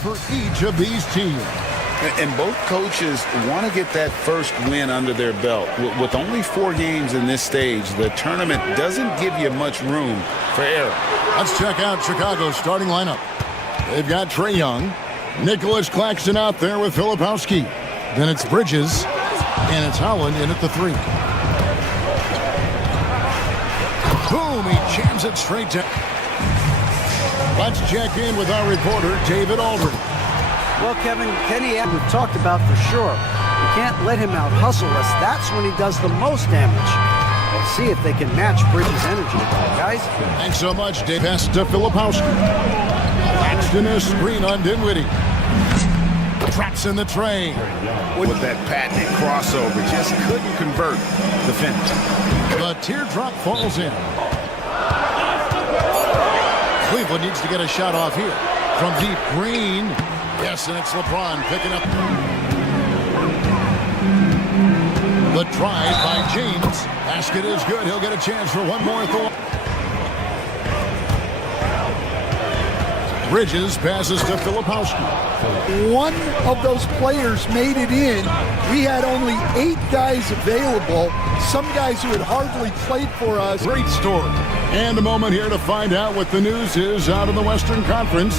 for each of these teams. And both coaches want to get that first win under their belt. With only 4 games in this stage, the tournament doesn't give you much room for error. Let's check out Chicago's starting lineup. They've got Trae Young, Nicholas Claxton out there with Filipowski. Then it's Bridges, and it's Howland in at the 3. Boom, he jams it straight down. Let's check in with our reporter, David Aldridge. Well, Kevin, Kenny, we've talked about for sure. You can't let him out-hustle us. That's when he does the most damage. We'll see if they can match Bridges' energy. Guys? Thanks so much, Dave. Pass to Filipowski. Claxton a screen on Dinwiddie. Traps in the tray. With that patented crossover, just couldn't convert the finish. The teardrop falls in. Cleveland needs to get a shot off here. From deep, Green. Yes, and it's LeBron picking up. The drive by James. Basket is good. He'll get a chance for one more at the line. Bridges passes to Filipowski. One of those players made it in. We had only 8 guys available. Some guys who had hardly played for us. Great story. And a moment here to find out what the news is out in the Western Conference.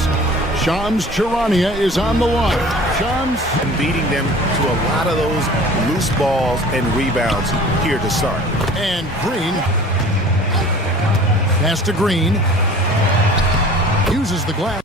Shams Charania is on the line. Shams. And beating them to a lot of those loose balls and rebounds here to start. And Green. Pass to Green. Uses the glass.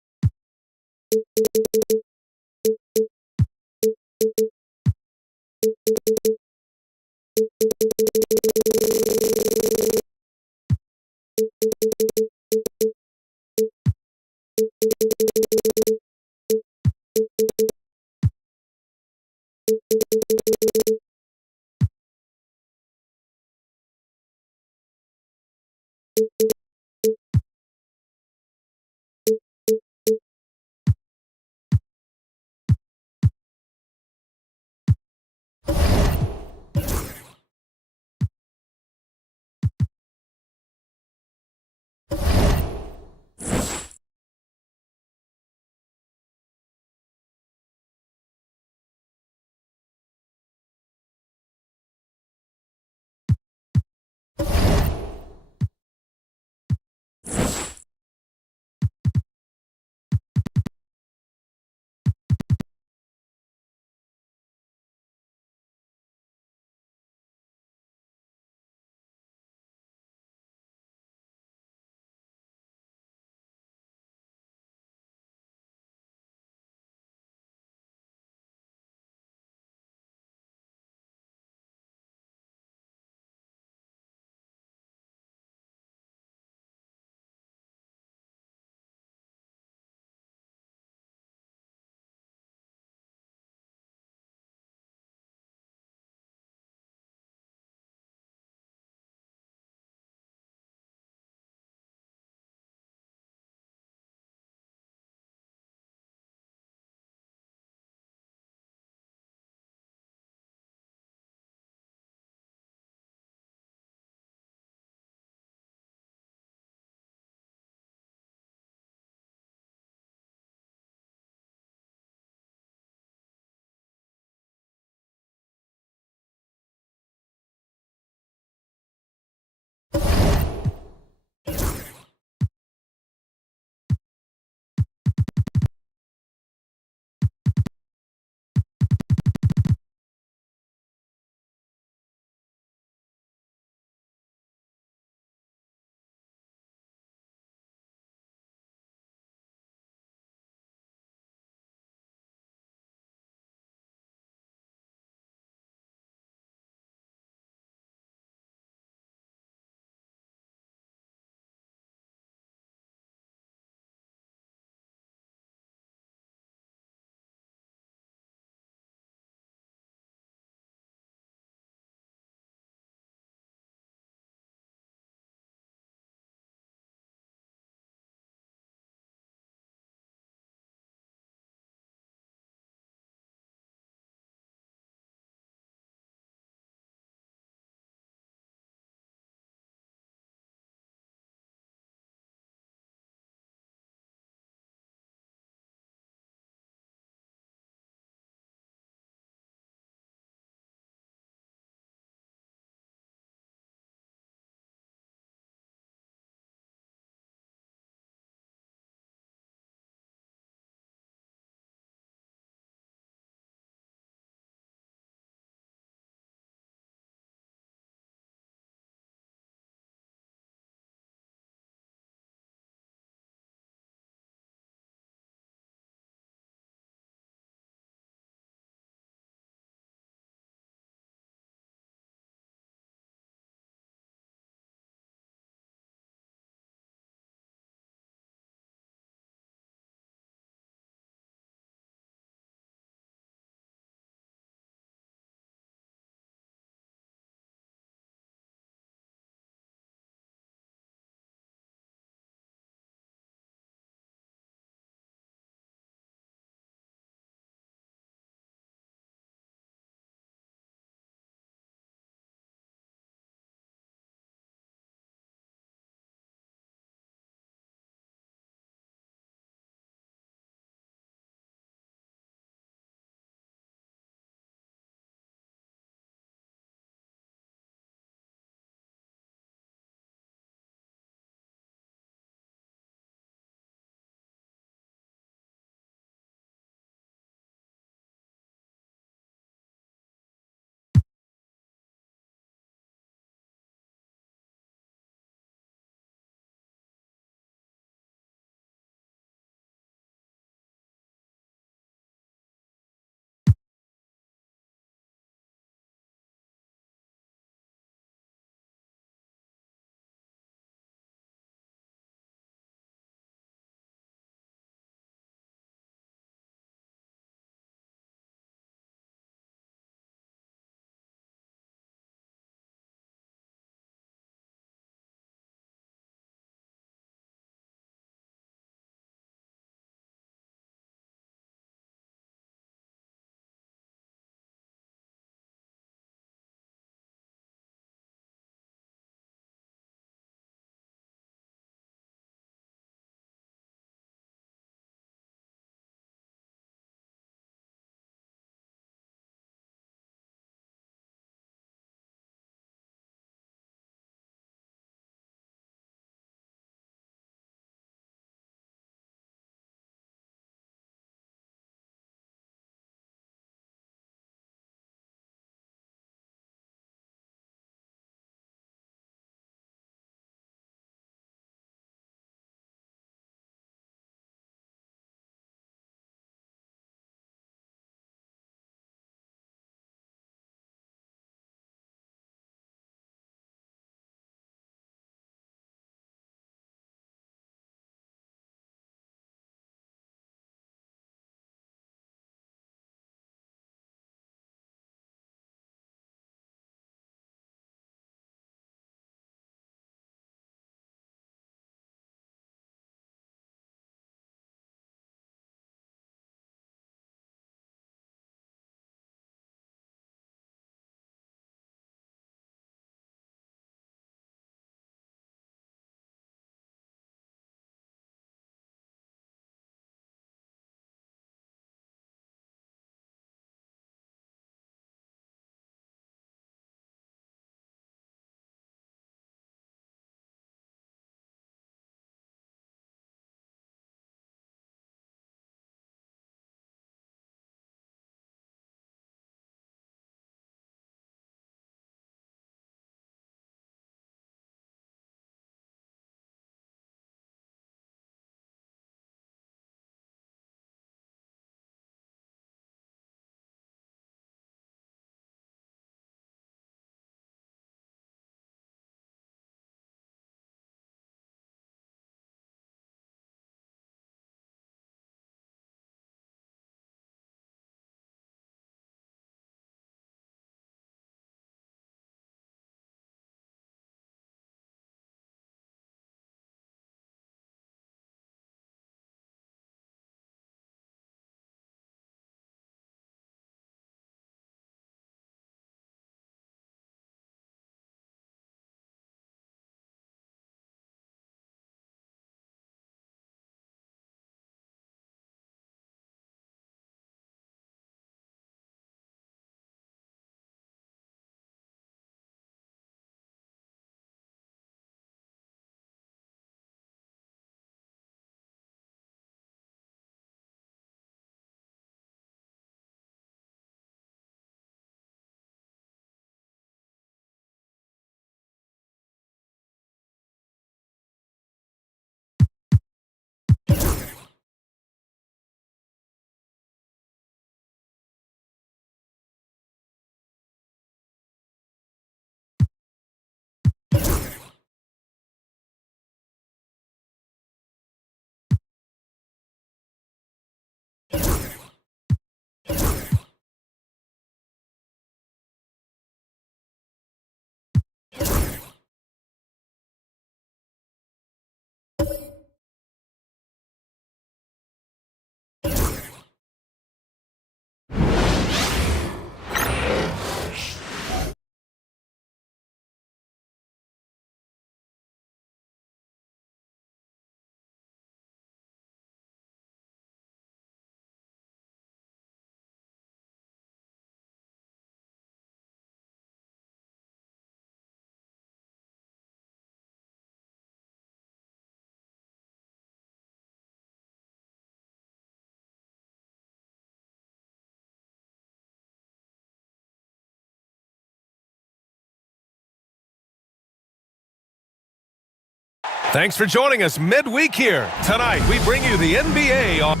Thanks for joining us midweek here. Tonight, we bring you the NBA on...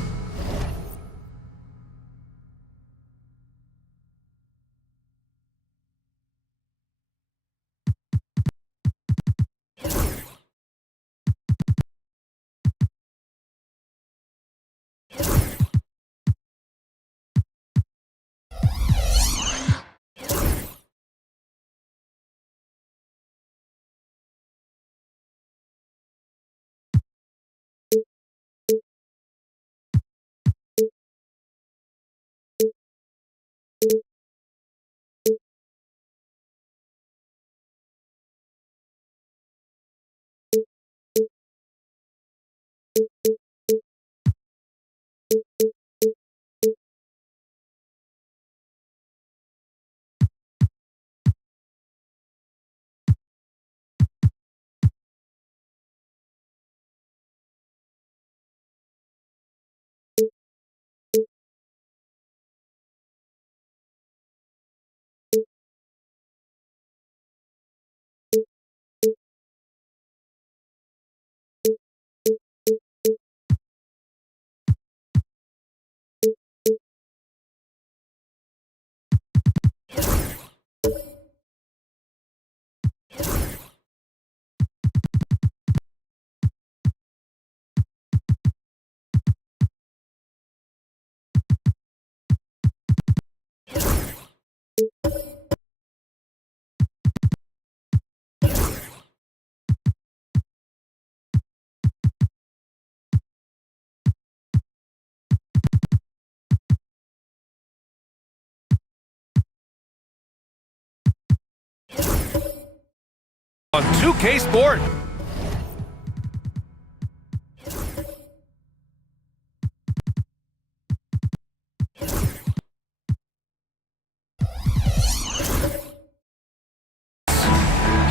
on 2K Sport.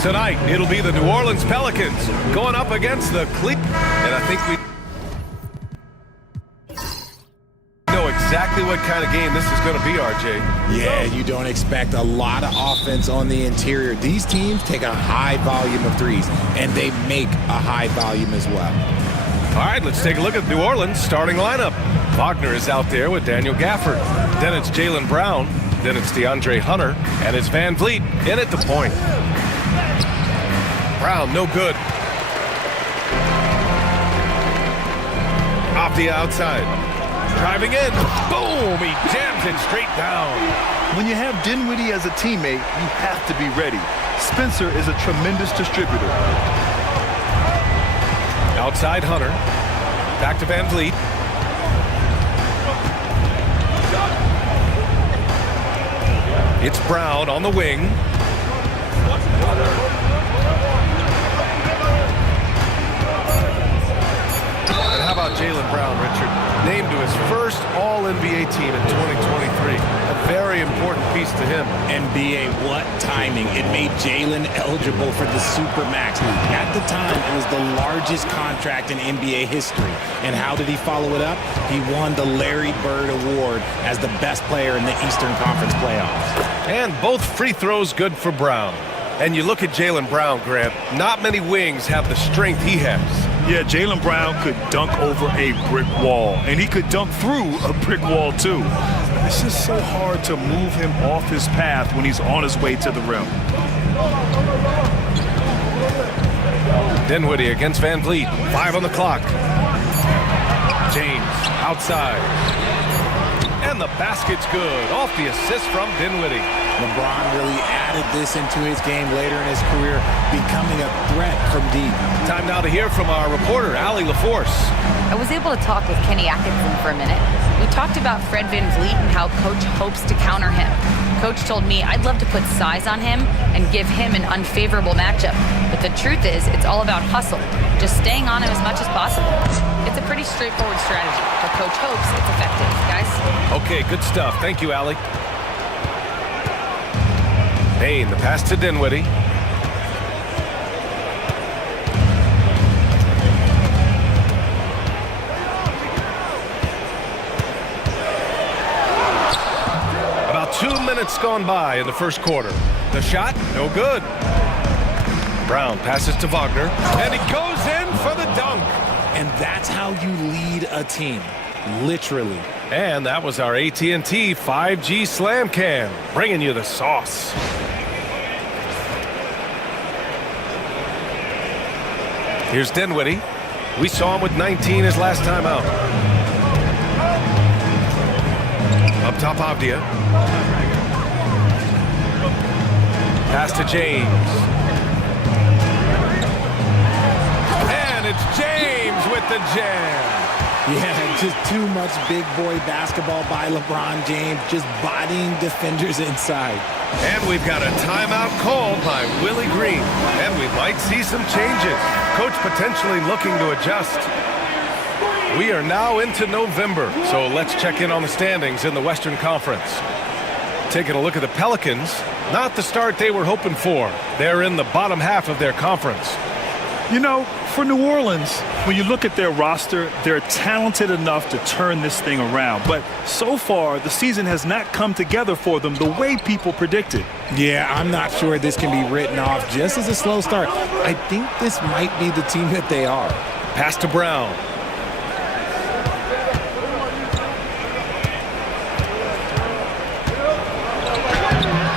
Tonight, it'll be the New Orleans Pelicans going up against the Cleveland. And I think we know exactly what kind of game this is going to be, RJ. Yeah, you don't expect a lot of offense on the interior. These teams take a high volume of threes, and they make a high volume as well. All right, let's take a look at New Orleans' starting lineup. Wagner is out there with Daniel Gafford. Then it's Jaylen Brown. Then it's DeAndre Hunter. And it's Van Vliet in at the point. Brown, no good. Off the outside. Driving in. Boom! He jams it straight down. When you have Dinwiddie as a teammate, you have to be ready. Spencer is a tremendous distributor. Outside Hunter. Back to Van Vliet. It's Brown on the wing. And how about Jaylen Brown, Richard? Named to his first All-NBA team in 2023. A very important piece to him. NBA, what timing. It made Jaylen eligible for the Supermax. At the time, it was the largest contract in NBA history. And how did he follow it up? He won the Larry Bird Award as the best player in the Eastern Conference playoffs. And both free throws good for Brown. And you look at Jaylen Brown, Grant, not many wings have the strength he has. Yeah, Jaylen Brown could dunk over a brick wall, and he could dunk through a brick wall, too. It's just so hard to move him off his path when he's on his way to the rim. Dinwiddie against Van Vliet. 5 on the clock. James outside. And And the basket's good. Off the assist from Dinwiddie. LeBron really added this into his game later in his career, becoming a threat from deep. Time now to hear from our reporter, Allie LaForce. I was able to talk with Kenny Atkinson for a minute. We talked about Fred VanVleet and how Coach hopes to counter him. Coach told me I'd love to put size on him and give him an unfavorable matchup. But the truth is, it's all about hustle. Just staying on him as much as possible. It's a pretty straightforward strategy, but Coach hopes it's effective, guys. Okay, good stuff. Thank you, Allie. Payne, the pass to Dinwiddie. About 2 minutes gone by in the first quarter. The shot, no good. Brown passes to Wagner, and he goes in for the dunk. And that's how you lead a team, literally. And that was our AT&T 5G Slam Cam, bringing you the sauce. Here's Dinwiddie. We saw him with 19 his last time out. Up top, Avdia. Pass to James. And it's James with the jam. Yeah, just too much big boy basketball by LeBron James, just bodying defenders inside. And we've got a timeout called by Willie Green. And we might see some changes. Coach potentially looking to adjust. We are now into November, so let's check in on the standings in the Western Conference. Taking a look at the Pelicans, not the start they were hoping for. They're in the bottom half of their conference. You know, for New Orleans, when you look at their roster, they're talented enough to turn this thing around. But so far, the season has not come together for them the way people predicted. Yeah, I'm not sure this can be written off just as a slow start. I think this might be the team that they are. Pass to Brown.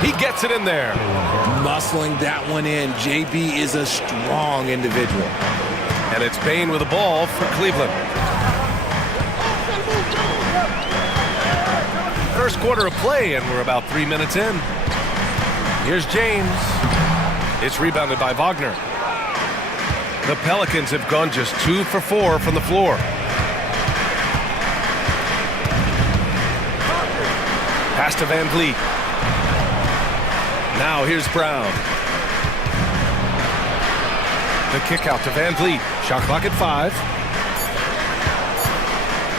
He gets it in there. Muscling that one in. JB is a strong individual. And it's Payne with the ball for Cleveland. First quarter of play, and we're about 3 minutes in. Here's James. It's rebounded by Wagner. The Pelicans have gone just 2 for 4 from the floor. Pass to VanVleet. Now here's Brown. The kick out to VanVleet. Shot clock at 5.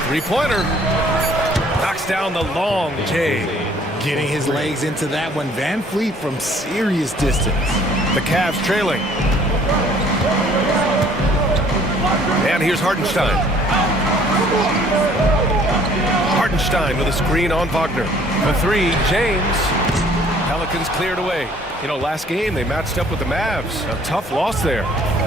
Three-pointer. Knocks down the long J. Getting his legs into that one. VanVleet from serious distance. The Cavs trailing. And here's Hartenstein. Hartenstein with a screen on Wagner. For 3, James. Pelicans cleared away. You know, last game they matched up with the Mavs. A tough loss there.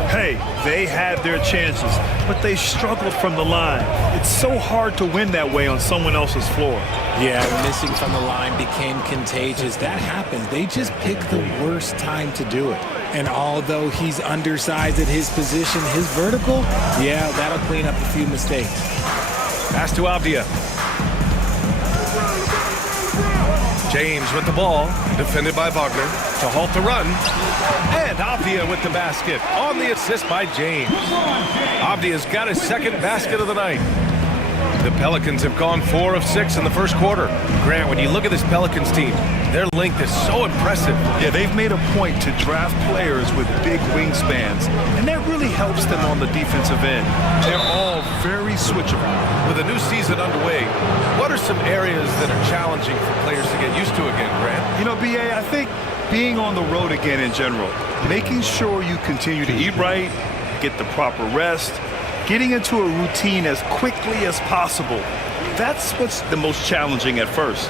Hey, they had their chances, but they struggled from the line. It's so hard to win that way on someone else's floor. Yeah, missing from the line became contagious. That happens. They just picked the worst time to do it. And although he's undersized at his position, his vertical, yeah, that'll clean up a few mistakes. Pass to Avdia. James with the ball, defended by Wagner, to halt the run. And Avdia with the basket, on the assist by James. Avdia's got his second basket of the night. The Pelicans have gone 4 of 6 in the first quarter. Grant, when you look at this Pelicans team, their length is so impressive. Yeah, they've made a point to draft players with big wingspans, and that really helps them on the defensive end. They're all very switchable. With a new season underway, what are some areas that are challenging for players to get used to again, Grant? You know, B.A., I think being on the road again in general, making sure you continue to eat right, get the proper rest, getting into a routine as quickly as possible. That's what's the most challenging at first.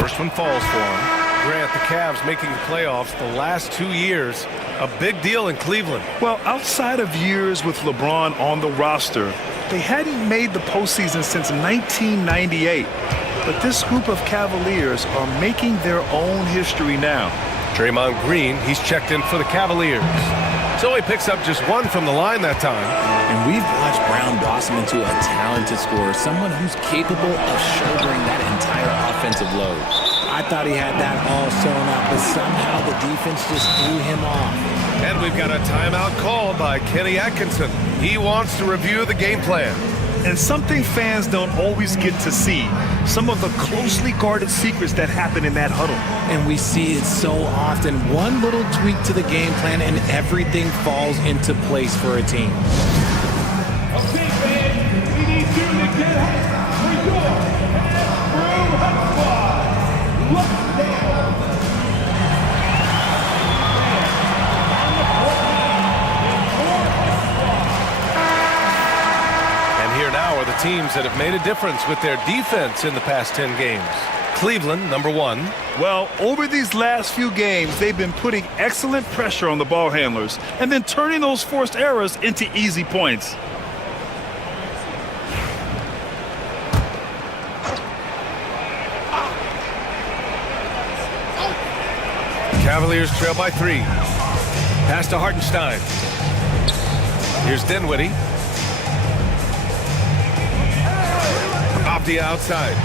First one falls for him. Grant, the Cavs making the playoffs the last 2 years. A big deal in Cleveland. Well, outside of years with LeBron on the roster, they hadn't made the postseason since 1998. But this group of Cavaliers are making their own history now. Draymond Green, he's checked in for the Cavaliers. So he picks up just one from the line that time. And we've watched Brown blossom into a talented scorer, someone who's capable of shouldering that entire offensive load. I thought he had that all sewn up, but somehow the defense just threw him off. And we've got a timeout called by Kenny Atkinson. He wants to review the game plan. And something fans don't always get to see, some of the closely guarded secrets that happen in that huddle. And we see it so often. One little tweak to the game plan and everything falls into place for a team. Okay, fans, we need you to get hyped for your Ebfl Hot Squad. Look down. Here now are the teams that have made a difference with their defense in the past 10 games. Cleveland, number 1. Well, over these last few games, they've been putting excellent pressure on the ball handlers and then turning those forced errors into easy points. Cavaliers trail by 3. Pass to Hartenstein. Here's Dinwiddie. Avdia outside.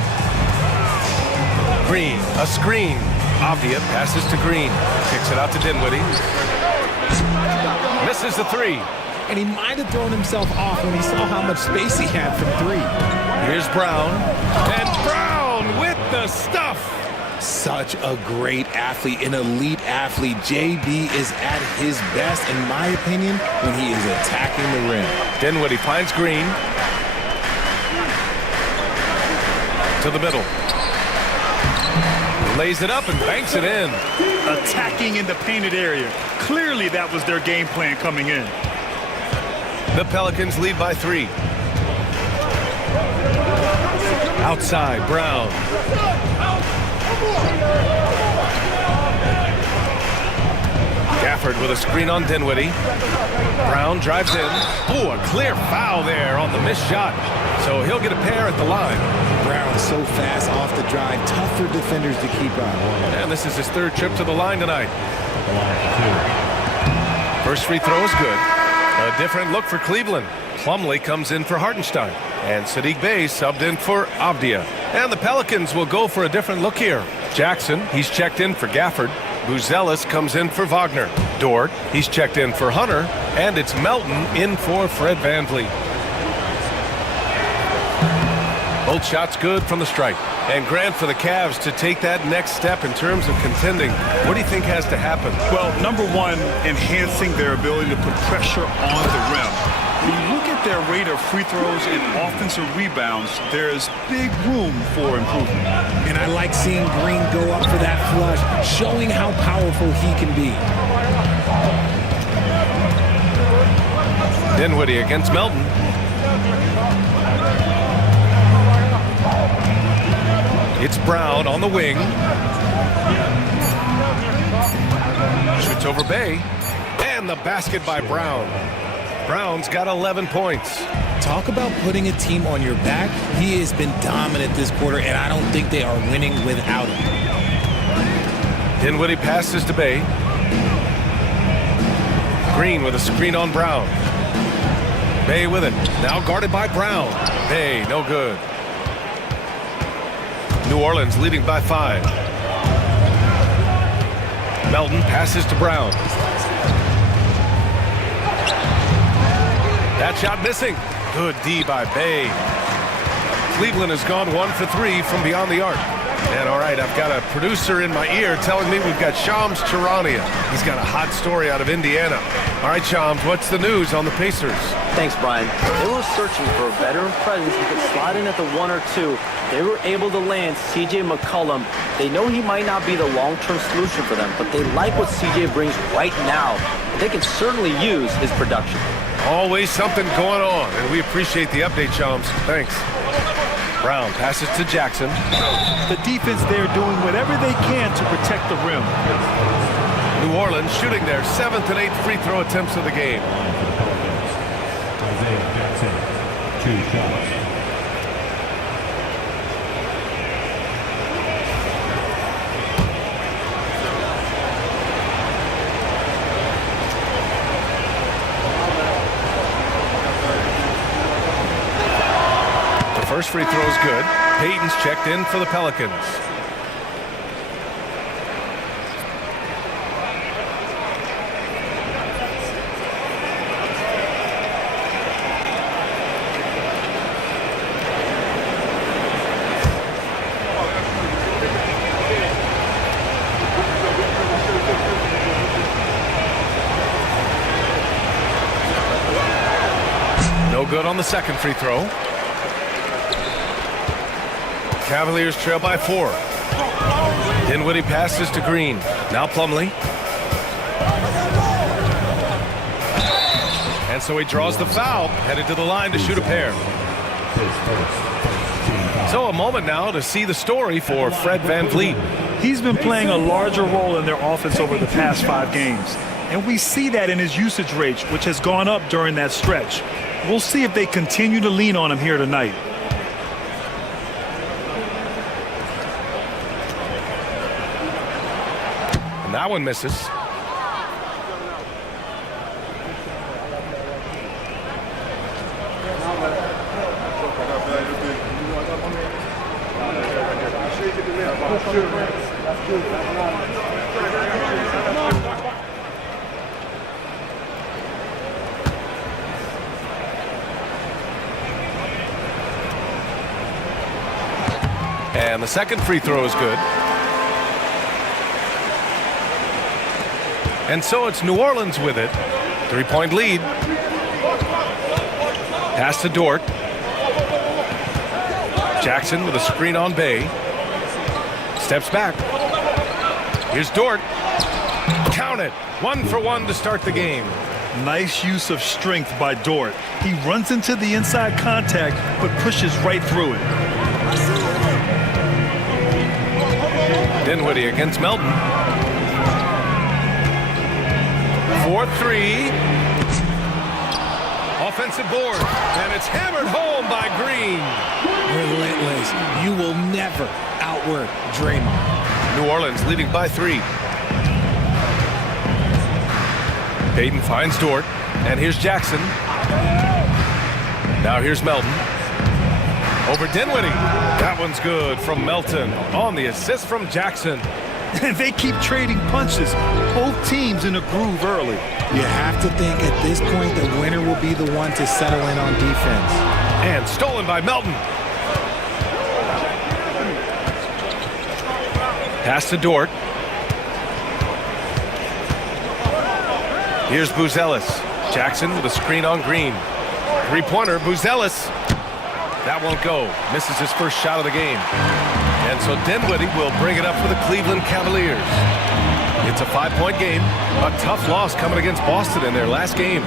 Green, a screen. Avdia passes to Green. Kicks it out to Dinwiddie. Misses the 3. And he might have thrown himself off when he saw how much space he had from 3. Here's Brown. And Brown with the stuff. Such a great athlete, an elite athlete. JB is at his best, in my opinion, when he is attacking the rim. Dinwiddie finds Green. To the middle. Lays it up and banks it in. Attacking in the painted area. Clearly that was their game plan coming in. The Pelicans lead by 3. Outside, Brown. Gafford with a screen on Dinwiddie. Brown drives in. Oh, a clear foul there on the missed shot. So he'll get a pair at the line. Brown so fast off the drive. Tough for defenders to keep up. And this is his 3rd trip to the line tonight. First free throw is good. A different look for Cleveland. Plumlee comes in for Hartenstein. And Sadiq Bey subbed in for Avdia. And the Pelicans will go for a different look here. Jackson, he's checked in for Gafford. Buzelis comes in for Wagner. Dort, he's checked in for Hunter. And it's Melton in for Fred VanVleet. Both shots good from the stripe. And Grant, for the Cavs to take that next step in terms of contending, what do you think has to happen? Well, number 1, enhancing their ability to put pressure on the rim. When you look at their rate of free throws and offensive rebounds, there's big room for improvement. And I like seeing Green go up for that flush, showing how powerful he can be. Dinwiddie against Melton. It's Brown on the wing. Shoots over Bey. And the basket by Brown. Brown's got 11 points. Talk about putting a team on your back. He has been dominant this quarter, and I don't think they are winning without him. Dinwiddie passes to Bey. Green with a screen on Brown. Bey with it. Now guarded by Brown. Bey, no good. New Orleans leading by 5. Melton passes to Brown. That shot missing. Good D by Bey. Cleveland has gone 1 for 3 from beyond the arc. And all right, I've got a producer in my ear telling me we've got Shams Charania. He's got a hot story out of Indiana. All right, Shams, what's the news on the Pacers? Thanks, Brian. They were searching for a veteran presence who could slide in at the 1 or 2. They were able to land C.J. McCollum. They know he might not be the long-term solution for them, but they like what C.J. brings right now. They can certainly use his production. Always something going on, and we appreciate the update, Shams. Thanks. Brown passes to Jackson. The defense there doing whatever they can to protect the rim. New Orleans shooting their 7th and 8th free throw attempts of the game. Isaiah Jackson, 2 shots. First free throw is good. Payton's checked in for the Pelicans. No good on the second free throw. Cavaliers trail by 4. Dinwiddie passes to Green. Now Plumlee. And so he draws the foul, headed to the line to shoot a pair. So a moment now to see the story for Fred VanVleet. He's been playing a larger role in their offense over the past 5 games. And we see that in his usage rate, which has gone up during that stretch. We'll see if they continue to lean on him here tonight. And that one misses. And the second free throw is good. And so it's New Orleans with it. 3-point lead. Pass to Dort. Jackson with a screen on Bay. Steps back. Here's Dort. Count it. 1 for 1 to start the game. Nice use of strength by Dort. He runs into the inside contact, but pushes right through it. Dinwiddie against Melton. 4-3. Offensive board. And it's hammered home by Green. Relentless. You will never outwork Draymond. New Orleans leading by 3. Payton finds Dort. And here's Jackson. Now here's Melton. Over Dinwiddie. That one's good from Melton on the assist from Jackson. And they keep trading punches. Both teams in a groove early. You have to think at this point the winner will be the one to settle in on defense. And stolen by Melton. Pass to Dort. Here's Buzelis. Jackson with a screen on Green. Three-pointer, Buzelis. That won't go. Misses his first shot of the game. And so Dinwiddie will bring it up for the Cleveland Cavaliers. It's a 5-point game. A tough loss coming against Boston in their last game.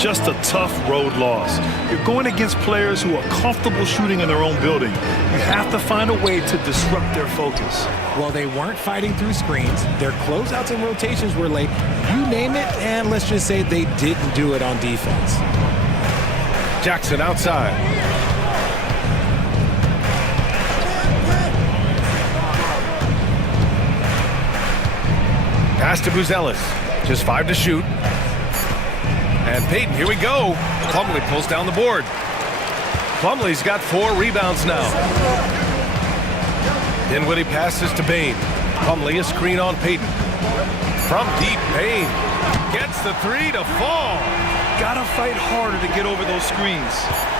Just a tough road loss. You're going against players who are comfortable shooting in their own building. You have to find a way to disrupt their focus. Well, they weren't fighting through screens. Their closeouts and rotations were late. You name it, and let's just say they didn't do it on defense. Jackson outside. Pass to Buzelis. Just 5 to shoot. And Payton, here we go. Plumlee pulls down the board. Plumlee's got 4 rebounds now. Dinwiddie passes to Bane. Plumlee a screen on Payton. From deep, Bane gets the 3 to fall. Gotta fight harder to get over those screens.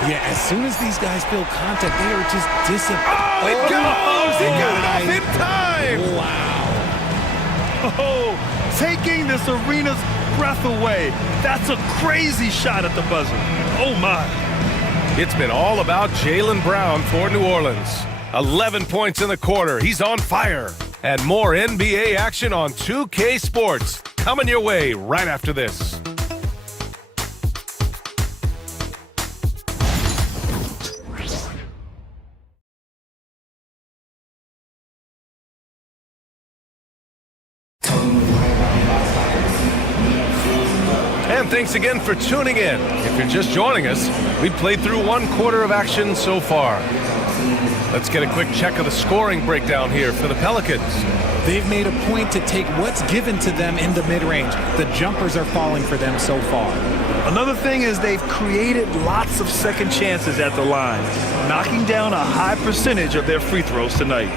Yeah, as soon as these guys feel contact, they are just disappointed. Oh, it goes! He got it off in time! Wow. Oh, taking this arena's breath away. That's a crazy shot at the buzzer. Oh, my. It's been all about Jaylen Brown for New Orleans. 11 points in the quarter. He's on fire. And more NBA action on 2K Sports coming your way right after this. And thanks again for tuning in. If you're just joining us, we played through 1 quarter of action so far. Let's get a quick check of the scoring breakdown here for the Pelicans. They've made a point to take what's given to them in the mid-range. The jumpers are falling for them so far. Another thing is they've created lots of second chances at the line, knocking down a high percentage of their free throws tonight.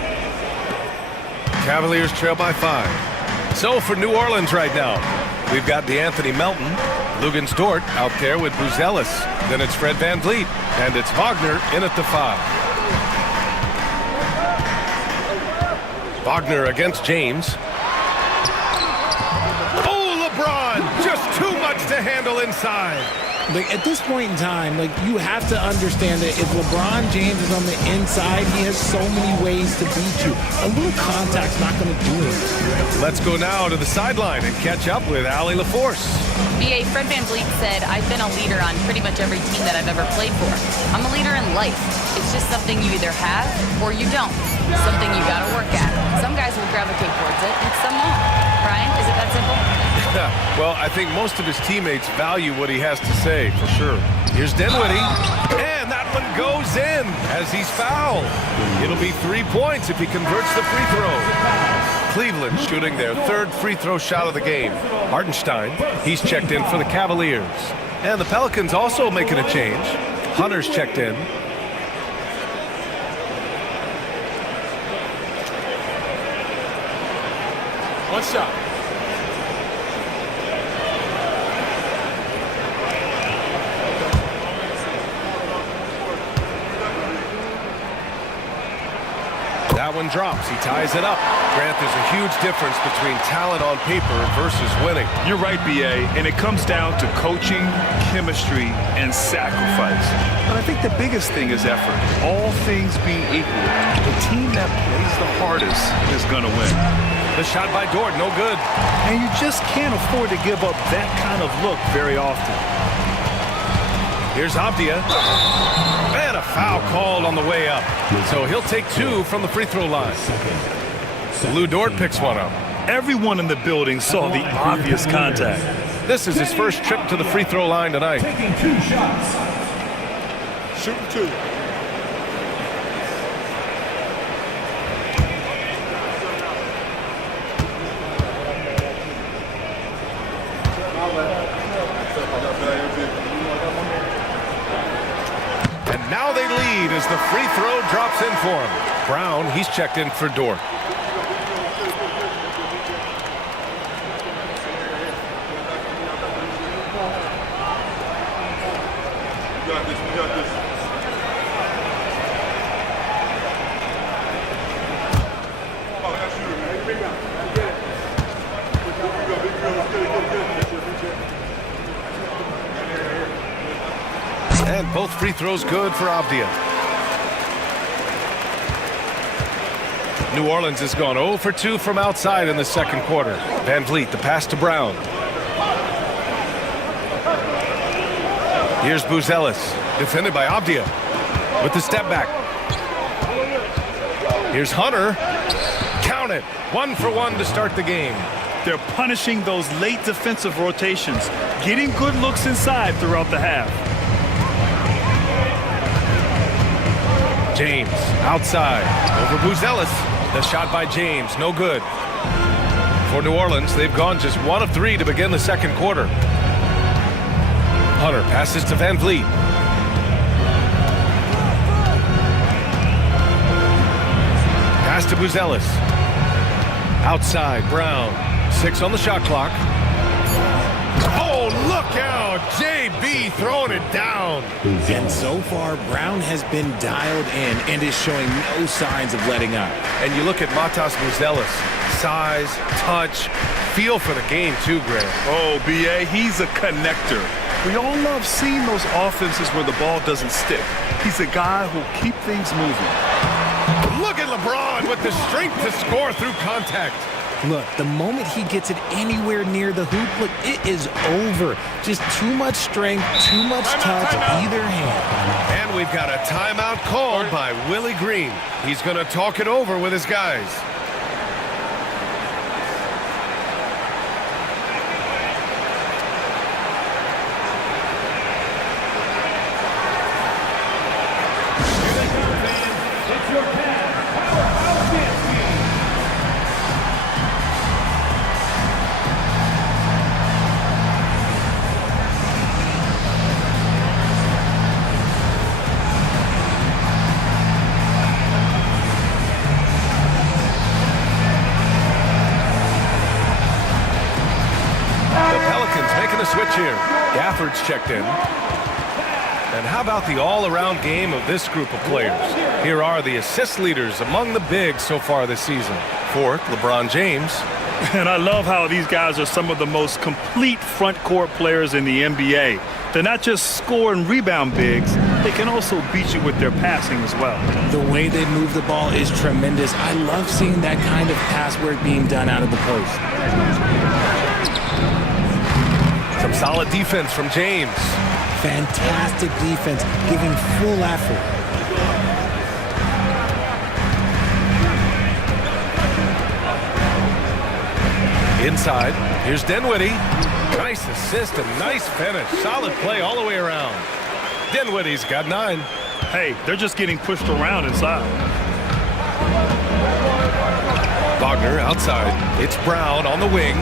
Cavaliers trail by 5. So for New Orleans right now, we've got DeAnthony Melton, Lugens Dort out there with Buzelis. Then it's Fred VanVleet, and it's Wagner in at the 5. Wagner against James. Oh, LeBron! Just too much to handle inside. Like, at this point in time, like, you have to understand that if LeBron James is on the inside, he has so many ways to beat you. A little contact's not going to do it. Let's go now to the sideline and catch up with Allie LaForce. BA, Fred VanVleet said, I've been a leader on pretty much every team that I've ever played for. I'm a leader in life. It's just something you either have or you don't. Something you got to work at. Some guys will gravitate towards it and some won't. Brian, is it that simple? Well, I think most of his teammates value what he has to say, for sure. Here's Dinwiddie, and that one goes in as he's fouled. It'll be 3 points if he converts the free throw. Cleveland shooting their 3rd free throw shot of the game. Hartenstein, he's checked in for the Cavaliers. And the Pelicans also making a change. Hunter's checked in. One shot. That one drops. He ties it up. Grant, there's a huge difference between talent on paper versus winning. You're right, BA, and it comes down to coaching, chemistry, and sacrifice. But I think the biggest thing is effort. All things being equal, the team that plays the hardest is going to win. The shot by Dort, no good. And you just can't afford to give up that kind of look very often. Here's Abdia. And a foul called on the way up. So he'll take 2 from the free throw line. Lou Dort picks one up. Everyone in the building saw the obvious contact. This is his first trip to the free throw line tonight. Taking 2 shots. Shooting 2. And now they lead as the free throw drops in for him. Brown, he's checked in for Dort. And both free throws good for Abdia. New Orleans has gone 0 for 2 from outside in the second quarter. VanVleet, the pass to Brown. Here's Buzelis, defended by Abdia with the step back. Here's Hunter. Count it. 1 for 1 to start the game. They're punishing those late defensive rotations, getting good looks inside throughout the half. James outside over Buzelis. The shot by James, no good. For New Orleans, they've gone just 1 of 3 to begin the second quarter. Hunter passes to VanVleet. Pass to Buzelis. Outside, Brown. 6 on the shot clock. Oh, look out! JB throwing it down. And so far, Brown has been dialed in and is showing no signs of letting up. And you look at Matas Buzelis. Size, touch, feel for the game too, Grant. Oh, BA, he's a connector. We all love seeing those offenses where the ball doesn't stick. He's a guy who'll keep things moving. Look at LeBron with the strength to score through contact. Look, the moment he gets it anywhere near the hoop, look, it is over. Just too much strength, too much touch, either hand. And we've got a timeout called by Willie Green. He's going to talk it over with his guys. here. Gafford's checked in. And how about the all-around game of this group of players? Here are the assist leaders among the bigs so far this season. Fourth, LeBron James. And I love how these guys are some of the most complete front court players in the NBA. They're not just score and rebound bigs, they can also beat you with their passing as well. The way they move the ball is tremendous. I love seeing that kind of pass work being done out of the post. Some solid defense from James. Fantastic defense, giving full effort. Inside, here's Dinwiddie. Nice assist and nice finish. Solid play all the way around. Dinwiddie's got 9. Hey, they're just getting pushed around inside. Wagner outside. It's Brown on the wing.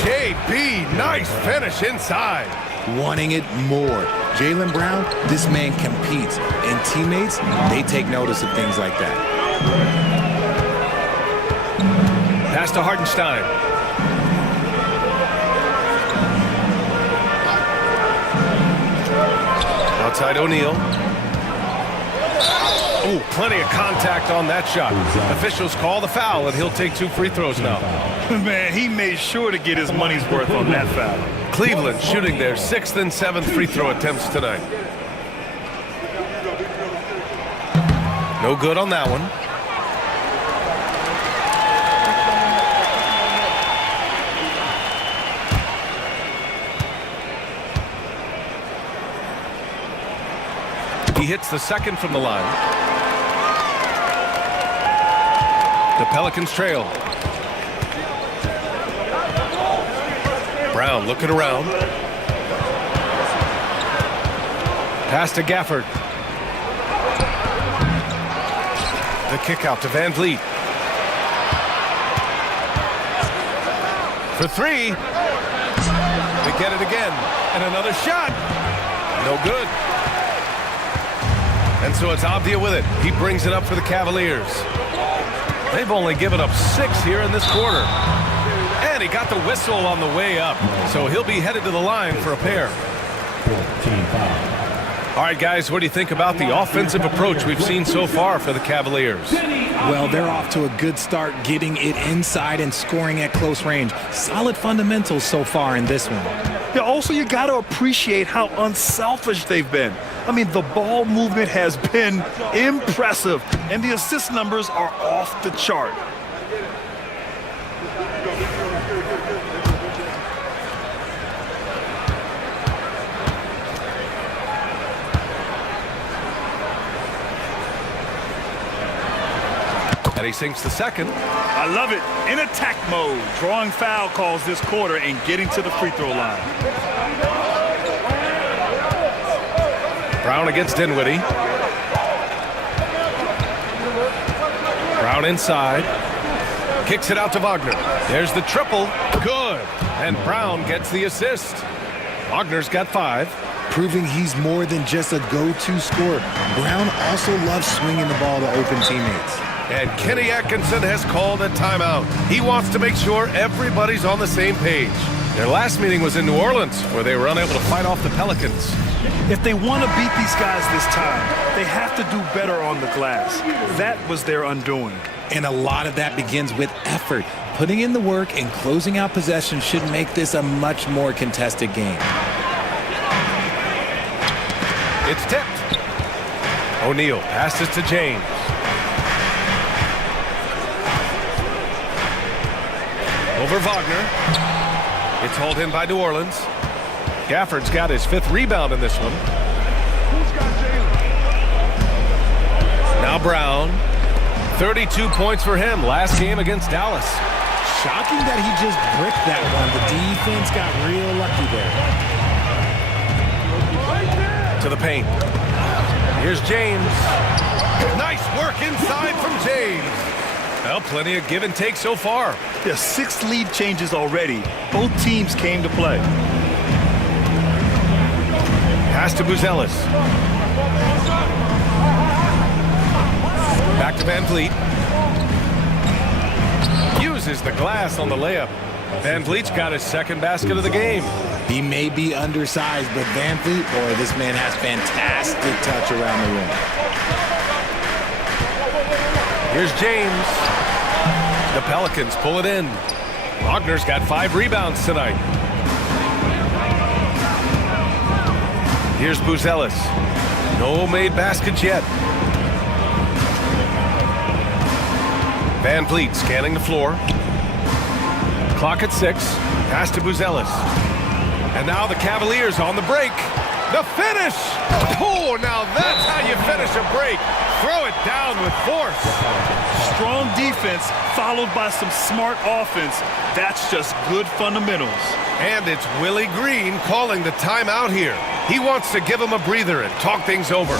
JB, nice finish inside. Wanting it more. Jaylen Brown, this man competes. And teammates, they take notice of things like that. Pass to Hartenstein. Outside O'Neal. Ooh, plenty of contact on that shot. Officials call the foul, and he'll take 2 free throws now. Man, he made sure to get his money's worth on that foul. Cleveland shooting their 6th and 7th free throw attempts tonight. No good on that one. He hits the second from the line. The Pelicans trail. Brown looking around. Pass to Gafford. The kick out to Van Vliet. For 3. They get it again. And another shot. No good. And so it's Avdia with it. He brings it up for the Cavaliers. They've only given up 6 here in this quarter. And he got the whistle on the way up. So he'll be headed to the line for a pair. All right, guys, what do you think about the offensive approach we've seen so far for the Cavaliers? Well, they're off to a good start, getting it inside and scoring at close range. Solid fundamentals so far in this one. Yeah, also, you got to appreciate how unselfish they've been. I mean, the ball movement has been impressive, and the assist numbers are off the chart. And he sinks the second. I love it. In attack mode, drawing foul calls this quarter and getting to the free throw line. Brown against Dinwiddie. Brown inside. Kicks it out to Wagner. There's the triple. Good. And Brown gets the assist. Wagner's got 5. Proving he's more than just a go-to scorer. Brown also loves swinging the ball to open teammates. And Kenny Atkinson has called a timeout. He wants to make sure everybody's on the same page. Their last meeting was in New Orleans, where they were unable to fight off the Pelicans. If they want to beat these guys this time, they have to do better on the glass. That was their undoing. And a lot of that begins with effort. Putting in the work and closing out possession should make this a much more contested game. It's tipped. O'Neal passes to James. Over Wagner. It's hauled in by New Orleans. Gafford's got his 5th rebound in this one. Now Brown. 32 points for him last game against Dallas. Shocking that he just bricked that one. The defense got real lucky there. To the paint. Here's James. Nice work inside from James. Well, plenty of give and take so far. There's 6 lead changes already. Both teams came to play. Pass to Buzelis. Back to Van Vliet. misses the glass on the layup. Van Vliet's got his second basket of the game. He may be undersized, but Van Vliet, boy, this man has fantastic touch around the rim. Here's James. The Pelicans pull it in. Wagner's got 5 rebounds tonight. Here's Buzelis. No made baskets yet. Van Vliet scanning the floor. Clock at 6. Pass to Buzelis. And now the Cavaliers on the break. The finish! Oh, now that's how you finish a break. Throw it down with force. Strong defense followed by some smart offense. That's just good fundamentals. And it's Willie Green calling the timeout here. He wants to give him a breather and talk things over.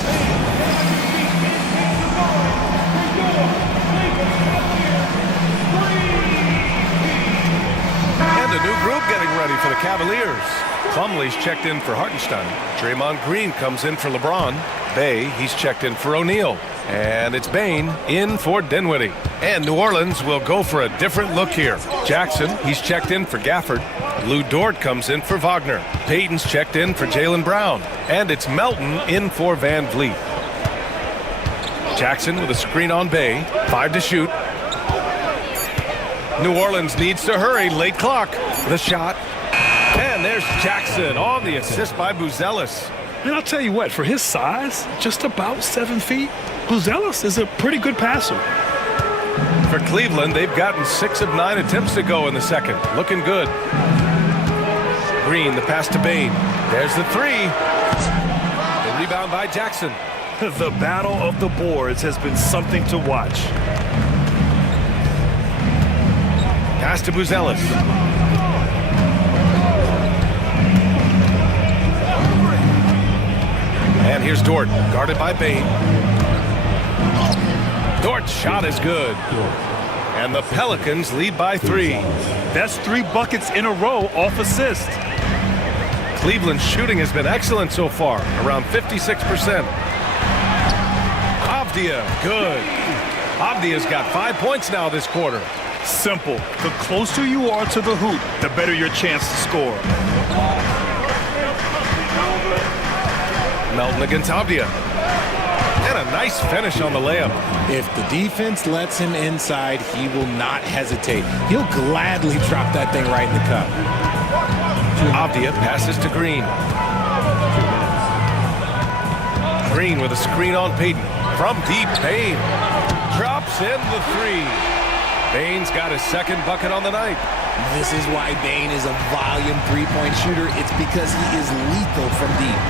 And a new group getting ready for the Cavaliers. Plumlee's checked in for Hartenstein. Draymond Green comes in for LeBron. Bay, he's checked in for O'Neal. And it's Bain in for Dinwiddie. And New Orleans will go for a different look here. Jackson, he's checked in for Gafford. Lou Dort comes in for Wagner. Payton's checked in for Jaylen Brown. And it's Melton in for Van Vliet. Jackson with a screen on Bay. 5 to shoot. New Orleans needs to hurry. Late clock. The shot. And there's Jackson on the assist by Buzelis. And I'll tell you what, for his size, just about 7 feet, Buzelis is a pretty good passer. For Cleveland, they've gotten 6 of 9 attempts to go in the second. Looking good. Green, the pass to Bain. There's the 3. The rebound by Jackson. The battle of the boards has been something to watch. Pass to Buzelis. And here's Dort, guarded by Bain. Dort's shot is good. And the Pelicans lead by 3. That's 3 buckets in a row off assist. Cleveland's shooting has been excellent so far, around 56%. Avdia, good. Avdia's got 5 points now this quarter. Simple. The closer you are to the hoop, the better your chance to score. Melton against Avdia. And a nice finish on the layup. If the defense lets him inside, he will not hesitate. He'll gladly drop that thing right in the cup. Avdia passes to Green. Green with a screen on Payton. From deep, Bain drops in the 3. Bain's got his second bucket on the night. This is why Bain is a volume three-point shooter. It's because he is lethal from deep.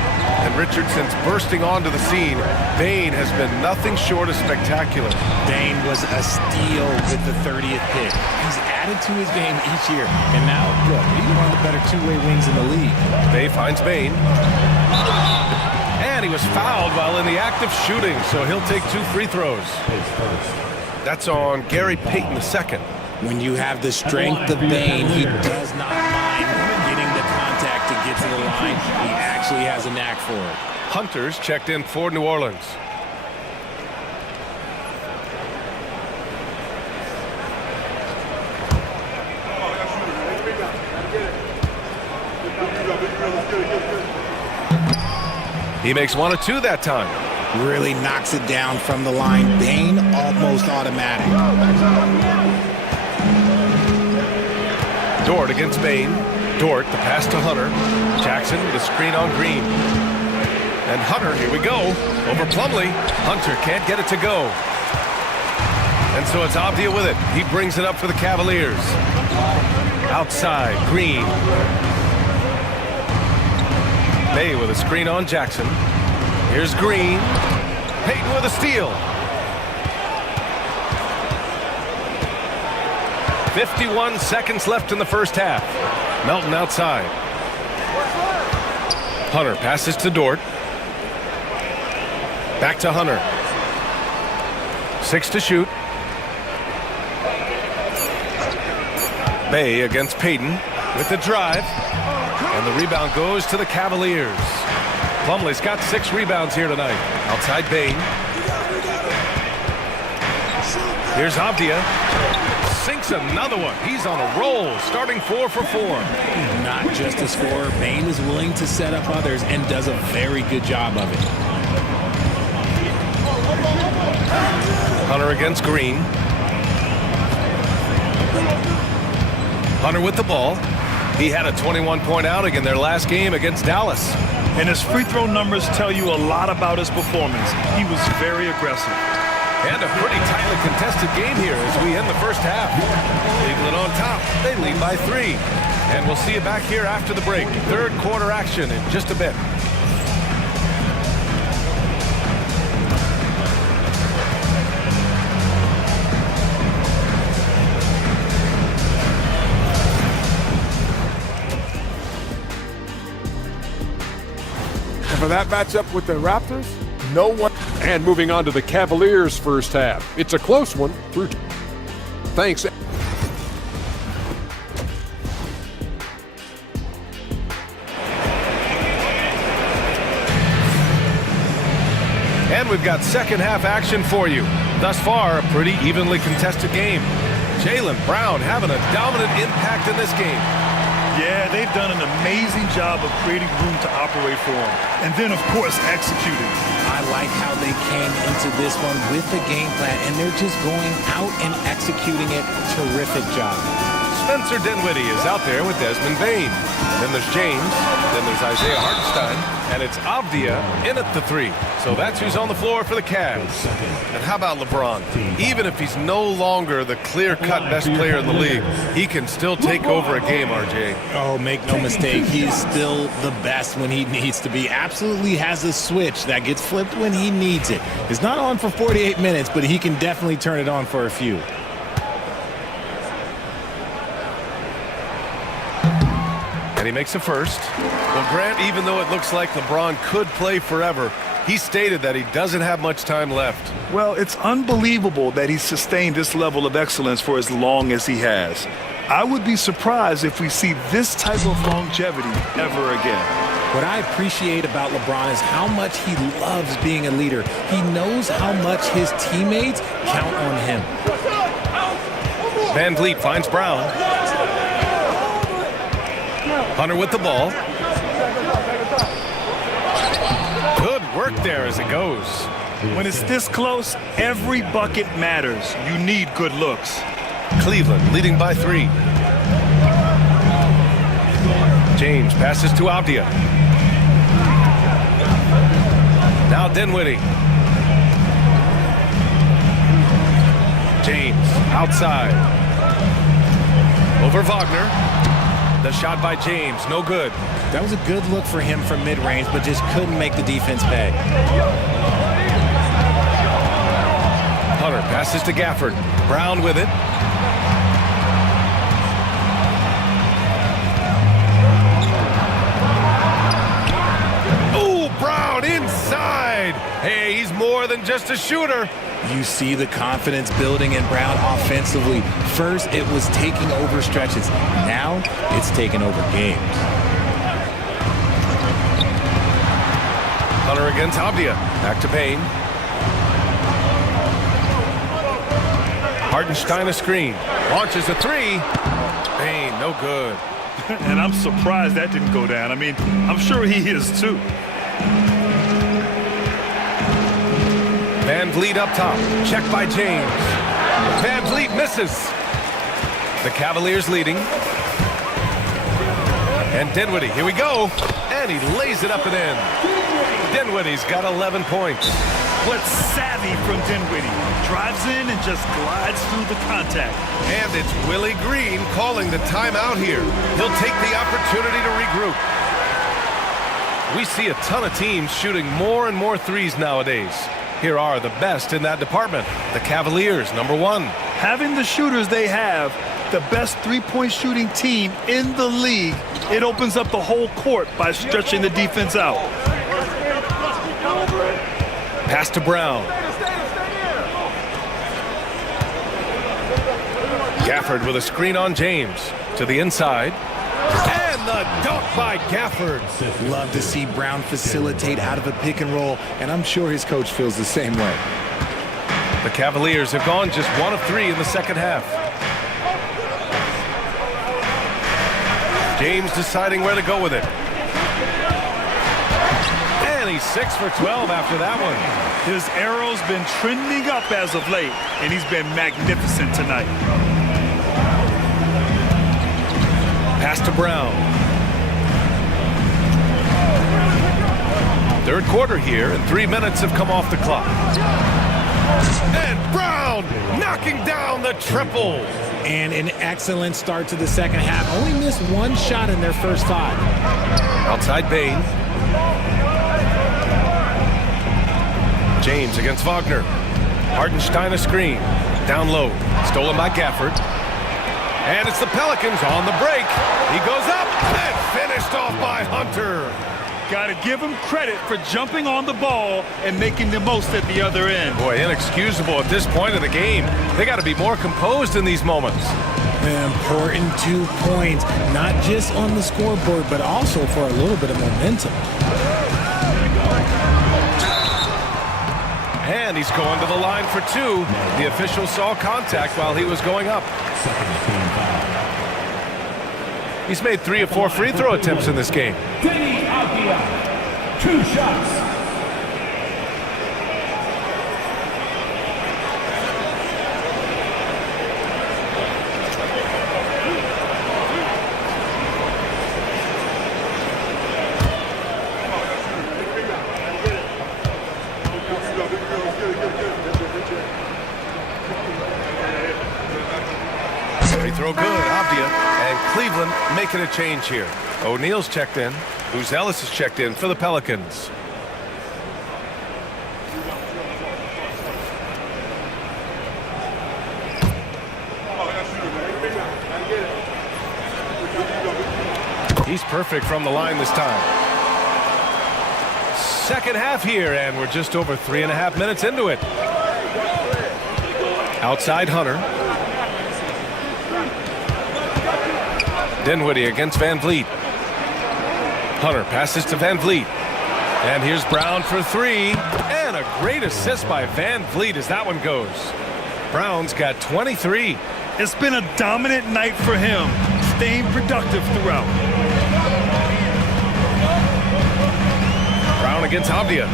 And Richardson's bursting onto the scene. Bain has been nothing short of spectacular. Bain was a steal with the 30th pick. He's added to his game each year. And now, look, he's one of the better two-way wings in the league. Bay finds Bain. And he was fouled while in the act of shooting, so he'll take 2 free throws. That's on Gary Payton II. When you have the strength of Bain, he does not mind getting the contact to get to the line. He actually has a knack for it. Hunter's checked in for New Orleans. He makes 1 of 2 that time. Really knocks it down from the line. Bain almost automatic. Dort against Bain. Dort, the pass to Hunter. Jackson with a screen on Green. And Hunter, here we go, over Plumlee. Hunter can't get it to go. And so it's Avdia with it. He brings it up for the Cavaliers. Outside, Green. Bay with a screen on Jackson. Here's Green. Payton with a steal. 51 seconds left in the first half. Melton outside. Hunter passes to Dort. Back to Hunter. 6 to shoot. Bay against Payton with the drive. And the rebound goes to the Cavaliers. Plumlee's got 6 rebounds here tonight. Outside Bain. Here's Avdia. sinks another one. He's on a roll, starting 4 for 4. Not just a scorer, Bane is willing to set up others and does a very good job of it. Hunter against Green. Hunter with the ball. He had a 21-point outing in their last game against Dallas. And his free throw numbers tell you a lot about his performance. He was very aggressive. And a pretty tightly contested game here as we end the first half. Cleveland on top. They lead by 3. And we'll see you back here after the break. Third quarter action in just a bit. For that matchup with the Raptors, no one. And moving on to the Cavaliers' first half. It's a close one through. Thanks. And we've got second half action for you. Thus far, a pretty evenly contested game. Jaylen Brown having a dominant impact in this game. Yeah, they've done an amazing job of creating room to operate for him. And then, of course, executing. I like how they came into this one with the game plan, and they're just going out and executing it. Terrific job. Spencer Dinwiddie is out there with Desmond Bane. Then there's James. Then there's Isaiah Hartenstein. And it's Avdia in at the 3. So that's who's on the floor for the Cavs. And how about LeBron? Even if he's no longer the clear-cut best player in the league, he can still take over a game, RJ. Oh, make no mistake. He's still the best when he needs to be. Absolutely has a switch that gets flipped when he needs it. It's not on for 48 minutes, but he can definitely turn it on for a few. And he makes a first. Well, Grant, even though it looks like LeBron could play forever, he stated that he doesn't have much time left. Well, it's unbelievable that he's sustained this level of excellence for as long as he has. I would be surprised if we see this type of longevity ever again. What I appreciate about LeBron is how much he loves being a leader. He knows how much his teammates count on him. Van Vliet finds Brown. Hunter with the ball. Good work there as it goes. When it's this close, every bucket matters. You need good looks. Cleveland leading by 3. James passes to Avdia. Now Dinwiddie. James outside. Over Wagner. The shot by James, no good. That was a good look for him from mid-range, but just couldn't make the defense pay. Hunter passes to Gafford. Brown with it. Oh, Brown inside. Hey, he's more than just a shooter. You see the confidence building in Brown offensively. First, it was taking over stretches. Now, it's taking over games. Hunter against Avdia. Back to Payne. Hartenstein a screen. Launches a 3. Payne, no good. And I'm surprised that didn't go down. I mean, I'm sure he is too. Van Vliet up top. Check by James. Van Vliet misses. The Cavaliers leading. And Dinwiddie, here we go. And he lays it up and in. Dinwiddie's got 11 points. What savvy from Dinwiddie. Drives in and just glides through the contact. And it's Willie Green calling the timeout here. He'll take the opportunity to regroup. We see a ton of teams shooting more and more threes nowadays. Here are the best in that department. The Cavaliers, number 1. Having the shooters they have, the best three-point shooting team in the league, it opens up the whole court by stretching the defense out. Pass to Brown. Gafford with a screen on James. To the inside. And the dunk by Gafford. Love to see Brown facilitate out of a pick and roll, and I'm sure his coach feels the same way. The Cavaliers have gone just 1 of 3 in the second half. James deciding where to go with it. And he's 6 for 12 after that one. His arrow's been trending up as of late, and he's been magnificent tonight. Pass to Brown. Third quarter here, and 3 minutes have come off the clock. And Brown knocking down the triple. And an excellent start to the second half. Only missed one shot in their first 5. Outside Bain. James against Wagner. Hartenstein a screen. Down low. Stolen by Gafford. And it's the Pelicans on the break. He goes up and finished off by Hunter. Got to give him credit for jumping on the ball and making the most at the other end. Boy, inexcusable at this point in the game. They got to be more composed in these moments. An important 2 points, not just on the scoreboard, but also for a little bit of momentum. And he's going to the line for 2. The official saw contact while he was going up. He's made 3 of 4 free throw attempts in this game. 2 shots. Free throw good, Abdia. And Cleveland making a change here. O'Neal's checked in. Buzelis is checked in for the Pelicans. He's perfect from the line this time. Second half here, and we're just over 3.5 minutes into it. Outside Hunter. Dinwiddie against Van Vliet. Hunter passes to Van Vliet. And here's Brown for 3. And a great assist by Van Vliet as that one goes. Brown's got 23. It's been a dominant night for him, staying productive throughout. Brown against Abdia.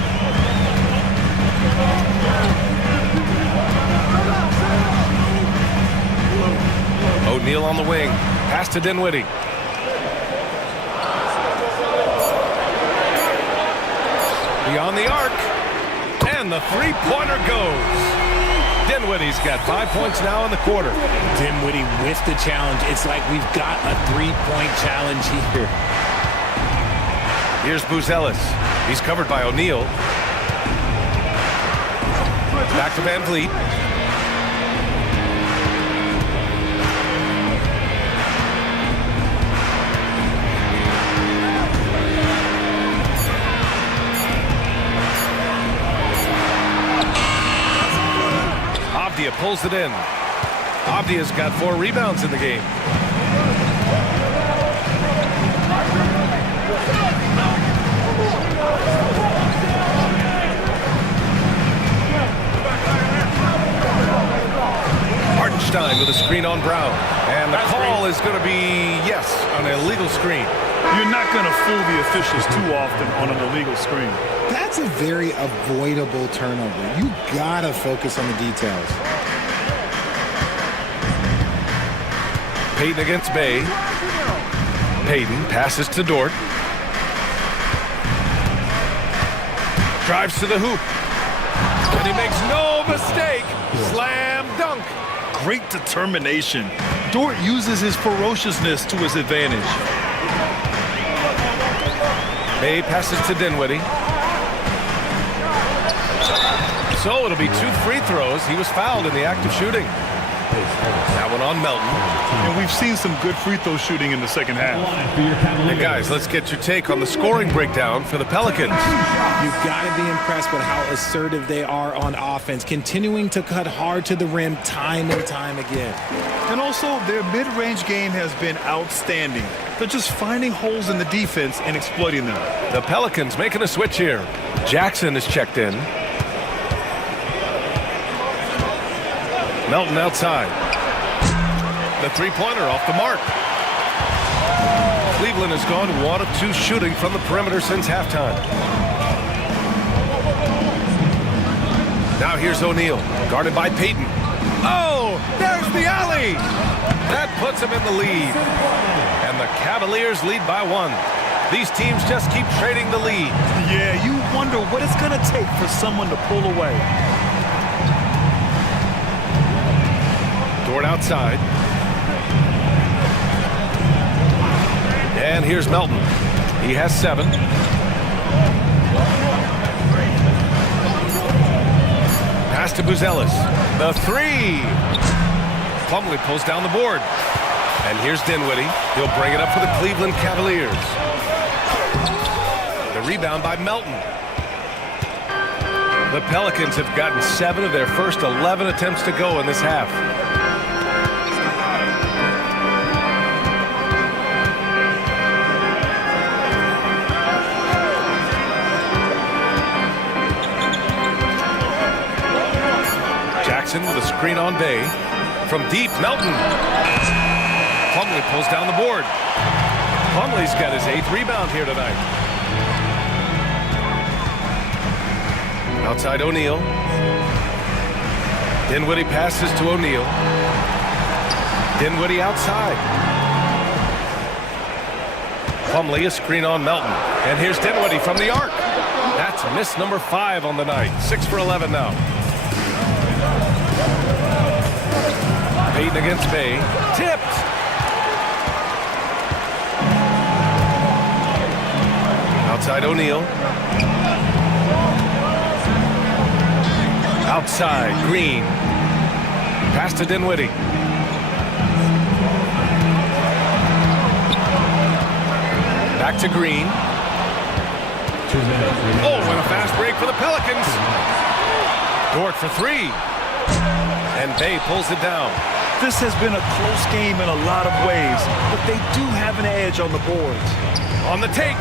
O'Neal on the wing. Pass to Dinwiddie. Beyond the arc. And the three-pointer goes. Dinwiddie's got 5 points now in the quarter. Dinwiddie with the challenge. It's like we've got a 3-point challenge here. Here's Buzelis. He's covered by O'Neal. Back to Van Vliet. Abdia pulls it in. Abdia's got 4 rebounds in the game. Hartenstein with a screen on Brown. And the call is going to be, yes, an illegal screen. You're not going to fool the officials too often on an illegal screen. That's a very avoidable turnover. You gotta focus on the details. Payton against Bay. Payton passes to Dort. Drives to the hoop. And he makes no mistake. Slam dunk. Great determination. Dort uses his ferociousness to his advantage. Bay passes to Dinwiddie. So it'll be 2 free throws. He was fouled in the act of shooting. That one on Melton. And we've seen some good free throw shooting in the second half. Hey guys, let's get your take on the scoring breakdown for the Pelicans. You've got to be impressed with how assertive they are on offense, continuing to cut hard to the rim time and time again. And also, their mid-range game has been outstanding. They're just finding holes in the defense and exploiting them. The Pelicans making a switch here. Jackson is checked in. Melton outside. The three-pointer off the mark. Cleveland has gone 1 of 2 shooting from the perimeter since halftime. Now here's O'Neal, guarded by Payton. Oh, there's the alley! That puts him in the lead. And the Cavaliers lead by 1. These teams just keep trading the lead. Yeah, you wonder what it's going to take for someone to pull away. Dort outside. And here's Melton. He has 7. Pass to Buzelis. The 3. Plumlee pulls down the board. And here's Dinwiddie. He'll bring it up for the Cleveland Cavaliers. The rebound by Melton. The Pelicans have gotten 7 of their first 11 attempts to go in this half. Jackson with a screen on Bay. From deep, Melton. Plumlee pulls down the board. Plumlee's got his 8th rebound here tonight. Outside O'Neal. Dinwiddie passes to O'Neal. Dinwiddie outside. Plumlee, a screen on Melton. And here's Dinwiddie from the arc. That's miss number 5 on the night. 6 for 11 now. Payton against Bay. Tipped. Outside O'Neal. Outside Green. Pass to Dinwiddie. Back to Green. Oh, and a fast break for the Pelicans. Dort for 3. And Bay pulls it down. This has been a close game in a lot of ways, but they do have an edge on the boards. On the take.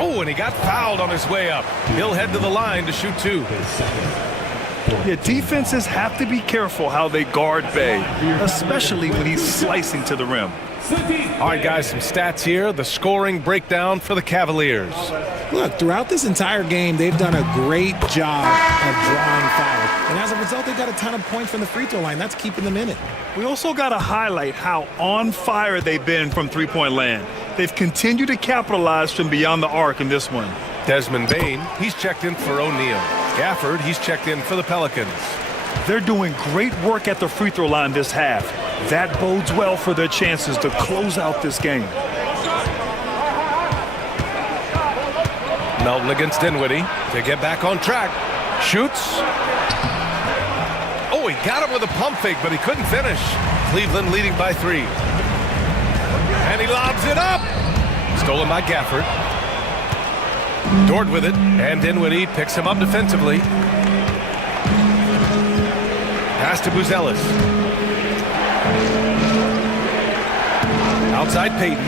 Oh, and he got fouled on his way up. He'll head to the line to shoot 2. Yeah, defenses have to be careful how they guard Bay, especially when he's slicing to the rim. All right, guys, some stats here. The scoring breakdown for the Cavaliers. Look, throughout this entire game, they've done a great job of drawing fouls. And as a result, they got a ton of points from the free throw line. That's keeping them in it. We also got to highlight how on fire they've been from three-point land. They've continued to capitalize from beyond the arc in this one. Desmond Bane, he's checked in for O'Neal. Gafford, he's checked in for the Pelicans. They're doing great work at the free throw line this half. That bodes well for their chances to close out this game. Melton against Dinwiddie to get back on track. Shoots. Oh, he got him with a pump fake, but he couldn't finish. Cleveland leading by 3. And he lobs it up. Stolen by Gafford. Dort with it, and Dinwiddie picks him up defensively. Pass to Buzelis. Outside Payton.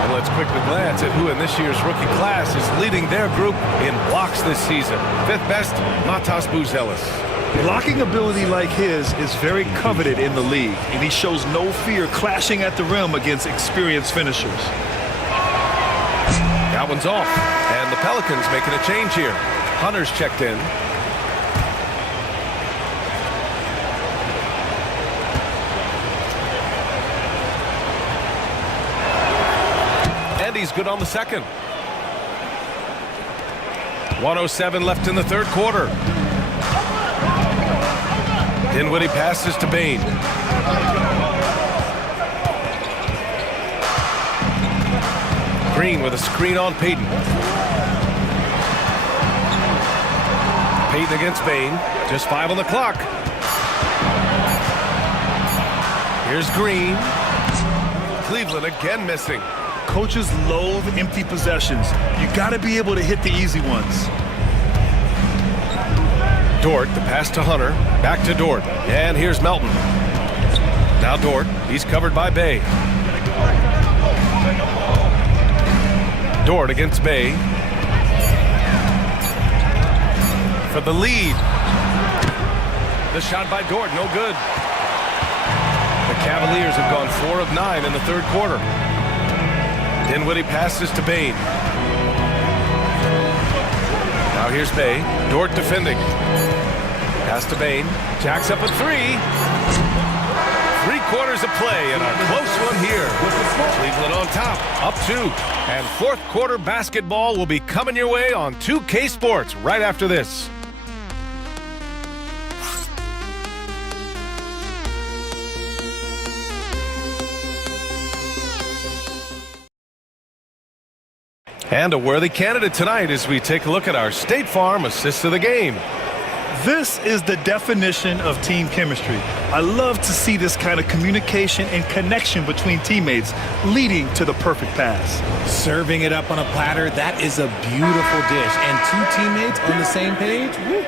And let's quickly glance at who in this year's rookie class is leading their group in blocks this season. 5th best, Matas Buzelis. Blocking ability like his is very coveted in the league, and he shows no fear clashing at the rim against experienced finishers. That one's off, and the Pelicans making a change here. Hunter's checked in. And he's good on the second. 1:07 left in the 3rd quarter. Dinwiddie passes to Bane. Green with a screen on Payton. Payton against Bane. Just 5 on the clock. Here's Green. Cleveland again missing. Coaches loathe empty possessions. You got to be able to hit the easy ones. Dort, the pass to Hunter. Back to Dort. And here's Melton. Now Dort. He's covered by Bay. Dort against Bay. For the lead. The shot by Dort, no good. The Cavaliers have gone 4 of 9 in the third quarter. Dinwiddie passes to Bain. Now here's Bay. Dort defending. Pass to Bain. Jacks up a 3. 3 quarters of play and a close one here. Cleveland on top, up 2. And fourth quarter basketball will be coming your way on 2K Sports right after this. And a worthy candidate tonight as we take a look at our State Farm assist of the game. This is the definition of team chemistry. I love to see this kind of communication and connection between teammates leading to the perfect pass. Serving it up on a platter, that is a beautiful dish. And 2 teammates on the same page. Woo.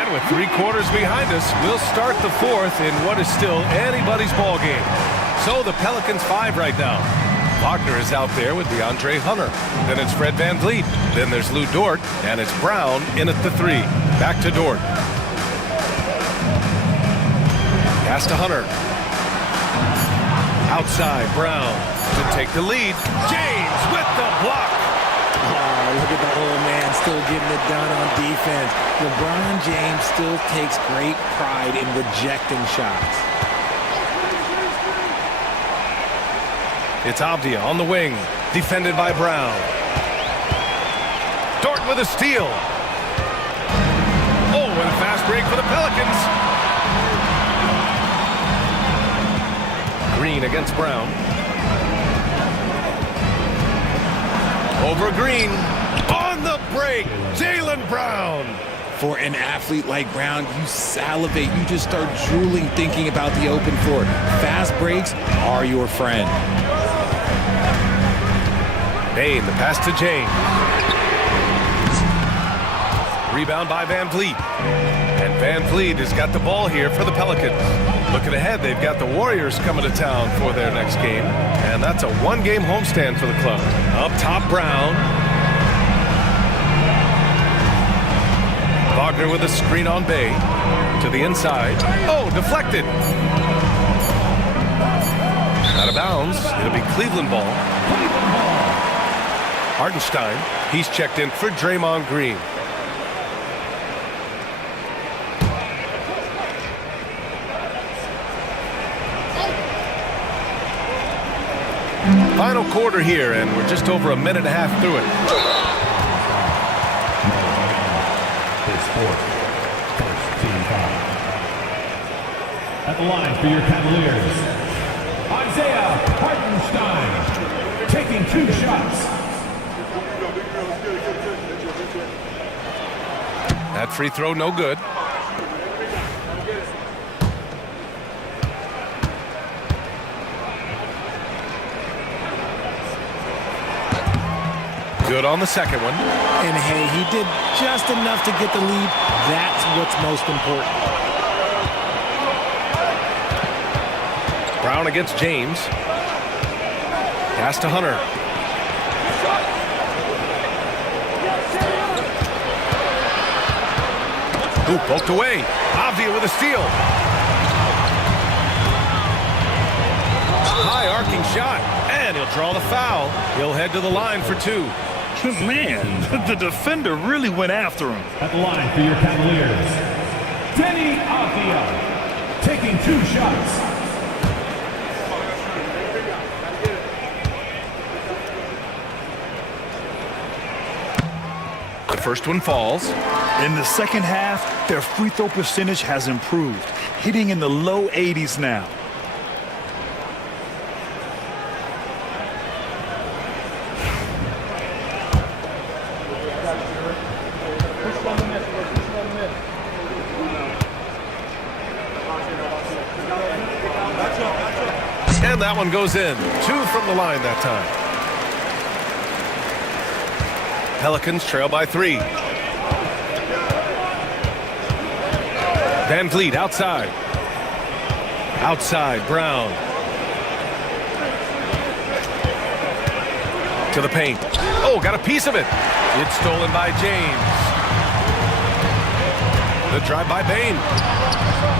And with 3 quarters behind us, we'll start the fourth in what is still anybody's ball game. So the Pelicans 5 right now. Wagner is out there with DeAndre Hunter. Then it's Fred VanVleet. Then there's Lou Dort. And it's Brown in at the 3. Back to Dort. Pass to Hunter. Outside, Brown to take the lead. James with the block. Oh, look at the old man still getting it done on defense. LeBron James still takes great pride in rejecting shots. It's Avdia on the wing, defended by Brown. Dort with a steal. Oh, and a fast break for the Pelicans. Green against Brown. Over Green. On the break, Jaylen Brown. For an athlete like Brown, you salivate. You just start drooling thinking about the open floor. Fast breaks are your friend. Bain, the pass to James. Rebound by VanVleet. And VanVleet has got the ball here for the Pelicans. Looking ahead, they've got the Warriors coming to town for their next game. And that's a 1-game homestand for the club. Up top, Brown. Wagner with a screen on Bay. To the inside. Oh, deflected. Out of bounds. It'll be Cleveland ball. Hartenstein, he's checked in for Draymond Green. Final quarter here, and we're just over a minute and a half through it. It's fourth. First team foul. At the line for your Cavaliers, Isaiah Hartenstein, taking 2 shots. That free throw no good. Good on the second one. And hey, he did just enough to get the lead. That's what's most important. Brown against James. Pass to Hunter. Ooh, poked away. Avdia with a steal. High arcing shot. And he'll draw the foul. He'll head to the line for 2. Man, the defender really went after him. At the line for your Cavaliers, Denny Avdia, taking 2 shots. The first one falls. In the second half, their free throw percentage has improved, hitting in the low 80s now. And that one goes in. 2 from the line that time. Pelicans trail by 3. VanVleet outside. Outside, Brown. To the paint. Oh, got a piece of it. It's stolen by James. Good drive by Bain.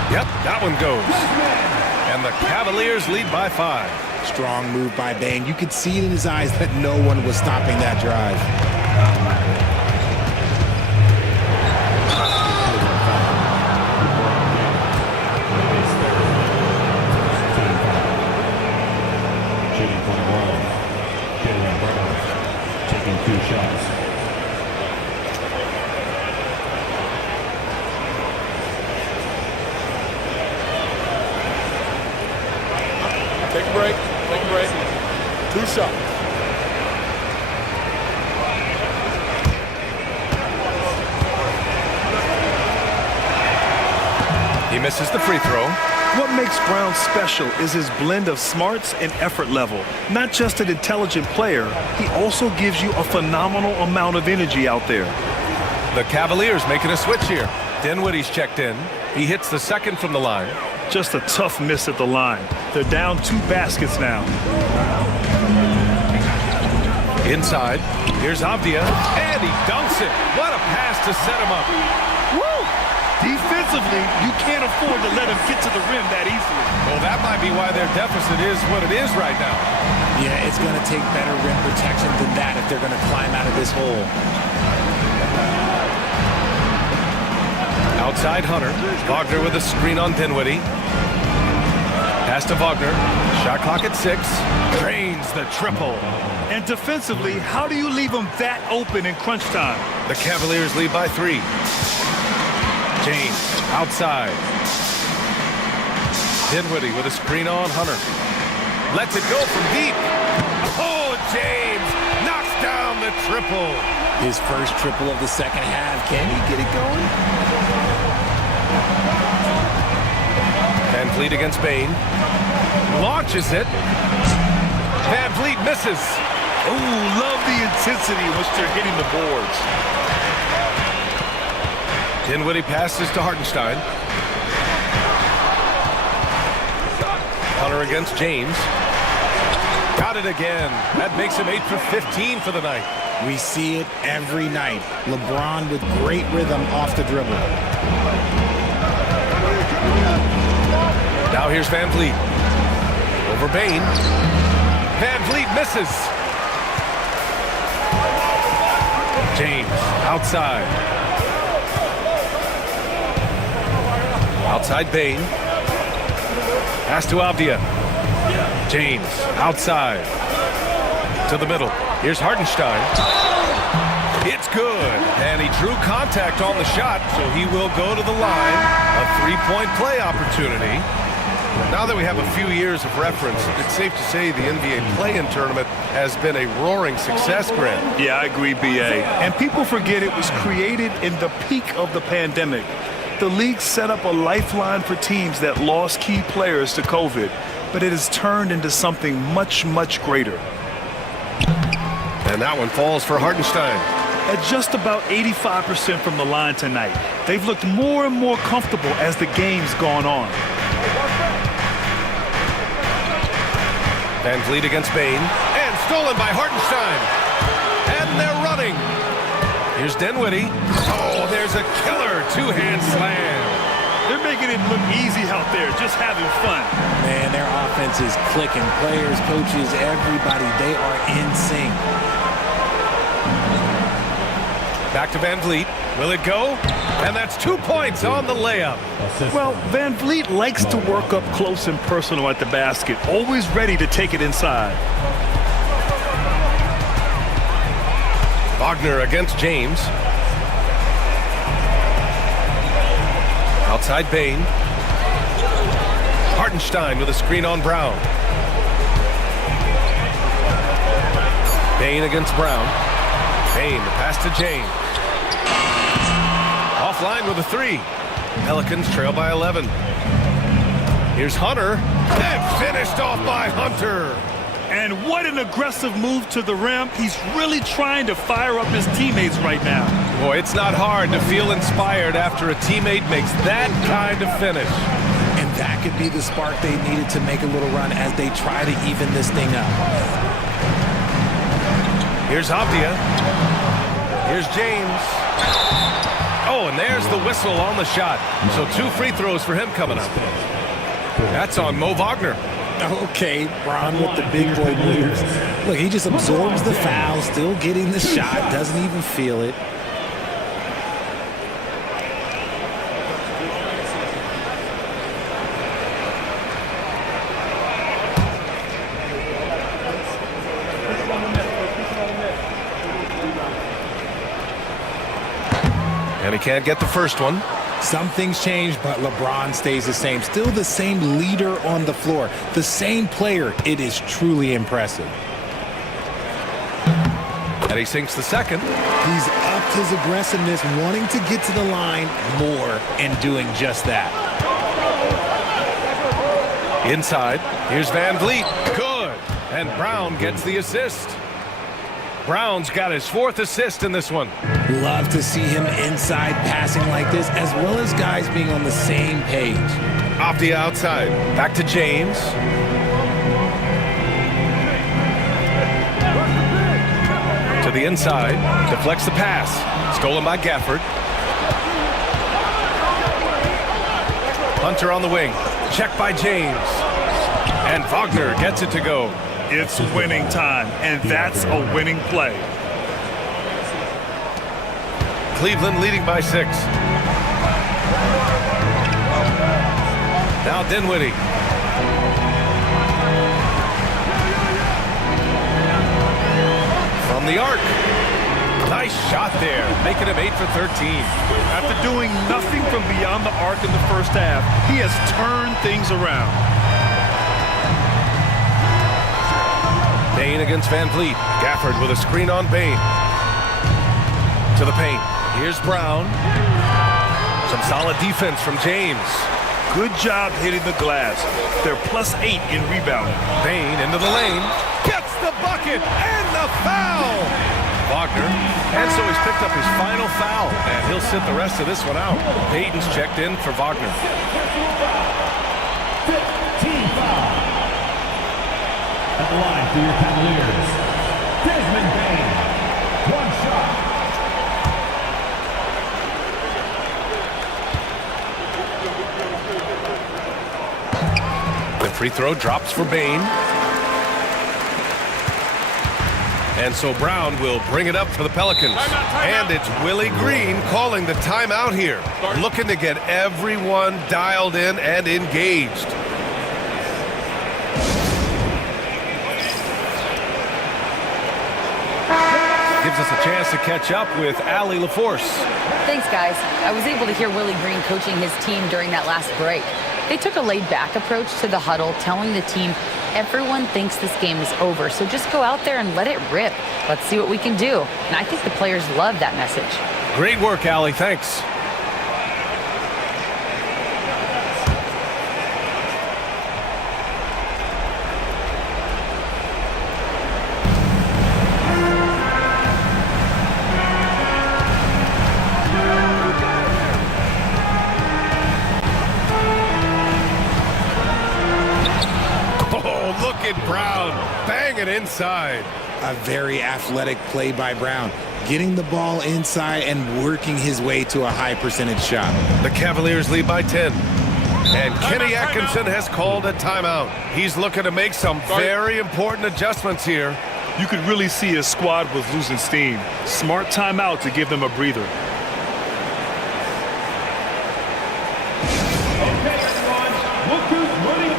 Yep, that one goes. And the Cavaliers lead by 5. Strong move by Bain. You could see it in his eyes that no one was stopping that drive. Shooting from the line, Jaylen Brown taking 2 shots. Take a break. Take a break. 2 shots. He misses the free throw. What makes Brown special is his blend of smarts and effort level. Not just an intelligent player, he also gives you a phenomenal amount of energy out there. The Cavaliers making a switch here. Dinwiddie's checked in. He hits the second from the line. Just a tough miss at the line. They're down 2 baskets now. Inside, here's Avdia, and he dunks it. What a pass to set him up. Woo! Defensively, you can't afford to let him get to the rim that easily. Well, that might be why their deficit is what it is right now. Yeah, it's going to take better rim protection than that if they're going to climb out of this hole. Outside Hunter. Wagner with a screen on Dinwiddie. Pass to Wagner. Shot clock at 6. Drains the triple. And defensively, how do you leave them that open in crunch time? The Cavaliers lead by 3. James outside. Dinwiddie with a screen on Hunter. Lets it go from deep. Oh, James knocks down the triple. His first triple of the second half. Can he get it going? Van Vliet against Bain. Launches it. Van Vliet misses. Oh, love the intensity in which they're hitting the boards. Dinwiddie passes to Hartenstein. Hunter against James. Got it again. That makes him 8 for 15 for the night. We see it every night. LeBron with great rhythm off the dribble. Now here's Van Vliet. Over Bain. Van Vliet misses. James outside. Outside Bain. Pass to Avdia. James outside. To the middle. Here's Hartenstein. It's good. And he drew contact on the shot, so he will go to the line. A 3-point play opportunity. Now that we have a few years of reference, it's safe to say the NBA play-in tournament has been a roaring success, Grant. Yeah, I agree, B.A. And people forget it was created in the peak of the pandemic. The league set up a lifeline for teams that lost key players to COVID, but it has turned into something much, much greater. And that one falls for Hartenstein. At just about 85% from the line tonight, they've looked more and more comfortable as the game's gone on. Van Vliet against Bain. And stolen by Hartenstein. And they're running. Here's Dinwiddie. Oh, there's a killer 2-hand slam. They're making it look easy out there, just having fun. Man, their offense is clicking. Players, coaches, everybody, they are in sync. Back to Van Vliet. Will it go? And that's 2 points on the layup. Well, Van Vliet likes to work up close and personal at the basket, always ready to take it inside. Wagner against James. Outside Bain. Hartenstein with a screen on Brown. Bain against Brown. Bain, the pass to James. Offline with a 3. Pelicans trail by 11. Here's Hunter. And finished off by Hunter. And what an aggressive move to the rim. He's really trying to fire up his teammates right now. Boy, it's not hard to feel inspired after a teammate makes that kind of finish. And that could be the spark they needed to make a little run as they try to even this thing up. Here's Avdia. Here's James. Oh, Oh, and there's the whistle on the shot. So 2 free throws for him coming up. That's on Mo Wagner. Okay, Braun with the big boy moves. Look, he just absorbs the foul, still getting the shot, doesn't even feel it. And he can't get the first one. Some things change, but LeBron stays the same. Still the same leader on the floor. The same player. It is truly impressive. And he sinks the second. He's upped his aggressiveness, wanting to get to the line more and doing just that. Inside. Here's Van Vliet. Good. And Brown gets the assist. Brown's got his 4th assist in this one. Love to see him inside passing like this, as well as guys being on the same page. Off the outside. Back to James. To the inside. Deflects the pass. Stolen by Gafford. Hunter on the wing. Checked by James. And Wagner gets it to go. It's winning time, and that's a winning play. Cleveland leading by 6. Now Dinwiddie. From the arc. Nice shot there, making him 8 for 13. After doing nothing from beyond the arc in the first half, he has turned things around. Bain against Van Vliet. Gafford with a screen on Bain. To the paint. Here's Brown. Some solid defense from James. Good job hitting the glass. They're +8 in rebounding. Bain into the lane. Gets the bucket and the foul. Wagner. And so he's picked up his final foul. And he'll sit the rest of this one out. Payton's checked in for Wagner. 15 foul. At the line for your Cavaliers, Desmond Bain. 1 shot. The free throw drops for Bain. And so Brown will bring it up for the Pelicans. And it's Willie Green calling the timeout here. Looking to get everyone dialed in and engaged. Gives us a chance to catch up with Allie LaForce. Thanks, guys. I was able to hear Willie Green coaching his team during that last break. They took a laid-back approach to the huddle, telling the team everyone thinks this game is over, so just go out there and let it rip. Let's see what we can do. And I think the players love that message. Great work, Allie. Thanks. Brown banging inside. A very athletic play by Brown, getting the ball inside and working his way to a high percentage shot. The Cavaliers lead by 10. And Kenny Atkinson has called a timeout. He's looking to make some very important adjustments here. You could really see his squad was losing steam. Smart timeout to give them a breather. Okay, everyone. Look who's running.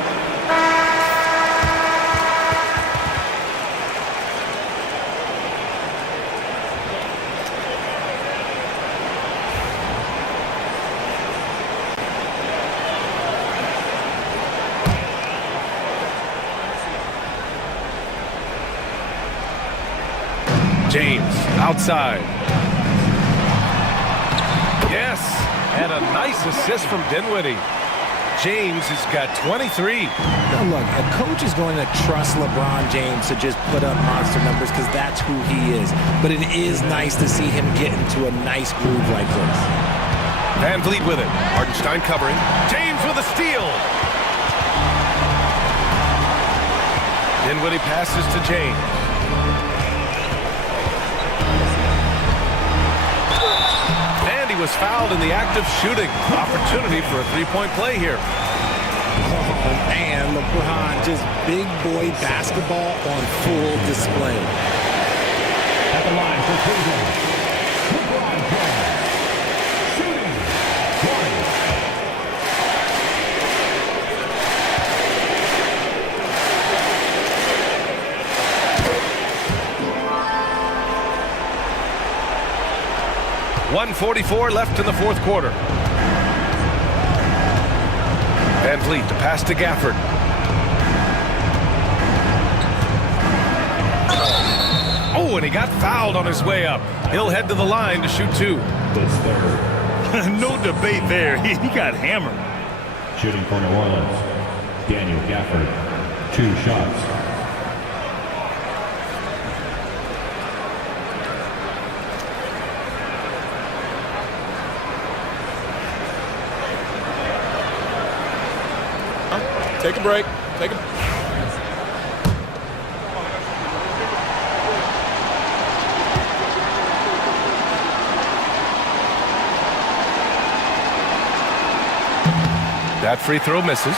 James outside. Yes, and a nice assist from Dinwiddie. James has got 23. Now look, a coach is going to trust LeBron James to just put up monster numbers because that's who he is. But it is nice to see him get into a nice groove like this. Van Vliet with it. Hartenstein covering. James with a steal. Dinwiddie passes to James. was fouled in the act of shooting. Opportunity for a three-point play here. Oh, man, LeBron, just big boy basketball on full display. At the line for Cleveland, LeBron James. Shooting, 1:44 left in the fourth quarter. Van Vliet to pass to Gafford. Oh, and he got fouled on his way up. He'll head to the line to shoot two. No debate there. He got hammered. Shooting for New Orleans, Daniel Gafford. 2 shots. Take a break. Take a. That free throw misses.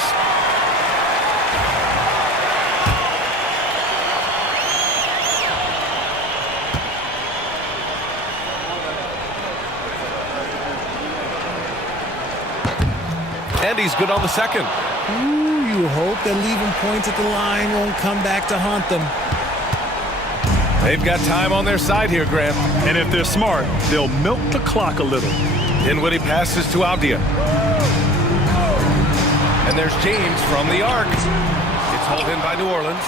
And he's good on the second. Ooh, you hope that leaving points at the line won't come back to haunt them. They've got time on their side here, Grant. And if they're smart, they'll milk the clock a little. Dinwiddie passes to Avdia. And there's James from the arc. It's hauled in by New Orleans.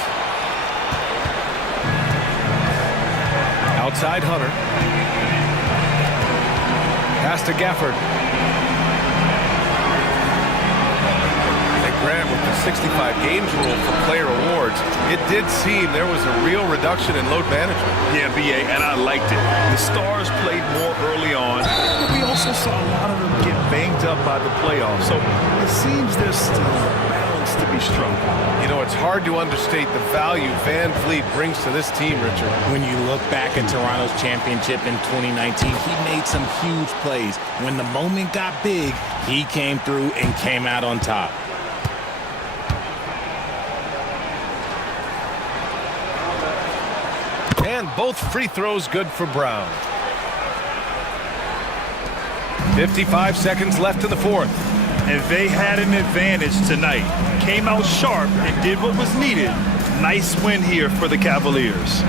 Outside Hunter. Pass to Gafford. Grant, with the 65 games rule for player awards, it did seem there was a real reduction in load management. Yeah, BA, and I liked it. The stars played more early on, but we also saw a lot of them get banged up by the playoffs. So it seems there's still a balance to be struck. You know, it's hard to understate the value Van Vliet brings to this team, Richard. When you look back at Toronto's championship in 2019, he made some huge plays. When the moment got big, he came through and came out on top. And both free throws good for Brown. 55 seconds left in the fourth. And they had an advantage tonight. Came out sharp and did what was needed. Nice win here for the Cavaliers.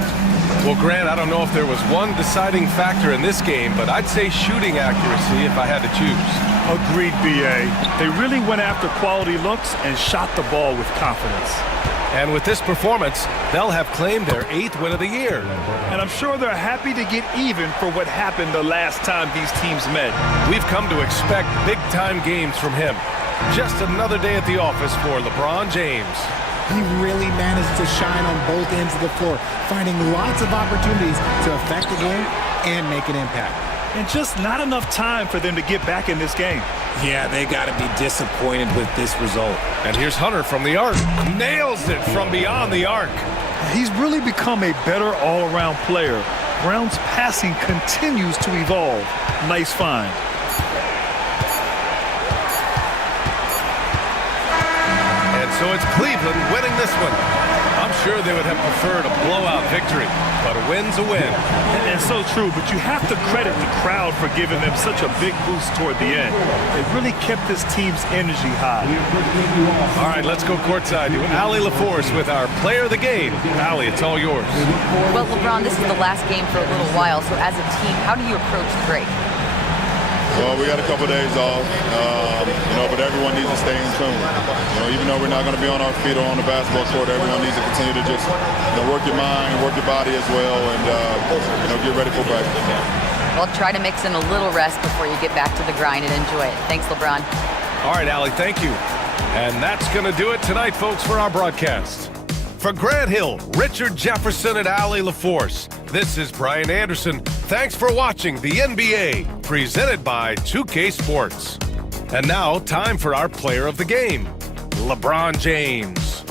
Well, Grant, I don't know if there was one deciding factor in this game, but I'd say shooting accuracy if I had to choose. Agreed, BA. They really went after quality looks and shot the ball with confidence. And with this performance, they'll have claimed their 8th win of the year. And I'm sure they're happy to get even for what happened the last time these teams met. We've come to expect big-time games from him. Just another day at the office for LeBron James. He really managed to shine on both ends of the floor, finding lots of opportunities to affect the game and make an impact. And just not enough time for them to get back in this game. Yeah, they got to be disappointed with this result. And here's Hunter from the arc. Nails it from beyond the arc. He's really become a better all-around player. Brown's passing continues to evolve. Nice find. And so it's Cleveland winning this one. I'm sure they would have preferred a blowout victory, but a win's a win. And so true, but you have to credit the crowd for giving them such a big boost toward the end. It really kept this team's energy high. All right, let's go courtside to Allie LaForce with our player of the game. Allie, it's all yours. Well, LeBron, this is the last game for a little while, so as a team, how do you approach the break? Well, we got a couple days off, but everyone needs to stay in tune. Even though we're not going to be on our feet or on the basketball court, everyone needs to continue to just work your mind, work your body as well, and get ready for practice. Well, try to mix in a little rest before you get back to the grind and enjoy it. Thanks, LeBron. All right, Allie, thank you. And that's going to do it tonight, folks, for our broadcast. For Grant Hill, Richard Jefferson, and Allie LaForce, this is Brian Anderson. Thanks for watching the NBA, presented by 2K Sports. And now, time for our player of the game, LeBron James.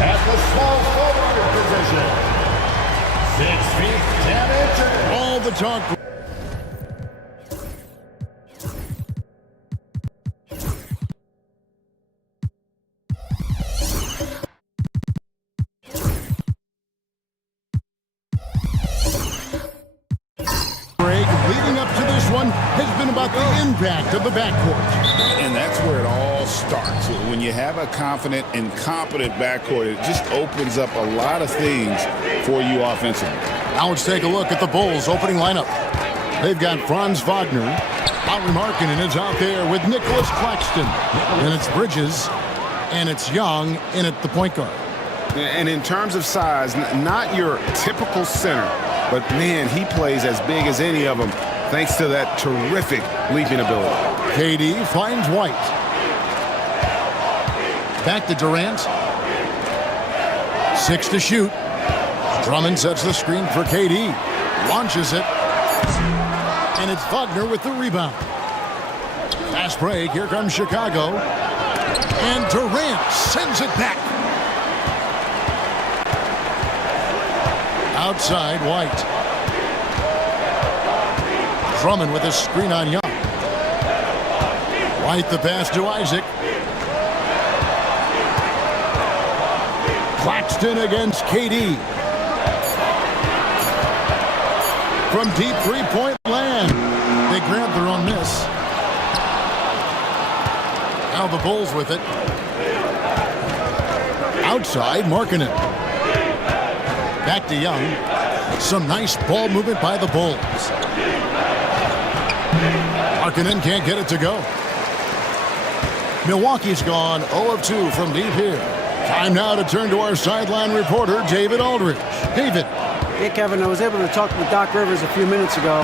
At the small forward position, 6 feet 10 inches. All the talk. Leading up to this one has been about the impact of the backcourt. And that's where it all starts. When you have a confident and competent backcourt, it just opens up a lot of things for you offensively. Now let's take a look at the Bulls' opening lineup. They've got Franz Wagner. Lauri Markkanen is out there with Nicholas Claxton. And it's Bridges, and it's Young in at the point guard. And in terms of size, not your typical center, but man, he plays as big as any of them thanks to that terrific leaping ability. KD finds White. Back to Durant. 6 to shoot. Drummond sets the screen for KD. Launches it. And it's Wagner with the rebound. Fast break. Here comes Chicago. And Durant sends it back. Outside, White. Drummond with a screen on Young. White the pass to Isaac. Claxton against KD. From deep three-point land. They grab their own miss. Now the Bulls with it. Outside, Markkanen. Back to Young. Some nice ball movement by the Bulls. Markkanen can't get it to go. Milwaukee's gone 0 of 2 from deep here. Time now to turn to our sideline reporter, David Aldridge. David. Hey, Kevin, I was able to talk with Doc Rivers a few minutes ago.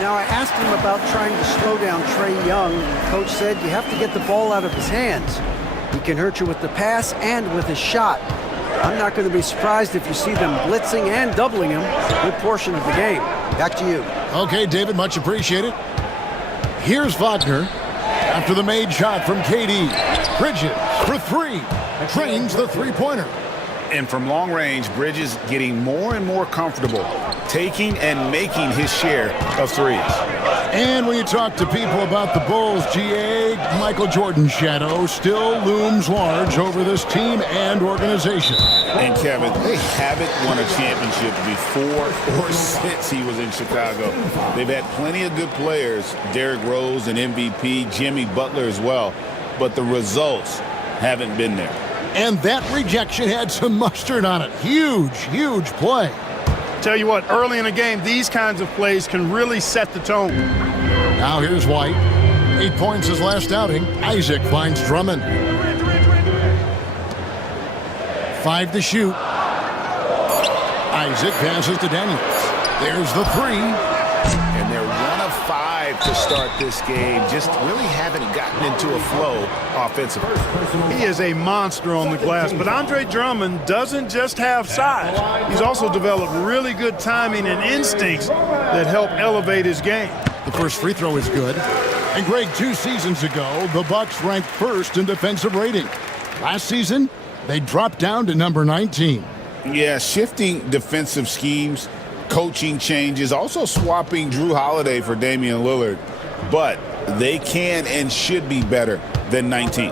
Now, I asked him about trying to slow down Trae Young. Coach said you have to get the ball out of his hands. He can hurt you with the pass and with his shot. I'm not going to be surprised if you see them blitzing and doubling him a good portion of the game. Back to you. Okay, David, much appreciated. Here's Wagner after the made shot from KD. Bridges for 3. Trains the three-pointer. And from long range, Bridges getting more and more comfortable taking and making his share of threes. And when you talk to people about the Bulls, GA, Michael Jordan's shadow still looms large over this team and organization. And Kevin, they haven't won a championship before or since he was in Chicago. They've had plenty of good players, Derrick Rose and MVP, Jimmy Butler as well, but the results haven't been there. And that rejection had some mustard on it. Huge, huge play. Tell you what, early in a game, these kinds of plays can really set the tone. Now here's White. 8 points his last outing. Isaac finds Drummond. 5 to shoot. Isaac passes to Daniels. There's the 3. And they're 1 of 5 to start this game. Just really haven't gotten into a flow offensively. He is a monster on the glass, but Andre Drummond doesn't just have size. He's also developed really good timing and instincts that help elevate his game. The first free throw is good. And Greg, 2 seasons ago, the Bucks ranked first in defensive rating. Last season, they dropped down to number 19. Yeah, shifting defensive schemes, coaching changes, also swapping Drew Holiday for Damian Lillard. But they can and should be better than 19.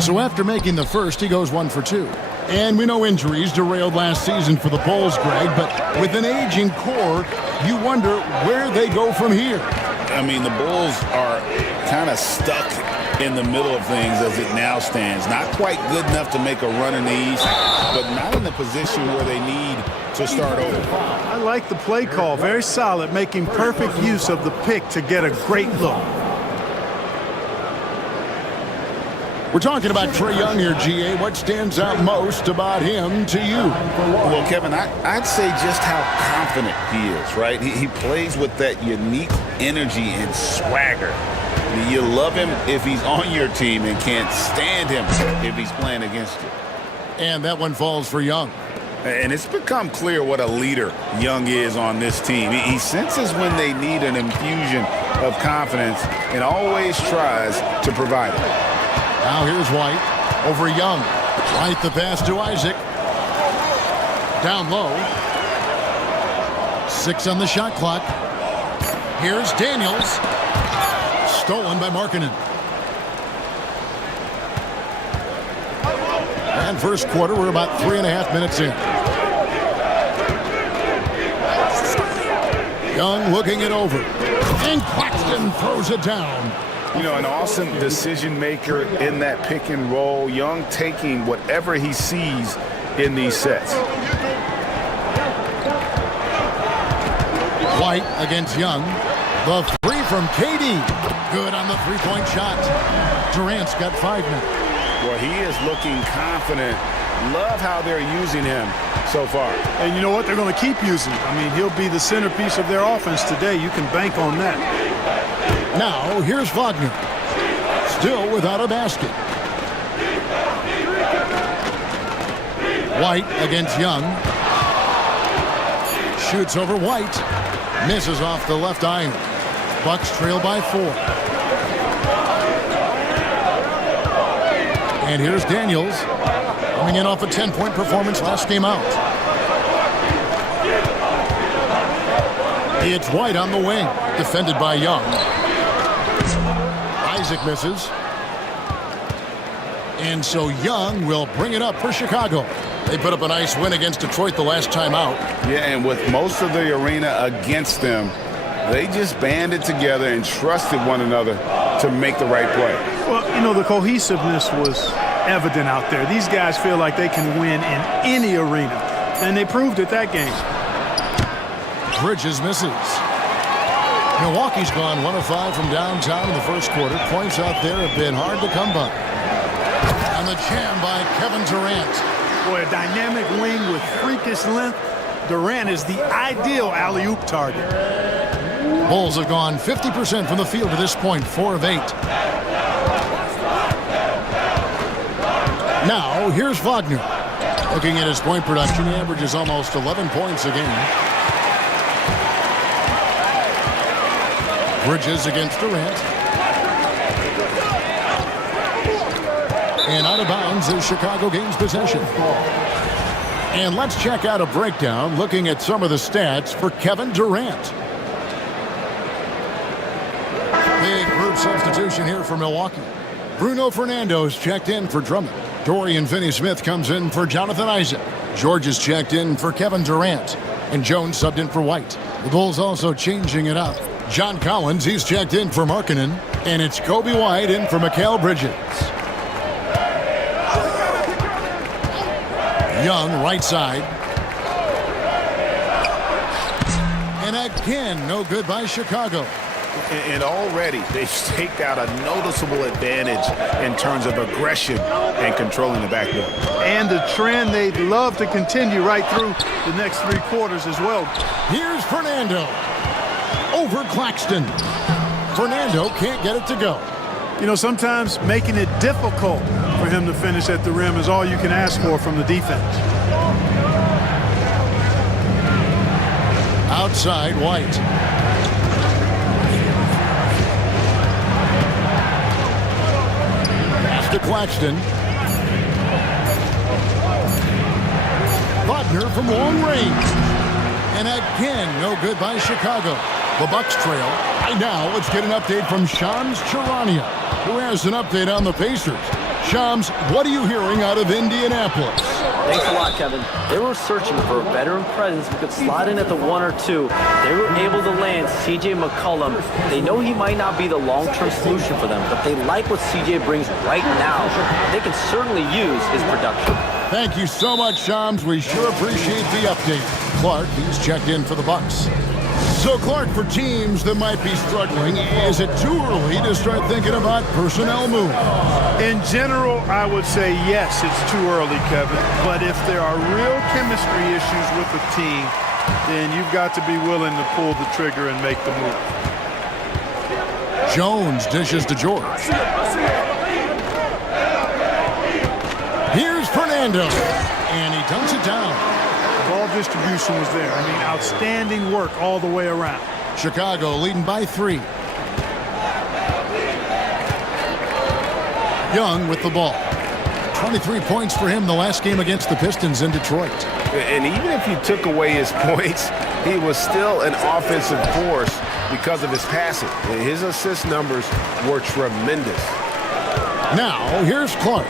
So after making the first, he goes 1 for 2. And we know injuries derailed last season for the Bulls, Greg, but with an aging core, you wonder where they go from here. I mean, the Bulls are kind of stuck in the middle of things as it now stands. Not quite good enough to make a run in the East, but not in the position where they need to start over. I like the play call. Very solid, making perfect use of the pick to get a great look. We're talking about Trae Young here, GA. What stands out most about him to you? Well, Kevin, I'd say just how confident he is, right? He plays with that unique energy and swagger. You love him if he's on your team and can't stand him if he's playing against you. And that one falls for Young. And it's become clear what a leader Young is on this team. He senses when they need an infusion of confidence and always tries to provide it. Now here's White over Young. White the pass to Isaac. Down low. 6 on the shot clock. Here's Daniels. Stolen by Markkanen. And first quarter, we're about 3.5 minutes in. Young looking it over. And Claxton throws it down. You know, an awesome decision maker in that pick and roll. Young taking whatever he sees in these sets. White against Young. The three from KD. Good on the three-point shot. Durant's got 5 minutes. Well, he is looking confident. Love how they're using him so far. And you know what? They're going to keep using him. I mean, he'll be the centerpiece of their offense today. You can bank on that. Now, here's Wagner. Still without a basket. White against Young. Shoots over White. Misses off the left iron. Bucks trail by 4. And here's Daniels. Coming in off a 10-point performance last game out. It's White on the wing. Defended by Young. Isaac misses. And so Young will bring it up for Chicago. They put up a nice win against Detroit the last time out. Yeah, and with most of the arena against them, they just banded together and trusted one another to make the right play. Well, you know, the cohesiveness was evident out there. These guys feel like they can win in any arena, and they proved it that game. Bridges misses. Milwaukee's gone 1 of 5 from downtown in the first quarter. Points out there have been hard to come by. And the jam by Kevin Durant. Boy, a dynamic wing with freakish length. Durant is the ideal alley-oop target. Bulls have gone 50% from the field to this point, 4 of 8. Now, here's Wagner. Looking at his point production, he averages almost 11 points a game. Bridges against Durant. And out of bounds as Chicago gains possession. And let's check out a breakdown looking at some of the stats for Kevin Durant. Big group substitution here for Milwaukee. Bruno Fernando's checked in for Drummond. Dorian Finney-Smith comes in for Jonathan Isaac. George is checked in for Kevin Durant. And Jones subbed in for White. The Bulls also changing it up. John Collins, he's checked in for Markkanen. And it's Kobe White in for Mikal Bridges. Young, right side. And again, no good by Chicago. And already they've staked out a noticeable advantage in terms of aggression and controlling the backboard. And the trend they'd love to continue right through the next 3 quarters as well. Here's Fernando. Over Claxton. Fernando can't get it to go. You know, sometimes making it difficult for him to finish at the rim is all you can ask for from the defense. Outside, White. Pass to Claxton. Wagner from long range. And again, no good by Chicago. The Bucks trail. Right now, let's get an update from Shams Charania, who has an update on the Pacers. Shams, what are you hearing out of Indianapolis? Thanks a lot, Kevin. They were searching for a veteran presence who could slot in at the 1 or 2. They were able to land C.J. McCollum. They know he might not be the long-term solution for them, but they like what C.J. brings right now. They can certainly use his production. Thank you so much, Shams. We sure appreciate the update. Clark, he's checked in for the Bucks. So, Clark, for teams that might be struggling, is it too early to start thinking about personnel moves? In general, I would say yes, it's too early, Kevin. But if there are real chemistry issues with the team, then you've got to be willing to pull the trigger and make the move. Jones dishes to George. Here's Fernando, and he dunks it down. Ball distribution was there. I mean, outstanding work all the way around. Chicago leading by 3. Young with the ball. 23 points for him the last game against the Pistons in Detroit. And even if you took away his points, he was still an offensive force because of his passing. His assist numbers were tremendous. Now, here's Clark.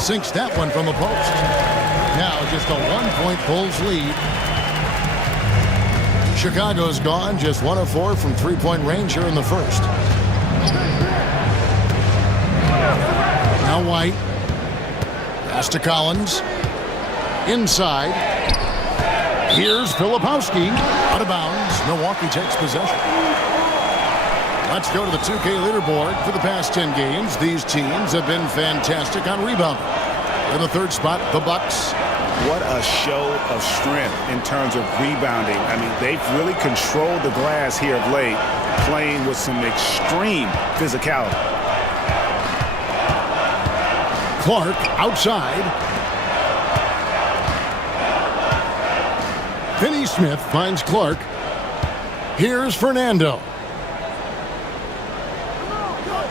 Sinks that one from the post. Now just a 1-point Bulls lead. Chicago's gone just 1 of 4 from 3-point range here in the first. Now White. Pass to Collins. Inside. Here's Filipowski. Out of bounds. Milwaukee takes possession. Let's go to the 2K leaderboard. For the past 10 games, these teams have been fantastic on rebounding. In the third spot, the Bucks. What a show of strength in terms of rebounding. I mean, they've really controlled the glass here of late, playing with some extreme physicality. Clark outside. Finney Smith finds Clark. Here's Fernando.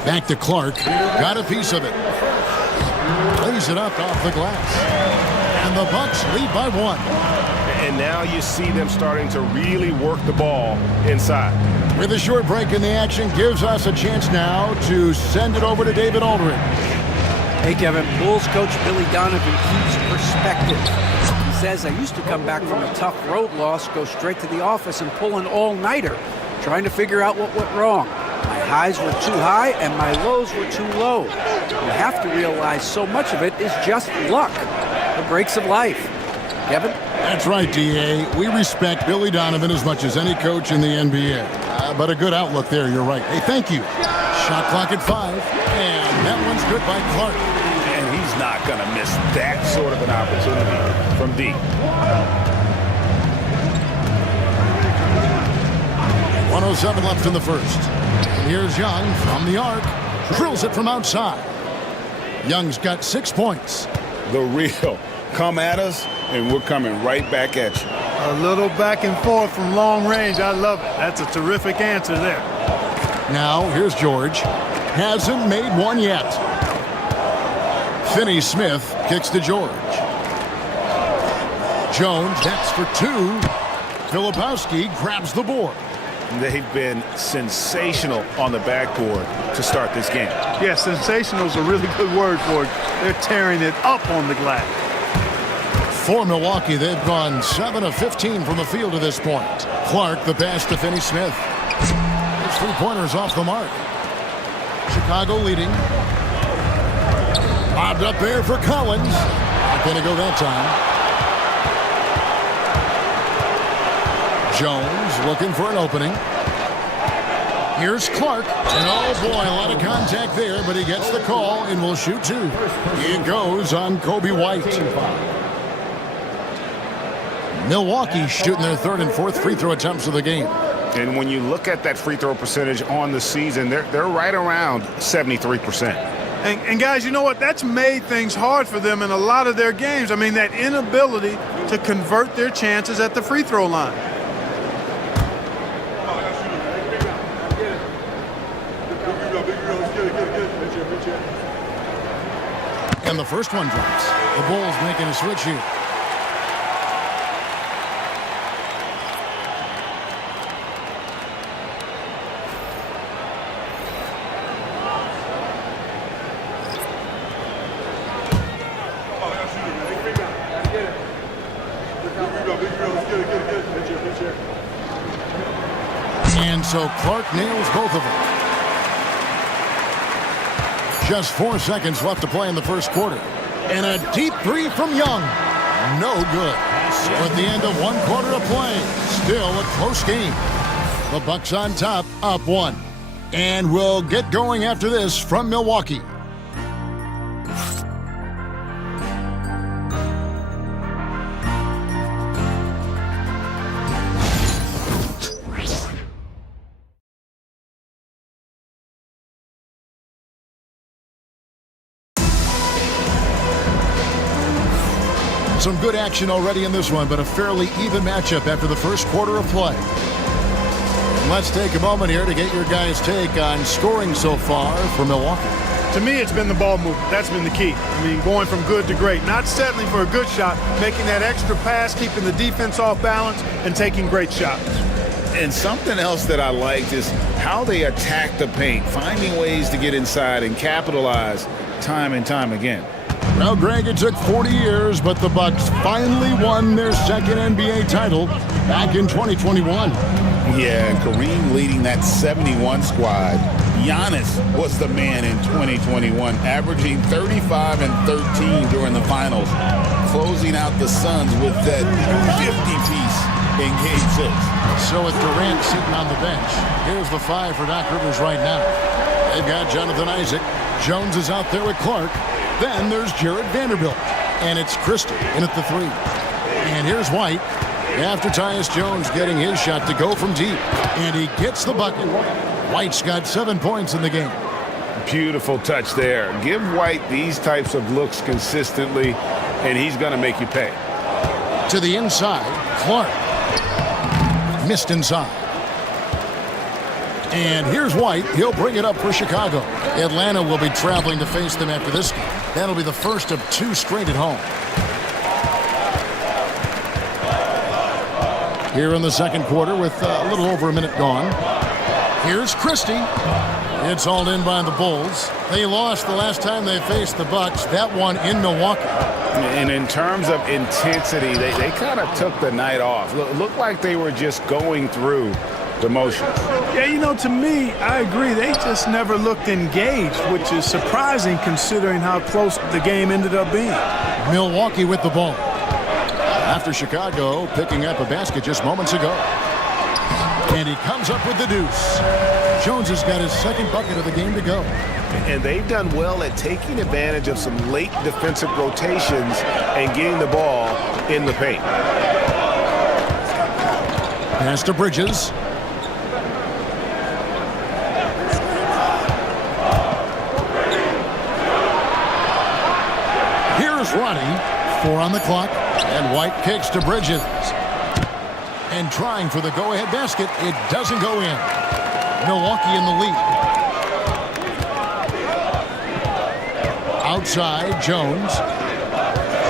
Back to Clark. Got a piece of it. Plays it up off the glass. And the Bucks lead by 1. And now you see them starting to really work the ball inside. With a short break in the action, gives us a chance now to send it over to David Aldridge. Hey, Kevin, Bulls coach Billy Donovan keeps perspective. He says, I used to come back from a tough road loss, go straight to the office and pull an all-nighter, trying to figure out what went wrong. My highs were too high and my lows were too low. You have to realize so much of it is just luck, the breaks of life. Kevin? That's right, D.A. We respect Billy Donovan as much as any coach in the NBA. But a good outlook there, you're right. Hey, thank you. Shot clock at 5, and that one's good by Clark. And he's not going to miss that sort of an opportunity from deep. 1:07 left in the first. And here's Young from the arc. Drills it from outside. Young's got 6 points. The real. Come at us, and we're coming right back at you. A little back and forth from long range. I love it. That's a terrific answer there. Now, here's George. Hasn't made one yet. Finney Smith kicks to George. Jones, that's for 2. Filipowski grabs the board. They've been sensational on the backboard to start this game. Yeah, sensational is a really good word for it. They're tearing it up on the glass. For Milwaukee, they've gone 7 of 15 from the field to this point. Clark, the pass to Finney Smith. His 3-pointers off the mark. Chicago leading. Bobbed up there for Collins. Not going to go that time. Jones looking for an opening. Here's Clark. And oh boy, a lot of contact there, but he gets the call and will shoot 2. It goes on Kobe White. Milwaukee shooting their 3rd and 4th free throw attempts of the game. And when you look at that free throw percentage on the season, they're right around 73%. And guys, you know what? That's made things hard for them in a lot of their games. I mean, that inability to convert their chances at the free throw line. And the first one drops. The Bulls making a switch here. And so Clark nails both of them. Just 4 seconds left to play in the first quarter. And a deep three from Young. No good. So at the end of 1 quarter of play, still a close game. The Bucks on top, up 1. And we'll get going after this from Milwaukee. Some good action already in this one, but a fairly even matchup after the first quarter of play. Let's take a moment here to get your guys' take on scoring so far for Milwaukee. To me, it's been the ball movement. That's been the key. I mean, going from good to great. Not settling for a good shot, making that extra pass, keeping the defense off balance, and taking great shots. And something else that I liked is how they attack the paint, finding ways to get inside and capitalize time and time again. Well, Greg, it took 40 years, but the Bucks finally won their second NBA title back in 2021. Yeah, and Kareem leading that 71 squad. Giannis was the man in 2021, averaging 35 and 13 during the finals, closing out the Suns with that 50-piece in Game 6. So with Durant sitting on the bench, here's the 5 for Doc Rivers right now. They've got Jonathan Isaac. Jones is out there with Clark. Then there's Jared Vanderbilt. And it's Christie in at the 3. And here's White. After Tyus Jones getting his shot to go from deep. And he gets the bucket. White's got 7 points in the game. Beautiful touch there. Give White these types of looks consistently, and he's going to make you pay. To the inside, Clark. Missed inside. And here's White. He'll bring it up for Chicago. Atlanta will be traveling to face them after this game. That'll be the first of 2 straight at home. Here in the second quarter with a little over a minute gone. Here's Christie. It's hauled in by the Bulls. They lost the last time they faced the Bucks. That one in Milwaukee. And in terms of intensity, they kind of took the night off. Looked like they were just going through the motions. Yeah, you know, to me, I agree. They just never looked engaged, which is surprising considering how close the game ended up being. Milwaukee with the ball. After Chicago picking up a basket just moments ago. And he comes up with the deuce. Jones has got his second bucket of the game to go. And they've done well at taking advantage of some late defensive rotations and getting the ball in the paint. Pass to Bridges. Here's Ronnie. 4 on the clock. And White kicks to Bridges. And trying for the go-ahead basket. It doesn't go in. Milwaukee in the lead. Outside, Jones.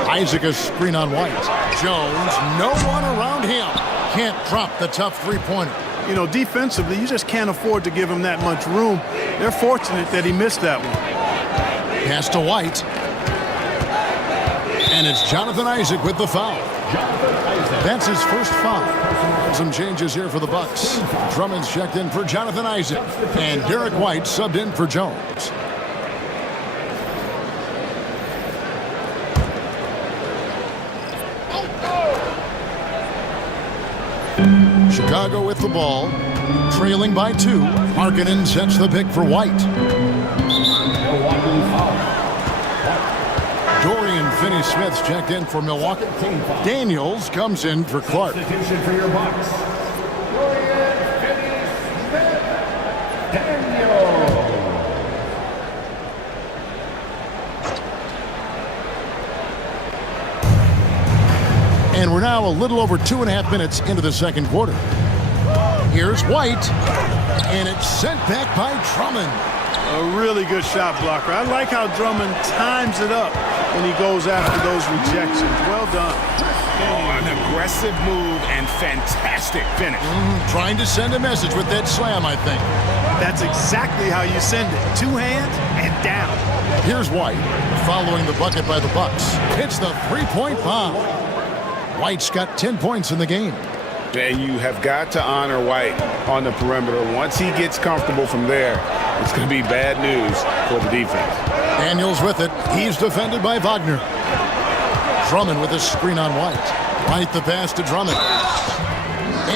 Isaac a screen on White. Jones, no one around him. Can't drop the tough three-pointer. You know, defensively, you just can't afford to give him that much room. They're fortunate that he missed that one. Pass to White. And it's Jonathan Isaac with the foul. That's his first foul. Some changes here for the Bucks. Drummond's checked in for Jonathan Isaac. And Derek White subbed in for Jones. Chicago with the ball. Trailing by 2. Markkanen sets the pick for White. Dorian Finney-Smith's checked in for Milwaukee. Daniels comes in for Clark. Substitution for your Bucks. Dorian Finney-Smith. Daniels. And we're now a little over 2.5 minutes into the second quarter. Here's White. And it's sent back by Drummond. A really good shot blocker. I like how Drummond times it up when he goes after those rejections. Well done. Oh, an aggressive move and fantastic finish. Trying to send a message with that slam, I think. That's exactly how you send it. 2 hands and down. Here's White, following the bucket by the Bucks. Hits the three-point bomb. White's got 10 points in the game. And you have got to honor White on the perimeter. Once he gets comfortable from there, it's going to be bad news for the defense. Daniels with it. He's defended by Wagner. Drummond with a screen on White. White the pass to Drummond.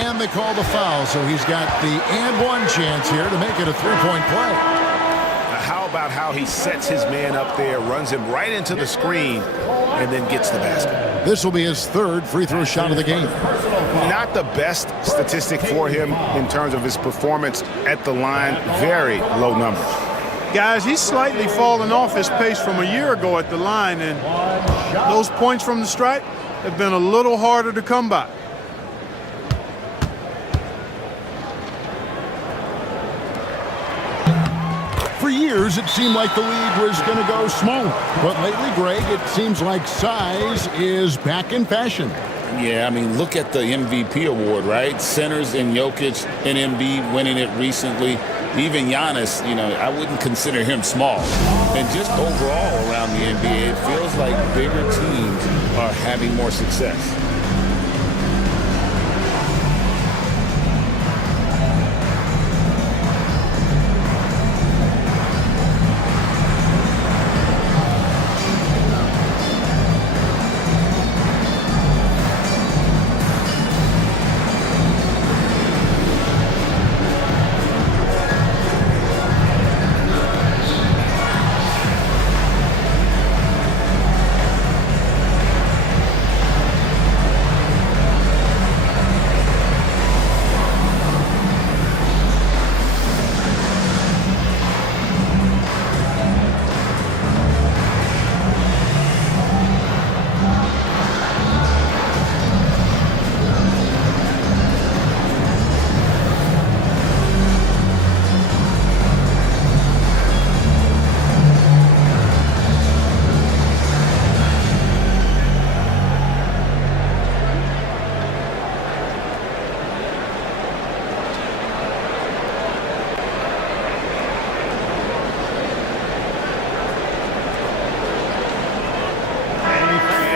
And they call the foul, so he's got the and one chance here to make it a three-point play. How about how he sets his man up there, runs him right into the screen, and then gets the basket. This will be his third free throw shot of the game. Not the best statistic for him in terms of his performance at the line. Very low numbers. Guys, he's slightly fallen off his pace from a year ago at the line, and those points from the stripe have been a little harder to come by. For years, it seemed like the league was going to go smaller. But lately, Greg, it seems like size is back in fashion. Yeah, I mean, look at the MVP award, right? Centers and Jokic and Embiid winning it recently. Even Giannis, I wouldn't consider him small. And just overall around the NBA, it feels like bigger teams are having more success.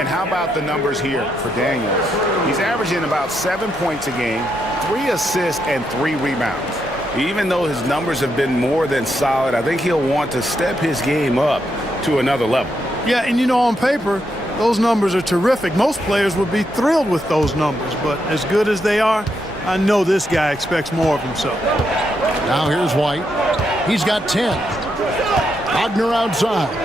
How about the numbers here for Daniels? He's averaging about 7 points a game, 3 assists, and 3 rebounds. Even though his numbers have been more than solid, I think he'll want to step his game up to another level. Yeah, and on paper, those numbers are terrific. Most players would be thrilled with those numbers, but as good as they are, I know this guy expects more of himself. Now here's White. He's got 10. Wagner outside.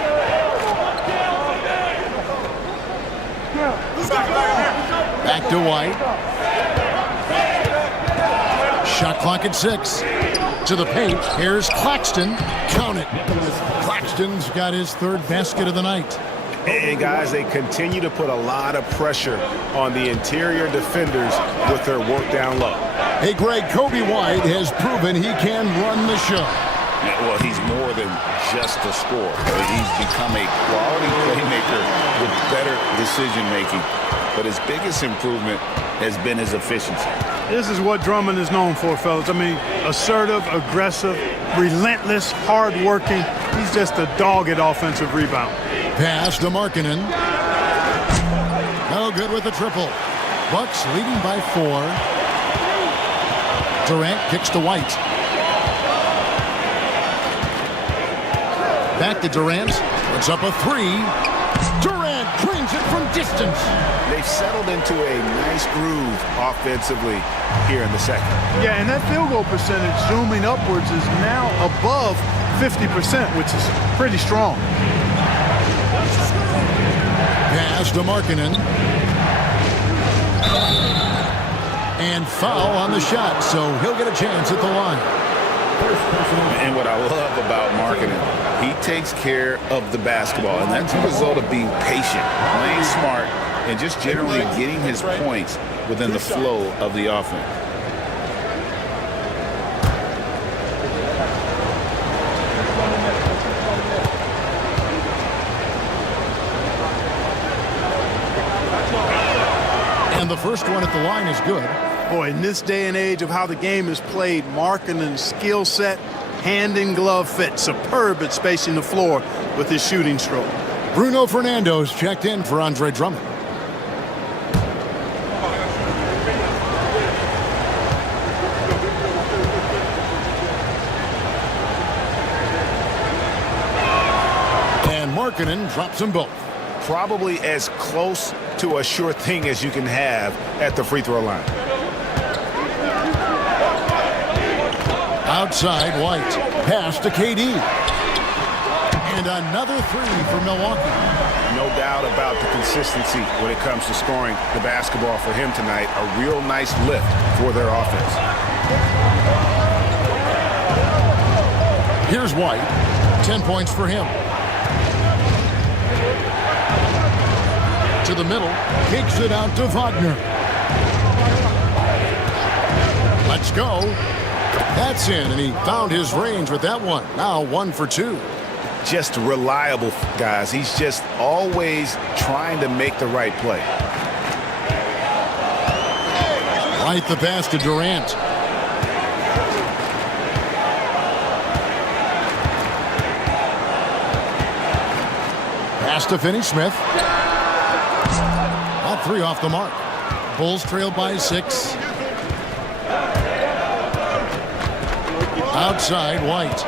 Back to White. Shot clock at 6. To the paint. Here's Claxton. Count it. Claxton's got his third basket of the night. And guys, they continue to put a lot of pressure on the interior defenders with their work down low. Hey, Greg, Kobe White has proven he can run the show. Well, he's more than just a scorer. He's become a quality playmaker with better decision-making. But his biggest improvement has been his efficiency. This is what Drummond is known for, fellas. I mean, assertive, aggressive, relentless, hard-working. He's just a dogged offensive rebound. Pass to Markkanen. No good with the triple. Bucks leading by 4. Durant kicks to White. Back to Durant. Puts up a 3. Durant drains it from distance. They've settled into a nice groove offensively here in the second. Yeah, and that field goal percentage zooming upwards is now above 50%, which is pretty strong. Pass to Markkanen. And foul on the shot, so he'll get a chance at the line. And what I love about Markkanen, he takes care of the basketball, and that's a result of being patient, playing smart, and just generally getting his points within the flow of the offense. And the first one at the line is good. Boy, in this day and age of how the game is played, Markkanen's skill set, hand in glove fit, superb at spacing the floor with his shooting stroke. Bruno Fernando's checked in for Andre Drummond. Markkanen drops them both. Probably as close to a sure thing as you can have at the free throw line. Outside, White. Pass to KD. And another three for Milwaukee. No doubt about the consistency when it comes to scoring the basketball for him tonight. A real nice lift for their offense. Here's White. 10 points for him. To the middle. Kicks it out to Wagner. Let's go. That's in, and he found his range with that one. Now 1 for 2. Just reliable, guys. He's just always trying to make the right play. Right the pass to Durant. Pass to Finney-Smith. All 3 off the mark. Bulls trail by 6. Outside, White.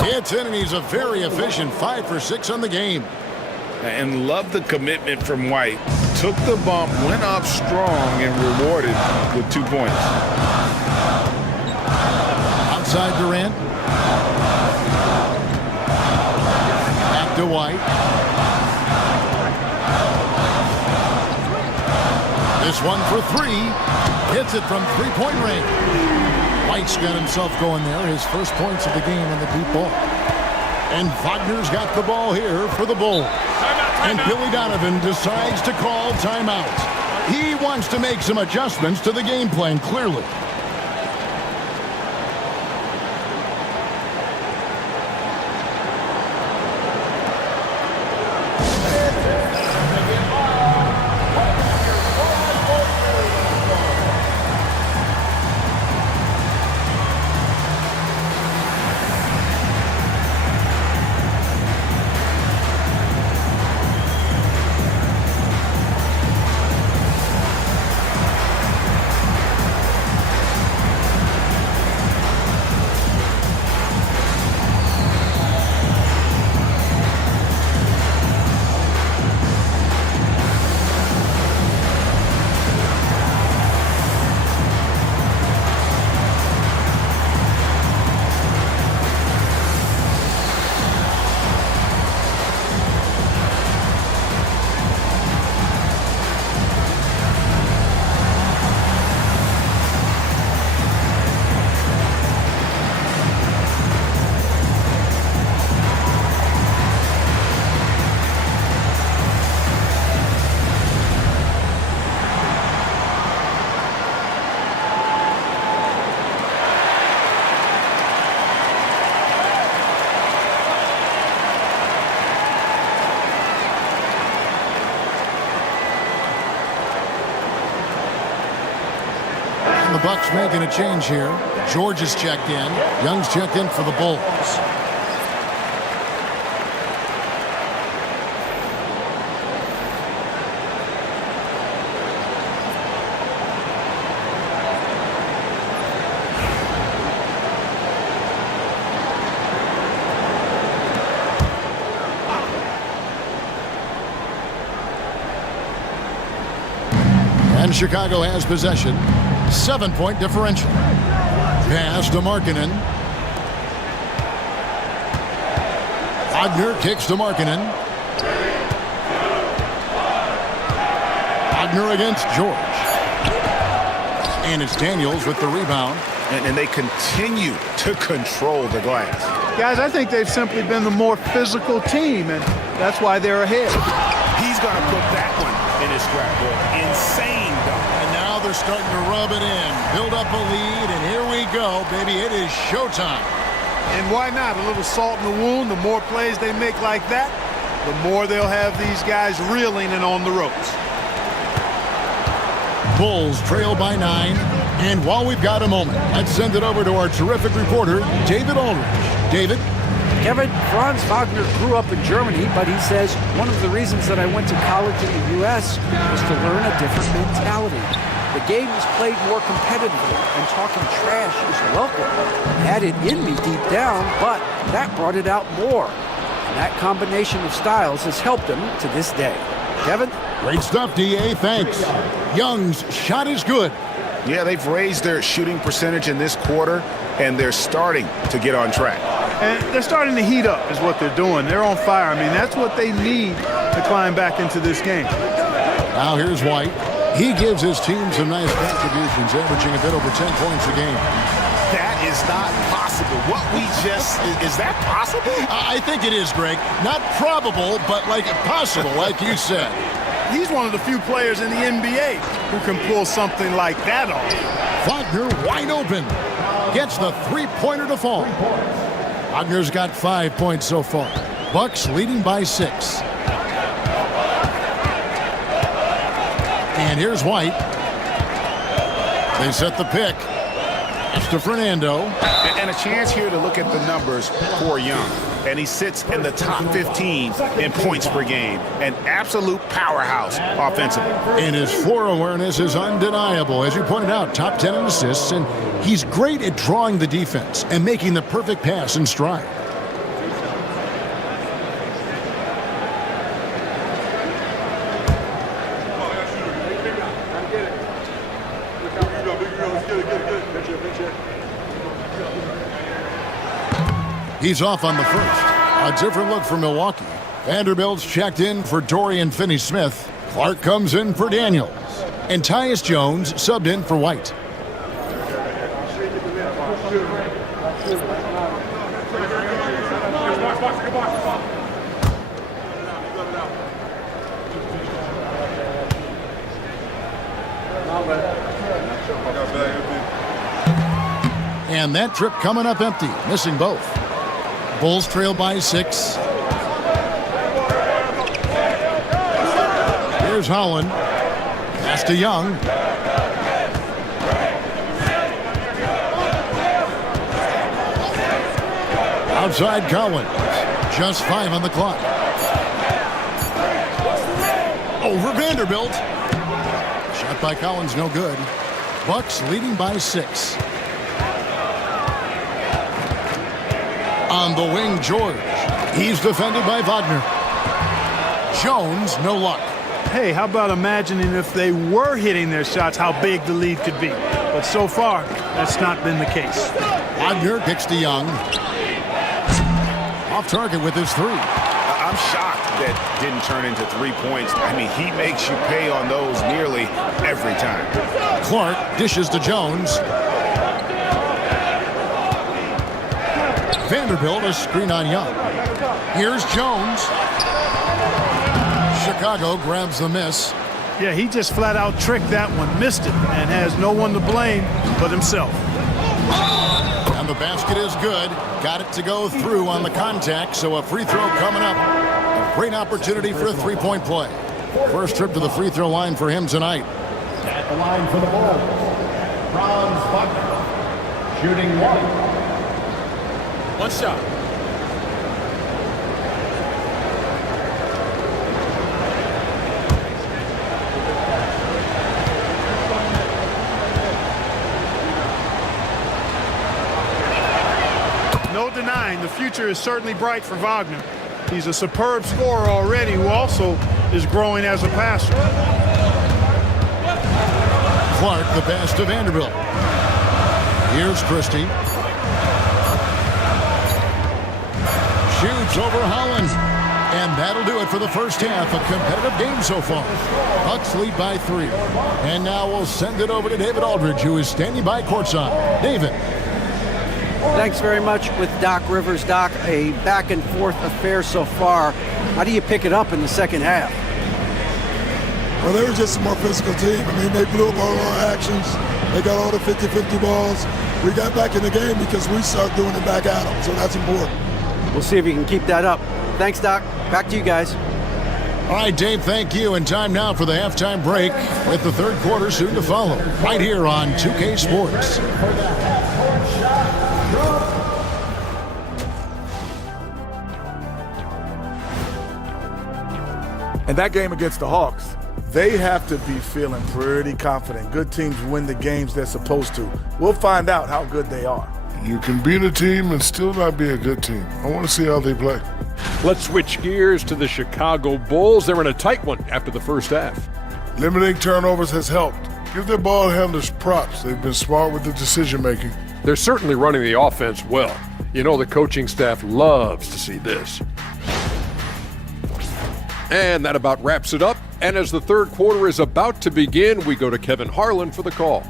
Gets in, and he's a very efficient 5 for 6 on the game. And love the commitment from White. Took the bump, went up strong, and rewarded with 2 points. Outside Durant. Back to White. This one for 3. Hits it from 3-point range. White's got himself going there. His first points of the game on the deep ball. And Wagner's got the ball here for the Bulls. And Billy Donovan decides to call timeout. He wants to make some adjustments to the game plan, clearly. The Bucks making a change here. George is checked in. Young's checked in for the Bulls. And Chicago has possession. 7-point differential. Pass to Markkanen. Wagner kicks to Markkanen. Wagner against George. And it's Daniels with the rebound. And they continue to control the glass. Guys, I think they've simply been the more physical team, and that's why they're ahead. He's going to put that one in his scrapbook. Insane dunk. And now they're starting to rub it in. Build up a lead, and here we go, baby. It is showtime. And why not? A little salt in the wound. The more plays they make like that, the more they'll have these guys reeling and on the ropes. Bulls trail by 9. And while we've got a moment, let's send it over to our terrific reporter, David Aldridge. David? Kevin, Franz Wagner grew up in Germany, but he says one of the reasons that I went to college in the U.S. was to learn a different mentality. The game is played more competitively, and talking trash is welcome. I had it in me deep down, but that brought it out more. And that combination of styles has helped him to this day. Kevin? Great stuff, D.A. Thanks. Young's shot is good. Yeah, they've raised their shooting percentage in this quarter, and they're starting to get on track. And they're starting to heat up is what they're doing. They're on fire. I mean, that's what they need to climb back into this game. Now here's White. He gives his team some nice contributions, averaging a bit over 10 points a game. That is not possible. What we just, is that possible? I think it is, Greg. Not probable, but like possible, like you said. He's one of the few players in the NBA who can pull something like that off. Wagner wide open. Gets the three-pointer to fall. Wagner's got 5 points so far. Bucks leading by 6. And here's White. They set the pick. It's to Fernando. And a chance here to look at the numbers for Young. And he sits in the top 15 in points per game. An absolute powerhouse offensively. And his floor awareness is undeniable. As you pointed out, top 10 in assists. And he's great at drawing the defense and making the perfect pass in stride. He's off on the first. A different look for Milwaukee. Vanderbilt's checked in for Dorian Finney-Smith. Clark comes in for Daniels. And Tyus Jones subbed in for White. And that trip coming up empty, missing both. Bulls trail by 6. Here's Holland. Pass to Young. Outside Collins. Just 5 on the clock. Over Vanderbilt. Shot by Collins, no good. Bucks leading by 6. On the wing, George. He's defended by Wagner. Jones, no luck. Hey, how about imagining if they were hitting their shots, how big the lead could be. But so far, that's not been the case. Wagner kicks to Young. Off target with his 3. I'm shocked that didn't turn into 3 points. I mean, he makes you pay on those nearly every time. Clark dishes to Jones. Vanderbilt, a screen on Young. Here's Jones. Chicago grabs the miss. Yeah, he just flat out tricked that one, missed it, and has no one to blame but himself. And the basket is good. Got it to go through on the contact, so a free throw coming up. A great opportunity for a three-point play. First trip to the free throw line for him tonight. At the line for the Bulls, Franz Wagner, shooting 1. One shot. No denying, the future is certainly bright for Wagner. He's a superb scorer already who also is growing as a passer. Clark, the pass to Vanderbilt. Here's Christie. Shoots over Holland. And that'll do it for the first half. A competitive game so far. Bucks lead by 3. And now we'll send it over to David Aldridge, who is standing by courtside. David. Thanks very much with Doc Rivers. Doc, a back-and-forth affair so far. How do you pick it up in the second half? Well, they were just a more physical team. I mean, they blew up all our actions. They got all the 50-50 balls. We got back in the game because we started doing it back at them, so that's important. We'll see if you can keep that up. Thanks, Doc. Back to you guys. All right, Dave, thank you. And time now for the halftime break with the third quarter soon to follow. Right here on 2K Sports. And that game against the Hawks, they have to be feeling pretty confident. Good teams win the games they're supposed to. We'll find out how good they are. You can beat a team and still not be a good team. I want to see how they play. Let's switch gears to the Chicago Bulls. They're in a tight one after the first half. Limiting turnovers has helped. Give their ball handlers props. They've been smart with the decision-making. They're certainly running the offense well. You know the coaching staff loves to see this. And that about wraps it up. And as the third quarter is about to begin, we go to Kevin Harlan for the call.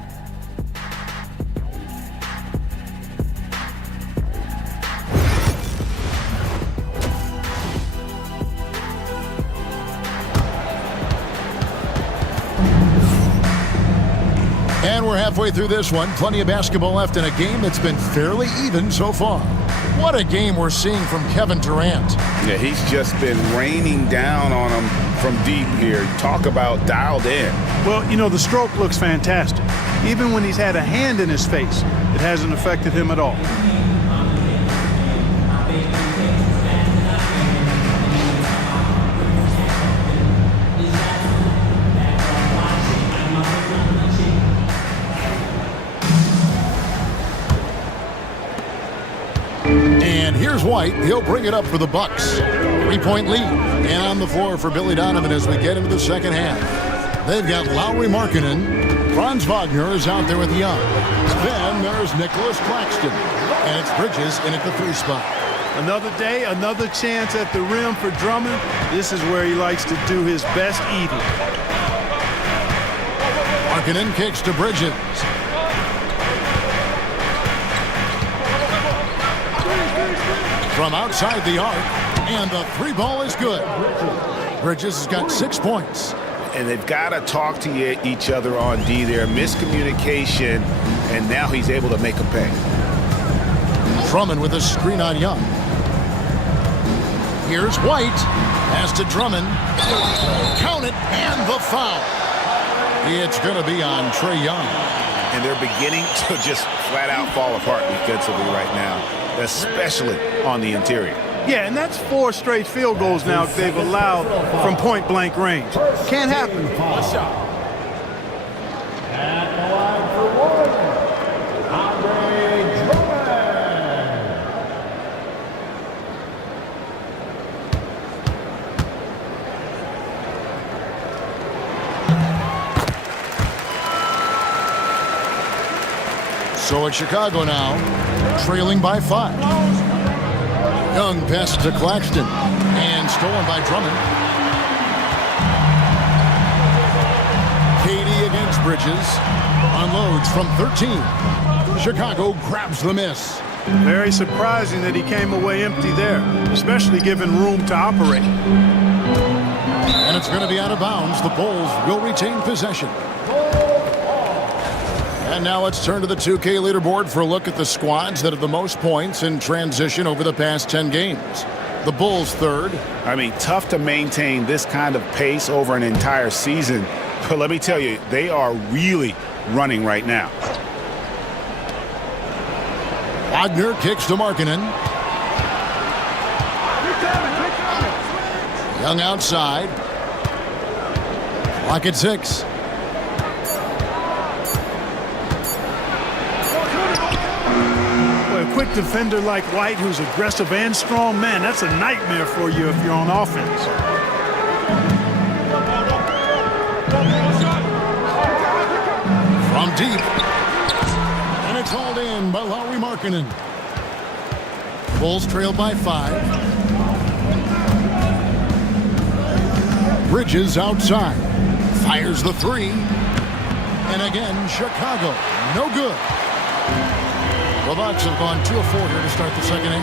And we're halfway through this one. Plenty of basketball left in a game that's been fairly even so far. What a game we're seeing from Kevin Durant. Yeah, he's just been raining down on him from deep here. Talk about dialed in. Well, you know, the stroke looks fantastic. Even when he's had a hand in his face, it hasn't affected him at all. Here's White. He'll bring it up for the Bucks. 3-point lead. And on the floor for Billy Donovan as we get into the second half. They've got Lauri Markkanen. Franz Wagner is out there with Young. Then there's Nicholas Claxton. And it's Bridges in at the 3 spot. Another day, another chance at the rim for Drummond. This is where he likes to do his best eating. Markkanen kicks to Bridges. From outside the arc, and the 3 ball is good. Bridges has got 6 points. And they've got to talk to each other on D there. Miscommunication, and now he's able to make a pay. Drummond with a screen on Young. Here's White. Pass to Drummond. Count it, and the foul. It's going to be on Trae Young. And they're beginning to just flat out fall apart defensively right now, especially on the interior. Yeah, and that's 4 straight field goals now they've allowed from point-blank range. Can't happen. At the line for 1, Andre Drummond. So it's Chicago now, trailing by 5. Young passes to Claxton, and stolen by Drummond. KD against Bridges, unloads from 13. Chicago grabs the miss. Very surprising that he came away empty there, especially given room to operate. And it's going to be out of bounds. The Bulls will retain possession. And now let's turn to the 2K leaderboard for a look at the squads that have the most points in transition over the past 10 games. The Bulls third. I mean, tough to maintain this kind of pace over an entire season. But let me tell you, they are really running right now. Wagner kicks to Markkanen. Young outside. Clock at 6. A quick defender like White, who's aggressive and strong, man, that's a nightmare for you if you're on offense. From deep. And it's hauled in by Lauri Markkanen. Bulls trail by 5. Bridges outside. Fires the 3. And again, Chicago. No good. The Bucks have gone 2 of 4 here to start the second half.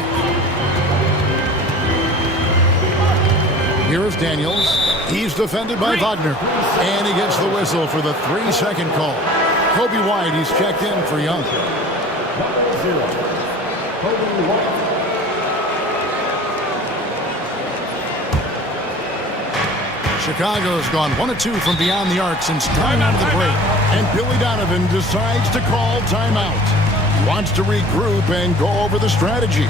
Here is Daniels. He's defended by Wagner. And he gets the whistle for the 3-second call. Kobe White, he's checked in for Young. Chicago has gone 1 of 2 from beyond the arc since coming out of the break. And Billy Donovan decides to call timeout. Wants to regroup and go over the strategy.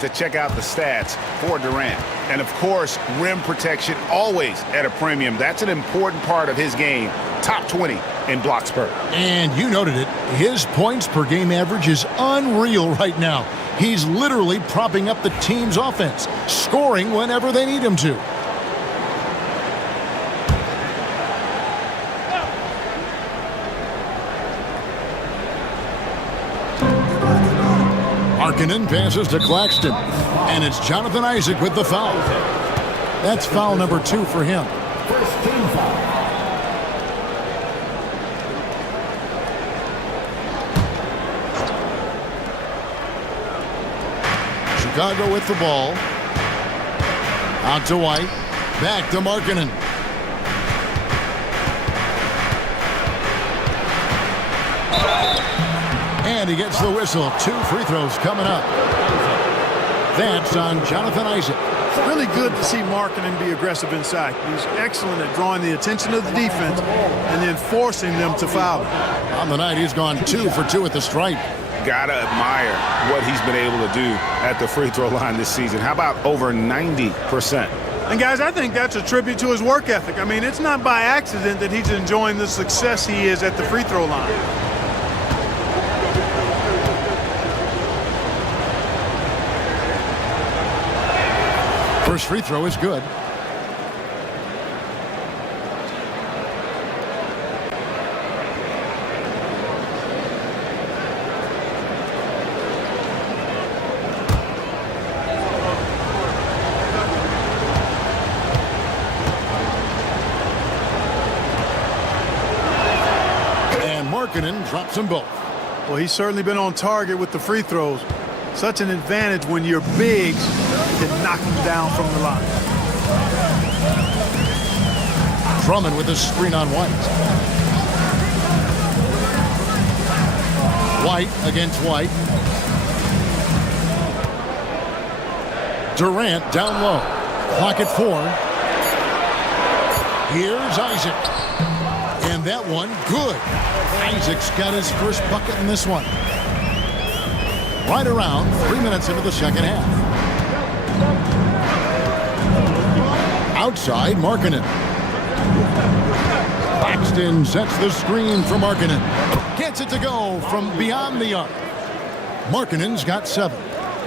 To check out the stats for Durant. And of course, rim protection always at a premium. That's an important part of his game. Top 20 in blocks per. And you noted it. His points per game average is unreal right now. He's literally propping up the team's offense, scoring whenever they need him to. Markkanen passes to Claxton, and it's Jonathan Isaac with the foul. That's foul number 2 for him. First team foul. Chicago with the ball. Out to White. Back to Markkanen. And he gets the whistle. 2 free throws coming up. That's on Jonathan Isaac. It's really good to see Markkanen be aggressive inside. He's excellent at drawing the attention of the defense and then forcing them to foul him. On the night, he's gone 2 for 2 at the stripe. Gotta admire what he's been able to do at the free throw line this season. How about over 90%? And guys, I think that's a tribute to his work ethic. I mean, it's not by accident that he's enjoying the success he is at the free throw line. First free throw is good. And Markkanen drops them both. Well, he's certainly been on target with the free throws. Such an advantage when your bigs can knock him down from the line. Drummond with a screen on White. White against White. Durant down low. Clock at 4. Here's Isaac. And that one, good. Isaac's got his first bucket in this one. Right around 3 minutes into the second half. Outside, Markkanen. Claxton sets the screen for Markkanen. Gets it to go from beyond the arc. Markkanen's got 7.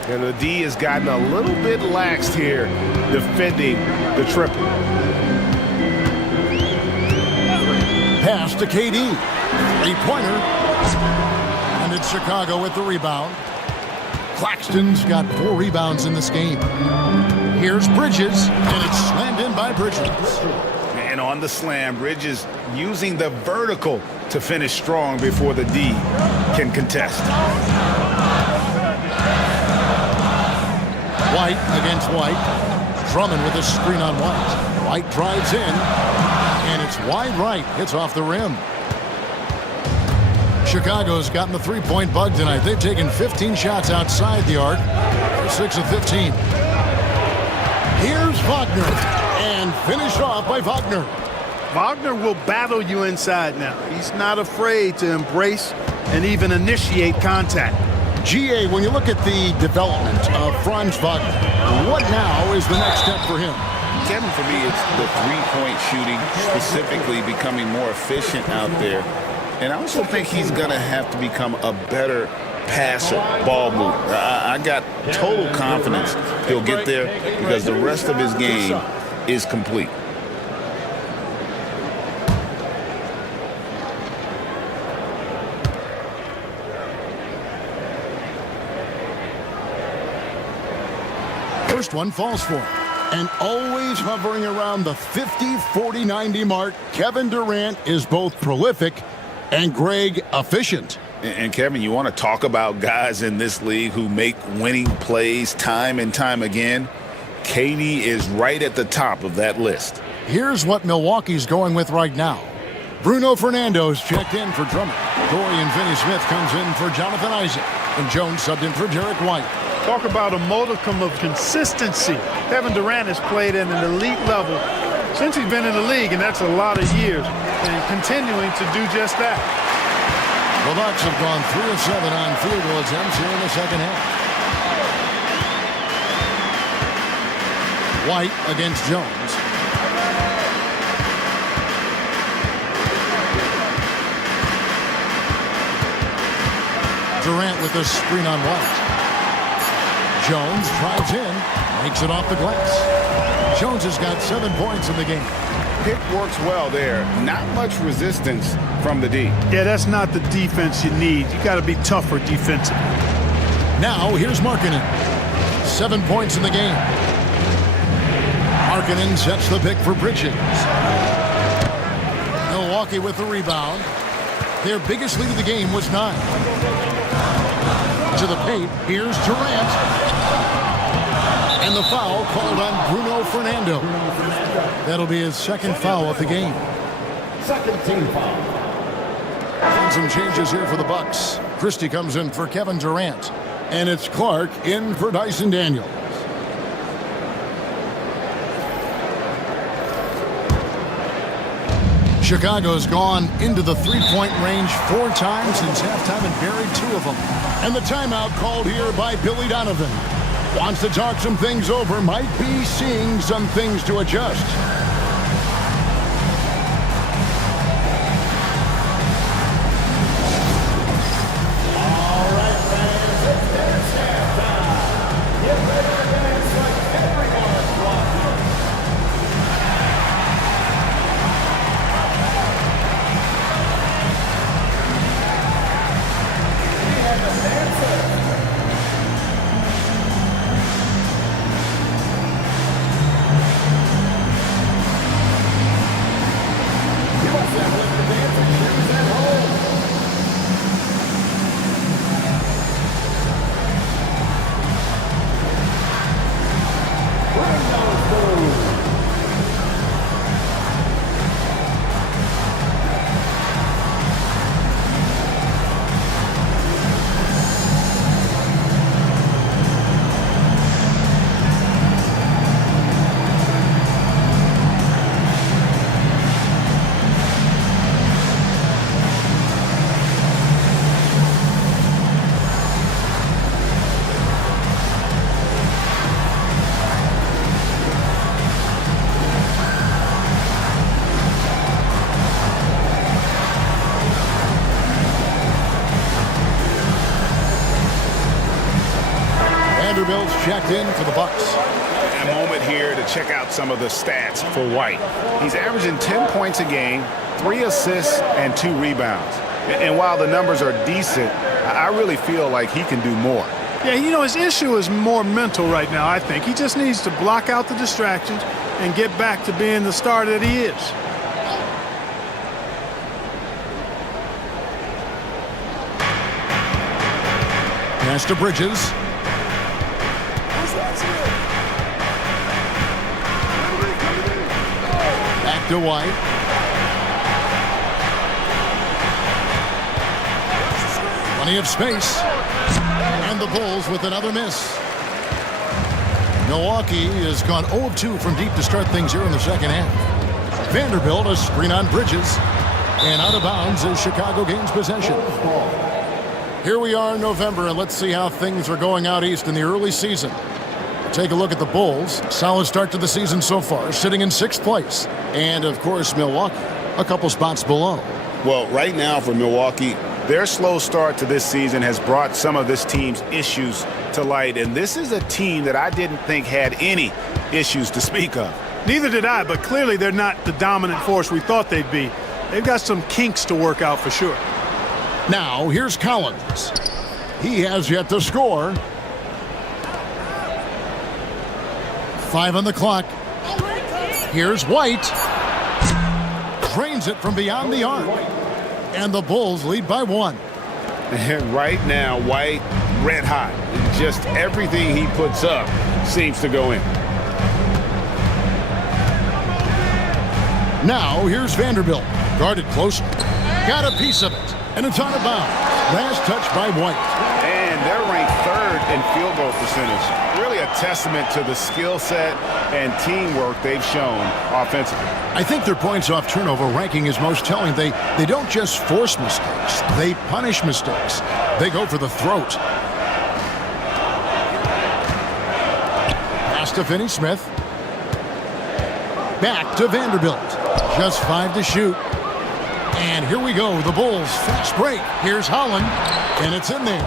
And the D has gotten a little bit laxed here defending the triple. Pass to KD. 3-pointer. And it's Chicago with the rebound. Claxton's got 4 rebounds in this game. Here's Bridges, and it's slammed in by Bridges. And on the slam, Bridges using the vertical to finish strong before the D can contest. White against White. Drummond with a screen on White. White drives in, and it's wide right. Hits off the rim. Chicago's gotten the three-point bug tonight. They've taken 15 shots outside the arc. They're 6 of 15. Here's Wagner, and finished off by Wagner. Wagner will battle you inside now. He's not afraid to embrace and even initiate contact. GA, when you look at the development of Franz Wagner, what now is the next step for him? Kevin, for me, it's the three-point shooting, specifically becoming more efficient out there. And I also think he's going to have to become a better passer, ball mover. I got total confidence he'll get there because the rest of his game is complete. First one falls for him. And always hovering around the 50, 40, 90 mark, Kevin Durant is both prolific and Greg efficient. And Kevin, you want to talk about guys in this league who make winning plays time and time again? KD is right at the top of that list. Here's what Milwaukee's going with right now. Bruno Fernando's checked in for Drummond. Dorian Finney-Smith comes in for Jonathan Isaac. And Jones subbed in for Derek White. Talk about a modicum of consistency. Kevin Durant has played at an elite level since he's been in the league, and that's a lot of years, and continuing to do just that. The Bucks have gone 3 of 7 on field goal attempts here in the second half. White against Jones. Durant with a screen on White. Jones drives in, makes it off the glass. Jones has got 7 points in the game. Pick works well there. Not much resistance from the D. Yeah, that's not the defense you need. You got to be tougher defensively. Now, here's Markkanen. 7 points in the game. Markkanen sets the pick for Bridges. Milwaukee with the rebound. Their biggest lead of the game was 9. To the paint, here's Durant. And the foul called on Bruno Fernando. That'll be his second foul of the game. Second team foul. And some changes here for the Bucks. Christie comes in for Kevin Durant. And it's Clark in for Dyson Daniels. Chicago's gone into the three-point range 4 times since halftime and buried 2 of them. And the timeout called here by Billy Donovan. Wants to talk some things over, might be seeing some things to adjust. All right, fans, it's halftime. Get ready to dance like everyone's watching. We have a dancer. Vanderbilt's checked in for the Bucks. A moment here to check out some of the stats for White. He's averaging 10 points a game, 3 assists, and 2 rebounds. And while the numbers are decent, I really feel like he can do more. Yeah, you know, his issue is more mental right now, I think. He just needs to block out the distractions and get back to being the star that he is. Pass to Bridges. Back to White. Plenty of space. And the Bulls with another miss. Milwaukee has gone 0 of 2 from deep to start things here in the second half. Vanderbilt a screen on Bridges. And out of bounds as Chicago gains possession. Here we are in November, and let's see how things are going out east in the early season. Take a look at the Bulls. Solid start to the season so far, sitting in 6th place. And, of course, Milwaukee, a couple spots below. Well, right now for Milwaukee, their slow start to this season has brought some of this team's issues to light. And this is a team that I didn't think had any issues to speak of. Neither did I, but clearly they're not the dominant force we thought they'd be. They've got some kinks to work out for sure. Now, here's Collins. He has yet to score. 5 on the clock. Here's White. Drains it from beyond the arc. And the Bulls lead by 1. And right now, White, red hot. Just everything he puts up seems to go in. Now, here's Vanderbilt. Guarded closely. Got a piece of it. And it's out of bounds. Last touch by White. And they're ranked third in field goal percentage. Really a testament to the skill set and teamwork they've shown offensively. I think their points off turnover ranking is most telling. They don't just force mistakes. They punish mistakes. They go for the throat. Pass to Finney-Smith. Back to Vanderbilt. Just 5 to shoot. And here we go. The Bulls fast break. Here's Holland. And it's in there.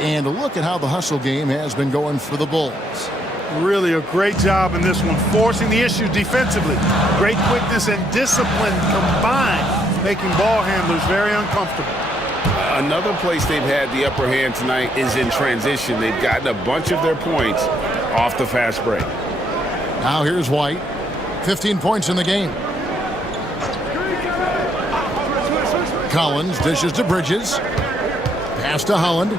And look at how the hustle game has been going for the Bulls. Really a great job in this one, forcing the issues defensively. Great quickness and discipline combined, making ball handlers very uncomfortable. Another place they've had the upper hand tonight is in transition. They've gotten a bunch of their points off the fast break. Now here's White. 15 points in the game. Collins dishes to Bridges. Pass to Holland.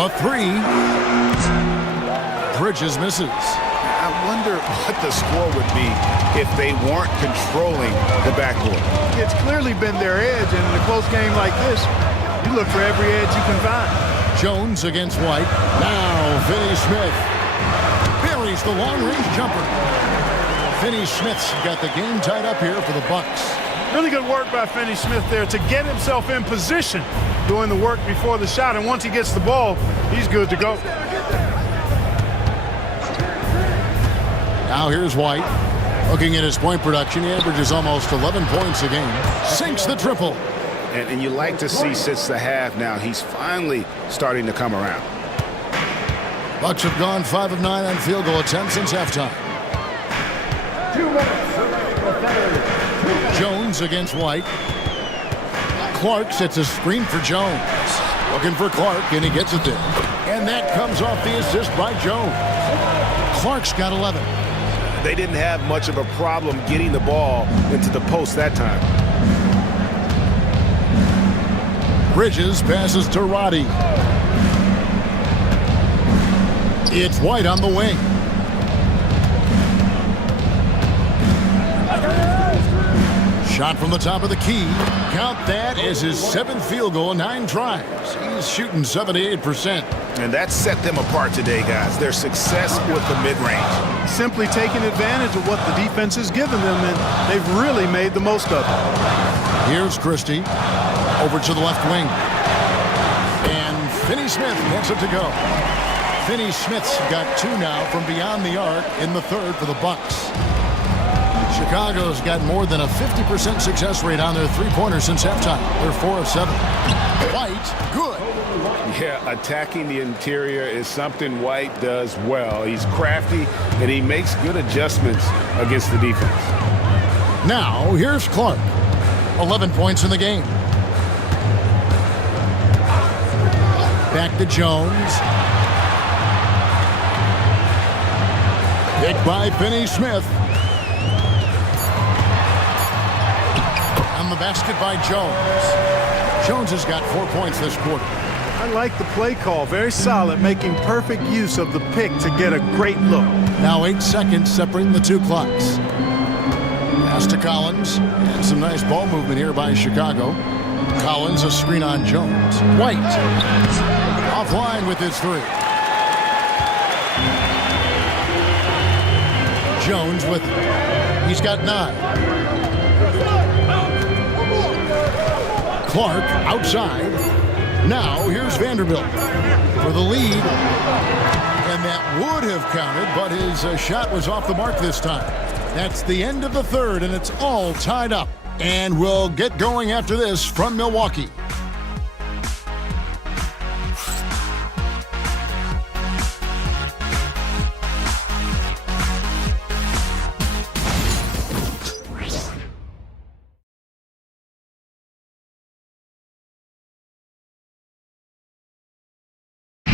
A three. Bridges misses. I wonder what the score would be if they weren't controlling the backcourt. It's clearly been their edge, and in a close game like this, you look for every edge you can find. Jones against White. Now Finney-Smith buries the long-range jumper. Finney-Smith's got the game tied up here for the Bucks. Really good work by Finney-Smith there to get himself in position, doing the work before the shot, and once he gets the ball, he's good to go. Now here's White. Looking at his point production, he averages almost 11 points a game. Sinks the triple. And you like to see since the half now, he's finally starting to come around. Bucks have gone 5 of 9 on field goal attempts since halftime. Jones against White. Clark sets a screen for Jones. Looking for Clark, and he gets it there. And that comes off the assist by Jones. Clark's got 11. They didn't have much of a problem getting the ball into the post that time. Bridges passes to Roddy. It's White on the wing. Shot from the top of the key. Count that as his 7th field goal in 9 tries. He's shooting 78%. And that set them apart today, guys. Their success with the mid-range. Simply taking advantage of what the defense has given them, and they've really made the most of it. Here's Christie. Over to the left wing. And Finney-Smith gets it to go. Finney-Smith's got 2 now from beyond the arc in the 3rd for the Bucks. Chicago's got more than a 50% success rate on their three-pointers since halftime. They're 4 of 7. White, good. Yeah, attacking the interior is something White does well. He's crafty, and he makes good adjustments against the defense. Now, here's Clark. 11 points in the game. Back to Jones. Picked by Finney-Smith. On the basket by Jones. Jones has got 4 points this quarter. I like the play call. Very solid, making perfect use of the pick to get a great look. Now 8 seconds separating the 2 clocks. Pass to Collins. And some nice ball movement here by Chicago. Collins, a screen on Jones. White. Offline with his 3. Jones with it. He's got 9. Clark outside. Now here's Vanderbilt for the lead. And that would have counted, but his shot was off the mark this time. That's the end of the 3rd, and it's all tied up. And we'll get going after this from Milwaukee.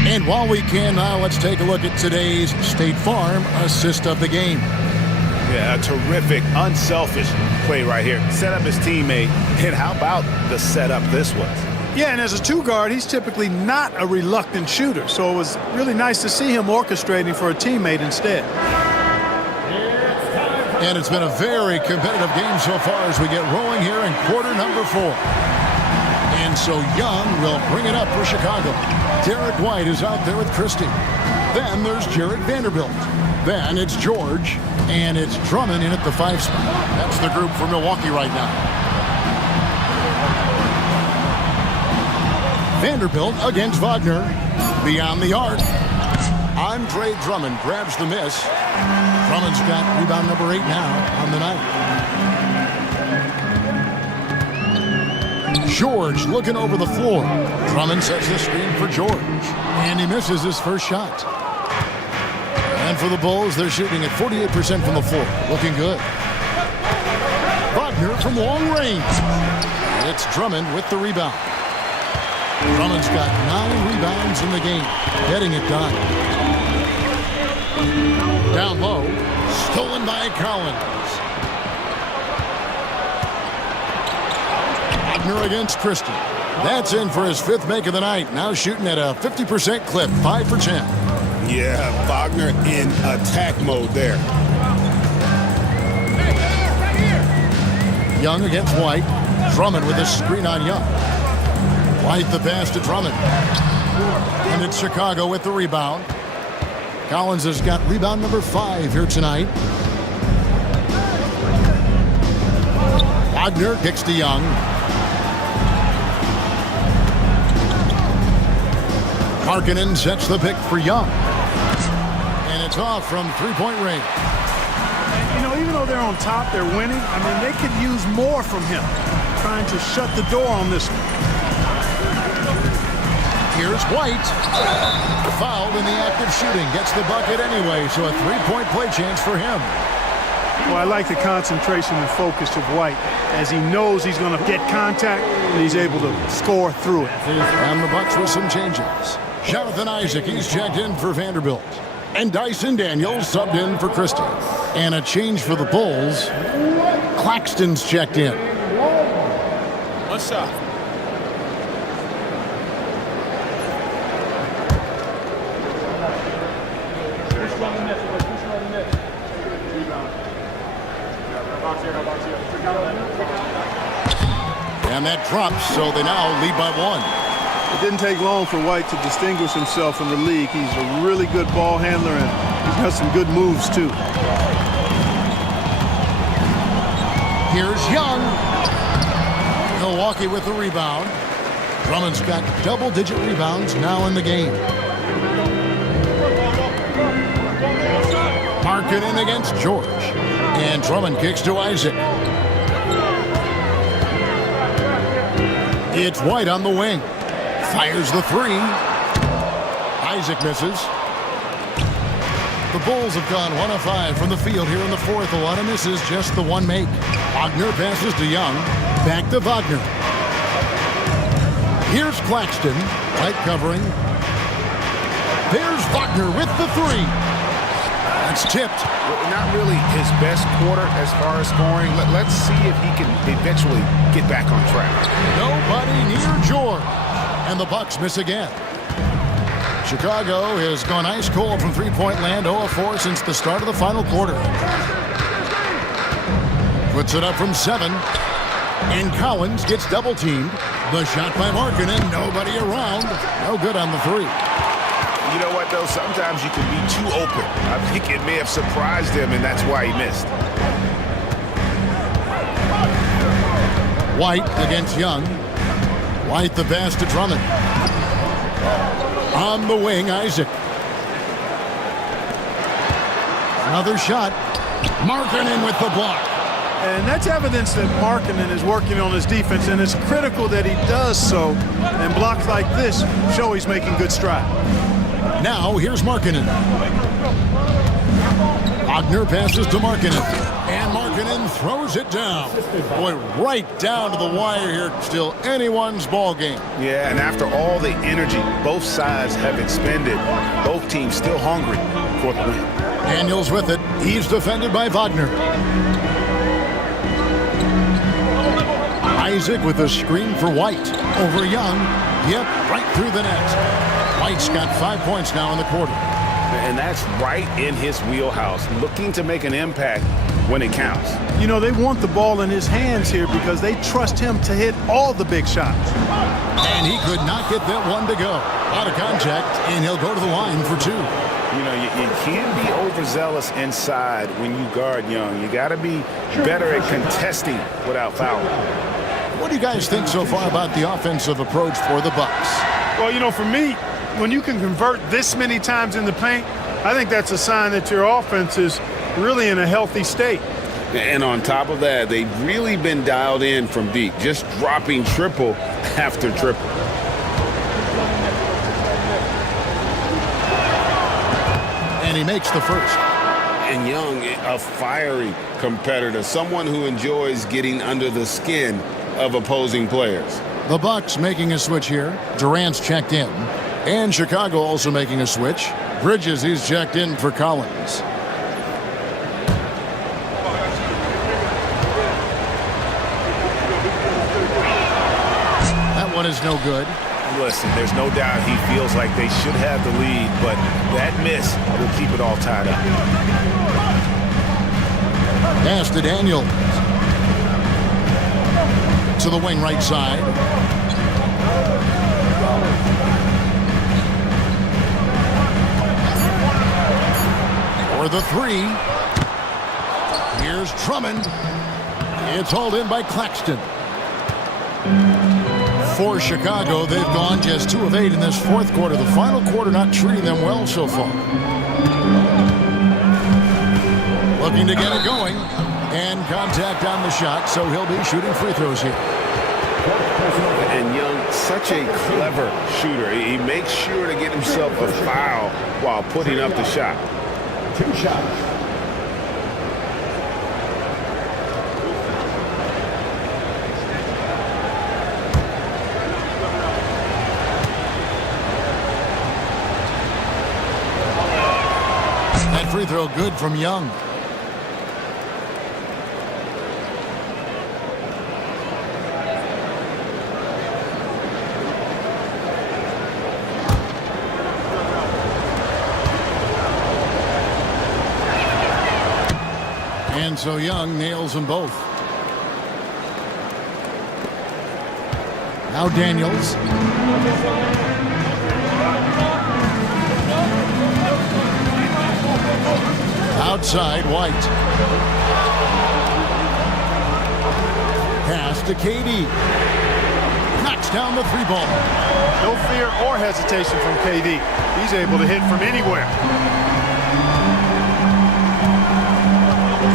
And while we can now, let's take a look at today's State Farm assist of the game. Yeah, a terrific, unselfish play right here. Set up his teammate, and how about the setup this was? Yeah, and as a two-guard, he's typically not a reluctant shooter, so it was really nice to see him orchestrating for a teammate instead. And it's been a very competitive game so far as we get rolling here in quarter number 4. And so Young will bring it up for Chicago. Derek White is out there with Christie. Then there's Jarred Vanderbilt. Then it's George, and it's Drummond in at the 5 spot. That's the group for Milwaukee right now. Vanderbilt against Wagner. Beyond the arc. Andre Drummond grabs the miss. Drummond's got rebound number 8 now on the night. George looking over the floor. Drummond sets the screen for George. And he misses his first shot. And for the Bulls, they're shooting at 48% from the floor. Looking good. Wagner from long range. It's Drummond with the rebound. Drummond's got 9 rebounds in the game. Getting it done. Down low. Stolen by Collins. Wagner against Christie. That's in for his 5th make of the night. Now shooting at a 50% clip. 5 for 10. Yeah, Wagner in attack mode there. Young against White. Drummond with a screen on Young. White the pass to Drummond. And it's Chicago with the rebound. Collins has got rebound number 5 here tonight. Wagner kicks to Young. Markkanen sets the pick for Young. And it's off from 3-point range. And, you know, even though they're on top, they're winning. I mean, they could use more from him. Trying to shut the door on this one. Here's White. Fouled in the act of shooting. Gets the bucket anyway, so a 3-point play chance for him. Well, I like the concentration and focus of White as he knows he's going to get contact and he's able to score through it. And the Bucks with some changes. Jonathan Isaac, he's checked in for Vanderbilt. And Dyson Daniels subbed in for Christie. And a change for the Bulls. Claxton's checked in. What's up? And that drops, so they now lead by 1. It didn't take long for White to distinguish himself in the league. He's a really good ball handler, and he's got some good moves, too. Here's Young. Milwaukee with the rebound. Drummond's got double-digit rebounds now in the game. Markkanen against George. And Drummond kicks to Isaac. It's White on the wing. Fires the 3. Isaac misses. The Bulls have gone 1 of 5 from the field here in the 4th. A lot of misses, just the 1 make. Wagner passes to Young. Back to Wagner. Here's Claxton. White covering. There's Wagner with the 3. That's tipped. Not really his best quarter as far as scoring. Let's see if he can eventually get back on track. Nobody near George. And the Bucks miss again. Chicago has gone ice cold from 3-point land, 0 of 4 since the start of the final quarter. Puts it up from 7. And Collins gets double-teamed. The shot by Markkanen, nobody around. No good on the 3. You know what, though? Sometimes you can be too open. I think it may have surprised him, and that's why he missed. White against Young. White the pass to Drummond. On the wing, Isaac. Another shot. Markkanen with the block. And that's evidence that Markkanen is working on his defense, and it's critical that he does so. And blocks like this show he's making good stride. Now, here's Markkanen. Wagner passes to Markkanen. And Markkanen throws it down. Boy, right down to the wire here. Still anyone's ball game. Yeah, and after all the energy both sides have expended, both teams still hungry for the win. Daniels with it. He's defended by Wagner. Isaac with a screen for White. Over Young. Yep, right through the net. White's got 5 points now in the quarter. And that's right in his wheelhouse, looking to make an impact when it counts. You know, they want the ball in his hands here because they trust him to hit all the big shots. And he could not get that one to go. Out of contact, and he'll go to the line for 2. You know, you can't be overzealous inside when you guard Young. You got to be better at contesting without fouling. What do you guys think so far about the offensive approach for the Bucks? Well, you know, for me, when you can convert this many times in the paint, I think that's a sign that your offense is really in a healthy state. And on top of that, they've really been dialed in from deep, just dropping triple after triple. And he makes the first. And Young, a fiery competitor, someone who enjoys getting under the skin of opposing players. The Bucks making a switch here. Durant's checked in. And Chicago also making a switch. Bridges, he's checked in for Collins. That one is no good. Listen, there's no doubt he feels like they should have the lead, but that miss will keep it all tied up. Pass to Daniels. To the wing right side. For the 3. Here's Drummond. It's hauled in by Claxton. For Chicago, they've gone just 2 of 8 in this fourth quarter. The final quarter not treating them well so far. Looking to get it going. And contact on the shot, so he'll be shooting free throws here. And Young, such a clever shooter. He makes sure to get himself a foul while putting up the shot. 2 shots. That free throw good from Young. And so Young nails them both. Now Daniels. Outside, White. Pass to KD. Knocks down the 3 ball. No fear or hesitation from KD. He's able to hit from anywhere.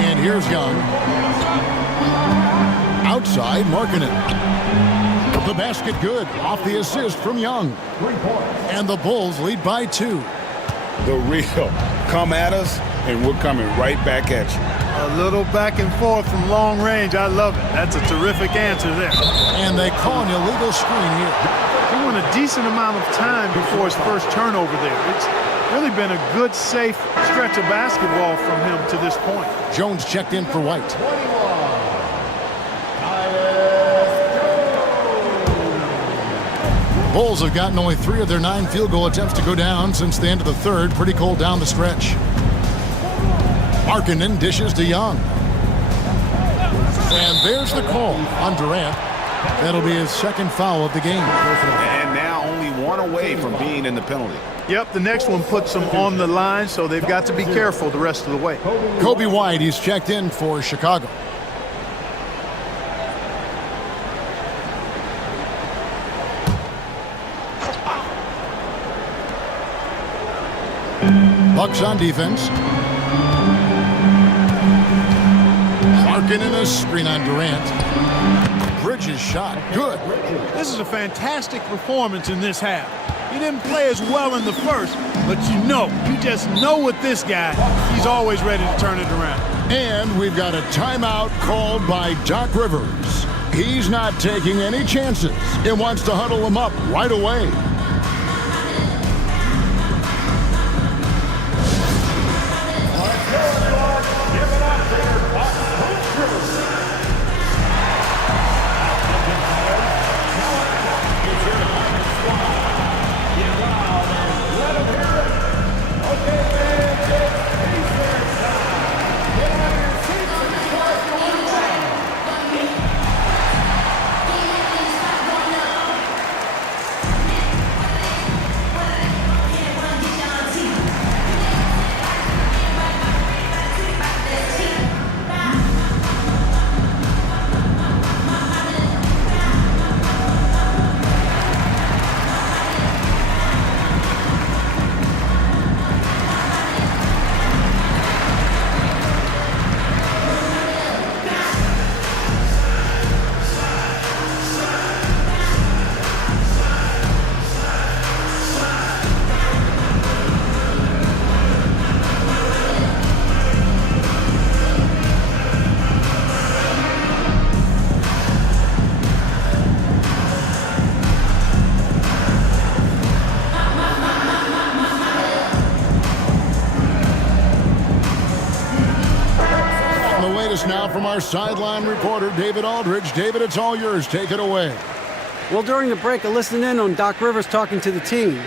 And here's Young. Outside, Markkanen. The basket good. Off the assist from Young. And the Bulls lead by 2. The real. Come at us, and we're coming right back at you. A little back and forth from long range. I love it. That's a terrific answer there. And they call an illegal screen here. He went a decent amount of time before his first turnover there. It's really been a good, safe stretch of basketball from him to this point. Jones checked in for White. Bulls have gotten only 3 of their 9 field goal attempts to go down since the end of the third. Pretty cold down the stretch. Markkanen dishes to Young. And there's the call on Durant. That'll be his second foul of the game. And now only 1 away from being in the penalty. Yep, the next one puts them on the line, so they've got to be careful the rest of the way. Kobe White, he's checked in for Chicago. Bucks on defense. Markkanen a screen on Durant. Bridges shot. Good. This is a fantastic performance in this half. He didn't play as well in the first, but you just know with this guy, he's always ready to turn it around. And we've got a timeout called by Doc Rivers. He's not taking any chances and wants to huddle them up right away. Now from our sideline reporter, David Aldridge. David, it's all yours. Take it away. Well, during the break, I listened in on Doc Rivers talking to the team.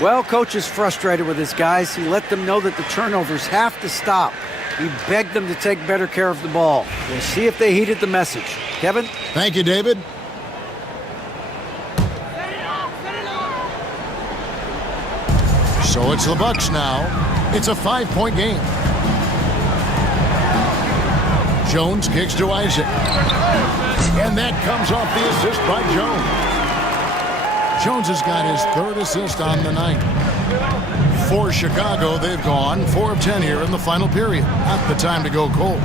Well, coach is frustrated with his guys. He let them know that the turnovers have to stop. He begged them to take better care of the ball. We'll see if they heeded the message. Kevin? Thank you, David. So it's the Bucks now. It's a 5-point game. Jones kicks to Isaac. And that comes off the assist by Jones. Jones has got his third assist on the night. For Chicago, they've gone 4 of 10 here in the final period. Not the time to go cold.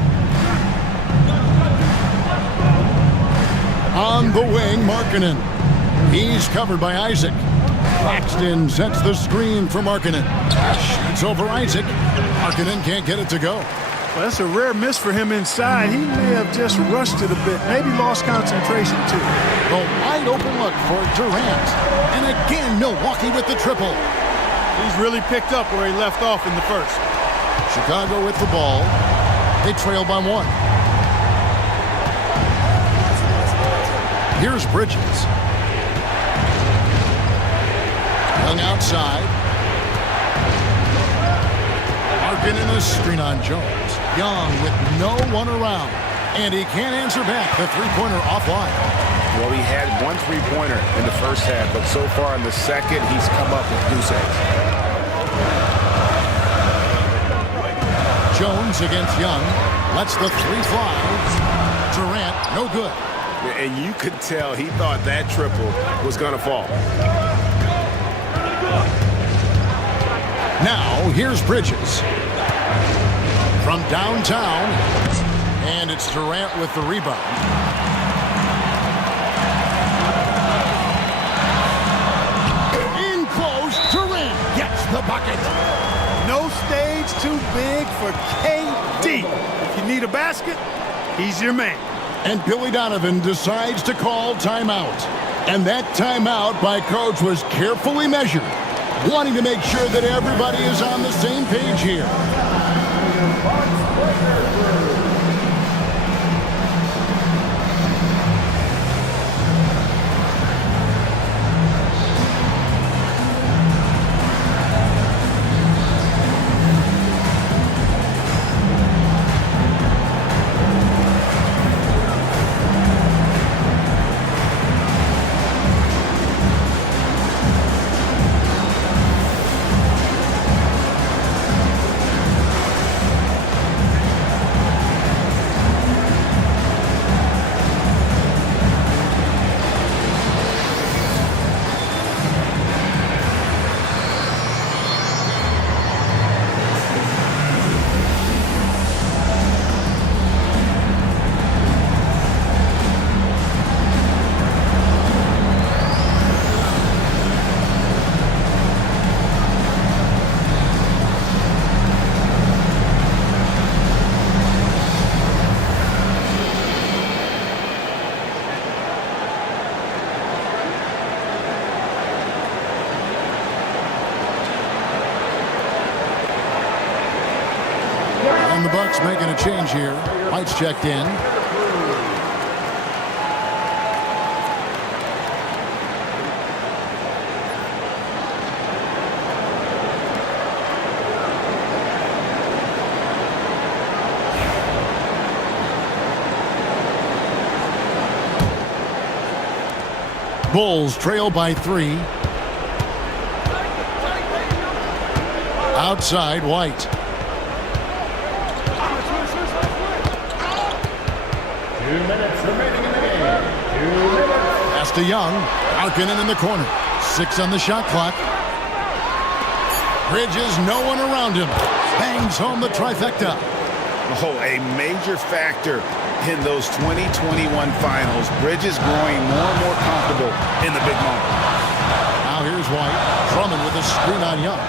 On the wing, Markkanen. He's covered by Isaac. Paxton sets the screen for Markkanen. Shoots over Isaac. Markkanen can't get it to go. Well, that's a rare miss for him inside. He may have just rushed it a bit, maybe lost concentration too. The wide open look for Durant. And again, Milwaukee with the triple. He's really picked up where he left off in the first. Chicago with the ball. They trail by 1. Here's Bridges. Young outside. Markkanen a screen on Jones. Young with no one around. And he can't answer back. The three-pointer offline. Well, he had 1 3-pointer in the first half, but so far in the second, he's come up with goose eggs. Jones against Young. Lets the 3 fly. Durant, no good. And you could tell he thought that triple was going to fall. Now, here's Bridges. From downtown, and it's Durant with the rebound. In close, Durant gets the bucket. No stage too big for KD. If you need a basket, he's your man. And Billy Donovan decides to call timeout. And that timeout by coach was carefully measured, wanting to make sure that everybody is on the same page here. Bucks making a change here. White's checked in. Bulls trail by 3. Outside, White. 2 minutes remaining in the game. 2 minutes. Pass to Young. Harkinen in the corner. 6 on the shot clock. Bridges, no one around him. Bangs home the trifecta. Oh, a major factor in those 2021 finals. Bridges growing more and more comfortable in the big moment. Now here's White. Drummond with a screen on Young.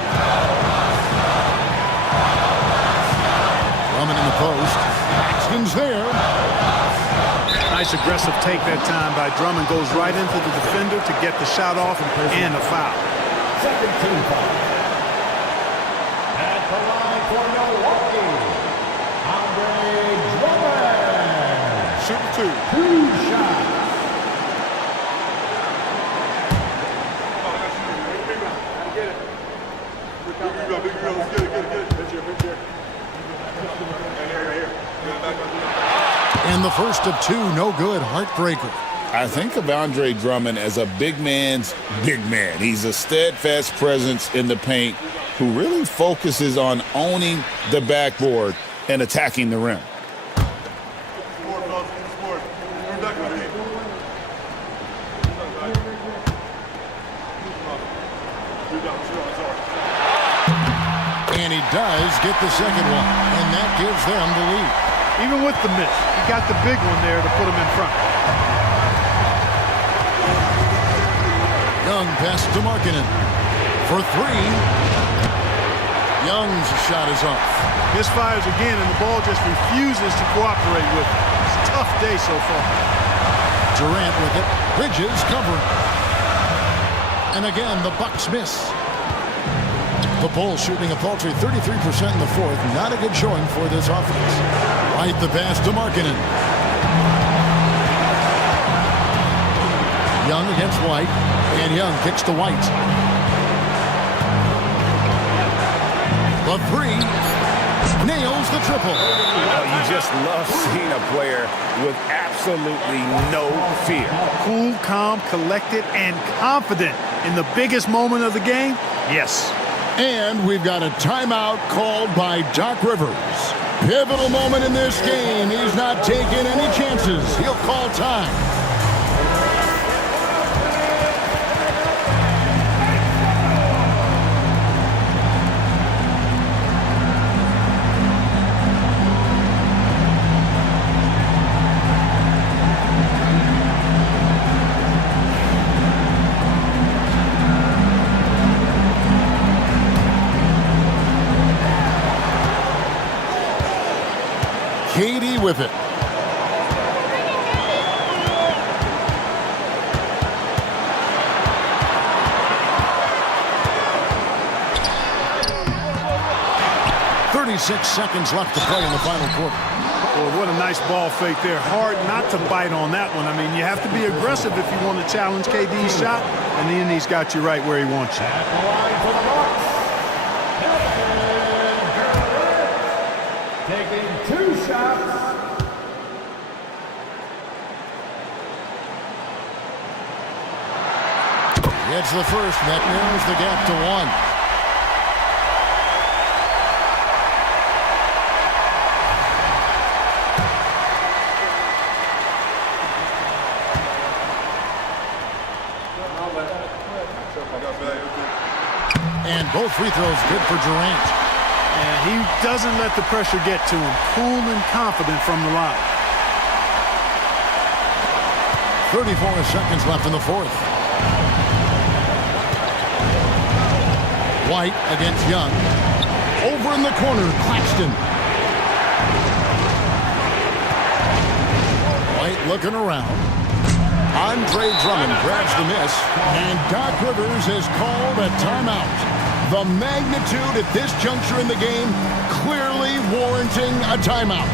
Drummond in the post. Paxton's there. Nice aggressive take that time by Drummond. Goes right into the defender to get the shot off and a foul. Second team foul. At the line for Milwaukee, Andre Drummond. Shoot 2. 2 shots. And the first of 2, no good. Heartbreaker. I think of Andre Drummond as a big man's big man. He's a steadfast presence in the paint who really focuses on owning the backboard and attacking the rim. And he does get the second one, and that gives them the lead. Even with the miss, he got the big one there to put him in front. Young pass to Markkanen for 3. Young's shot is off. Misfires again, and the ball just refuses to cooperate with him. It's a tough day so far. Durant with it. Bridges covering. And again, the Bucks miss. The Bulls shooting a paltry 33% in the fourth. Not a good showing for this offense. Right the pass to Markkanen. Young against White. And Young kicks to White. The 3. Nails the triple. Oh, you just love seeing a player with absolutely no fear. Cool, calm, collected, and confident in the biggest moment of the game. Yes. And we've got a timeout called by Doc Rivers. Pivotal moment in this game. He's not taking any chances. He'll call time. KD with it. Seconds left to play in the final quarter. Well, what a nice ball fake there. Hard not to bite on that one. I mean, you have to be aggressive if you want to challenge KD's shot, and then he's got you right where he wants you. At the line for the Bucks, taking 2 shots. Gets the first. That narrows the gap to 1. And both free throws good for Durant. And he doesn't let the pressure get to him. Cool and confident from the line. 34 seconds left in the fourth. White against Young. Over in the corner, Claxton. White looking around. Andre Drummond grabs the miss, and Doc Rivers has called a timeout. The magnitude at this juncture in the game clearly warranting a timeout.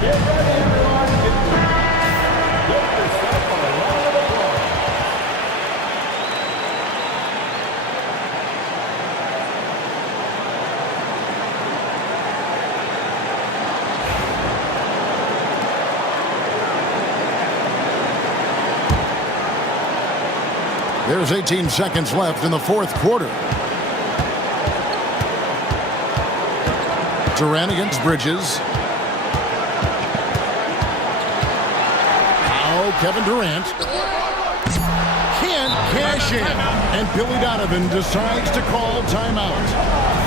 Get ready, everyone. Get yourself a round of applause. There's 18 seconds left in the fourth quarter. Durant against Bridges. Now Kevin Durant can't cash in, and Billy Donovan decides to call timeout.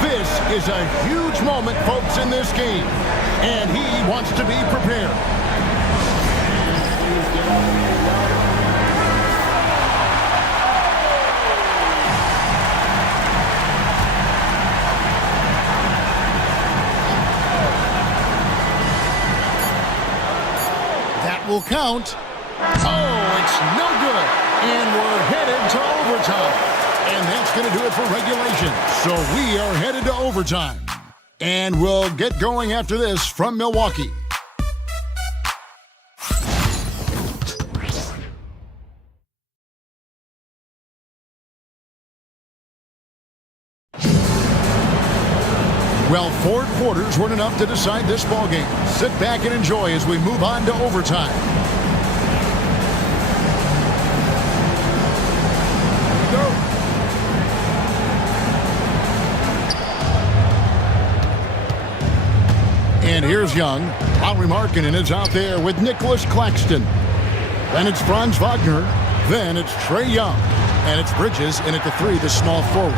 This is a huge moment, folks, in this game, and he wants to be prepared. Will count. Oh, it's no good. And we're headed to overtime. And that's going to do it for regulation. So we are headed to overtime. And we'll get going after this from Milwaukee. Well, 4 quarters weren't enough to decide this ballgame. Sit back and enjoy as we move on to overtime. Go. And here's Young. Lauri Markkanen is out there with Nicholas Claxton. Then it's Franz Wagner. Then it's Trae Young. And it's Bridges in at the 3, the small forward.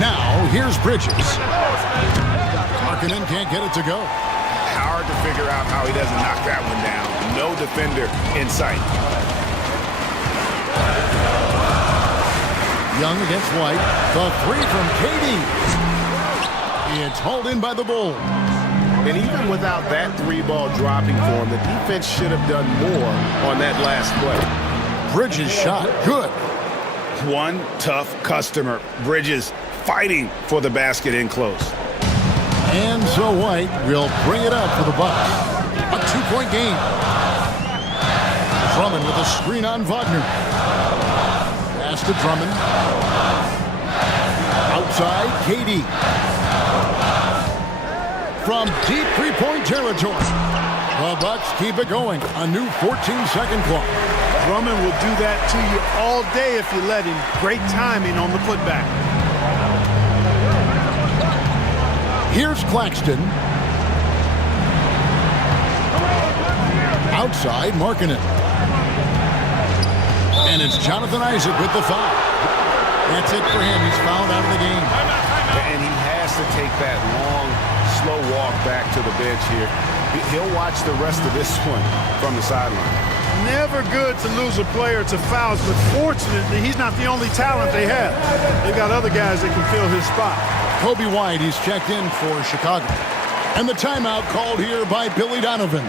Now, here's Bridges. Markkanen can't get it to go. Hard to figure out how he doesn't knock that one down. No defender in sight. Young against White. The 3 from KD. It's hauled in by the Bulls. And even without that 3-ball dropping for him, the defense should have done more on that last play. Bridges shot. Good. One tough customer. Bridges fighting for the basket in close. And so White will bring it up for the Bucks. A 2-point game. Drummond with a screen on Wagner. Pass to Drummond. Outside, KD. From deep 3-point territory. The Bucks keep it going. A new 14-second clock. Drummond will do that to you all day if you let him. Great timing on the putback. Here's Claxton. Outside, Markkanen. And it's Jonathan Isaac with the foul. That's it for him. He's fouled out of the game. And he has to take that long, slow walk back to the bench here. He'll watch the rest of this one from the sideline. Never good to lose a player to fouls, but fortunately, he's not the only talent they have. They've got other guys that can fill his spot. Kobe White, he's checked in for Chicago. And the timeout called here by Billy Donovan.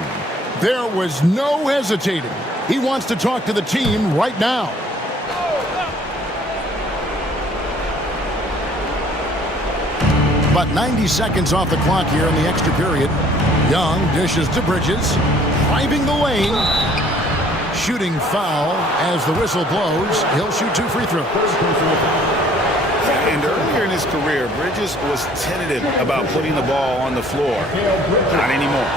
There was no hesitating. He wants to talk to the team right now. But 90 seconds off the clock here in the extra period. Young dishes to Bridges, driving the lane. Shooting foul as the whistle blows. He'll shoot 2 free throws. And earlier in his career, Bridges was tentative about putting the ball on the floor. Not anymore.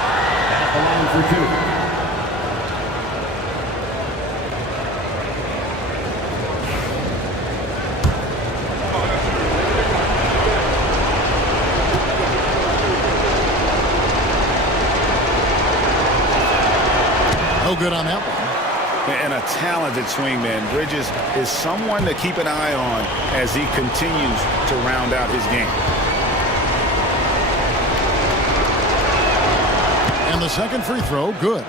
No good on that one. And a talented swingman. Bridges is someone to keep an eye on as he continues to round out his game. And the second free throw, good.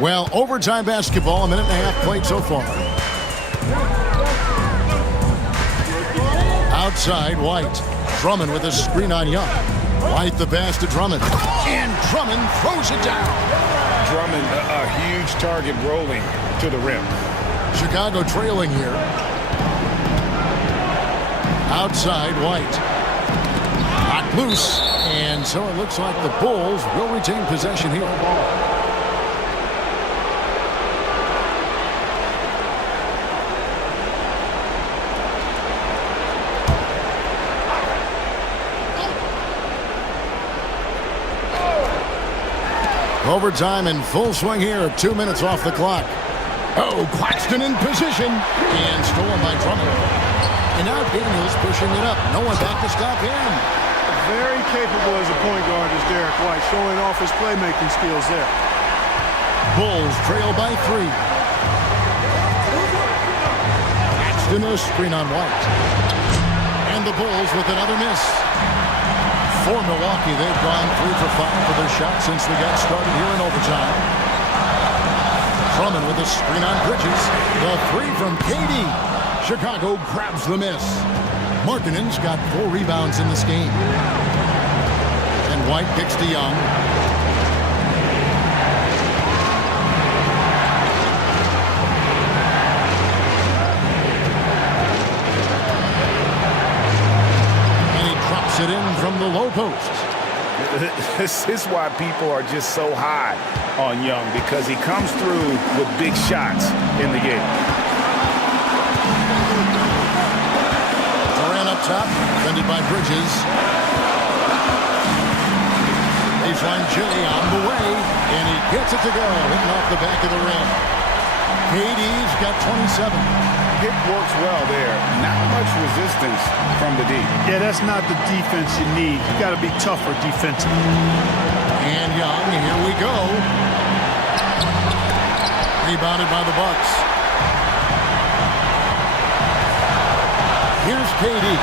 Well, overtime basketball, a minute and a half played so far. Outside, White. Drummond with a screen on Young. White the pass to Drummond. And Drummond throws it down. Drummond, a huge target rolling to the rim. Chicago trailing here. Outside, White. Knocked loose. And so it looks like the Bulls will retain possession here. Overtime in full swing here. 2 minutes off the clock. Oh, Claxton in position. And stolen by Drummond. And now Daniels pushing it up. No one back to stop him. Very capable as a point guard is Derek White, showing off his playmaking skills there. Bulls trail by 3. Claxton a screen on White. And the Bulls with another miss. For Milwaukee, they've gone 3 for 5 for their shots since we got started here in overtime. Drummond with a screen on Bridges. The 3 from KD. Chicago grabs the miss. Markkanen's got 4 rebounds in this game. And White kicks to Young. It in from the low post. This is why people are just so high on Young, because he comes through with big shots in the game. Durant up top, defended by Bridges. Baseline J on the way, and he gets it to go, hitting off the back of the rim. KD's got 27. It works well there. Not much resistance from the D. Yeah, that's not the defense you need. You got to be tougher defensively. And Young, here we go. Rebounded by the Bucks. Here's KD.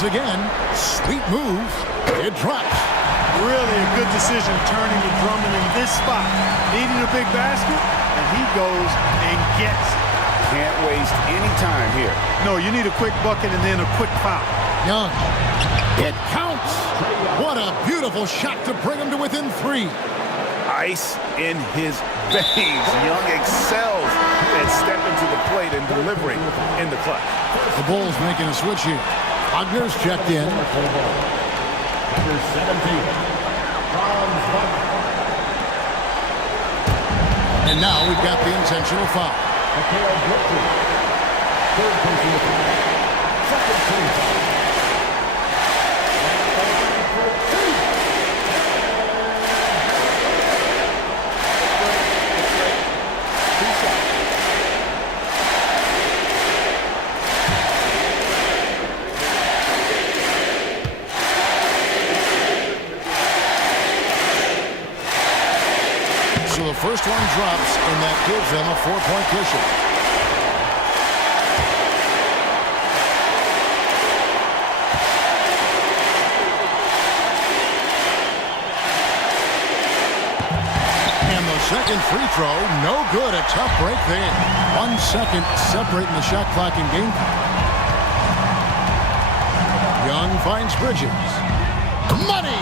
Again, sweet move. It drops. Really a good decision turning to Drummond in this spot. Needing a big basket, and he goes and gets it. Can't waste any time here. No, you need a quick bucket and then a quick foul. Young. It counts. What a beautiful shot to bring him to within 3. Ice in his veins. Young excels at stepping to the plate and delivering in the clutch. The Bulls making a switch here. Wagner's checked in. Number 17, And now we've got the intentional foul. third personal foul, second team foul. So the first one drops, and that gives them a 4-point cushion. And the second free throw, no good. A tough break there. 1 second separating the shot clock and game clock. Young finds Bridges. Money!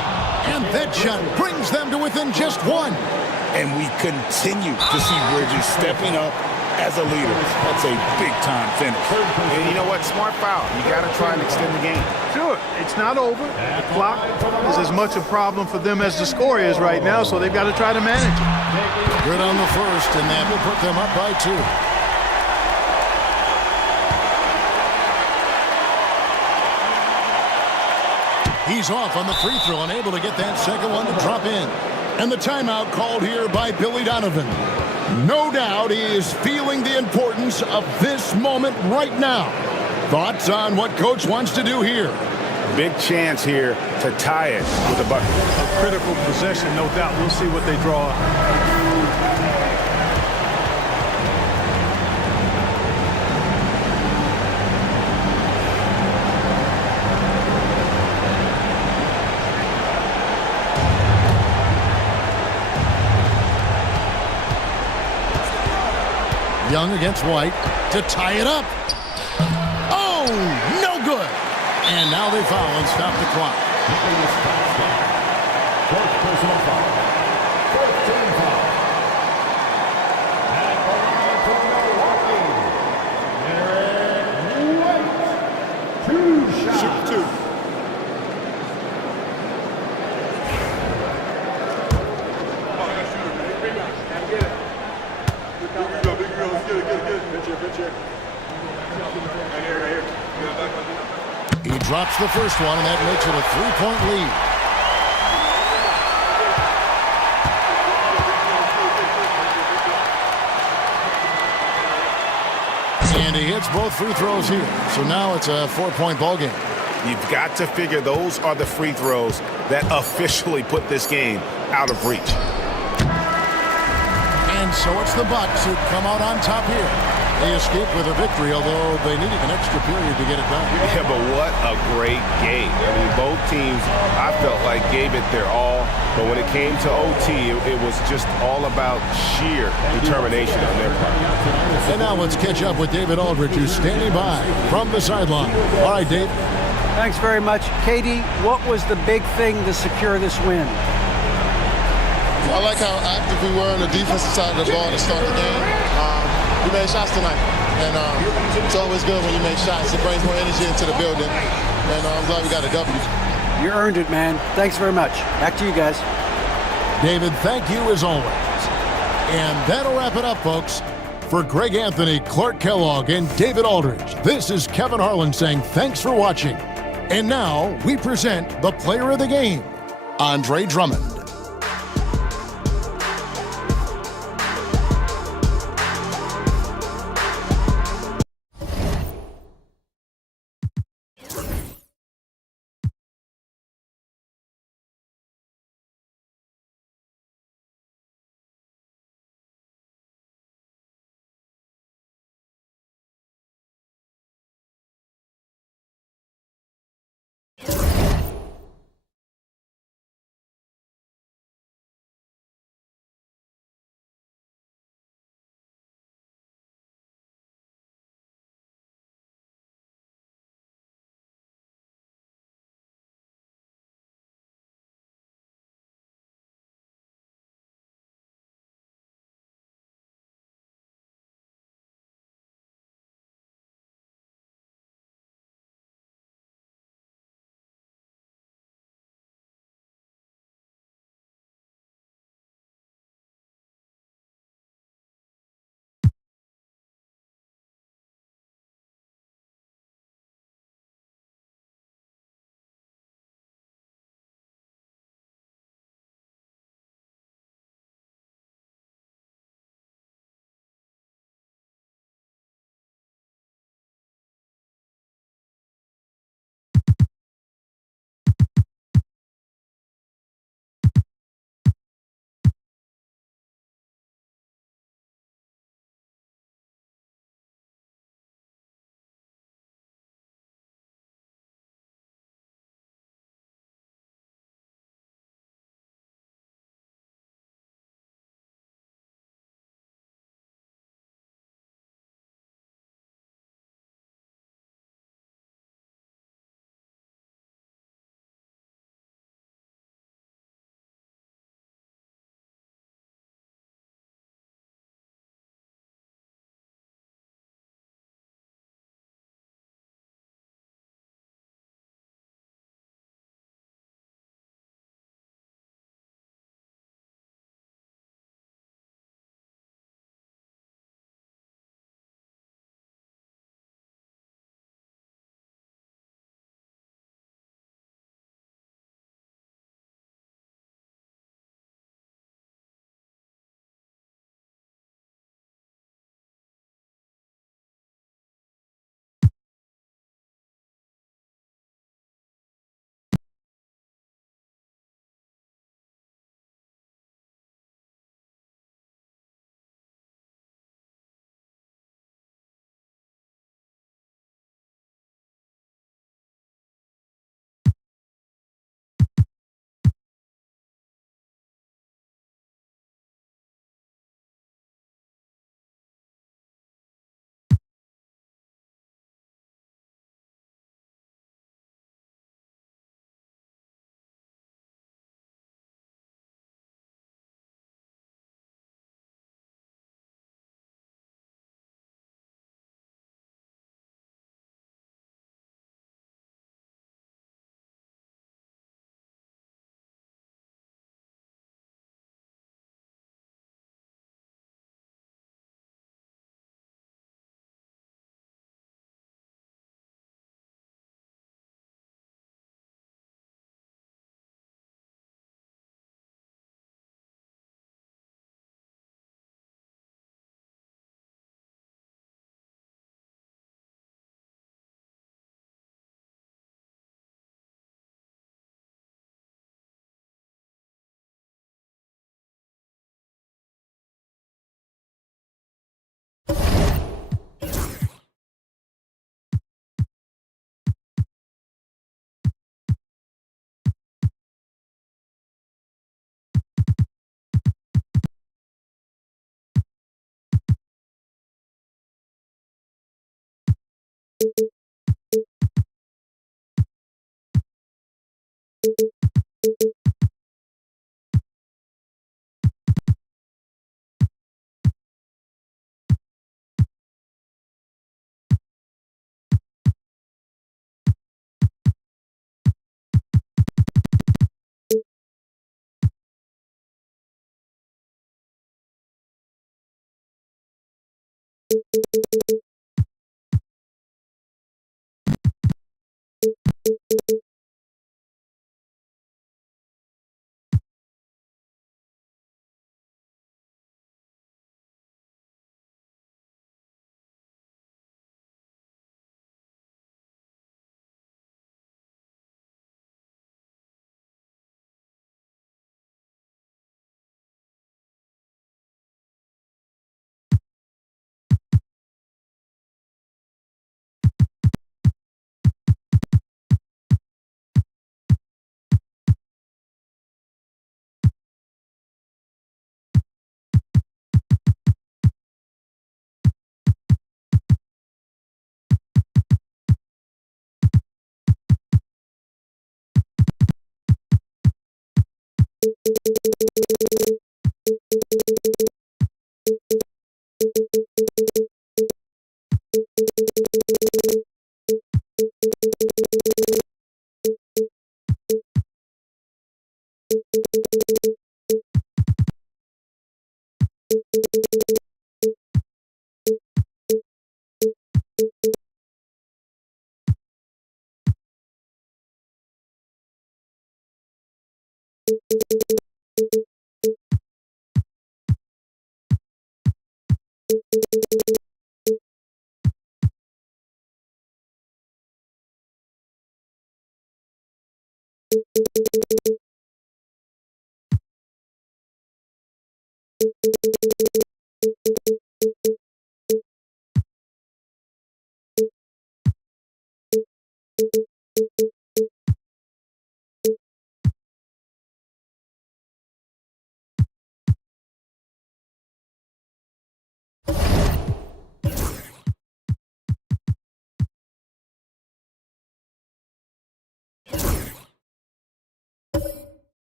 And that shot brings them to within just 1. And we continue to see Bridges stepping up as a leader. That's a big-time finish. And you know what? Smart foul. You got to try and extend the game. Sure. It's not over. The clock is as much a problem for them as the score is right now, so they've got to try to manage it. Good on the first, and that will put them up by 2. He's off on the free throw, unable to get that second one to drop in. And the timeout called here by Billy Donovan. No doubt he is feeling the importance of this moment right now. Thoughts on what Coach wants to do here? Big chance here to tie it with a bucket. A critical possession, no doubt. We'll see what they draw up. Young against White to tie it up. Oh, no good. And now they foul and stop the clock. Fourth personal foul. 14 foul. And the line for Milwaukee, Derek White. 2 shots. Shoot 2. He drops the first one, and that makes it a 3-point lead. And he hits both free throws here. So now it's a 4-point ball game. You've got to figure those are the free throws that officially put this game out of reach. And so it's the Bucks who come out on top here. They escaped with a victory, although they needed an extra period to get it done. Yeah, but what a great game. I mean, both teams, I felt like, gave it their all. But when it came to OT, it was just all about sheer determination on their part. And now let's catch up with David Aldridge, who's standing by from the sideline. All right, Dave. Thanks very much. Katie, what was the big thing to secure this win? I like how active we were on the defensive side of the ball to start the game. We made shots tonight, and it's always good when you make shots. It brings more energy into the building, and I'm glad we got a W. You earned it, man. Thanks very much. Back to you guys. David, thank you as always. And that'll wrap it up, folks. For Greg Anthony, Clark Kellogg, and David Aldridge, this is Kevin Harlan saying thanks for watching. And now we present the player of the game, Andre Drummond.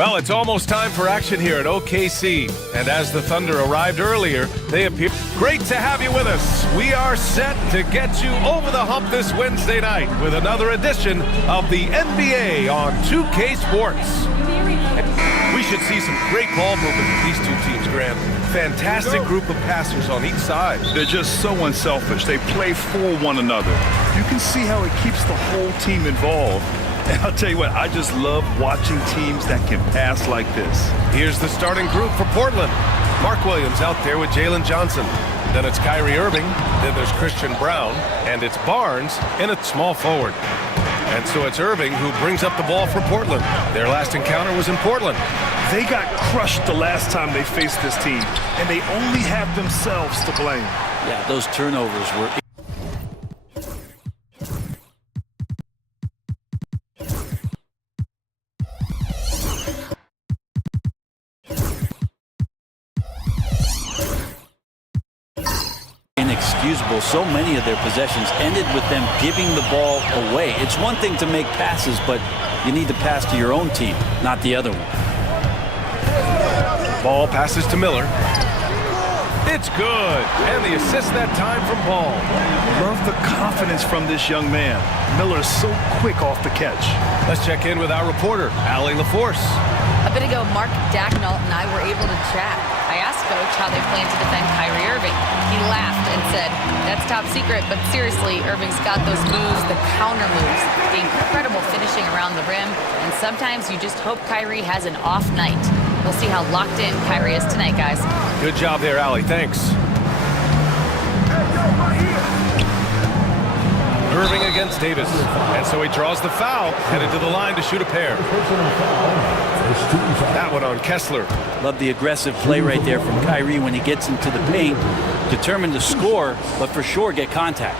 Well, it's almost time for action here at OKC. And as the Thunder arrived earlier, they appear. Great to have you with us. We are set to get you over the hump this Wednesday night with another edition of the NBA on 2K Sports. We should see some great ball movement with these two teams, Grant. Fantastic group of passers on each side. They're just so unselfish. They play for one another. You can see how it keeps the whole team involved. And I'll tell you what, I just love watching teams that can pass like this. Here's the starting group for Portland. Mark Williams out there with Jalen Johnson. Then it's Kyrie Irving. Then there's Christian Brown. And it's Barnes in a small forward. And so it's Irving who brings up the ball for Portland. Their last encounter was in Portland. They got crushed the last time they faced this team, and they only have themselves to blame. Yeah, those turnovers were... inexcusable. So many of their possessions ended with them giving the ball away. It's one thing to make passes, but you need to pass to your own team, not the other one. Ball passes to Miller. It's good. And the assist that time from Ball. Love the confidence from this young man. Miller's so quick off the catch. Let's check in with our reporter, Allie LaForce. A bit ago, Mark Dacknault and I were able to chat. I asked Coach how they plan to defend Kyrie Irving. He laughed and said, "That's top secret, but seriously, Irving's got those moves, the counter moves, the incredible finishing around the rim, and sometimes you just hope Kyrie has an off night." We'll see how locked in Kyrie is tonight, guys. Good job there, Allie. Thanks. Irving against Davis. And so he draws the foul, headed to the line to shoot a pair. That one on Kessler. Love the aggressive play right there from Kyrie when he gets into the paint. Determined to score, but for sure get contact.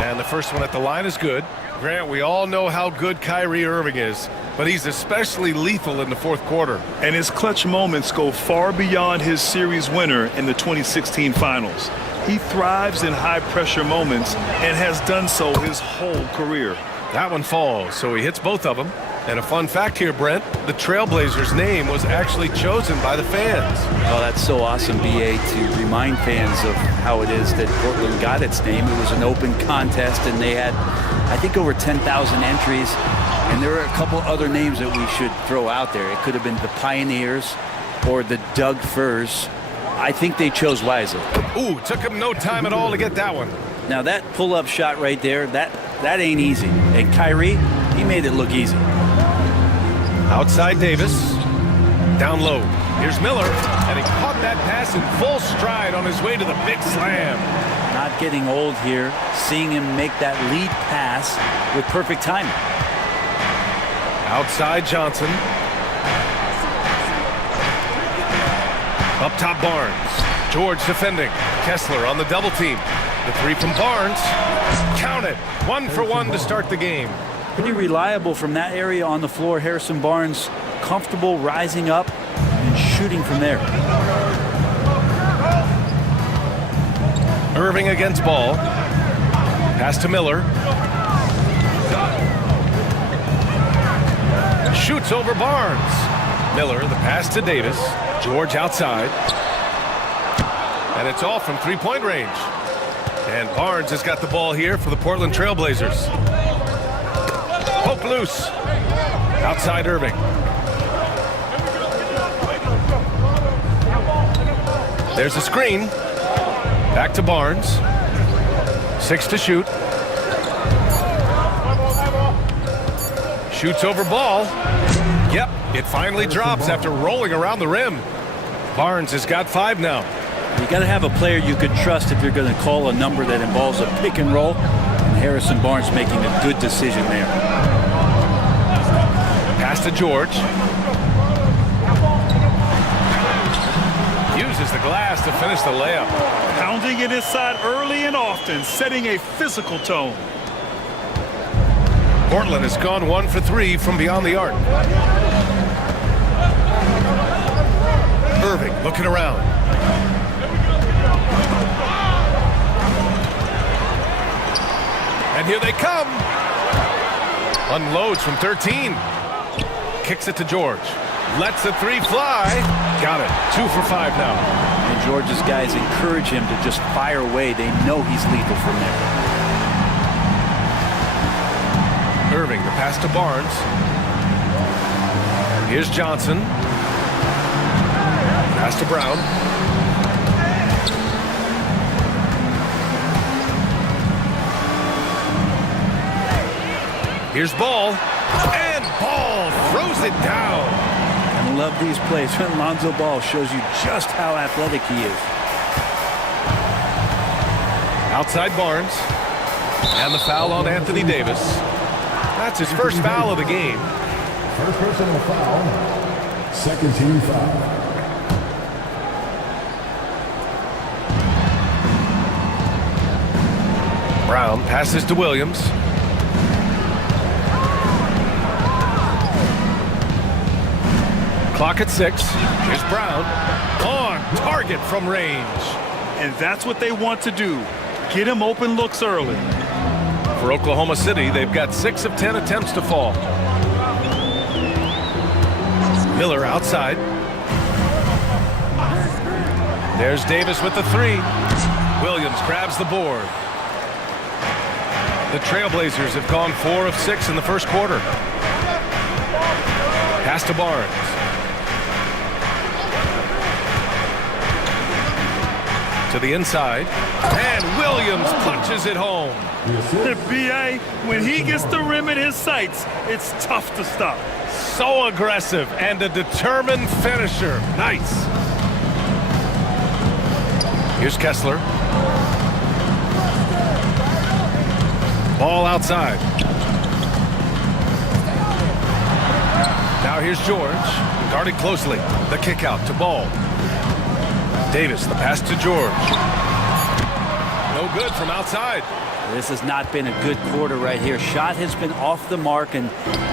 And the first one at the line is good. Grant, we all know how good Kyrie Irving is, but he's especially lethal in the fourth quarter. And his clutch moments go far beyond his series winner in the 2016 finals. He thrives in high-pressure moments and has done so his whole career. That one falls, so he hits both of them. And a fun fact here, Brent, the Trailblazers' name was actually chosen by the fans. Oh, that's so awesome, BA, to remind fans of how it is that Portland got its name. It was an open contest, and they had, I think, over 10,000 entries. And there are a couple other names that we should throw out there. It could have been the Pioneers or the Doug Furs. I think they chose wisely. Ooh, took him no time at all to get that one. Now that pull-up shot right there, that ain't easy. And Kyrie, he made it look easy. Outside Davis. Down low. Here's Miller. And he caught that pass in full stride on his way to the big slam. Not getting old here. Seeing him make that lead pass with perfect timing. Outside Johnson. Up top Barnes. George defending. Kessler on the double team. The three from Barnes. Count it. 1 for 1 to start the game. Pretty reliable from that area on the floor. Harrison Barnes comfortable rising up and shooting from there. Irving against Ball. Pass to Miller. Shoots over Barnes. Miller, the pass to Davis. George outside. And it's all from three-point range. And Barnes has got the ball here for the Portland Trailblazers. Poke loose. Outside Irving. There's a screen. Back to Barnes. 6 to shoot. Shoots over Ball. Yep, it finally drops after rolling around the rim. Barnes has got 5 now. You got to have a player you could trust if you're going to call a number that involves a pick and roll. And Harrison Barnes making a good decision there. Pass to George. Uses the glass to finish the layup. Pounding it inside early and often, setting a physical tone. Portland has gone 1 for 3 from beyond the arc. Irving looking around. And here they come. Unloads from 13. Kicks it to George. Lets the 3 fly. Got it. 2 for 5 now. And George's guys encourage him to just fire away. They know he's lethal from there. Irving, the pass to Barnes. Here's Johnson. Pass to Brown. Here's Ball. And Ball throws it down. I love these plays when Lonzo Ball shows you just how athletic he is. Outside Barnes. And the foul on Anthony Davis. That's his first foul of the game. First personal foul. Second team foul. Brown passes to Williams. Clock at 6. Here's Brown. On target from range. And that's what they want to do. Get him open looks early. For Oklahoma City, they've got 6 of 10 attempts to fall. Miller outside. There's Davis with the 3. Williams grabs the board. The Trailblazers have gone 4 of 6 in the first quarter. Pass to Barnes. To the inside. And Williams punches it home. The BA, when he gets the rim in his sights, it's tough to stop. So aggressive and a determined finisher. Nice. Here's Kessler. Ball outside. Now here's George. Guarded closely. The kick out to Ball. Davis, the pass to George. No good from outside. This has not been a good quarter right here. Shot has been off the mark, and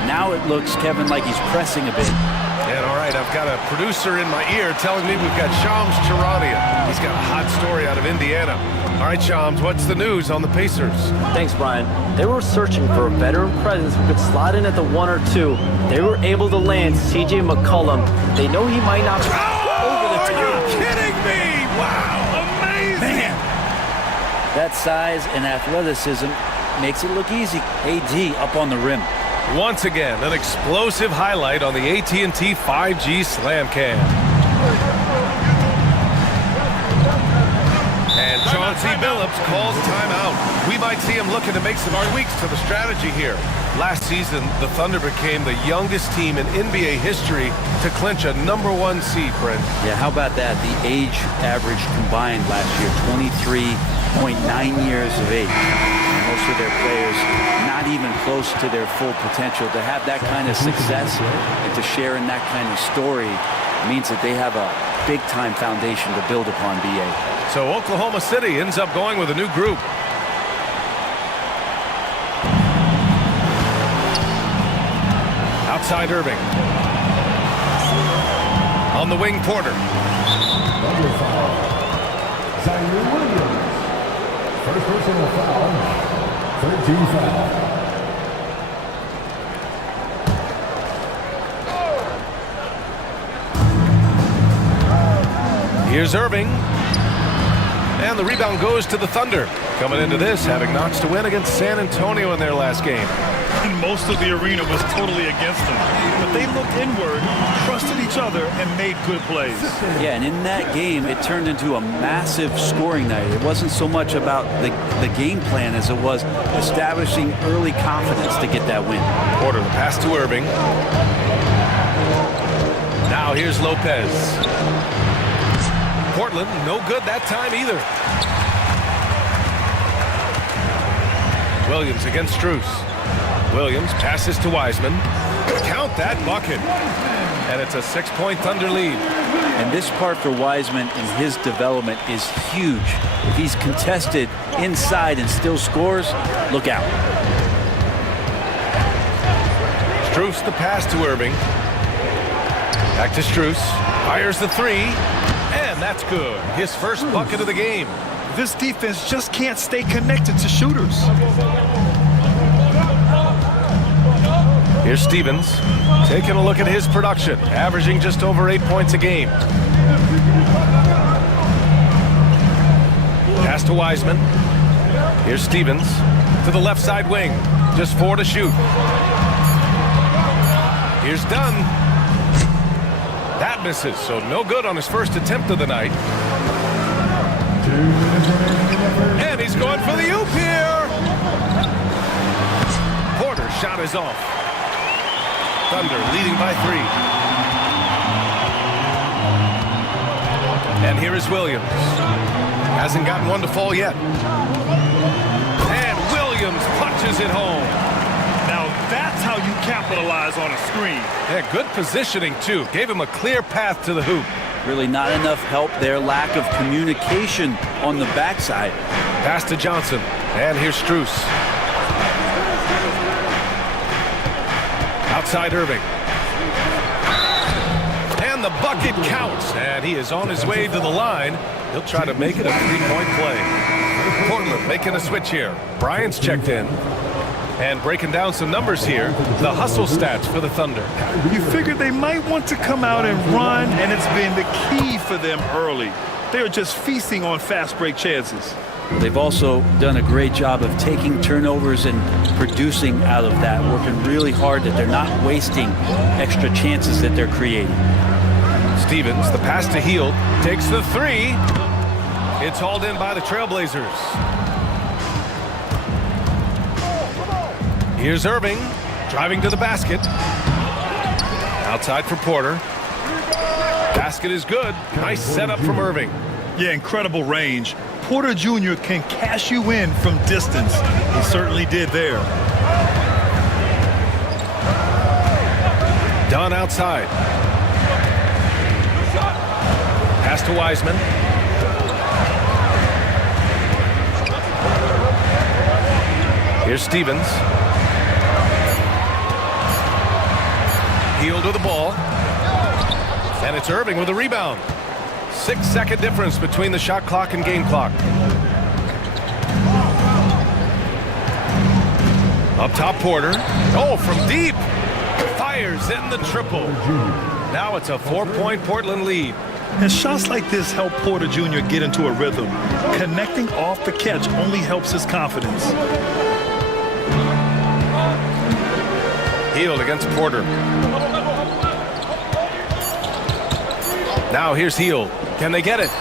now it looks, Kevin, like he's pressing a bit. And all right, I've got a producer in my ear telling me we've got Shams Charania. He's got a hot story out of Indiana. All right, Shams, what's the news on the Pacers? Thanks, Brian. They were searching for a veteran presence who could slide in at the 1 or 2. They were able to land C.J. McCollum. They know he might not be over the top. Are you kidding me? Wow, amazing. Man. That size and athleticism makes it look easy. AD up on the rim. Once again, an explosive highlight on the AT&T 5G Slam Cam. And Chauncey Billups calls timeout. We might see him looking to make some tweaks to the strategy here. Last season, the Thunder became the youngest team in NBA history to clinch a #1 seed, Brent. Yeah, how about that? The age average combined last year, 23.9 years of age. Most of their players not even close to their full potential. To have that kind of success and to share in that kind of story means that they have a big-time foundation to build upon, BA. So Oklahoma City ends up going with a new group. Outside Irving. On the wing, Porter. Zion Williams. First personal foul. 13 foul. Here's Irving. And the rebound goes to the Thunder. Coming into this, having notched a win against San Antonio in their last game. And most of the arena was totally against them. But they looked inward, trusted each other, and made good plays. Yeah, and in that game, it turned into a massive scoring night. It wasn't so much about the game plan as it was establishing early confidence to get that win. Porter, the pass to Irving. Now here's Lopez. Portland, no good that time either. Williams against Strus. Williams passes to Wiseman. Count that bucket. And it's a 6-point Thunder lead. And this part for Wiseman in his development is huge. If he's contested inside and still scores, look out. Strus the pass to Irving. Back to Strus. Fires the three. And that's good. His first bucket of the game. This defense just can't stay connected to shooters. Here's Stevens taking a look at his production, averaging just over 8 points a game. Pass to Wiseman. Here's Stevens to the left side wing. Just 4 to shoot. Here's Dunn. That misses, so no good on his first attempt of the night. And he's going for the oop here. Porter's shot is off. Thunder leading by 3. And here is Williams. Hasn't gotten one to fall yet. And Williams punches it home. Now that's how you capitalize on a screen. Yeah, good positioning too. Gave him a clear path to the hoop. Really not enough help there. Lack of communication on the backside. Pass to Johnson. And here's Strus. Outside Irving. And the bucket counts. And he is on his way to the line. He'll try to make it a 3-point play. Portland making a switch here. Bryant's checked in. And breaking down some numbers here, the hustle stats for the Thunder. You figured they might want to come out and run, and it's been the key for them early. They are just feasting on fast break chances. They've also done a great job of taking turnovers and producing out of that, working really hard that they're not wasting extra chances that they're creating. Stevens, the pass to Hield, takes the three. It's hauled in by the Trailblazers. Here's Irving, driving to the basket. Outside for Porter. Basket is good. Nice setup from Irving. Yeah, incredible range. Porter Jr. can cash you in from distance. He certainly did there. Dunn outside. Pass to Wiseman. Here's Stevens. Hield with the ball. And it's Irving with a rebound. 6-second difference between the shot clock and game clock. Up top, Porter. Oh, from deep. Fires in the triple. Now it's a 4-point Portland lead. And shots like this help Porter Jr. get into a rhythm. Connecting off the catch only helps his confidence. Hield against Porter. Now here's Hield. Can they get it?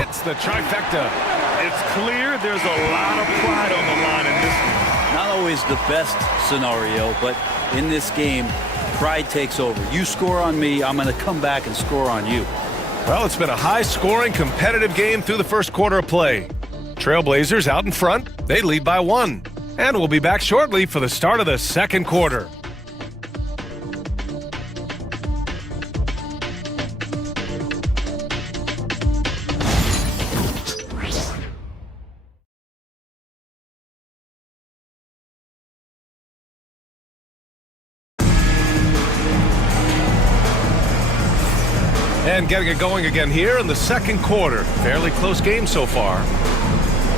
It's the trifecta. It's clear there's a lot of pride on the line in this one. Not always the best scenario, but in this game, pride takes over. You score on me, I'm going to come back and score on you. Well, it's been a high-scoring, competitive game through the first quarter of play. Trailblazers out in front. They lead by 1. And we'll be back shortly for the start of the second quarter. And getting it going again here in the second quarter. Fairly close game so far.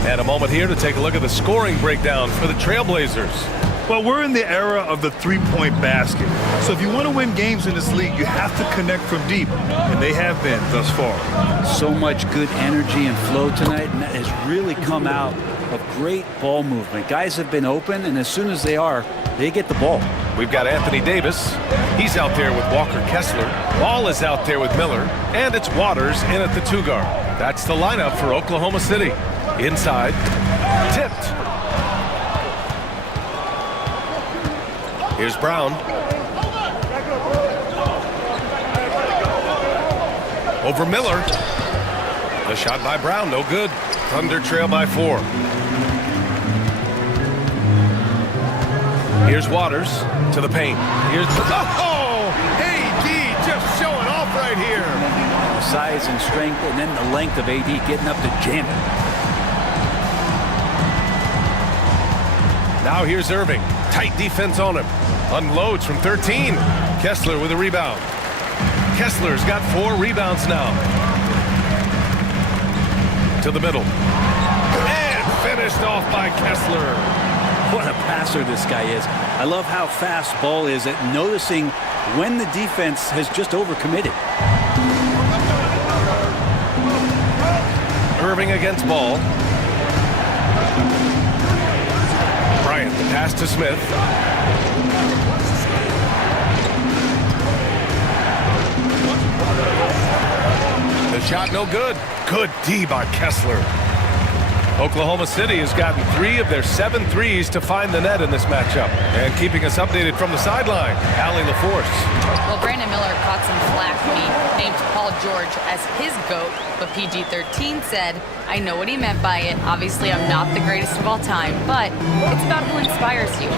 And a moment here to take a look at the scoring breakdown for the Trailblazers. Well, we're in the era of the three-point basket. So if you want to win games in this league, you have to connect from deep. And they have been thus far. So much good energy and flow tonight, and that has really come out of great ball movement. Guys have been open, and as soon as they are, they get the ball. We've got Anthony Davis. He's out there with Walker Kessler. Ball is out there with Miller. And it's Waters in at the 2 guard. That's the lineup for Oklahoma City. Inside. Tipped. Here's Brown. Over Miller. The shot by Brown, no good. Thunder trail by 4. Here's Waters to the paint. Here's oh, AD just showing off right here. Size and strength, and then the length of AD getting up to jam it. Now here's Irving. Tight defense on him. Unloads from 13. Kessler with a rebound. Kessler's got 4 rebounds now. To the middle. And finished off by Kessler. What a passer this guy is. I love how fast Ball is at noticing when the defense has just overcommitted. Irving against Ball. Bryant, the pass to Smith. The shot no good. Good D by Kessler. Oklahoma City has gotten 3 of their 7 threes to find the net in this matchup. And keeping us updated from the sideline, Allie LaForce. Well, Brandon Miller caught some flack when he named Paul George as his GOAT, but PG-13 said, I know what he meant by it. Obviously, I'm not the greatest of all time, but it's about who inspires you.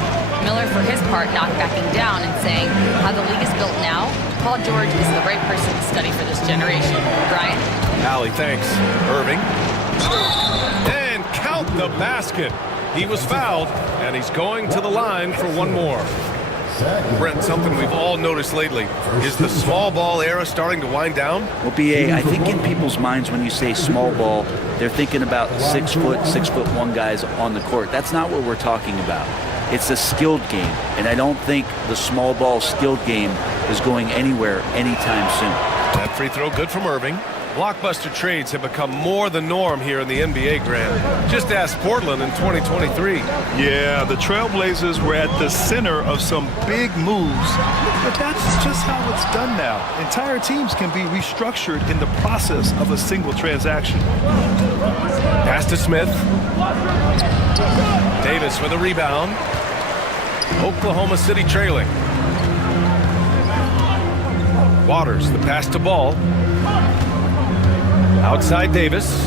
Miller, for his part, not backing down and saying, how the league is built now, Paul George is the right person to study for this generation. Brian? Allie, thanks. Irving. And count the basket. He was fouled, and he's going to the line for one more. Brent, something we've all noticed lately. Is the small ball era starting to wind down? Well, BA, I think in people's minds when you say small ball, they're thinking about 6 foot, 6'1" guys on the court. That's not what we're talking about. It's a skilled game, and I don't think the small ball skilled game is going anywhere anytime soon. That free throw good from Irving. Blockbuster trades have become more the norm here in the NBA, Grant. Just ask Portland in 2023. Yeah, the Trailblazers were at the center of some big moves, but that's just how it's done now. Entire teams can be restructured in the process of a single transaction. Pass to Smith. Davis with a rebound. Oklahoma City trailing. Waters, the pass to Ball. Outside Davis.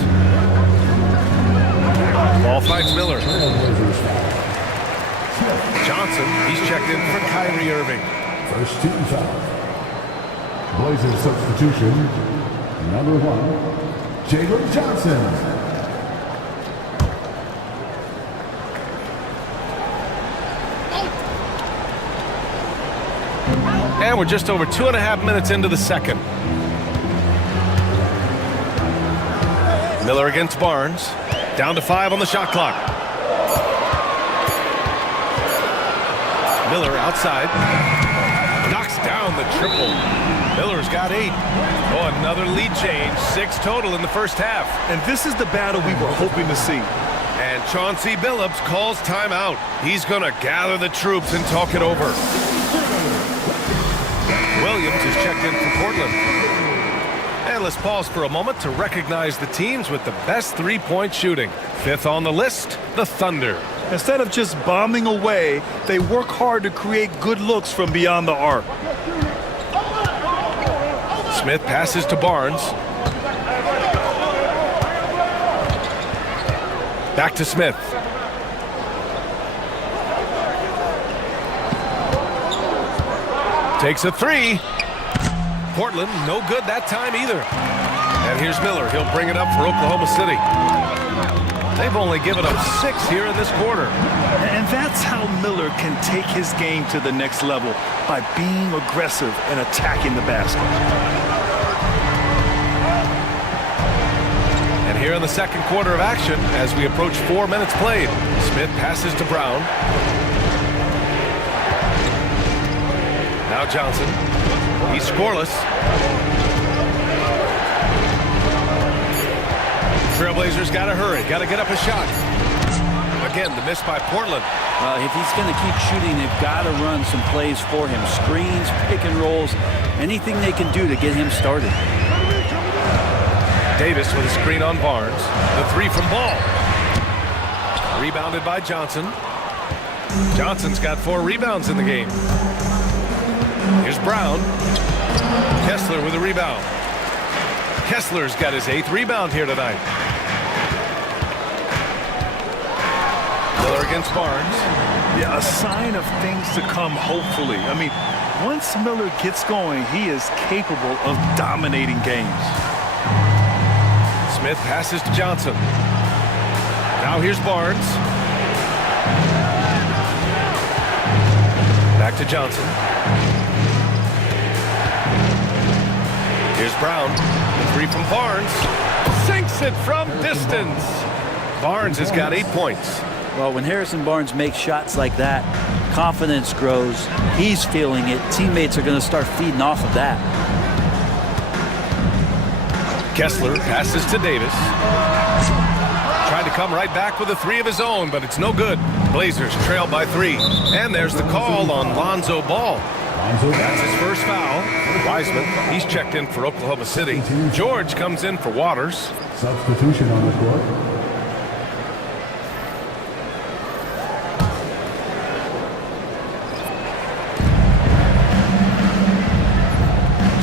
Ball finds Miller. Johnson, he's checked in for Kyrie Irving. First team foul. Blazers substitution, number 1, Jalen Johnson. And we're just over 2.5 minutes into the second. Miller against Barnes. Down to 5 on the shot clock. Miller outside. Knocks down the triple. Miller's got 8. Oh, another lead change. 6 total in the first half. And this is the battle we were hoping to see. And Chauncey Billups calls timeout. He's going to gather the troops and talk it over. Williams is checked in for Portland. And let's pause for a moment to recognize the teams with the best three-point shooting. 5th on the list, the Thunder. Instead of just bombing away, they work hard to create good looks from beyond the arc. Smith passes to Barnes. Back to Smith. Takes a 3. Portland, no good that time either. And here's Miller. He'll bring it up for Oklahoma City. They've only given up 6 here in this quarter. And that's how Miller can take his game to the next level, by being aggressive and attacking the basket. And here in the second quarter of action, as we approach 4 minutes played, Smith passes to Brown. Now Johnson. He's scoreless. Trailblazers got to hurry. Got to get up a shot. Again, the miss by Portland. If he's going to keep shooting, they've got to run some plays for him. Screens, pick and rolls, anything they can do to get him started. Davis with a screen on Barnes. The 3 from Ball. Rebounded by Johnson. Johnson's got 4 rebounds in the game. Here's Brown. Kessler with a rebound. Kessler's got his 8th rebound here tonight. Miller against Barnes. Yeah, a sign of things to come, hopefully. I mean, once Miller gets going, he is capable of dominating games. Smith passes to Johnson. Now here's Barnes. Back to Johnson. Here's Brown. The 3 from Barnes. Sinks it from distance. Barnes has got 8 points. Well, when Harrison Barnes makes shots like that, confidence grows. He's feeling it. Teammates are going to start feeding off of that. Kessler passes to Davis. Tried to come right back with a 3 of his own, but it's no good. Blazers trail by 3. And there's the call on Lonzo Ball. That's his first foul. Wiseman, he's checked in for Oklahoma City. George comes in for Waters. Substitution on the court.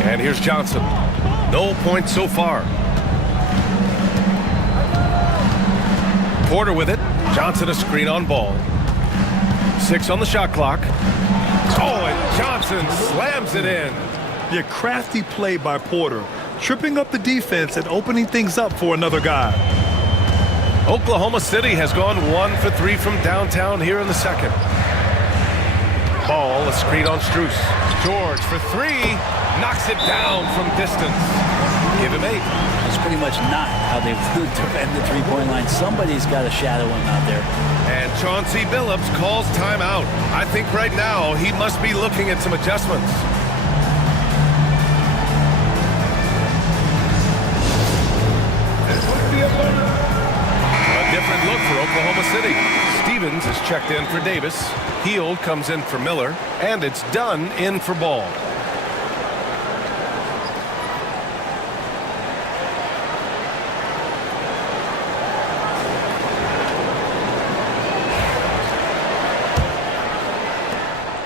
And here's Johnson. No points so far. Porter with it. Johnson a screen on Ball. 6 on the shot clock. Oh, and Johnson slams it in. Yeah, crafty play by Porter, tripping up the defense and opening things up for another guy. Oklahoma City has gone 1 for 3 from downtown here in the second. Ball, a screen on Strus. George for 3, knocks it down from distance. Give him 8. That's pretty much not how they defend the three-point line. Somebody's got to shadow him out there. And Chauncey Billups calls timeout. I think right now he must be looking at some adjustments. A different look for Oklahoma City. Stevens is checked in for Davis. Heald comes in for Miller. And it's Dunn in for Ball.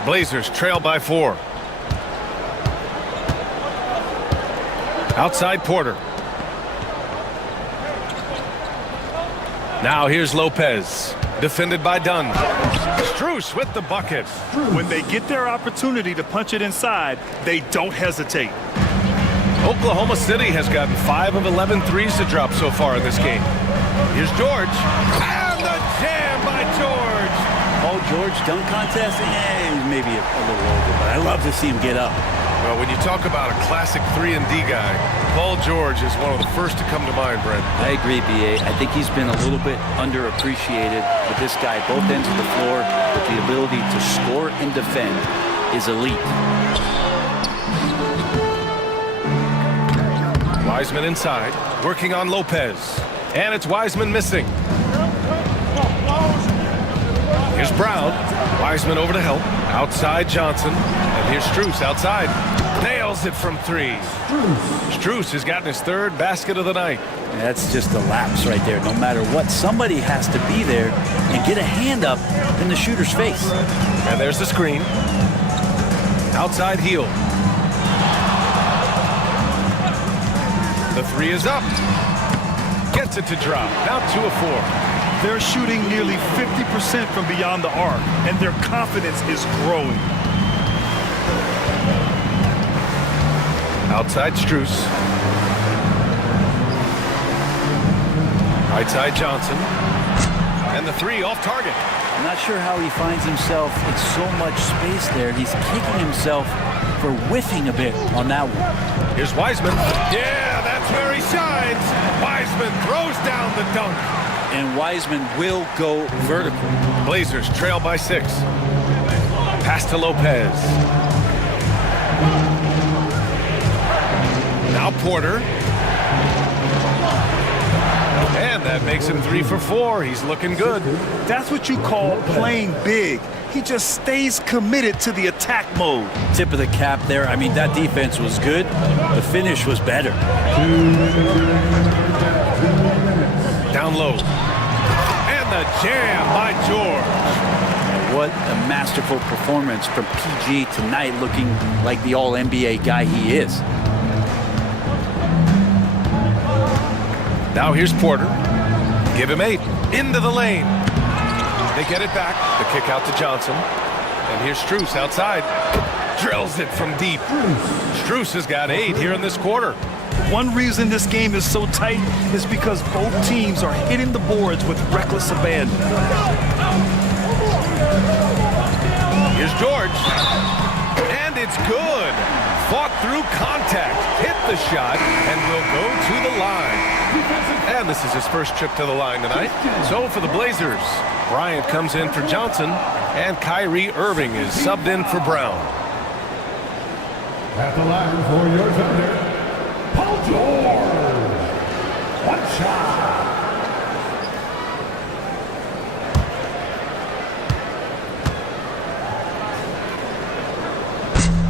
Blazers trail by 4. Outside Porter. Now here's Lopez. Defended by Dunn. Strus with the bucket. When they get their opportunity to punch it inside, they don't hesitate. Oklahoma City has gotten 5 of 11 threes to drop so far in this game. Here's George. And the jam by George. Paul George dunk contest? He's maybe a little over, but I love to see him get up. Well, when you talk about a classic 3-and-D guy, Paul George is one of the first to come to mind, Brent. I agree, B.A. I think he's been a little bit underappreciated. But this guy, both ends of the floor, with the ability to score and defend, is elite. Wiseman inside, working on Lopez. And it's Wiseman missing. Here's Brown. Wiseman over to help. Outside Johnson. And here's Strus outside. Nails it from 3. Strus has gotten his 3rd basket of the night. That's just a lapse right there. No matter what, somebody has to be there and get a hand up in the shooter's face. And there's the screen. Outside Heald. The 3 is up. Gets it to drop. Now 2 of 4. They're shooting nearly 50% from beyond the arc, and their confidence is growing. Outside Strus. Right side Johnson. And the 3 off target. I'm not sure how he finds himself in so much space there. He's kicking himself for whiffing a bit on that one. Here's Wiseman. Yeah, that's where he shines. Wiseman throws down the dunk. And Wiseman will go vertical. Blazers trail by 6. Pass to Lopez. Now Porter. And that makes him 3 for 4. He's looking good. That's what you call playing big. He just stays committed to the attack mode. Tip of the cap there. I mean, that defense was good. The finish was better. Down low. And the jam by George. What a masterful performance from PG tonight, looking like the All-NBA guy he is. Now here's Porter. Give him 8. Into the lane. They get it back. The kick out to Johnson. And here's Strus outside. Drills it from deep. Strus has got 8 here in this quarter. One reason this game is so tight is because both teams are hitting the boards with reckless abandon. Here's George. And it's good. Fought through contact. Hit the shot and will go to the line. And this is his first trip to the line tonight. So for the Blazers, Bryant comes in for Johnson, and Kyrie Irving is subbed in for Brown. At the line for your defender, Paul George. One shot.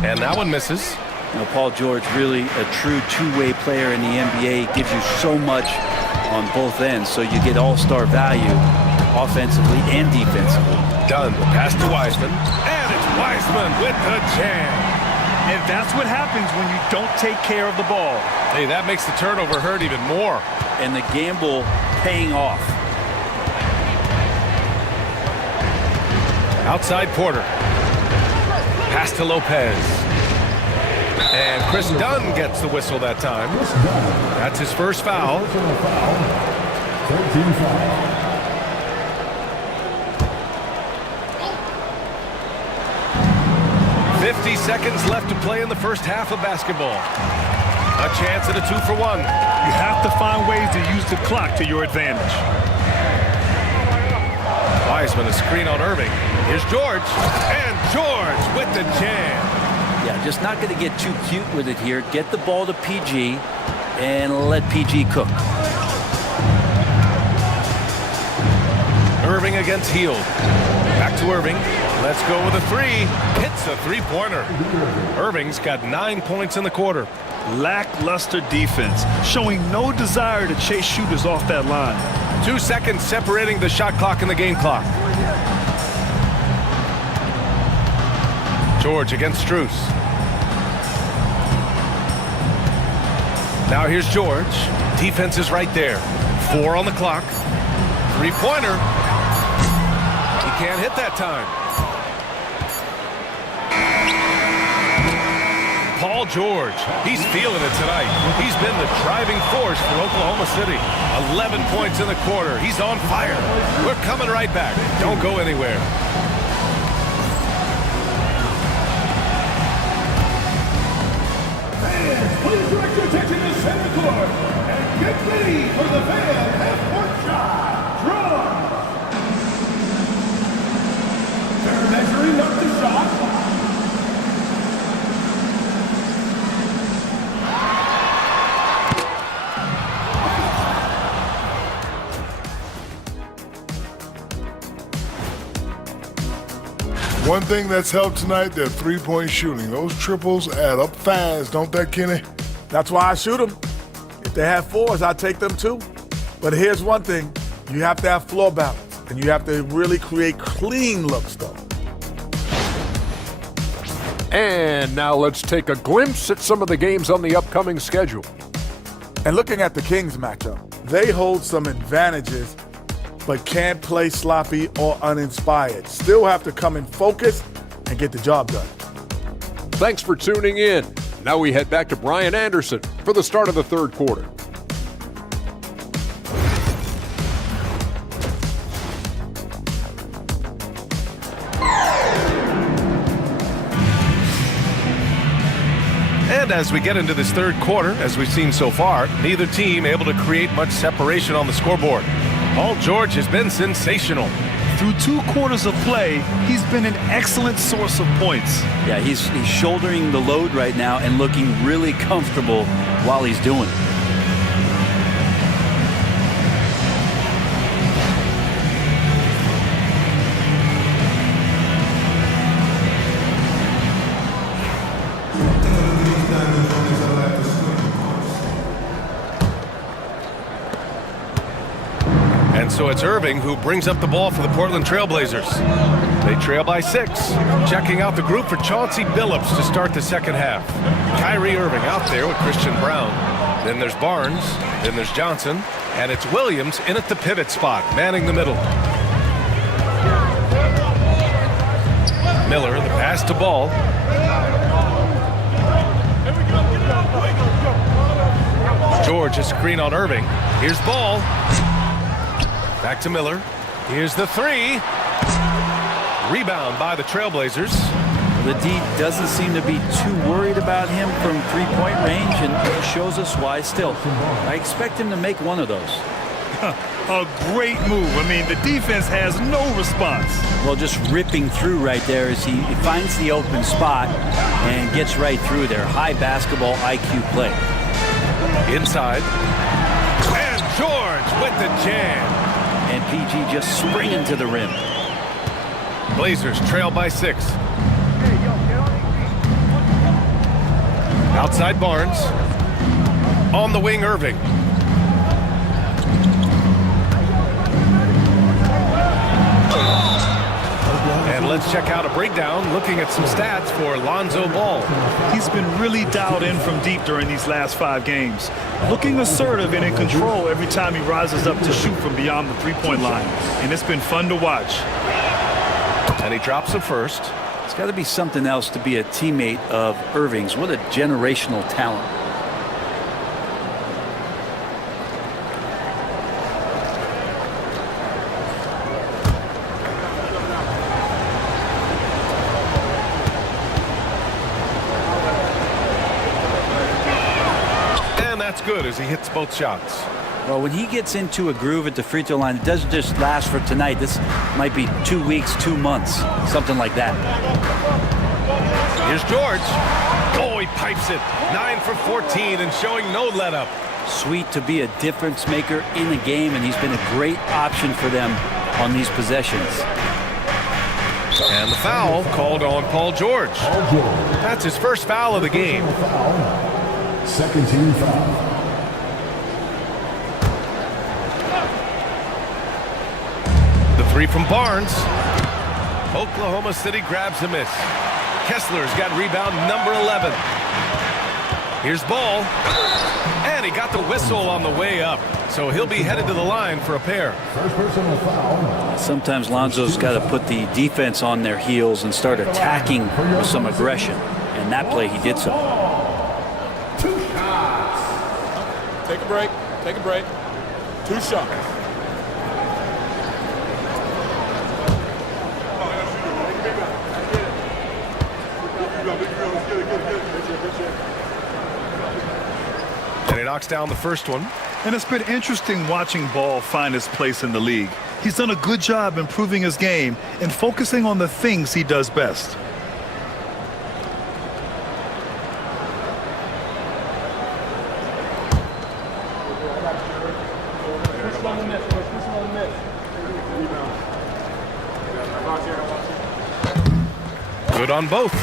And that one misses. Now, Paul George, really a true two-way player in the NBA, gives you so much on both ends, so you get all-star value offensively and defensively. Done. The pass to Wiseman. And it's Wiseman with the jam. And that's what happens when you don't take care of the ball. Hey, that makes the turnover hurt even more. And the gamble paying off. Outside Porter. Pass to Lopez. And Chris Dunn gets the whistle that time. That's his first foul. 13 foul. Seconds left to play in the first half of basketball. A chance at a 2-for-1. You have to find ways to use the clock to your advantage. Wiseman, a screen on Irving. Here's George. And George with the jam. Yeah, just not going to get too cute with it here. Get the ball to PG and let PG cook. Irving against Hield. Back to Irving. Let's go with a three. Hits a three-pointer. Irving's got 9 points in the quarter. Lackluster defense, showing no desire to chase shooters off that line. 2 seconds separating the shot clock and the game clock. George against Strus. Now here's George. Defense is right there. 4 on the clock. Three-pointer. He can't hit that time. Paul George, he's feeling it tonight. He's been the driving force for Oklahoma City. 11 points in the quarter. He's on fire. We're coming right back. Don't go anywhere. Fans, please direct your attention to center court and get ready for the fan half-court shot. Draw. They're measuring up the shot. One thing that's helped tonight, their three-point shooting. Those triples add up fast, don't they, Kenny? That's why I shoot them. If they have fours, I take them too. But here's one thing. You have to have floor balance, and you have to really create clean looks, though. And now let's take a glimpse at some of the games on the upcoming schedule. And looking at the Kings matchup, they hold some advantages, but can't play sloppy or uninspired. Still have to come in focused and get the job done. Thanks for tuning in. Now we head back to Brian Anderson for the start of the third quarter. And as we get into this third quarter, as we've seen so far, neither team able to create much separation on the scoreboard. Paul George has been sensational. Through 2 quarters of play, he's been an excellent source of points. Yeah, he's shouldering the load right now and looking really comfortable while he's doing it. And so it's Irving who brings up the ball for the Portland Trailblazers. They trail by 6. Checking out the group for Chauncey Billups to start the second half. Kyrie Irving out there with Christian Brown. Then there's Barnes. Then there's Johnson. And it's Williams in at the pivot spot, manning the middle. Miller, the pass to Ball. George, a screen on Irving. Here's Ball. Back to Miller. Here's the three. Rebound by the Trailblazers. The D doesn't seem to be too worried about him from three-point range, and shows us why still. I expect him to make one of those. A great move. I mean, the defense has no response. Well, just ripping through right there as he finds the open spot and gets right through there. High basketball IQ play. Inside. And George with the jam. And PG just springing to the rim. Blazers trail by 6. Outside Barnes. On the wing, Irving. And let's check out a breakdown looking at some stats for Lonzo Ball. He's been really dialed in from deep during these last 5 games. Looking assertive and in control every time he rises up to shoot from beyond the three-point line. And it's been fun to watch. And he drops it first. It's got to be something else to be a teammate of Irving's. What a generational talent. Good as he hits both shots. Well, when he gets into a groove at the free throw line, it doesn't just last for tonight. This might be 2 weeks, 2 months, something like that. Here's George. Oh, he pipes it. 9 for 14 and showing no let up. Sweet to be a difference maker in the game, and he's been a great option for them on these possessions. And the foul called on Paul George. That's his first foul of the game. Second team foul. The three from Barnes. Oklahoma City grabs a miss. Kessler's got rebound number 11. Here's Ball. And he got the whistle on the way up. So he'll be headed to the line for a pair. First personal foul. Sometimes Lonzo's got to put the defense on their heels and start attacking with some aggression. And that play, he did so. 2 shots. Take a break. Take a break. 2 shots. And he knocks down the first one. And it's been interesting watching Ball find his place in the league. He's done a good job improving his game and focusing on the things he does best. Good on both.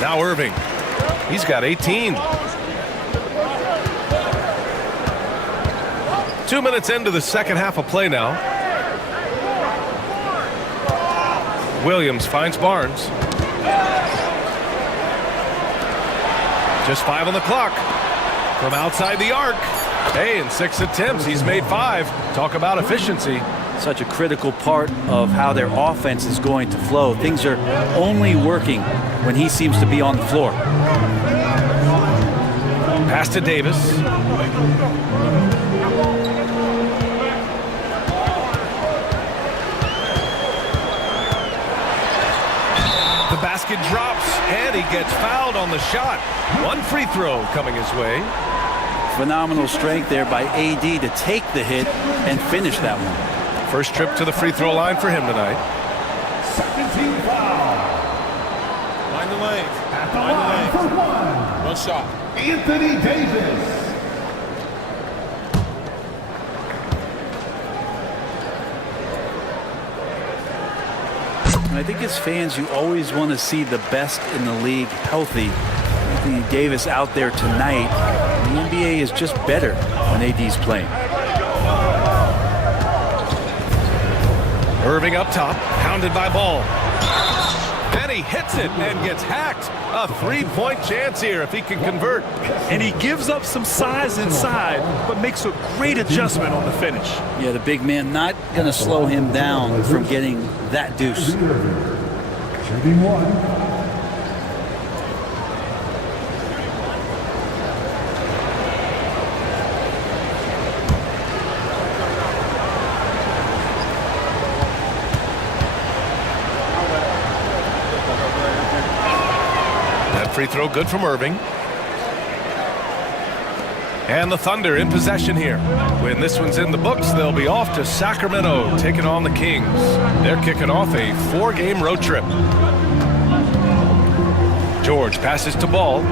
Now Irving. He's got 18. 2 minutes into the second half of play now. Williams finds Barnes. Just 5 on the clock. From outside the arc. Hey, in 6 attempts, he's made 5. Talk about efficiency. Such a critical part of how their offense is going to flow. Things are only working when he seems to be on the floor. Pass to Davis. The basket drops, and he gets fouled on the shot. 1 free throw coming his way. Phenomenal strength there by AD to take the hit and finish that one. First trip to the free throw line for him tonight. Second team foul. Find the lanes. At the line for 1. 1 shot. Anthony Davis. I think as fans, you always want to see the best in the league healthy. Anthony Davis out there tonight. The NBA is just better when AD's playing. Irving up top, pounded by Ball. And he hits it and gets hacked. A 3-point chance here if he can convert. And he gives up some size inside, but makes a great adjustment on the finish. Yeah, the big man not going to slow him down from getting that deuce. Shooting 1. Free throw good from Irving. And the Thunder in possession here. When this one's in the books, they'll be off to Sacramento, taking on the Kings. They're kicking off a 4-game road trip. George passes to Ball.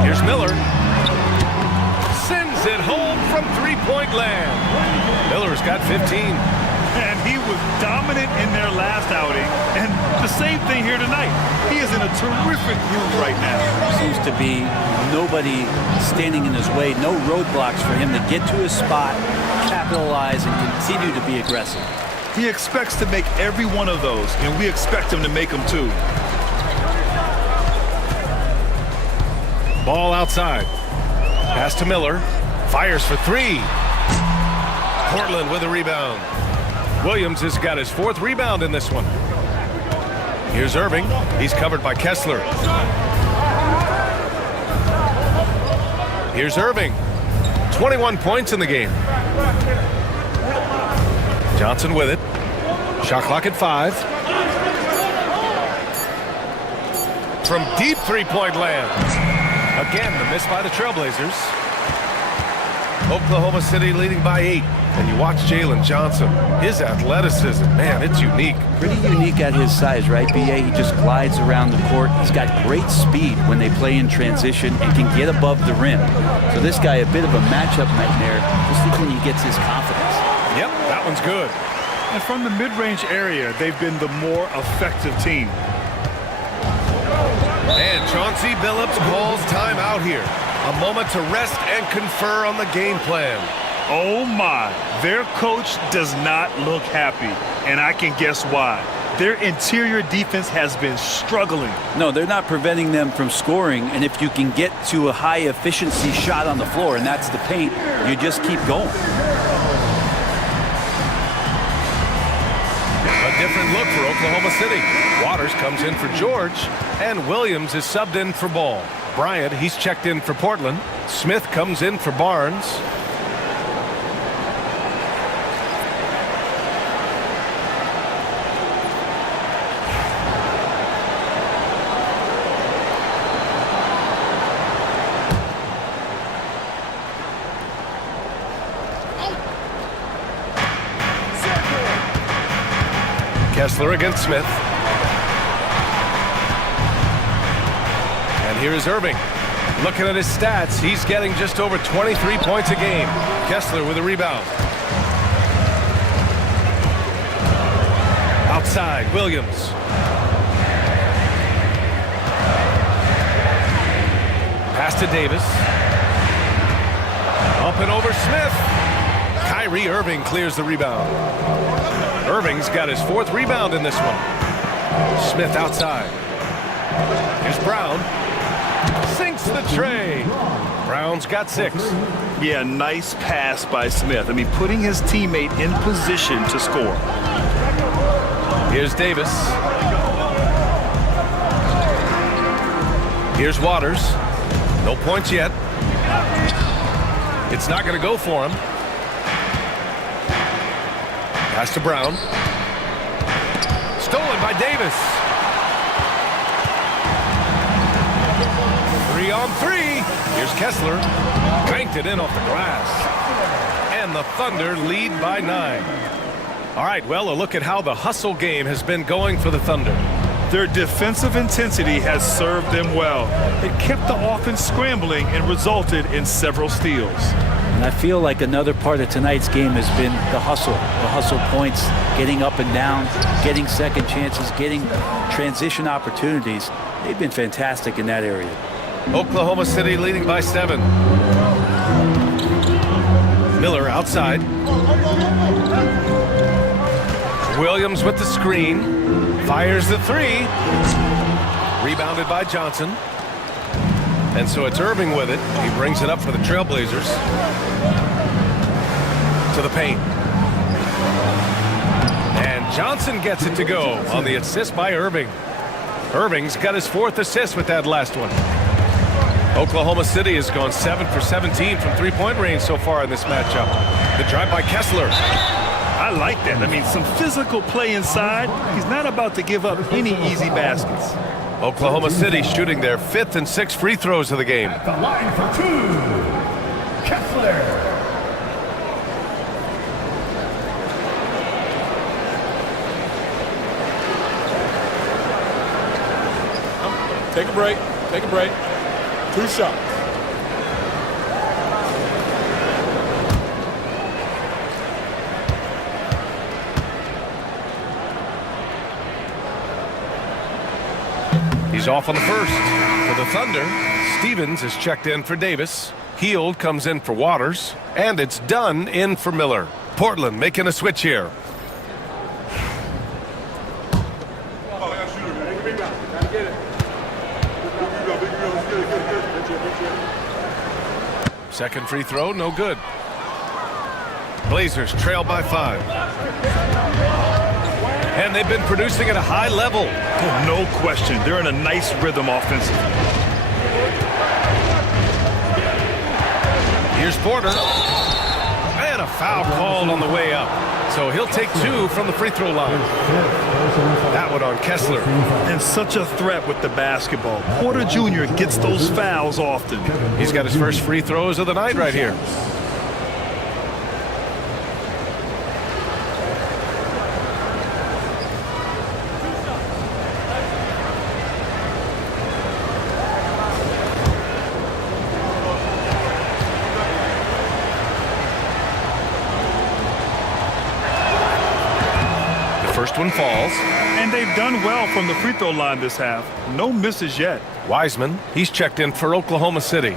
Here's Miller. Sends it home from 3-point land. Miller's got 15. And he was dominant in their last outing. And the same thing here tonight. He is in a terrific groove right now. Seems to be nobody standing in his way, no roadblocks for him to get to his spot, capitalize, and continue to be aggressive. He expects to make every one of those, and we expect him to make them too. Ball outside. Pass to Miller. Fires for 3. Portland with a rebound. Williams has got his 4th rebound in this one. Here's Irving. He's covered by Kessler. Here's Irving. 21 points in the game. Johnson with it. Shot clock at 5. From deep 3-point land. Again, the miss by the Trailblazers. Oklahoma City leading by 8. And you watch Jalen Johnson. His athleticism, man, it's unique. Pretty unique at his size, right, B.A.? He just glides around the court. He's got great speed when they play in transition and can get above the rim. So this guy, a bit of a matchup nightmare, just when he gets his confidence. Yep, that one's good. And from the mid-range area, they've been the more effective team. And Chauncey Billups calls timeout here. A moment to rest and confer on the game plan. Oh my, their coach does not look happy, and I can guess why. Their interior defense has been struggling. No, they're not preventing them from scoring, and if you can get to a high-efficiency shot on the floor, and that's the paint, you just keep going. A different look for Oklahoma City. Waters comes in for George, and Williams is subbed in for Ball. Bryant, he's checked in for Portland. Smith comes in for Barnes. Kessler against Smith. And here is Irving. Looking at his stats, he's getting just over 23 points a game. Kessler with a rebound. Outside, Williams. Pass to Davis. Up and over Smith. Kyrie Irving clears the rebound. Irving's got his 4th rebound in this one. Smith outside. Here's Brown. Sinks the tray. Brown's got 6. Yeah, nice pass by Smith. I mean, putting his teammate in position to score. Here's Davis. Here's Waters. No points yet. It's not going to go for him. Pass to Brown. Stolen by Davis. 3 on 3. Here's Kessler. Banked it in off the glass. And the Thunder lead by 9. All right, well, a look at how the hustle game has been going for the Thunder. Their defensive intensity has served them well. It kept the offense scrambling and resulted in several steals. And I feel like another part of tonight's game has been the hustle points, getting up and down, getting second chances, getting transition opportunities. They've been fantastic in that area. Oklahoma City leading by 7. Miller outside. Williams with the screen. Fires the 3. Rebounded by Johnson. And so it's Irving with it. He brings it up for the Trailblazers. To the paint. And Johnson gets it to go on the assist by Irving. Irving's got his 4th assist with that last one. Oklahoma City has gone 7 for 17 from three-point range so far in this matchup. The drive by Kessler. I like that. I mean, some physical play inside. He's not about to give up any easy baskets. Oklahoma City shooting their 5th and 6th free throws of the game. At the line for 2, Kessler. Take a break. Take a break. 2 shots. He's off on the first. For the Thunder, Stevens is checked in for Davis. Heald comes in for Waters. And it's Dunn in for Miller. Portland making a switch here. Second free throw, no good. Blazers trail by 5. And they've been producing at a high level. Oh, no question. They're in a nice rhythm offensively. Here's Porter. And a foul called on the way up. So he'll take 2 from the free throw line. That one on Kessler. And such a threat with the basketball. Porter Jr. gets those fouls often. He's got his first free throws of the night right here. First one falls. And they've done well from the free throw line this half. No misses yet. Wiseman, he's checked in for Oklahoma City.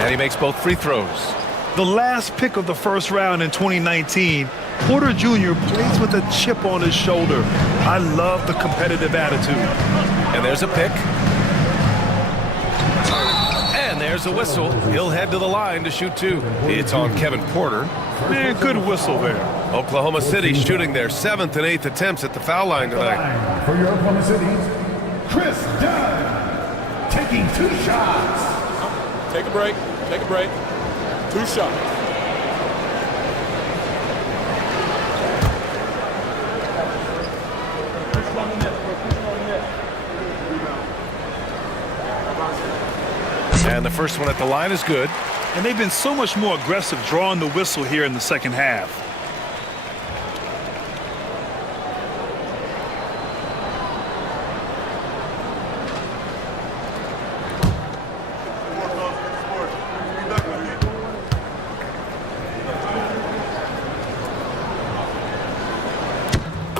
And he makes both free throws. The last pick of the first round in 2019, Porter Jr. plays with a chip on his shoulder. I love the competitive attitude. And there's a pick. And there's a whistle. He'll head to the line to shoot two. It's on Kevin Porter. Man, good whistle there. Oklahoma City shooting their 7th and 8th attempts at the foul line tonight. For your Oklahoma City, Chris Dunn, taking 2 shots. Take a break. Take a break. 2 shots. And the first one at the line is good. And they've been so much more aggressive drawing the whistle here in the second half.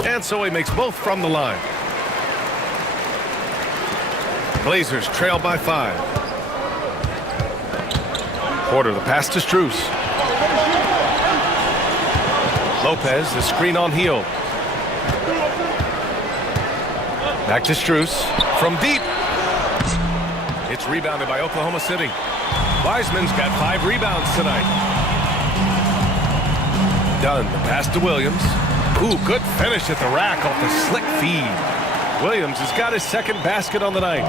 And so he makes both from the line. Blazers trail by 5. Porter, the pass to Strus. Lopez, the screen on Hield. Back to Strus. From deep. It's rebounded by Oklahoma City. Wiseman's got 5 rebounds tonight. Dunn, the pass to Williams. Ooh, good finish at the rack off the slick feed. Williams has got his 2nd basket on the night.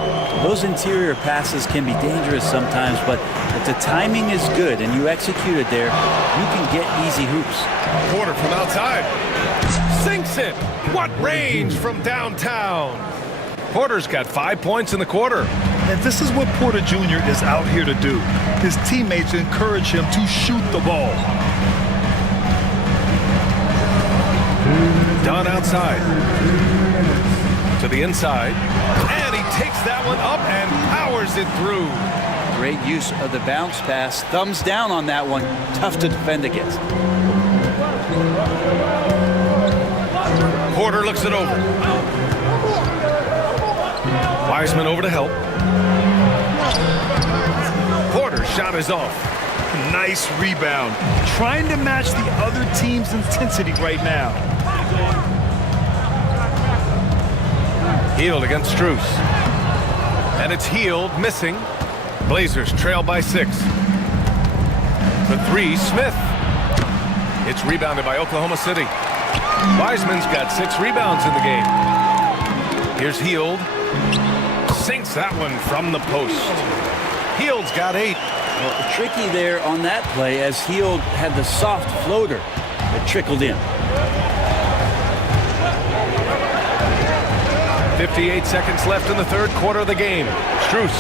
Those interior passes can be dangerous sometimes, but if the timing is good and you execute it there, you can get easy hoops. Porter from outside. Sinks it. What range from downtown. Porter's got 5 points in the quarter. And this is what Porter Jr. is out here to do. His teammates encourage him to shoot the ball. Dunn outside. To the inside. And he takes that one up and powers it through. Great use of the bounce pass. Thumbs down on that one. Tough to defend against. Porter looks it over. Wiseman over to help. Porter's shot is off. Nice rebound. Trying to match the other team's intensity right now. Hield against Strus. And it's Hield missing. Blazers trail by 6. The 3, Smith. It's rebounded by Oklahoma City. Wiseman's got 6 rebounds in the game. Here's Hield. Sinks that one from the post. Hield's got 8. Well, tricky there on that play as Hield had the soft floater that trickled in. 58 seconds left in the 3rd quarter of the game. Strus.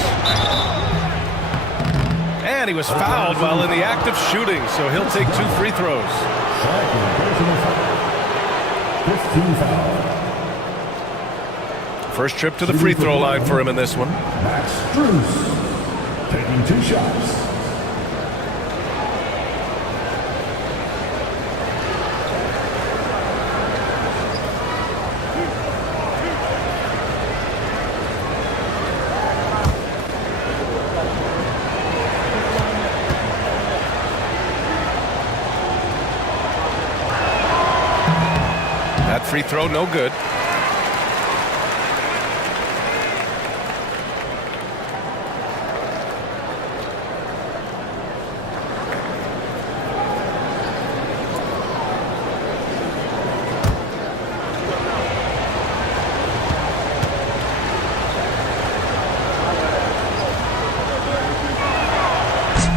And he was fouled while in the act of shooting, so he'll take 2 free throws. 15 foul. First trip to the free throw line for him in this one. Max Strus taking 2 shots. That free throw no good.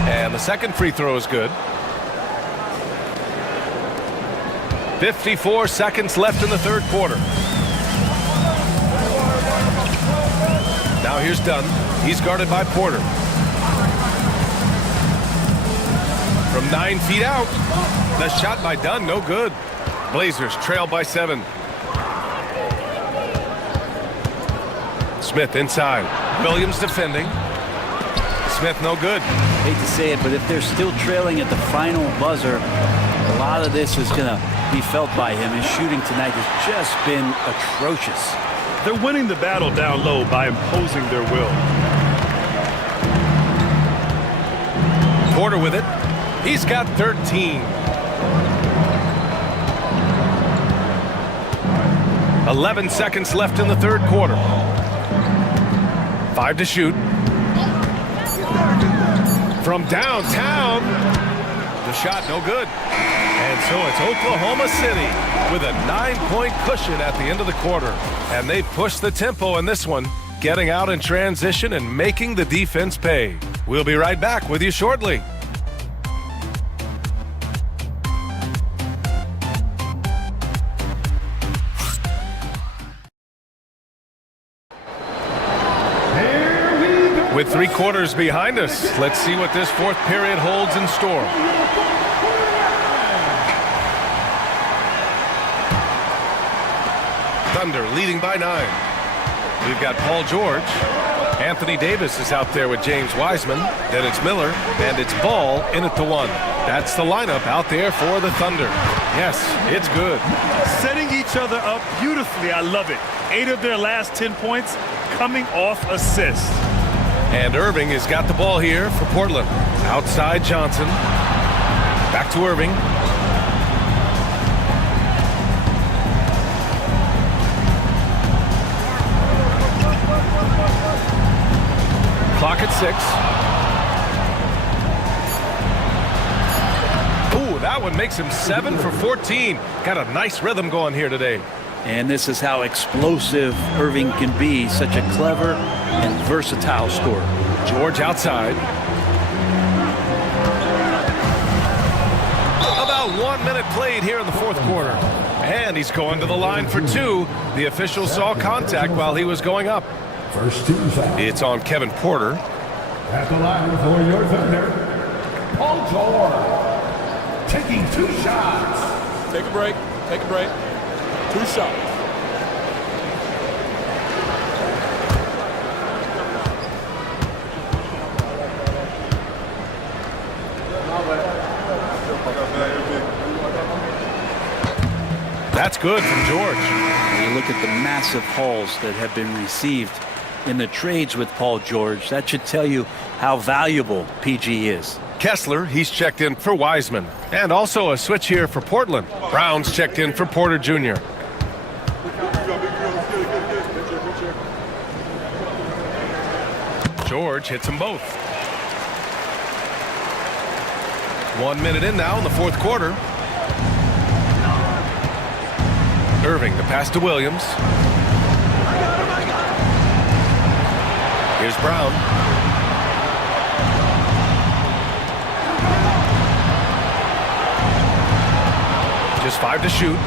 And the second free throw is good. 54 seconds left in the 3rd quarter. Now here's Dunn. He's guarded by Porter. From 9 feet out. The shot by Dunn, no good. Blazers trail by 7. Smith inside. Williams defending. Smith no good. Hate to say it, but if they're still trailing at the final buzzer, a lot of this is going to be felt by him. His shooting tonight has just been atrocious. They're winning the battle down low by imposing their will. Porter with it. He's got 13. 11 seconds left in the third quarter. 5 to shoot. From downtown. The shot no good. And so it's Oklahoma City with a 9-point cushion at the end of the quarter. And they push the tempo in this one, getting out in transition and making the defense pay. We'll be right back with you shortly. With 3 quarters behind us, let's see what this fourth period holds in store. Thunder leading by 9. We've got Paul George. Anthony Davis is out there with James Wiseman. Then it's Miller, and it's Ball in at the 1. That's the lineup out there for the Thunder. Yes, it's good. Setting each other up beautifully. I love it. 8 of their last 10 points coming off assists. And Irving has got the ball here for Portland. Outside Johnson. Back to Irving. Clock at 6. Ooh, that one makes him 7 for 14. Got a nice rhythm going here today. And this is how explosive Irving can be. Such a clever and versatile scorer. George outside. About 1 minute played here in the fourth quarter. And he's going to the line for 2. The official saw contact while he was going up. First 2 fouls. It's on Kevin Porter. At the line for your Thunder, Paul George. Taking 2 shots. Take a break. Take a break. 2 shots. That's good from George. When you look at the massive hauls that have been received in the trades with Paul George, that should tell you how valuable PG is. Kessler, he's checked in for Wiseman. And also a switch here for Portland. Brown's checked in for Porter Jr. George hits them both. 1 minute in now in the fourth quarter. Irving, the pass to Williams. Here's Brown. Just 5 to shoot.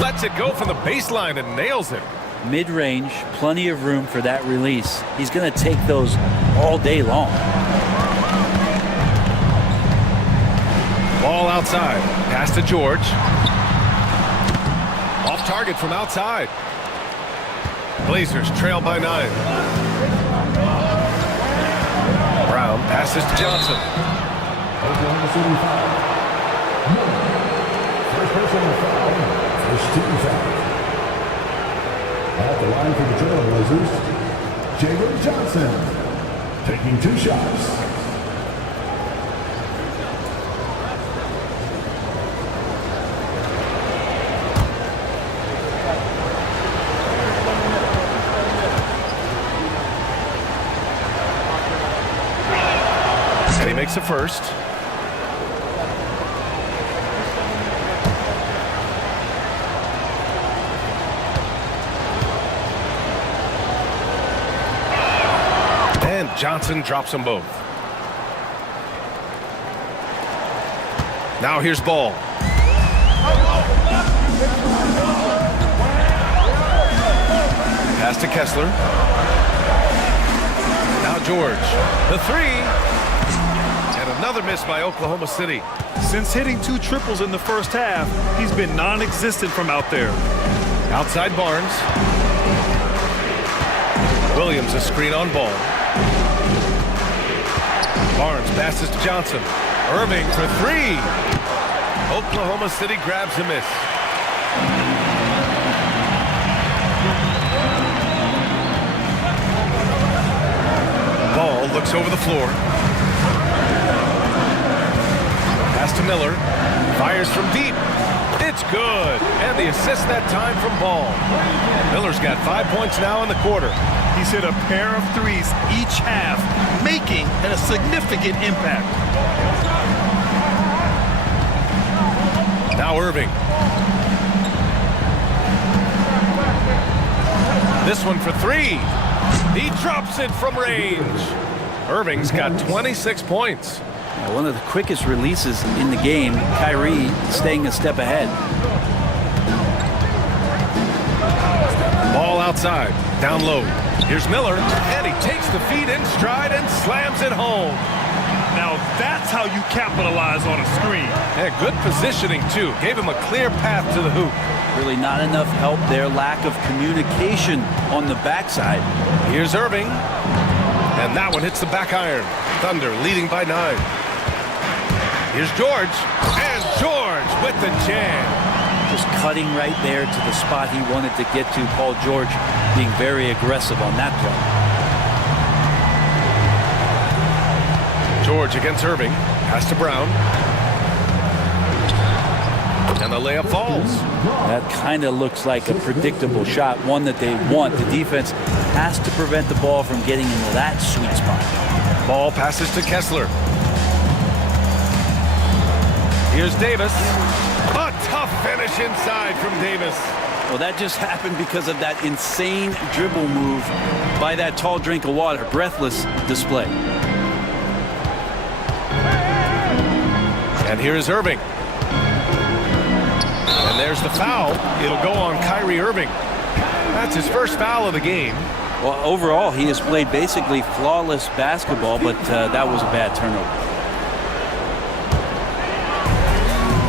Lets it go from the baseline and nails it. Mid-range, plenty of room for that release. He's going to take those all day long. Ball outside. Pass to George. Off target from outside. Blazers trail by 9. Brown passes to Johnson. Oklahoma City foul. First personal foul. First 2 fouls. At the line for the Trailblazers, Jalen Johnson taking 2 shots. And he makes the first. And Johnson drops them both. Now here's Ball. Pass to Kessler. Now George. The 3. And another Another miss by Oklahoma City. Since hitting 2 triples in the first half, he's been non-existent from out there. Outside Barnes. Williams a screen on ball. Barnes passes to Johnson. Irving for 3. Oklahoma City grabs a miss. Ball looks over the floor. Pass to Miller. Fires from deep. It's good. And the assist that time from Ball. Miller's got 5 points now in the quarter. He's hit a pair of threes each half, making a significant impact. Now Irving. This one for 3. He drops it from range. Irving's got 26 points. One of the quickest releases in the game. Kyrie staying a step ahead. Ball outside, down low. Here's Miller, and he takes the feed in stride and slams it home. Now that's how you capitalize on a screen. And good positioning, too. Gave him a clear path to the hoop. Really not enough help there. Lack of communication on the backside. Here's Irving. And that one hits the back iron. Thunder leading by 9. Here's George. And George with the jam. Just cutting right there to the spot he wanted to get to. Paul George being very aggressive on that play. George against Irving. Pass to Brown. And the layup falls. That kind of looks like a predictable shot, one that they want. The defense has to prevent the ball from getting into that sweet spot. Ball passes to Kessler. Here's Davis. A tough finish inside from Davis. Well, that just happened because of that insane dribble move by that tall drink of water. Breathless display. And here is Irving. And there's the foul. It'll go on Kyrie Irving. That's his first foul of the game. Well, overall, he has played basically flawless basketball, but that was a bad turnover.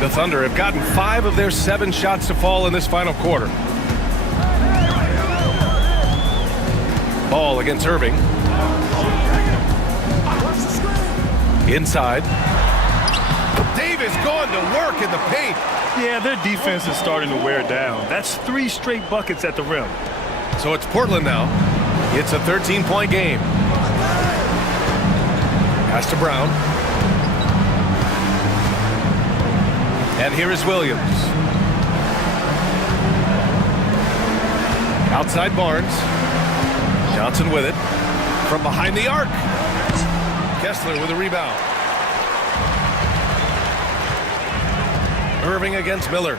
The Thunder have gotten 5 of their 7 shots to fall in this final quarter. Ball against Irving. Inside. Davis going to work in the paint. Yeah, their defense is starting to wear down. That's 3 straight buckets at the rim. So it's Portland now. It's a 13-point game. Pass to Brown. And here is Williams. Outside Barnes. Johnson with it. From behind the arc. Kessler with a rebound. Irving against Miller.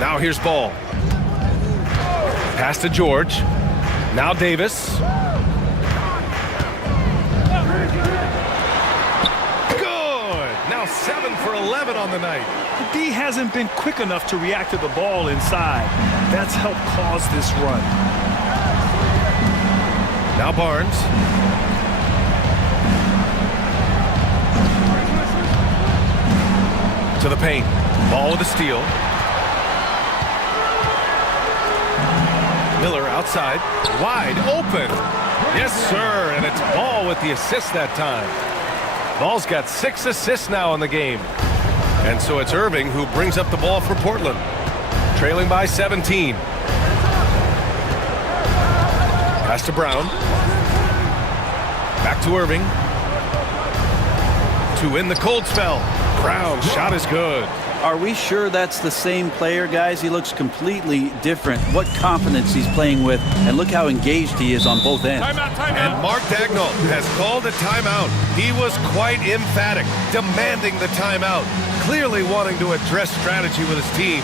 Now here's Ball. Pass to George. Now Davis. Good. Now 7 for 11 on the night. The D hasn't been quick enough to react to the ball inside. That's helped cause this run. Now Barnes. To the paint. Ball with a steal. Miller outside. Wide open. Yes, sir. And it's Ball with the assist that time. Ball's got 6 assists now in the game. And so it's Irving who brings up the ball for Portland. Trailing by 17. Pass to Brown. Back to Irving. To win the cold spell. Brown's shot is good. Are we sure that's the same player, guys? He looks completely different. What confidence he's playing with, and look how engaged he is on both ends. Timeout. And Mark Daigneault has called a timeout. He was quite emphatic, demanding the timeout, clearly wanting to address strategy with his team.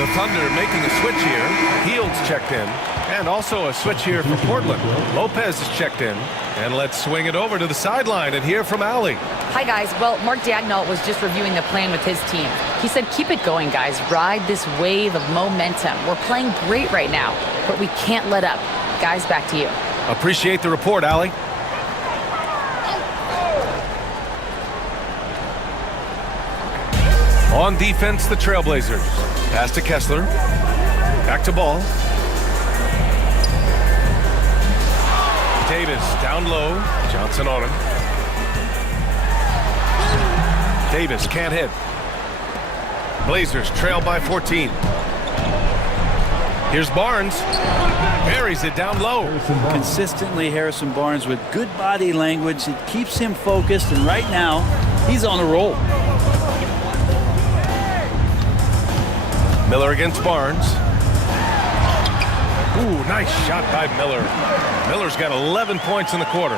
The Thunder making a switch here. Hields checked in. And also a switch here for Portland. Lopez is checked in. And let's swing it over to the sideline and hear from Allie. Hi, guys. Well, Mark Daigneault was just reviewing the plan with his team. He said, keep it going, guys. Ride this wave of momentum. We're playing great right now, but we can't let up. Guys, back to you. Appreciate the report, Allie. On defense, the Trailblazers. Pass to Kessler. Back to Ball. Davis down low. Johnson on him. Davis can't hit. Blazers trail by 14. Here's Barnes. Buries it down low. Consistently, Harrison Barnes with good body language. It keeps him focused, and right now, he's on a roll. Miller against Barnes. Ooh, nice shot by Miller. Miller's got 11 points in the quarter.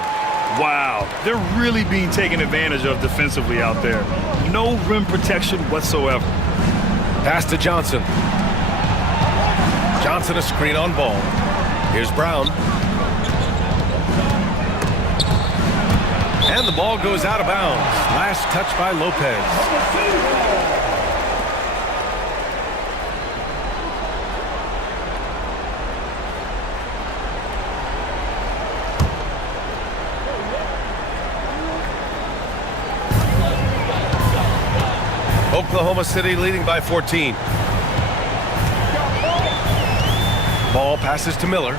Wow, they're really being taken advantage of defensively out there. No rim protection whatsoever. Pass to Johnson. Johnson a screen on Ball. Here's Brown. And the ball goes out of bounds. Last touch by Lopez. Oklahoma City leading by 14. Ball passes to Miller.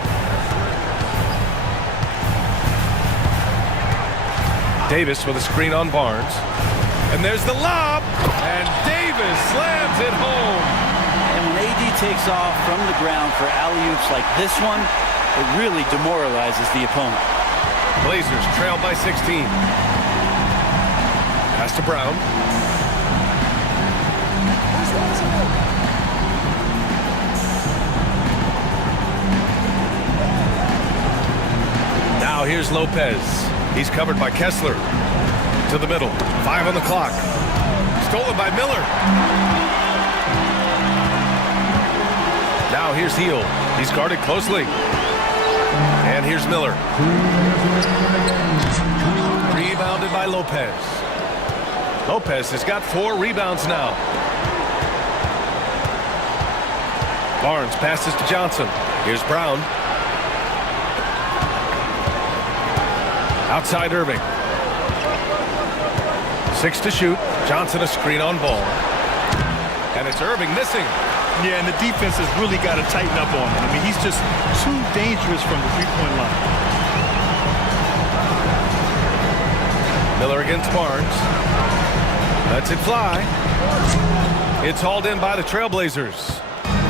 Davis with a screen on Barnes. And there's the lob. And Davis slams it home. And when AD takes off from the ground for alley-oops like this one, it really demoralizes the opponent. Blazers trail by 16. Pass to Brown. Now here's Lopez. He's covered by Kessler. To the middle. 5 on the clock. Stolen by Miller. Now here's Heel. He's guarded closely. And here's Miller. Rebounded by Lopez. Lopez has got 4 rebounds now. Barnes passes to Johnson. Here's Brown. Outside Irving. 6 to shoot. Johnson a screen on Ball. And it's Irving missing. Yeah, and the defense has really got to tighten up on him. I mean, he's just too dangerous from the three-point line. Miller against Barnes. Lets it fly. It's hauled in by the Trailblazers.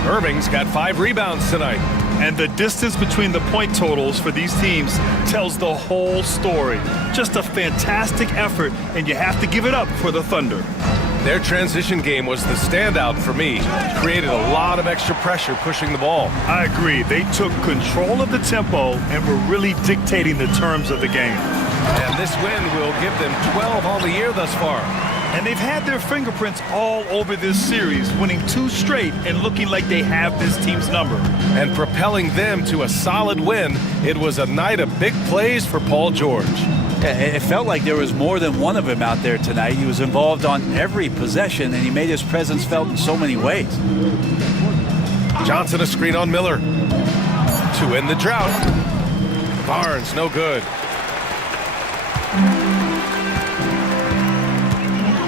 Irving's got 5 rebounds tonight. And the distance between the point totals for these teams tells the whole story. Just a fantastic effort, and you have to give it up for the Thunder. Their transition game was the standout for me. Created a lot of extra pressure pushing the ball. I agree. They took control of the tempo and were really dictating the terms of the game. And this win will give them 12 on the year thus far. And they've had their fingerprints all over this series, winning 2 straight and looking like they have this team's number. And propelling them to a solid win, it was a night of big plays for Paul George. It felt like there was more than one of him out there tonight. He was involved on every possession, and he made his presence felt in so many ways. Johnson a screen on Miller. To end the drought. Barnes, no good.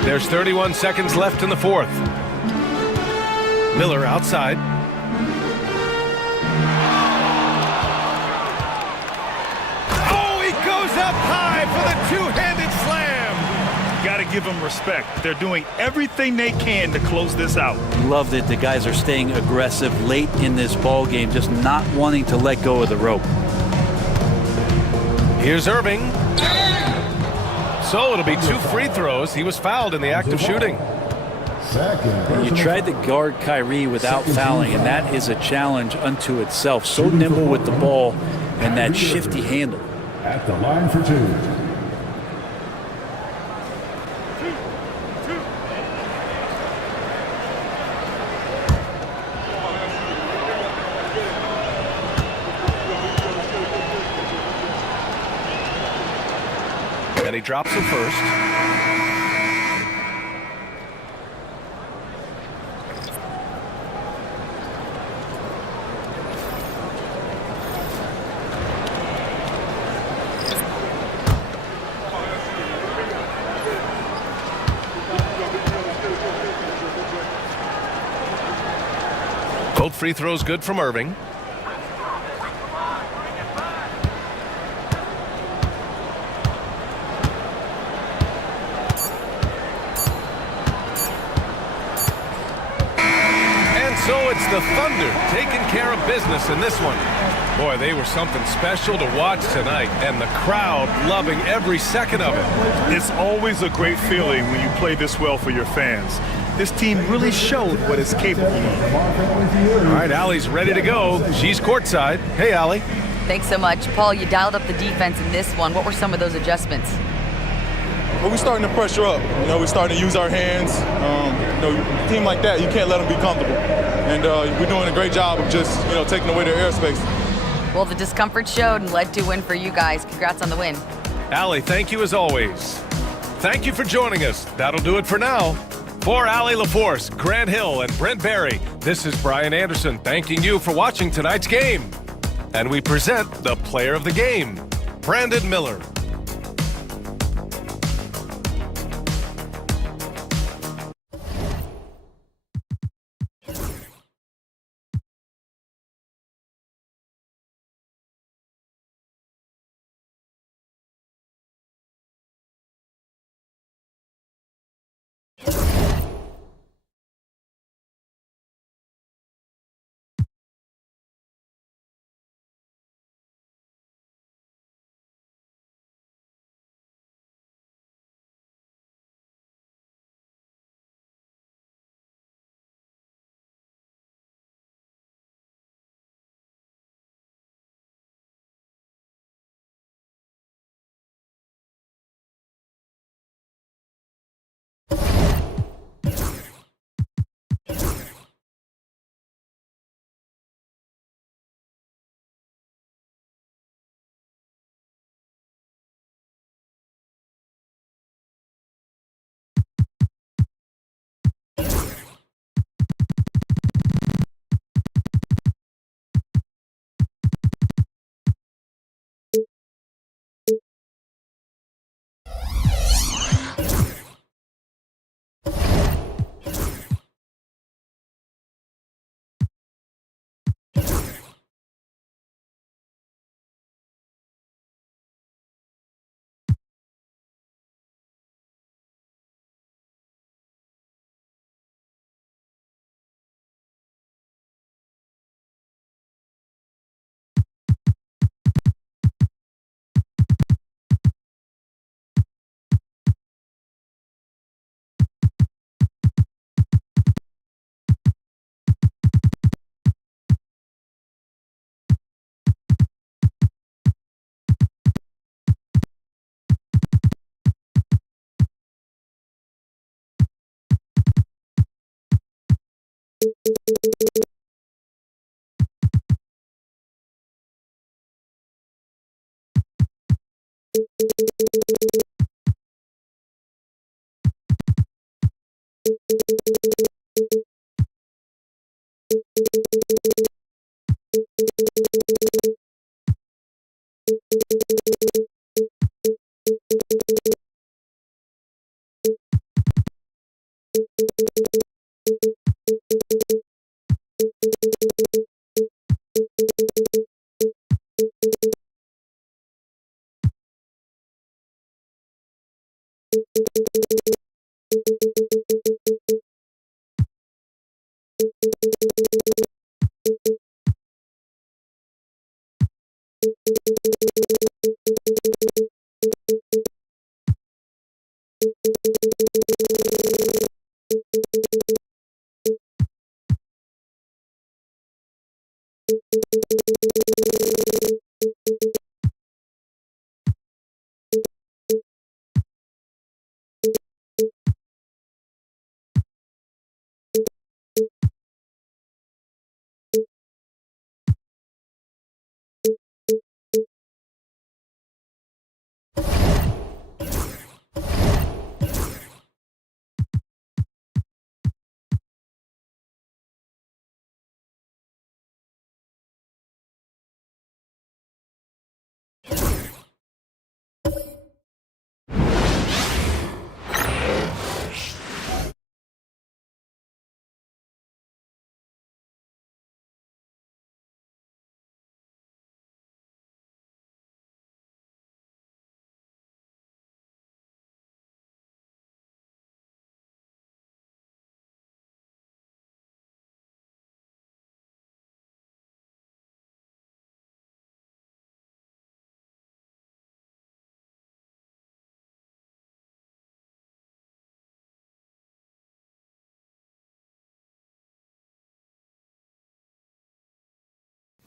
There's 31 seconds left in the 4th. Miller outside. Oh, he goes up high for the two-handed slam. Got to give them respect. They're doing everything they can to close this out. Love that the guys are staying aggressive late in this ball game, just not wanting to let go of the rope. Here's Irving. So it'll be 2 free throws. He was fouled in the act of shooting. You tried to guard Kyrie without fouling, and that is a challenge unto itself. So nimble with the ball and that shifty handle. At the line for 2. And he drops it first. free throw's good from Irving. So it's the Thunder taking care of business in this one. Boy, they were something special to watch tonight, and the crowd loving every second of it. It's always a great feeling when you play this well for your fans. This team really showed what it's capable of. All right, Allie's ready to go. She's courtside. Hey, Allie. Thanks so much. Paul, you dialed up the defense in this one. What were some of those adjustments? Well, we're starting to pressure up. We're starting to use our hands. A team like that, you can't let them be comfortable. And we're doing a great job of just, taking away their airspace. Well, the discomfort showed and led to a win for you guys. Congrats on the win. Allie, thank you as always. Thank you for joining us. That'll do it for now. For Allie LaForce, Grant Hill, and Brent Barry, this is Brian Anderson thanking you for watching tonight's game. And we present the player of the game, Brandon Miller.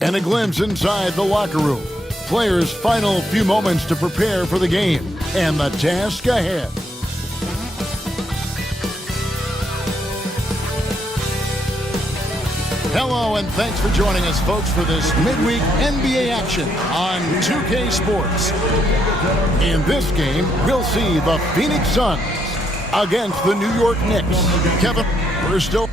And a glimpse inside the locker room. Players' final few moments to prepare for the game and the task ahead. Hello and thanks for joining us, folks, for this midweek NBA action on 2K Sports. In this game, we'll see the Phoenix Suns against the New York Knicks. Kevin, we're still...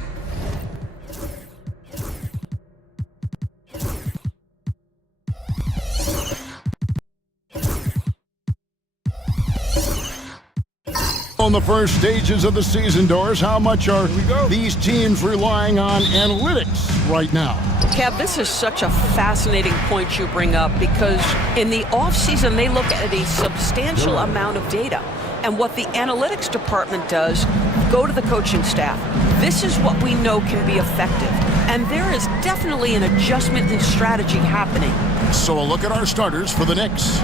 On the first stages of the season, Doris, how much are these teams relying on analytics right now? Kev, this is such a fascinating point you bring up because in the offseason, they look at a substantial amount of data. And what the analytics department does, go to the coaching staff. This is what we know can be effective. And there is definitely an adjustment in strategy happening. So a look at our starters for the Knicks.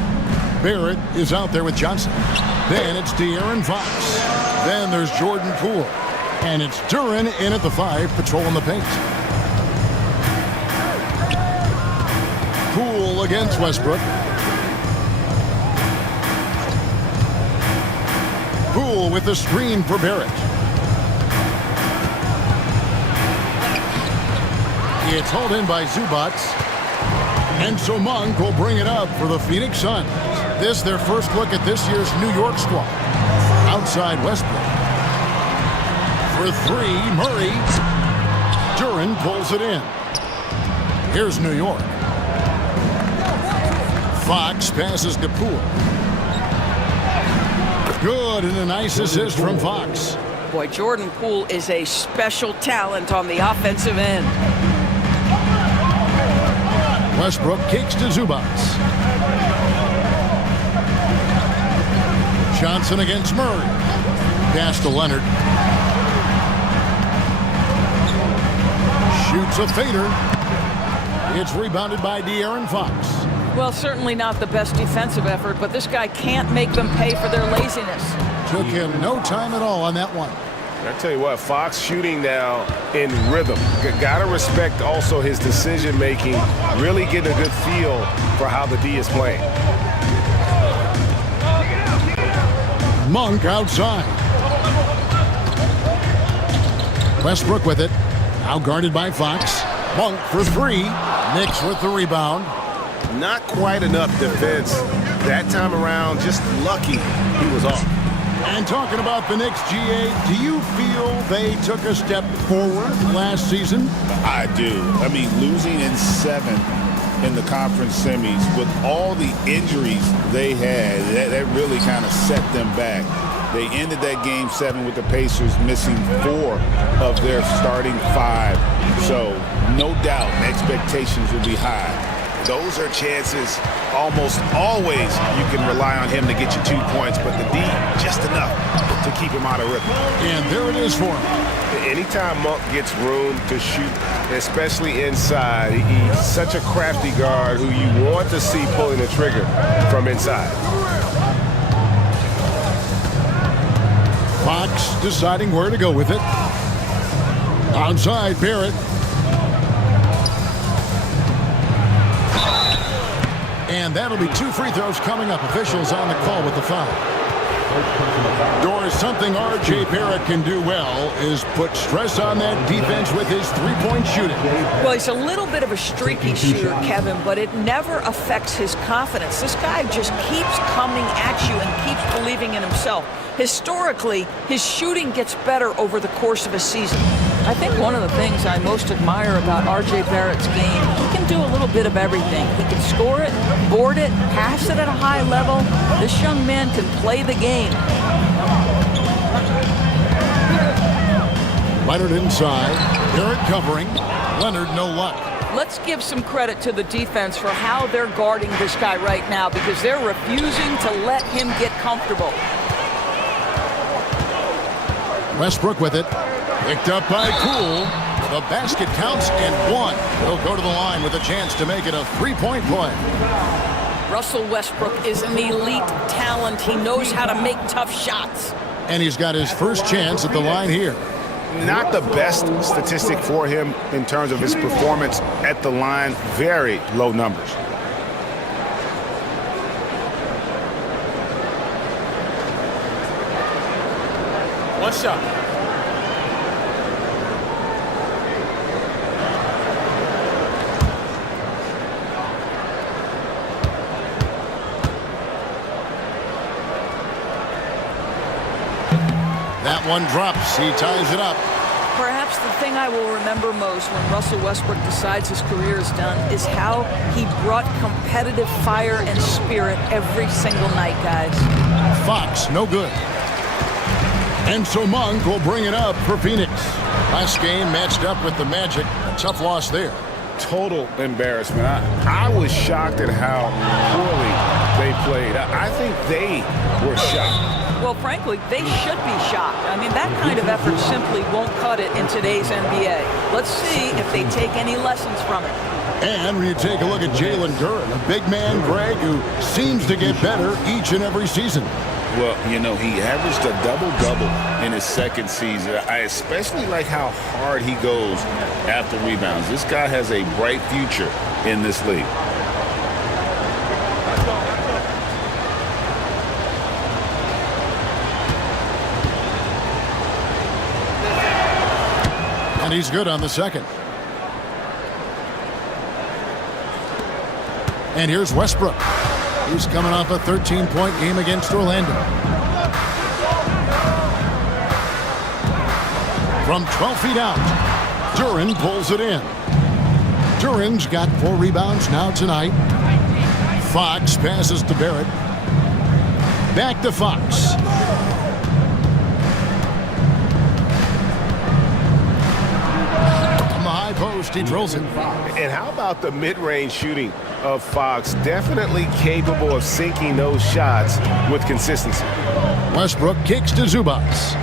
Barrett is out there with Johnson. Then it's De'Aaron Fox. Then there's Jordan Poole. And it's Duren in at the 5, patrolling the paint. Poole against Westbrook. Poole with the screen for Barrett. It's hauled in by Zubac. And so Monk will bring it up for the Phoenix Suns. This their first look at this year's New York squad. Outside Westbrook. For 3, Murray. Duren pulls it in. Here's New York. Fox passes to Poole. Good, and a nice assist from Fox. Boy, Jordan Poole is a special talent on the offensive end. Westbrook kicks to Zubac. Johnson against Murray. Pass to Leonard. Shoots a fader. It's rebounded by De'Aaron Fox. Well, certainly not the best defensive effort, but this guy can't make them pay for their laziness. Took him no time at all on that one. I tell you what, Fox shooting now in rhythm. Gotta respect also his decision making, really getting a good feel for how the D is playing. Monk outside. Westbrook with it. Now guarded by Fox. Monk for 3. Knicks with the rebound. Not quite enough defense that time around. Just lucky he was off. And talking about the Knicks, GA, do you feel they took a step forward last season? I do. I mean, losing in 7 in the conference semis with all the injuries they had, that really kind of set them back. They ended that game 7 with the Pacers missing 4 of their starting 5. So no doubt expectations will be high. Those are chances almost always you can rely on him to get you 2 points, but the D just enough to keep him out of rhythm. And there it is for him. Anytime Monk gets room to shoot, especially inside, he's such a crafty guard who you want to see pulling the trigger from inside. Fox deciding where to go with it. Outside Barrett. And that'll be 2 free throws coming up. Officials on the call with the foul. Doris, something R.J. Barrett can do well is put stress on that defense with his three-point shooting. Well, he's a little bit of a streaky shooter, Kevin, but it never affects his confidence. This guy just keeps coming at you and keeps believing in himself. Historically, his shooting gets better over the course of a season. I think one of the things I most admire about R.J. Barrett's game, he can do a little bit of everything. He can score it, board it, pass it at a high level. This young man can play the game. Leonard inside. Barrett covering. Leonard no luck. Let's give some credit to the defense for how they're guarding this guy right now because they're refusing to let him get comfortable. Westbrook with it. Picked up by Poole. The basket counts and 1. He'll go to the line with a chance to make it a three-point play. Russell Westbrook is an elite talent. He knows how to make tough shots. And he's got his first chance at the line here. Not the best statistic for him in terms of his performance at the line. Very low numbers. One shot. That one drops. He ties it up. Perhaps the thing I will remember most when Russell Westbrook decides his career is done is how he brought competitive fire and spirit every single night, guys. Fox, no good. And so Monk will bring it up for Phoenix. Last game matched up with the Magic. A tough loss there. Total embarrassment. I was shocked at how poorly they played. I think they were shocked. Well, frankly, they should be shocked. I mean, that kind of effort simply won't cut it in today's NBA. Let's see if they take any lessons from it. And when you take a look at Jalen Duren, a big man, Greg, who seems to get better each and every season. Well, you know, he averaged a double-double in his second season. I especially like how hard he goes after rebounds. This guy has a bright future in this league. And he's good on the second. And here's Westbrook. He's coming off a 13-point game against Orlando. From 12 feet out, Duren pulls it in. Duren's got 4 rebounds now tonight. Fox passes to Barrett. Back to Fox. From the high post, he drills it. And how about the mid-range shooting of Fox? Definitely capable of sinking those shots with consistency. Westbrook kicks to Zubats.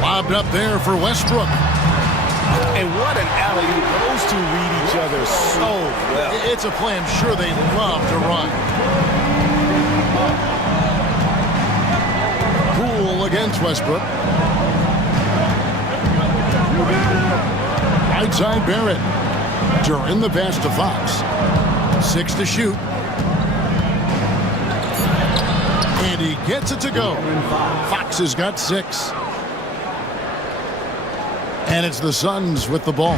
Lobbed up there for Westbrook. And what an alley-oop. Those two read each other so well. It's a play I'm sure they love to run. Poole against Westbrook. Right side Barrett. Duren the pass to Fox. 6 to shoot. And he gets it to go. Fox has got 6. And it's the Suns with the ball.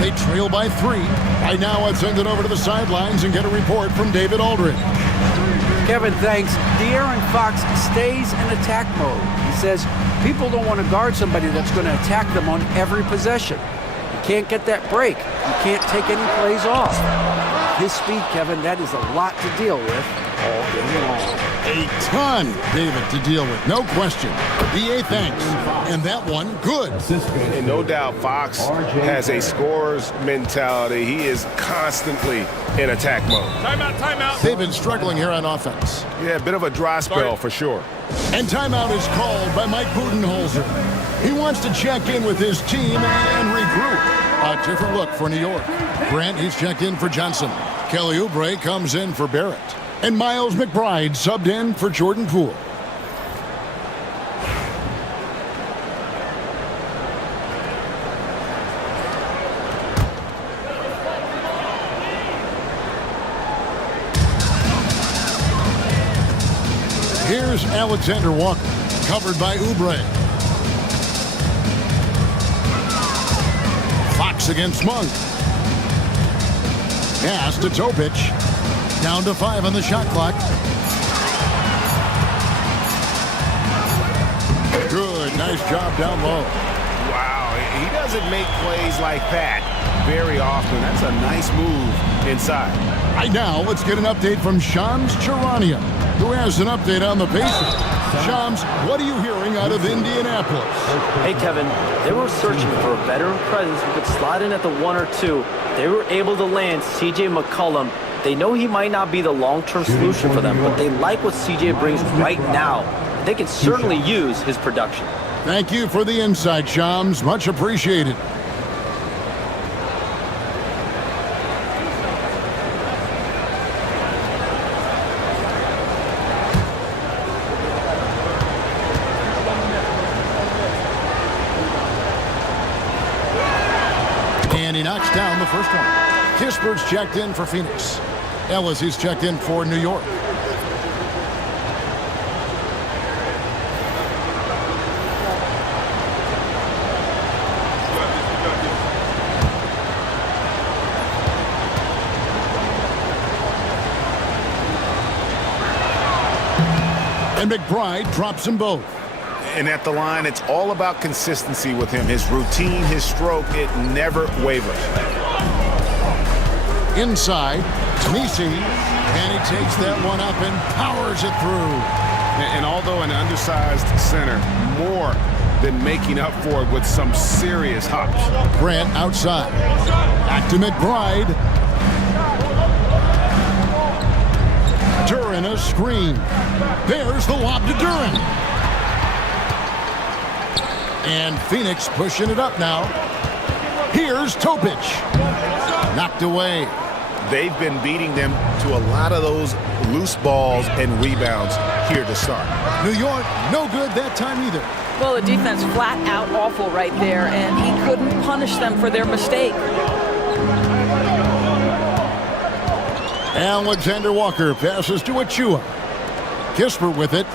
They trail by 3. Right now, let's send it over to the sidelines and get a report from David Aldridge. Kevin, thanks. De'Aaron Fox stays in attack mode. He says people don't want to guard somebody that's going to attack them on every possession. You can't get that break. You can't take any plays off. His speed, Kevin, that is a lot to deal with all day long. A ton, David, to deal with. No question. BA thanks. And that one, good. And no doubt Fox has a scorer's mentality. He is constantly in attack mode. Timeout, timeout. They've been struggling here on offense. Yeah, a bit of a dry spell for sure. And timeout is called by Mike Budenholzer. He wants to check in with his team and regroup. A different look for New York. Grant, he's checked in for Johnson. Kelly Oubre comes in for Barrett. And Miles McBride subbed in for Jordan Poole. Here's Alexander Walker, covered by Oubre. Fox against Monk. Pass to Topic. Down to 5 on the shot clock. Good, nice job down low. Wow, he doesn't make plays like that very often. That's a nice move inside. Right now, let's get an update from Shams Charania, who has an update on the Pacers. Shams, what are you hearing out of Indianapolis? Hey, Kevin, they were searching for a veteran presence who could slide in at the 1 or 2. They were able to land C.J. McCollum. They know he might not be the long-term solution for them, but they like what C.J. brings right now. They can certainly use his production. Thank you for the insight, Shams. Much appreciated. knocks down the first one. Kispert's checked in for Phoenix. Ellis is checked in for New York. And McBride drops them both. And at the line, it's all about consistency with him. His routine, his stroke, it never wavers. Inside, Tanisi, and he takes that one up and powers it through. And although an undersized center, more than making up for it with some serious hops. Grant outside. Back to McBride. Duran a screen. There's the lob to Duran. And Phoenix pushing it up now. Here's Topic. Knocked away. They've been beating them to a lot of those loose balls and rebounds here to start. New York, no good that time either. Well, the defense flat out awful right there, and he couldn't punish them for their mistake. Alexander Walker passes to Achua. Kispert with it.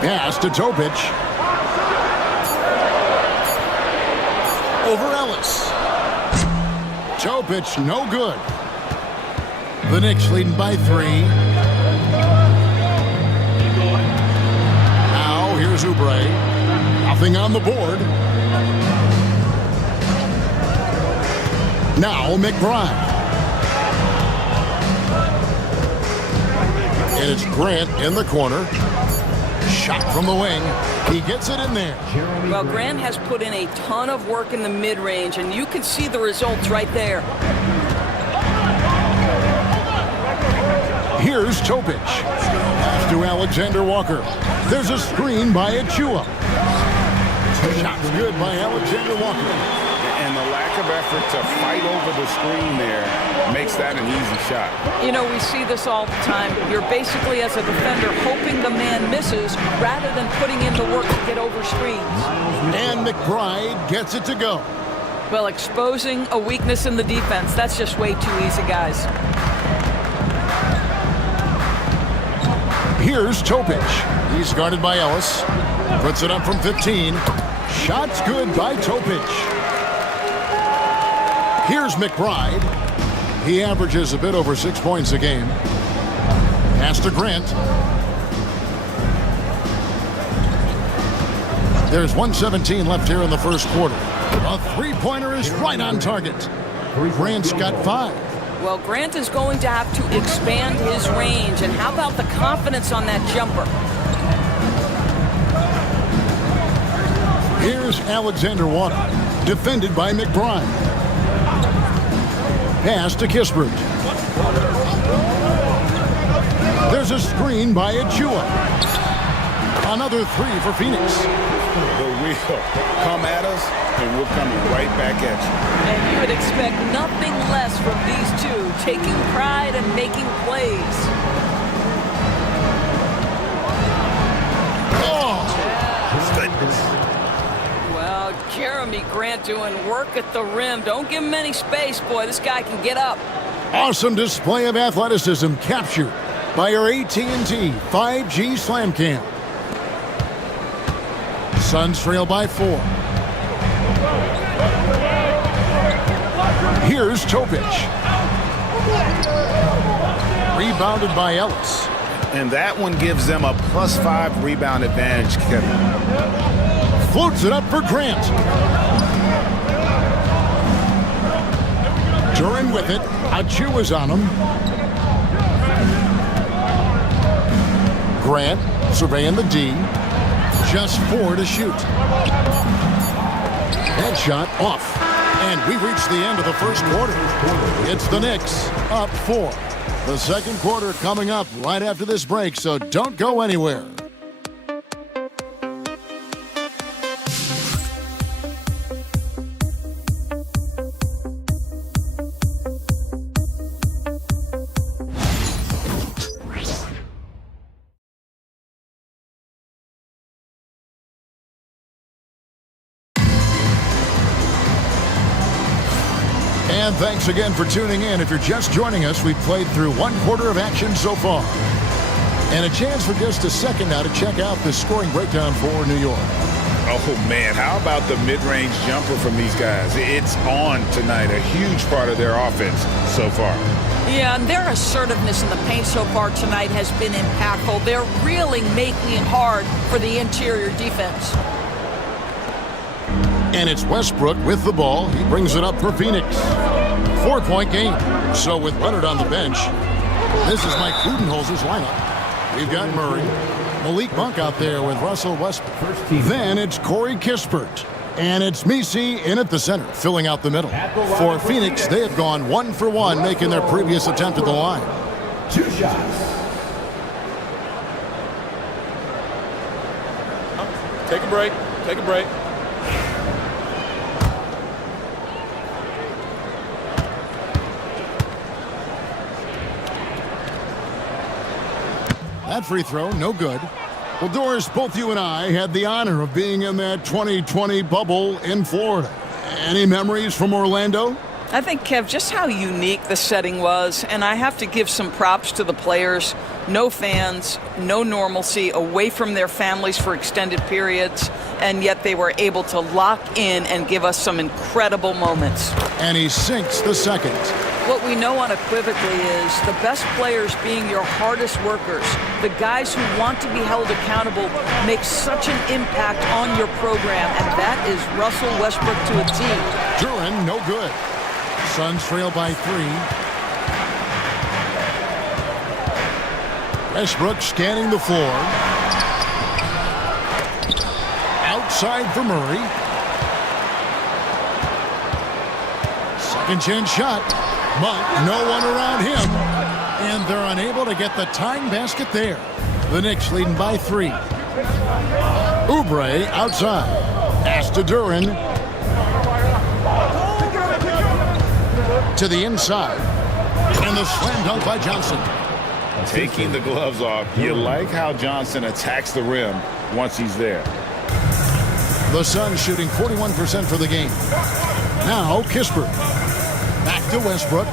Pass to Topic. Over Ellis. Topic, no good. The Knicks leading by 3. Now, here's Oubre. Nothing on the board. Now, McBride. And it's Grant in the corner. Shot from the wing. He gets it in there. Well, Grant has put in a ton of work in the mid-range, and you can see the results right there. Here's Topic. Pass to Alexander Walker. There's a screen by Achua. Shot's good by Alexander Walker. And the lack of effort to fight over the screen there makes that an easy shot. You know, we see this all the time. You're basically, as a defender, hoping the man misses rather than putting in the work to get over screens. And McBride gets it to go. Well, exposing a weakness in the defense, that's just way too easy, guys. Here's Topic. He's guarded by Ellis. Puts it up from 15. Shot's good by Topic. Here's McBride. He averages a bit over 6 points a game. Pass to Grant. There's 1:17 left here in the first quarter. A three-pointer is right on target. Grant's got 5. Well, Grant is going to have to expand his range. And how about the confidence on that jumper? Here's Alexander Walker, defended by McBride. Pass to Kispert. There's a screen by Achua. Another 3 for Phoenix. The wheel come at us, and we're coming right back at you. And you would expect nothing less from these two, taking pride and making plays. Oh! Goodness. Well, Jeremy Grant doing work at the rim. Don't give him any space, boy. This guy can get up. Awesome display of athleticism captured by our AT&T 5G Slam Cam. Suns trail by 4. Here's Topic. Rebounded by Ellis. And that one gives them a +5 rebound advantage, Kevin. Floats it up for Grant. Duran with it. Achua's on him. Grant surveying the D. Just 4 to shoot. Headshot off. And we reach the end of the first quarter. It's the Knicks up 4. The second quarter coming up right after this break, so don't go anywhere. And thanks again for tuning in. If you're just joining us, we've played through 1/4 of action so far. And a chance for just a second now to check out the scoring breakdown for New York. Oh, man, how about the mid-range jumper from these guys? It's on tonight, a huge part of their offense so far. Yeah, and their assertiveness in the paint so far tonight has been impactful. They're really making it hard for the interior defense. And it's Westbrook with the ball. He brings it up for Phoenix. 4-point game. So with Leonard on the bench, this is Mike Budenholzer's lineup. We've got Murray, Malik Monk out there with Russell Westbrook. Then it's Corey Kispert. And it's Messi in at the center, filling out the middle. For Phoenix, they have gone 1 for 1, making their previous attempt at the line. 2 shots. Take a break. Take a break. That free throw, no good. Well, Doris, both you and I had the honor of being in that 2020 bubble in Florida. Any memories from Orlando? I think, Kev, just how unique the setting was, and I have to give some props to the players. No fans, no normalcy, away from their families for extended periods, and yet they were able to lock in and give us some incredible moments. And he sinks the second. What we know unequivocally is the best players being your hardest workers, the guys who want to be held accountable, make such an impact on your program, and that is Russell Westbrook to a T. Duran, no good. Suns trail by 3. Westbrook scanning the floor. Outside for Murray. Second chance shot. But no one around him, and they're unable to get the tying basket there. The Knicks leading by 3. Oubre outside. Pass to Duran. To the inside. And the slam dunk by Johnson. Taking the gloves off. You like how Johnson attacks the rim once he's there. The Suns shooting 41% for the game. Now Kispert. Back to Westbrook.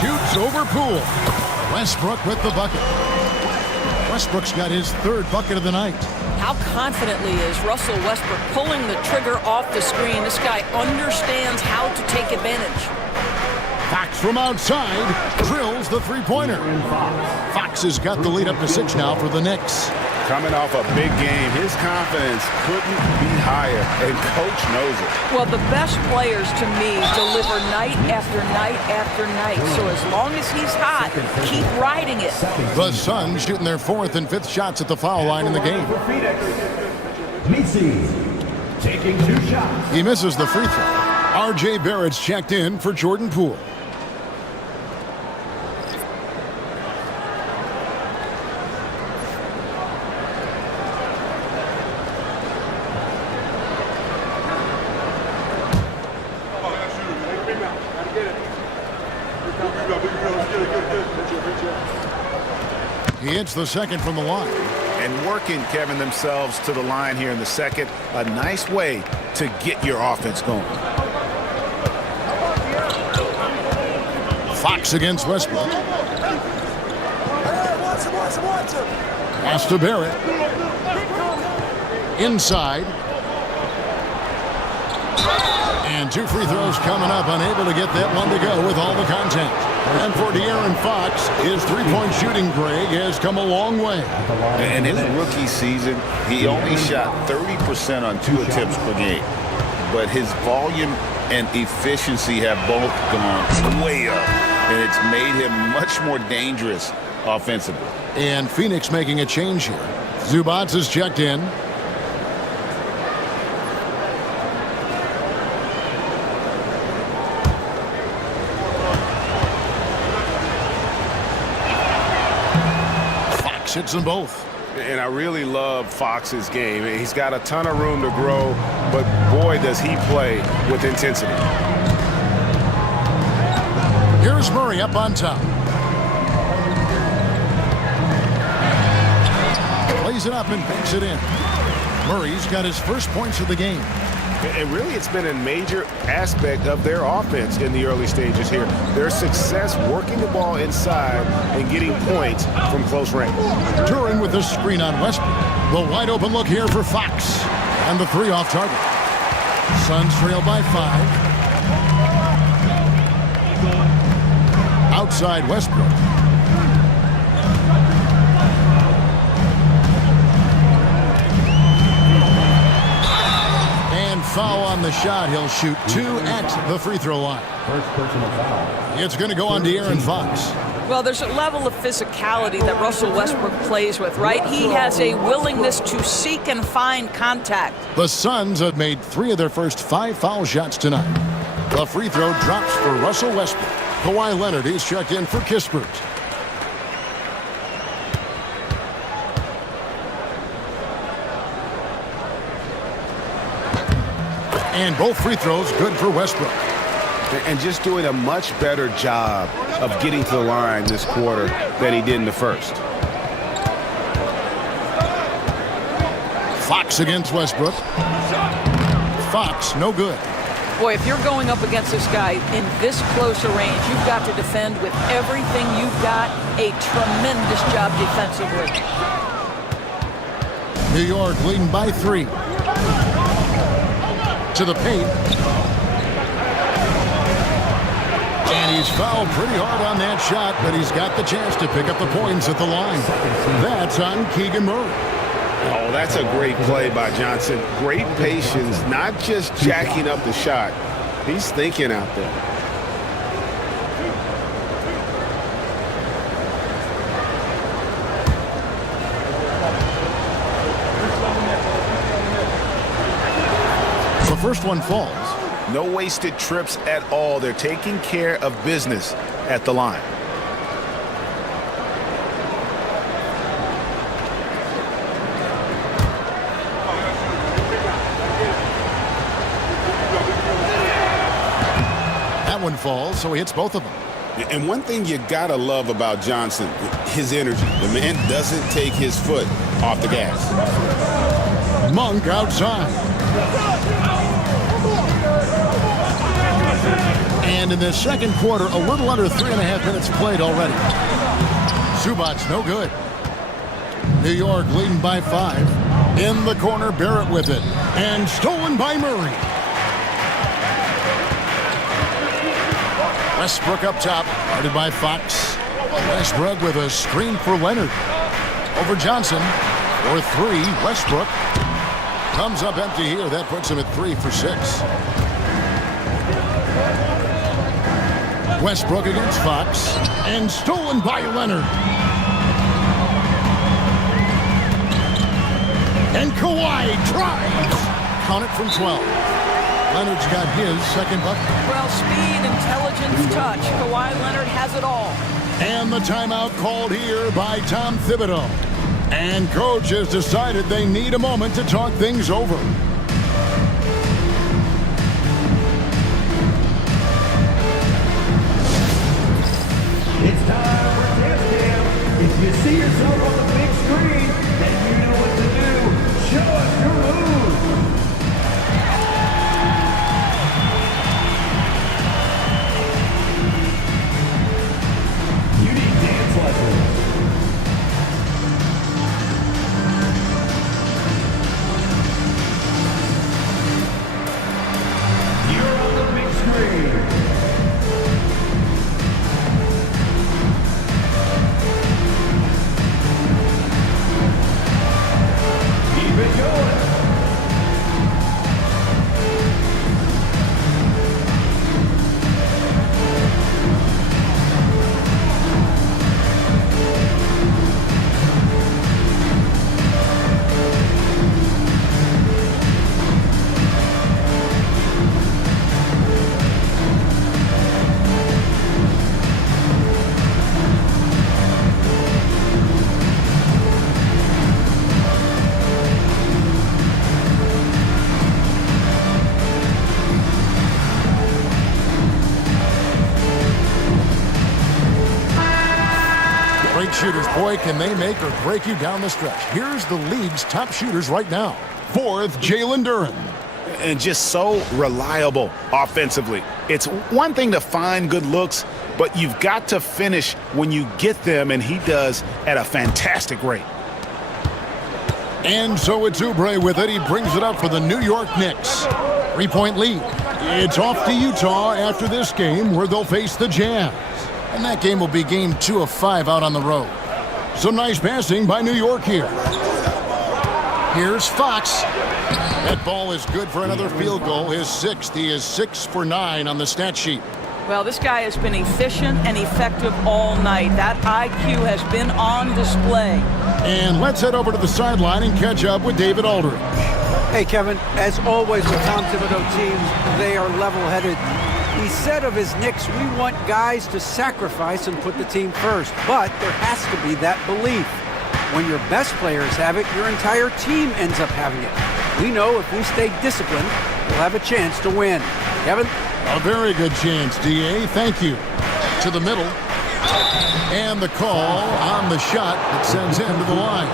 Shoots over Poole. Westbrook with the bucket. Westbrook's got his 3rd bucket of the night. How confidently is Russell Westbrook pulling the trigger off the screen? This guy understands how to take advantage. Fox from outside drills the three-pointer. Fox has got the lead up to 6 now for the Knicks. Coming off a big game, his confidence couldn't be higher, and Coach knows it. Well, the best players, to me, deliver night after night after night. So as long as he's hot, keep riding it. The Suns shooting their 4th and 5th shots at the foul line in the game. Messi taking 2 shots. He misses the free throw. R.J. Barrett's checked in for Jordan Poole. He hits the second from the line. And working, Kevin, themselves to the line here in the second. A nice way to get your offense going. Fox against Westbrook. Pass to Barrett. Inside. And 2 free throws coming up. Unable to get that one to go with all the content. And for De'Aaron Fox, his 3-point shooting, Greg, has come a long way. In his rookie season, he only shot 30% on 2 attempts per game. But his volume and efficiency have both gone way up. And it's made him much more dangerous offensively. And Phoenix making a change here. Zubats is checked in. Fox hits them both. And I really love Fox's game. He's got a ton of room to grow, but boy, does he play with intensity. Here's Murray up on top. Plays it up and banks it in. Murray's got his first points of the game. And really, it's been a major aspect of their offense in the early stages here. Their success working the ball inside and getting points from close range. Duran with the screen on Westbrook. The wide open look here for Fox. And the 3 off target. Suns trail by 5. Outside Westbrook. Foul on the shot. He'll shoot 2 at the free throw line. First personal foul. It's going to go on De'Aaron Fox. Well, there's a level of physicality that Russell Westbrook plays with, right? He has a willingness to seek and find contact. The Suns have made 3 of their first 5 foul shots tonight. The free throw drops for Russell Westbrook. Kawhi Leonard is checked in for Kispert. And both free throws good for Westbrook. And just doing a much better job of getting to the line this quarter than he did in the first. Fox against Westbrook. Fox, no good. Boy, if you're going up against this guy in this close a range, you've got to defend with everything you've got. A tremendous job defensively. New York leading by 3. To the paint. And he's fouled pretty hard on that shot, but he's got the chance to pick up the points at the line. That's on Keegan Murray. Oh, that's a great play by Johnson. Great patience, not just jacking up the shot. He's thinking out there. First one falls. No wasted trips at all. They're taking care of business at the line. That one falls, so he hits both of them. And one thing you gotta love about Johnson, his energy. The man doesn't take his foot off the gas. Monk outside. And in the second quarter, a little under 3.5 minutes played already. Zubac's no good. New York leading by 5. In the corner, Barrett with it. And stolen by Murray. Westbrook up top, guarded by Fox. Westbrook with a screen for Leonard. Over Johnson. For 3, Westbrook. Comes up empty here. That puts him at 3 for 6. Westbrook against Fox. And stolen by Leonard. And Kawhi tries. Count it from 12. Leonard's got his second bucket. Well, speed, intelligence, touch. Kawhi Leonard has it all. And the timeout called here by Tom Thibodeau. And coach has decided they need a moment to talk things over. It's time for Dance Cam. If you see yourself on the big screen, then you know what to do. Show us your move. You need dance lessons. You're on the big screen. Keep it going. Great shooters, boy, can they make or break you down the stretch. Here's the league's top shooters right now. fourth, Jalen Duren. And just so reliable offensively. It's one thing to find good looks, but you've got to finish when you get them, and he does at a fantastic rate. And so it's Oubre with it. He brings it up for the New York Knicks. 3-point lead. It's off to Utah after this game where they'll face the Jazz. And that game will be game 2 of 5 out on the road. Some nice passing by New York here. Here's Fox. That ball is good for another field goal, his 6th. He is 6 for 9 on the stat sheet. Well, this guy has been efficient and effective all night. That IQ has been on display. And let's head over to the sideline and catch up with David Aldridge. Hey, Kevin, as always with Tom Thibodeau teams, they are level-headed. He said of his Knicks, we want guys to sacrifice and put the team first. But there has to be that belief. When your best players have it, your entire team ends up having it. We know if we stay disciplined, we'll have a chance to win. Kevin? A very good chance, D.A. Thank you. To the middle. And the call on the shot that sends him to the line.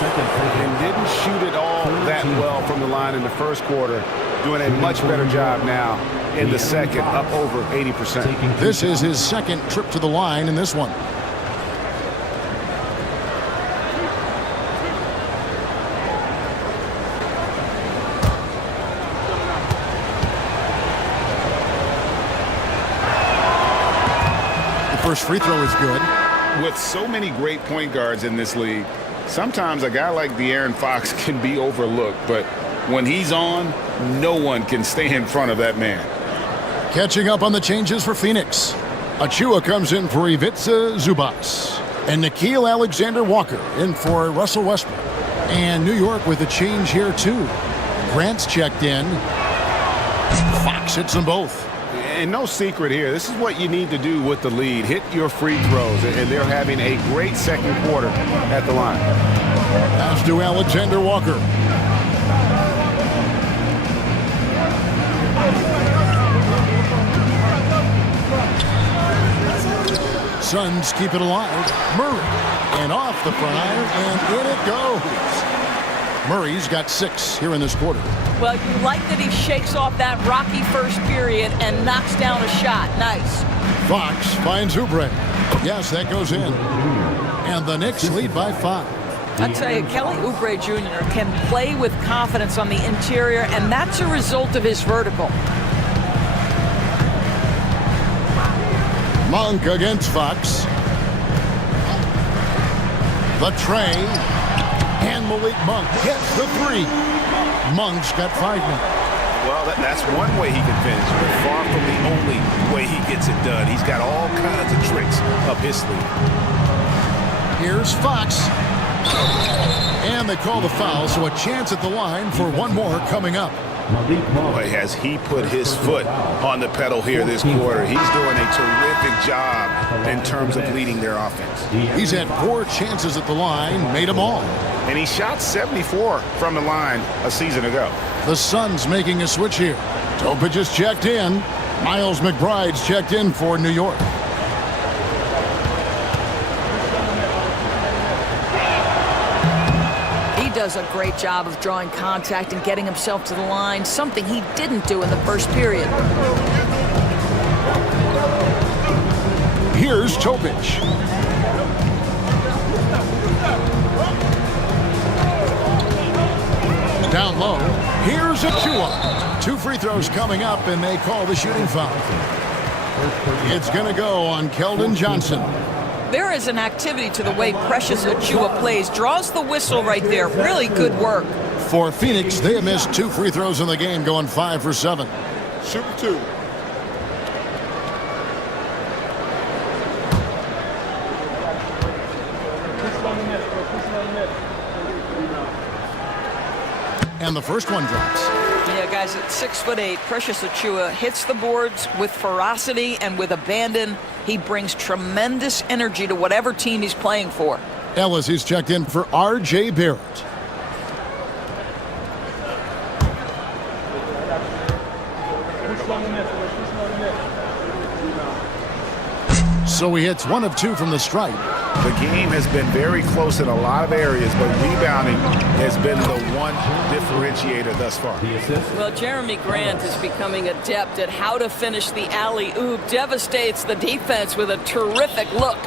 And didn't shoot it all that well from the line in the first quarter. Doing a much better job now in the second, up over 80%. This is his second trip to the line in this one. First free throw is good. With so many great point guards in this league, sometimes a guy like De'Aaron Fox can be overlooked, but when he's on, no one can stay in front of that man. Catching up on the changes for Phoenix. Achua comes in for Ivica Zubac. And Nickeil Alexander-Walker in for Russell Westbrook. And New York with a change here too. Grant's checked in. Fox hits them both. And no secret here. This is what you need to do with the lead. Hit your free throws. And they're having a great second quarter at the line. Pass to Alexander-Walker. Suns keep it alive. Murray. And off the front. And in it goes. Murray's got 6 here in this quarter. Well, you like that he shakes off that rocky first period and knocks down a shot. Nice. Fox finds Oubre. Yes, that goes in. And the Knicks lead by 5. I tell you, Kelly Oubre Jr. can play with confidence on the interior, and that's a result of his vertical. Monk against Fox. The tray. And Malik Monk gets the 3. Monk's got 5 now. Well, that's one way he can finish, but far from the only way he gets it done. He's got all kinds of tricks up his sleeve. Here's Fox. And they call the foul, so a chance at the line for one more coming up. Boy, has he put his foot on the pedal here this quarter. He's doing a terrific job in terms of leading their offense. He's had 4 chances at the line, made them all. And he shot 74 from the line a season ago. The Suns making a switch here. Topic just checked in. Miles McBride's checked in for New York. He does a great job of drawing contact and getting himself to the line, something he didn't do in the first period. Here's Topic. Down low. Here's Achua. 2 free throws coming up, and they call the shooting foul. It's going to go on Keldon Johnson. There is an activity to the way Precious Achua plays. Draws the whistle right there. Really good work. For Phoenix, they have missed 2 free throws in the game, going 5 for 7. Shoot 2. And the first one drops. Yeah, guys, at 6'8", Precious Achua hits the boards with ferocity and with abandon. He brings tremendous energy to whatever team he's playing for. Ellis is checked in for R.J. Barrett. So he hits 1 of 2 from the stripe. The game has been very close in a lot of areas, but rebounding has been the one differentiator thus far. Well, Jeremy Grant is becoming adept at how to finish the alley-oop. Devastates the defense with a terrific look.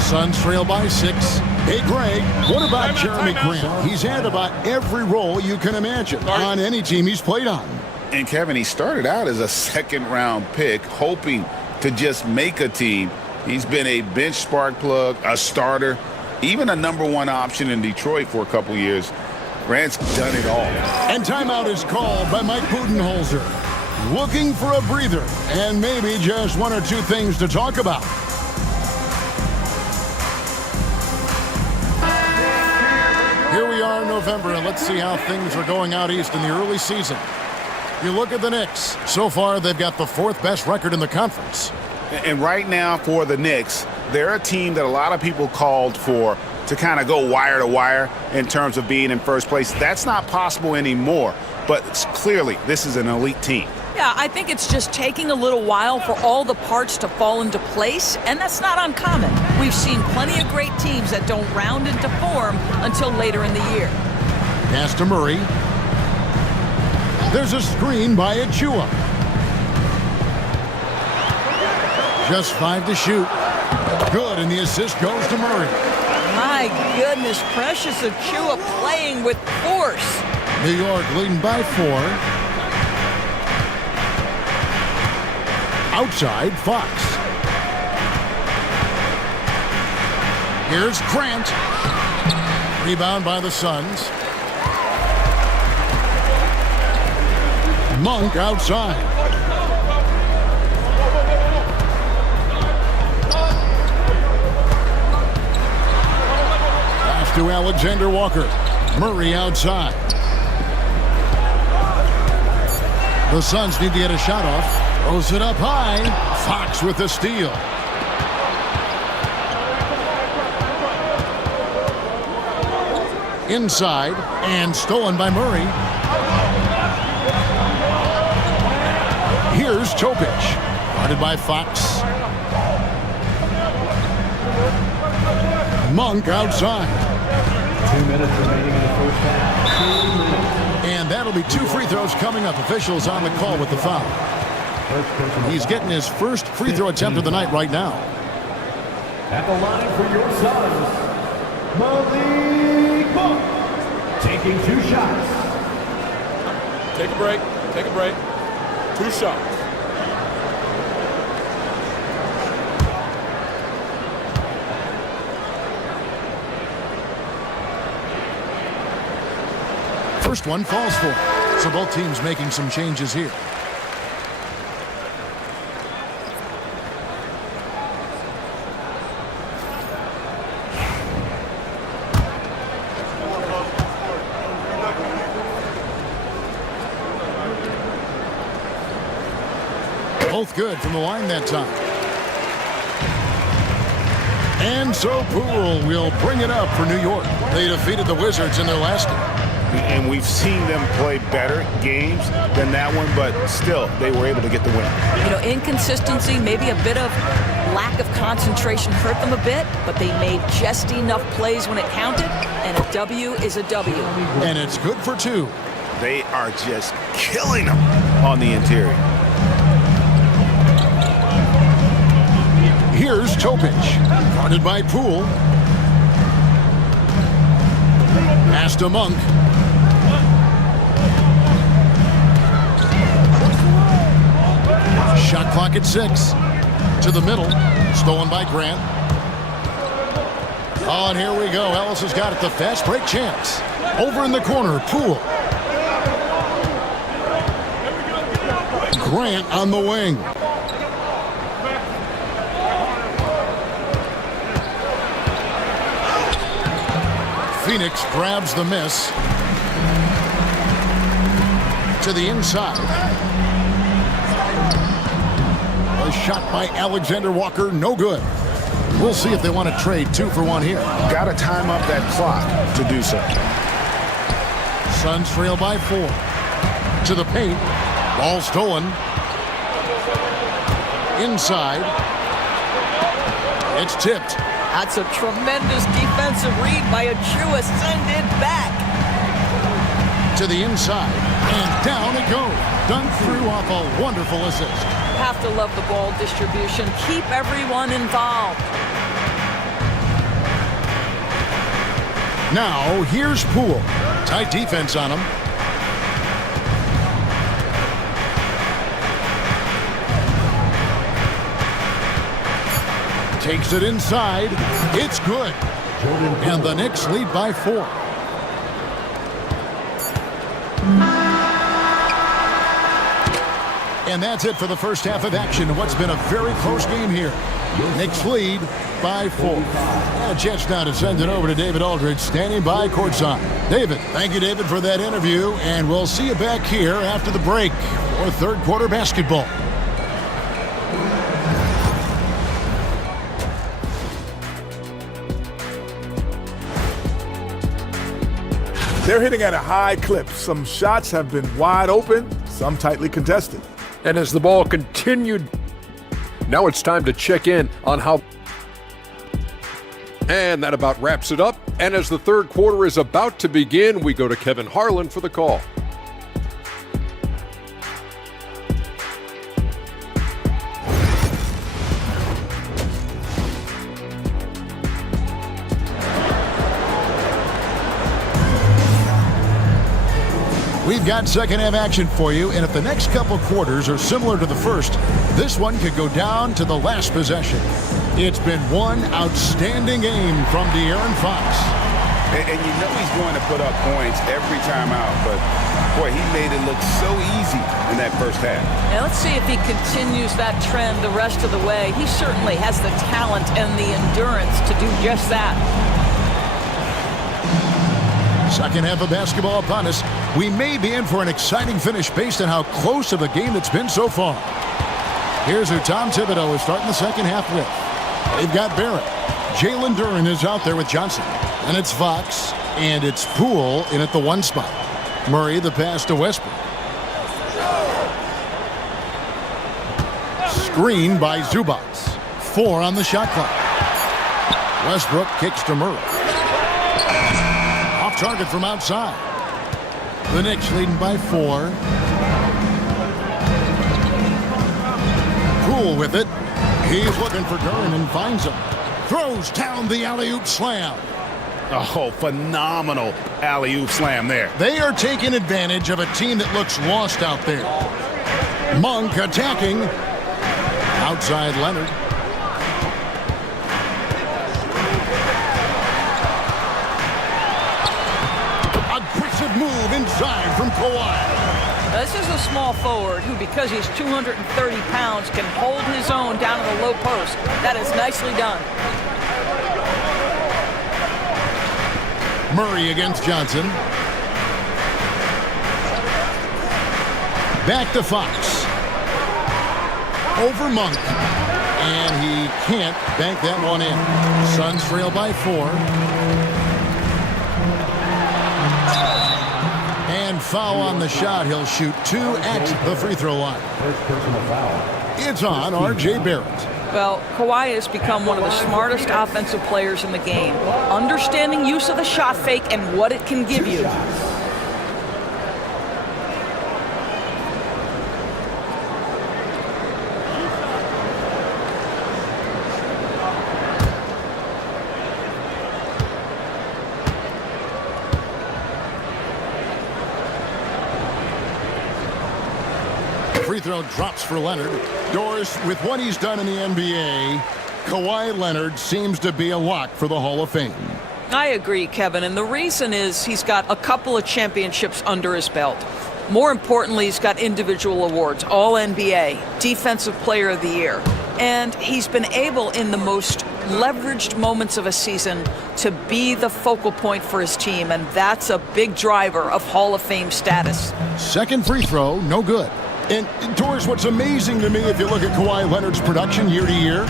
Suns trail by 6. Hey, Greg, what about Jeremy Grant? He's had about every role you can imagine on any team he's played on. And Kevin, he started out as a second-round pick, hoping to just make a team. He's been a bench spark plug, a starter, even a #1 option in Detroit for a couple years. Grant's done it all. And timeout is called by Mike Budenholzer. Looking for a breather and maybe just one or two things to talk about. Here we are in November, and let's see how things are going out east in the early season. You look at the Knicks. So far, they've got the 4th best record in the conference. And right now for the Knicks, they're a team that a lot of people called for to kind of go wire to wire in terms of being in first place. That's not possible anymore, but clearly this is an elite team. Yeah, I think it's just taking a little while for all the parts to fall into place, and that's not uncommon. We've seen plenty of great teams that don't round into form until later in the year. Pass to Murray. There's a screen by Achua. Just 5 to shoot. Good, and the assist goes to Murray. My goodness, Precious Achua playing with force. New York leading by 4. Outside, Fox. Here's Grant. Rebound by the Suns. Monk outside. Pass to Alexander Walker. Murray outside. The Suns need to get a shot off. Throws it up high. Fox with the steal. Inside and stolen by Murray. Here's Topic. Guarded by Fox. Monk outside. 2 minutes remaining in the first half. And that'll be 2 free throws coming up. Officials on the call with the foul. He's getting his first free throw attempt of the night right now. At the line for your Suns, Malik Monk, taking 2 shots. Take a break. Take a break. 2 shots. First one falls for him. So both teams making some changes here. Both good from the line that time. And so Poole will bring it up for New York. They defeated the Wizards in their last game. And we've seen them play better games than that one, but still, they were able to get the win. You know, inconsistency, maybe a bit of lack of concentration hurt them a bit, but they made just enough plays when it counted, and a W is a W. And it's good for 2. They are just killing them on the interior. Here's Topic, guarded by Poole. Pass to Monk. Shot clock at 6. To the middle. Stolen by Grant. Oh, and here we go. Ellis has got it. The fast break chance. Over in the corner. Poole. Grant on the wing. Phoenix grabs the miss. To the inside. A shot by Alexander Walker, no good. We'll see if they want to trade 2 for 1 here. Got to time up that clock to do so. Suns trail by 4. To the paint. Ball stolen. Inside. It's tipped. That's a tremendous defensive read by Achua. Send it back. To the inside, and down it goes. Done through off a wonderful assist. Have to love the ball distribution. Keep everyone involved. Now, here's Poole. Tight defense on him. Takes it inside. It's good. And the Knicks lead by 4. And that's it for the first half of action. What's been a very close game here. Knicks lead by 4. And a chance now to send it over to David Aldridge, standing by courtside. David, thank you, David, for that interview. And we'll see you back here after the break for third quarter basketball. They're hitting at a high clip. Some shots have been wide open, some tightly contested. And as the ball continued, now it's time to check in on how. And that about wraps it up. And as the third quarter is about to begin, we go to Kevin Harlan for the call. We've got second half action for you, and if the next couple quarters are similar to the first, this one could go down to the last possession. It's been one outstanding game from De'Aaron Fox. And you know he's going to put up points every time out, but boy, he made it look so easy in that first half. Now let's see if he continues that trend the rest of the way. He certainly has the talent and the endurance to do just that. Second half of basketball upon us. We may be in for an exciting finish based on how close of a game it's been so far. Here's who Tom Thibodeau is starting the second half with. They've got Barrett. Jalen Duren is out there with Johnson. And it's Fox, and it's Poole in at the 1 spot. Murray the pass to Westbrook. Screen by Zubac. 4 on the shot clock. Westbrook kicks to Murray. Off target from outside. The Knicks leading by 4. Poole with it. He's looking for Duren and finds him. Throws down the alley-oop slam. Oh, phenomenal alley-oop slam there. They are taking advantage of a team that looks lost out there. Monk attacking. Outside Leonard. Aggressive move inside from Kawhi. This is a small forward who, because he's 230 pounds, can hold his own down in the low post. That is nicely done. Murray against Johnson. Back to Fox. Over Monk. And he can't bank that one in. Suns trail by 4. And foul on the shot. He'll shoot 2 at the free throw line. First personal foul. It's on R.J. Barrett. Well, Kawhi has become one of the smartest offensive players in the game. Understanding use of the shot fake and what it can give you. Free throw drops for Leonard. Doris, with what he's done in the NBA, Kawhi Leonard seems to be a lock for the Hall of Fame. I agree, Kevin, and the reason is he's got a couple of championships under his belt. More importantly, he's got individual awards, All-NBA, Defensive Player of the Year. And he's been able, in the most leveraged moments of a season, to be the focal point for his team, and that's a big driver of Hall of Fame status. Second free throw, no good. And, Doris, what's amazing to me, if you look at Kawhi Leonard's production year to year,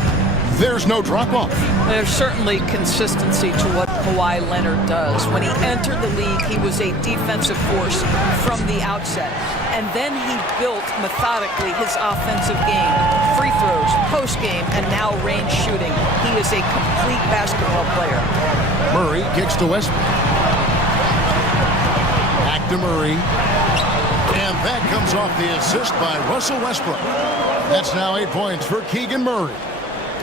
There's no drop-off. There's certainly consistency to what Kawhi Leonard does. When he entered the league, he was a defensive force from the outset. And then he built methodically his offensive game. Free throws, post-game, and now range shooting. He is a complete basketball player. Murray kicks to Westbrook. Back to Murray. And that comes off the assist by Russell Westbrook. That's now 8 points for Keegan Murray.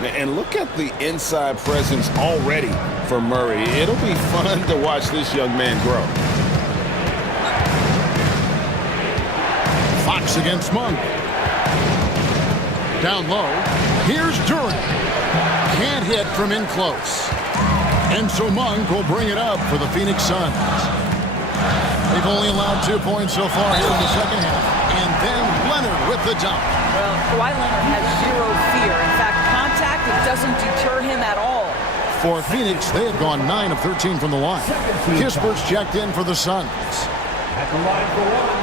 And look at the inside presence already for Murray. It'll be fun to watch this young man grow. Fox against Monk. Down low. Here's Durant. Can't hit from in close. And so Monk will bring it up for the Phoenix Suns. They've only allowed 2 points so far here in the second half. And then Leonard with the dunk. Well, Kawhi Leonard has zero fear. In fact, contact, it doesn't deter him at all. For Phoenix, they have gone 9 of 13 from the line. Kispert's checked in for the Suns. At the line for one,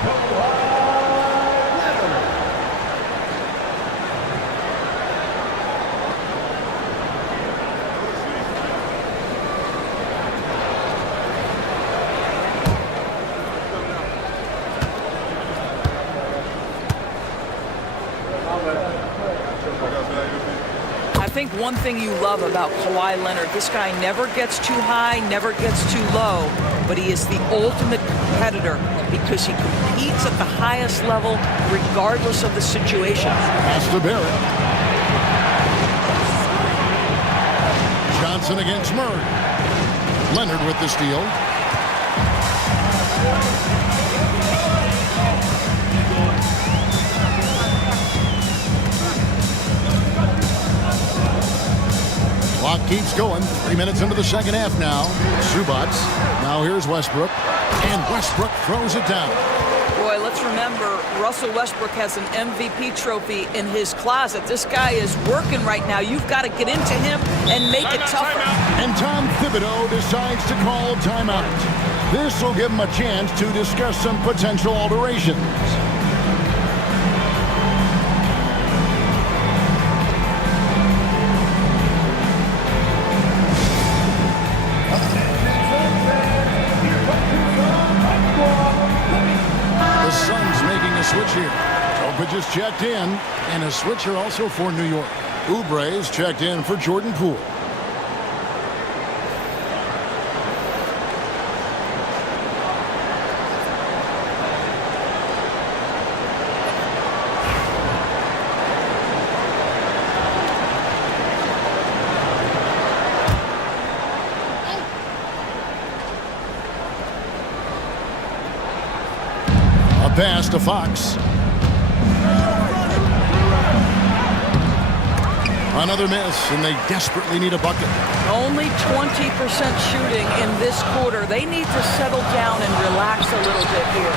Kawhi Leonard. I think one thing you love about Kawhi Leonard, this guy never gets too high, never gets too low, but he is the ultimate competitor because he competes at the highest level regardless of the situation. Pass to Barrett. Johnson against Murray. Leonard with the steal. Clock keeps going. 3 minutes into the second half now. Zubats. Now here's Westbrook. And Westbrook throws it down. Boy, let's remember, Russell Westbrook has an MVP trophy in his closet. This guy is working right now. You've got to get into him and make it tougher. And Tom Thibodeau decides to call timeout. This will give him a chance to discuss some potential alterations. Switch here. Topa just checked in, and a switcher also for New York. Oubre's checked in for Jordan Poole. Pass to Fox. Another miss, and they desperately need a bucket. Only 20% shooting in this quarter. They need to settle down and relax a little bit here.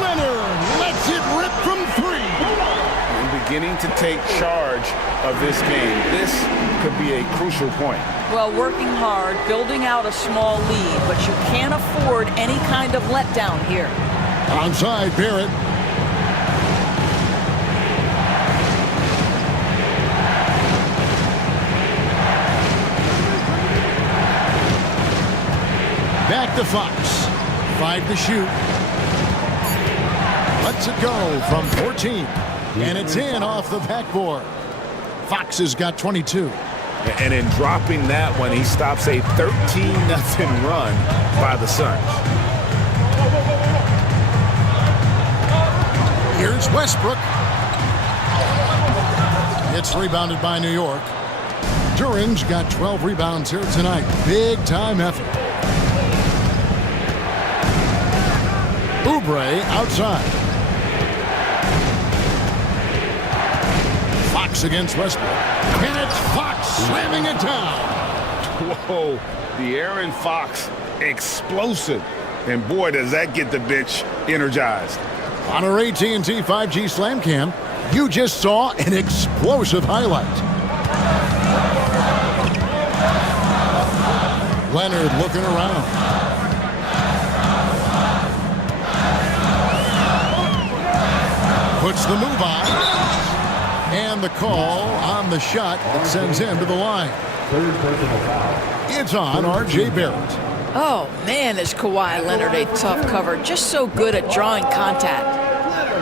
Leonard lets it rip from three. And beginning to take charge of this game. This could be a crucial point. Well, working hard, building out a small lead, but you can't afford any kind of letdown here. Onside, Barrett. Back to Fox. 5 to shoot. Lets it go from 14. And it's in off the backboard. Fox has got 22. And in dropping that one, he stops a 13-0 run by the Suns. Here's Westbrook. It's rebounded by New York. Durant's got 12 rebounds here tonight. Big time effort. Oubre outside. Fox against Westbrook. And it's Fox slamming it down. Whoa, the Aaron Fox explosive. And boy, does that get the bench energized. On our AT&T 5G Slam Cam, you just saw an explosive highlight. Leonard looking around. Puts the move on. And the call on the shot that sends him to the line. Third personal foul. It's on R.J. Barrett. Oh, man, is Kawhi Leonard a tough cover. Just so good at drawing contact.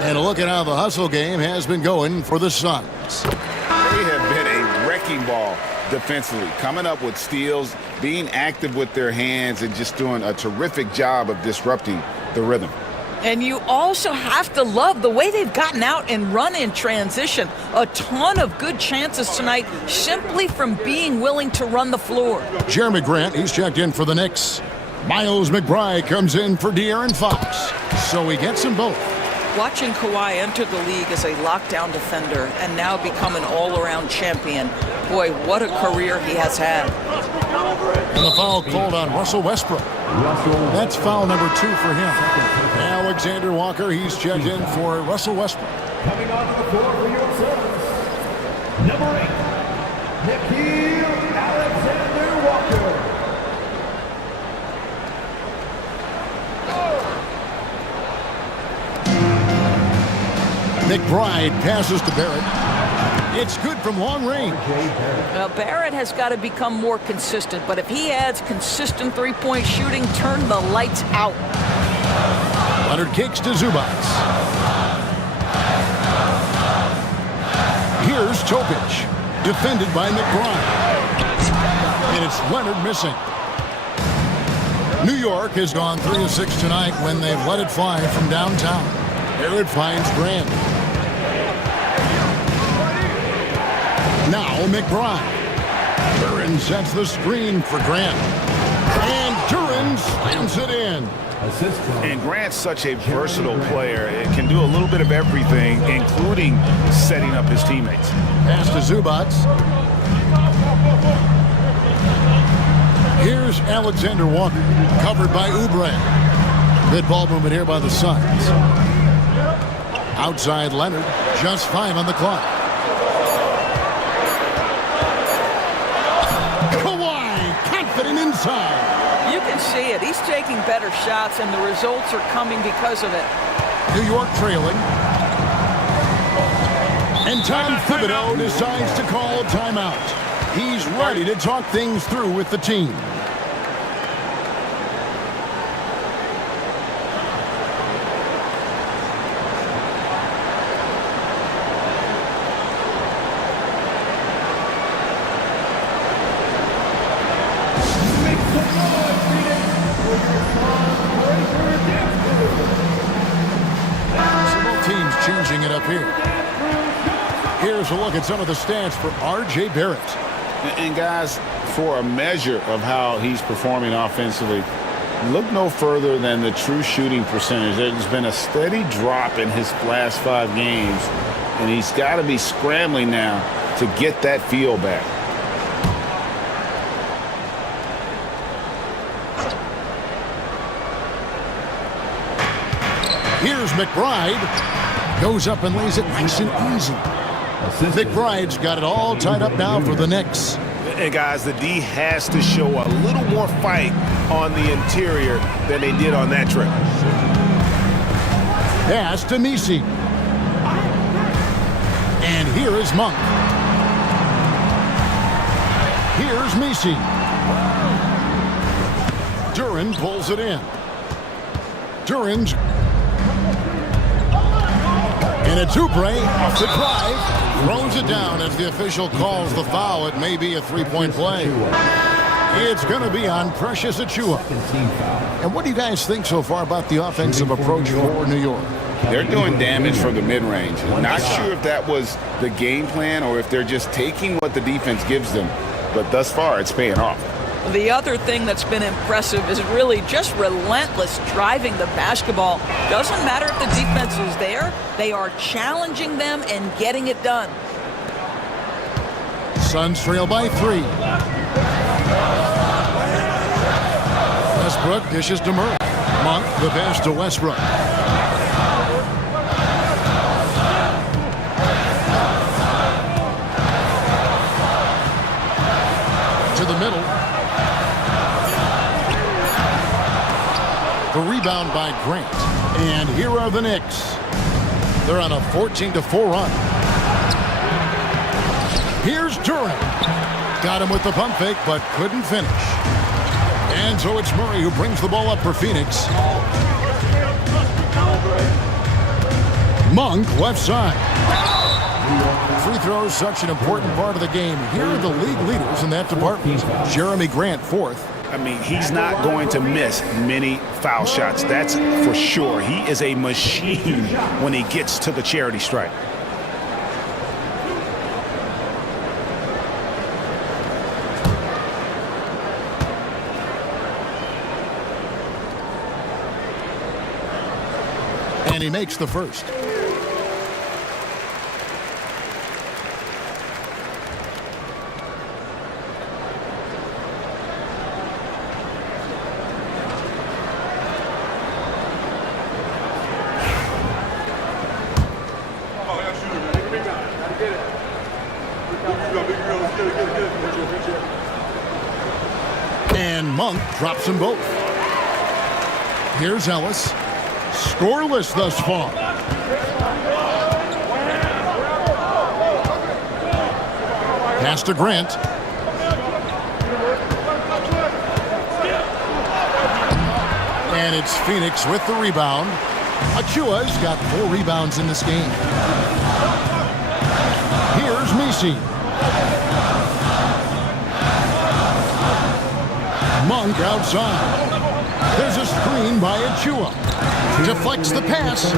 And look at how the hustle game has been going for the Suns. They have been a wrecking ball defensively, coming up with steals, being active with their hands, and just doing a terrific job of disrupting the rhythm. And you also have to love the way they've gotten out and run in transition. A ton of good chances tonight simply from being willing to run the floor. Jeremy Grant, he's checked in for the Knicks. Miles McBride comes in for De'Aaron Fox. So he gets them both. Watching Kawhi enter the league as a lockdown defender and now become an all-around champion, boy, what a career he has had. And the foul called on Russell Westbrook. That's foul number 2 for him. Alexander Walker, he's checked in for Russell Westbrook. Coming onto the floor for your Suns, number 8, Nickeil Alexander-Walker. McBride passes to Barrett. It's good from long range. Now, Barrett has got to become more consistent, but if he adds consistent three-point shooting, turn the lights out. Leonard kicks to Zubac. Here's Topic, defended by McBride. And it's Leonard missing. New York has gone 3 of 6 tonight when they've let it fly from downtown. There it finds Grant. Now McBride. Duran sets the screen for Grant. And Duran slams it in. And Grant's such a versatile player. It can do a little bit of everything, including setting up his teammates. Pass to Zubac. Here's Alexander Walker, covered by Oubre. Good ball movement here by the Suns. Outside Leonard, just 5 on the clock. Kawhi, confident inside. You can see it. He's taking better shots, and the results are coming because of it. New York trailing. And Tom Thibodeau decides to call a timeout. He's ready to talk things through with the team. Changing it up here. Here's a look at some of the stats for R.J. Barrett. And guys, for a measure of how he's performing offensively, look no further than the true shooting percentage. There's been a steady drop in his last 5 games, and he's got to be scrambling now to get that feel back. Here's McBride. Goes up and lays it nice and easy. McBride's got it all tied up now for the Knicks. And guys, the D has to show a little more fight on the interior than they did on that trip. Pass to Messi. And here is Monk. Here's Messi. Duran pulls it in. Duran's. And it's Oubre off the drive, throws it down as the official calls the foul. It may be a 3-point play. It's going to be on Precious Achiuwa. And what do you guys think so far about the offensive approach for New York? They're doing damage from the mid-range. Not sure if that was the game plan or if they're just taking what the defense gives them. But thus far, it's paying off. The other thing that's been impressive is really just relentless driving the basketball. Doesn't matter if the defense is there, they are challenging them and getting it done. Suns trail by 3. Westbrook dishes to Murray. Monk, the pass to Westbrook. To the middle. The rebound by Grant. And here are the Knicks. They're on a 14-4 run. Here's Durant. Got him with the pump fake, but couldn't finish. And so it's Murray who brings the ball up for Phoenix. Monk, left side. Free throws, such an important part of the game. Here are the league leaders in that department. Jeremy Grant, fourth. I mean, he's not going to miss many foul shots. That's for sure. He is a machine when he gets to the charity stripe. And he makes the first. And Monk drops them both. Here's Ellis. Scoreless thus far. Pass to Grant. And it's Phoenix with the rebound. Achua's got 4 rebounds in this game. Here's Messi. Monk outside. There's a screen by Achua. Deflects the pass.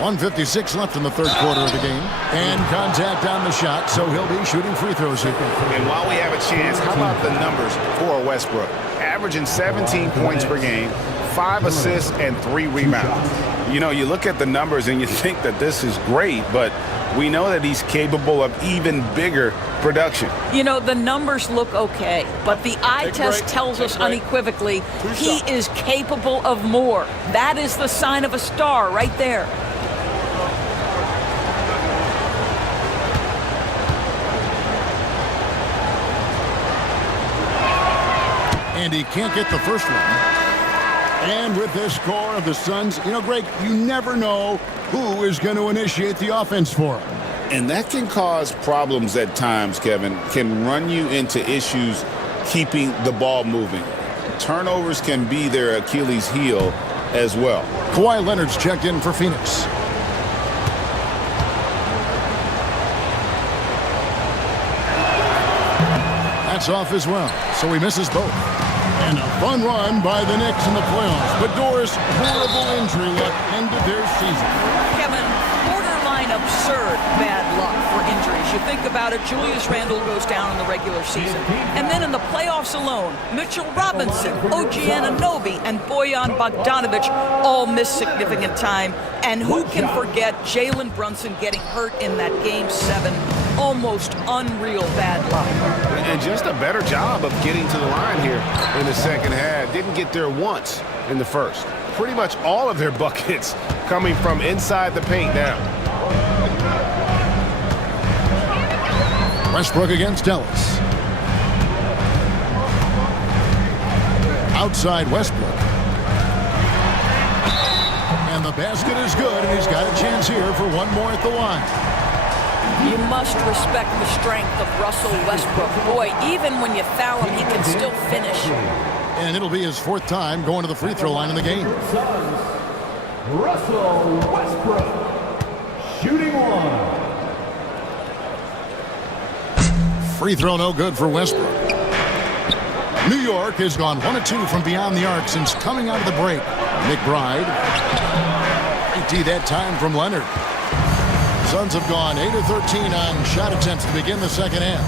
1:56 left in the third quarter of the game. And contact on the shot, so he'll be shooting free throws here. And while we have a chance, how about the numbers for Westbrook? Averaging 17 points per game, 5 assists, and 3 rebounds. You know, you look at the numbers and you think that this is great, but we know that he's capable of even bigger production. You know, the numbers look okay, but the eye test tells us unequivocally he is capable of more. That is the sign of a star right there. And he can't get the first one. And with this score of the Suns, you know, Greg, you never know who is going to initiate the offense for him. And that can cause problems at times, Kevin. Can run you into issues keeping the ball moving. Turnovers can be their Achilles heel as well. Kawhi Leonard's checked in for Phoenix. That's off as well, so he misses both. And a fun run by the Knicks in the playoffs. But Doris, horrible injury luck ended their season. Kevin, borderline absurd bad luck for injuries. You think about it, Julius Randle goes down in the regular season. And then in the playoffs alone, Mitchell Robinson, OG Anunoby, and Bojan Bogdanovic all miss significant time. And who can forget Jalen Brunson getting hurt in that Game 7? Almost unreal bad luck. And just a better job of getting to the line here in the second half. Didn't get there once in the first. Pretty much all of their buckets coming from inside the paint now. Westbrook against Ellis. Outside Westbrook. And the basket is good, and he's got a chance here for one more at the line. You must respect the strength of Russell Westbrook. Boy, even when you foul him, he can still finish. And it'll be his 4th time going to the free throw line in the game. Russell Westbrook, shooting 1. Free throw no good for Westbrook. New York has gone 1 of 2 from beyond the arc since coming out of the break. McBride. 18 that time from Leonard. Suns have gone 8 of 13 on shot attempts to begin the second half.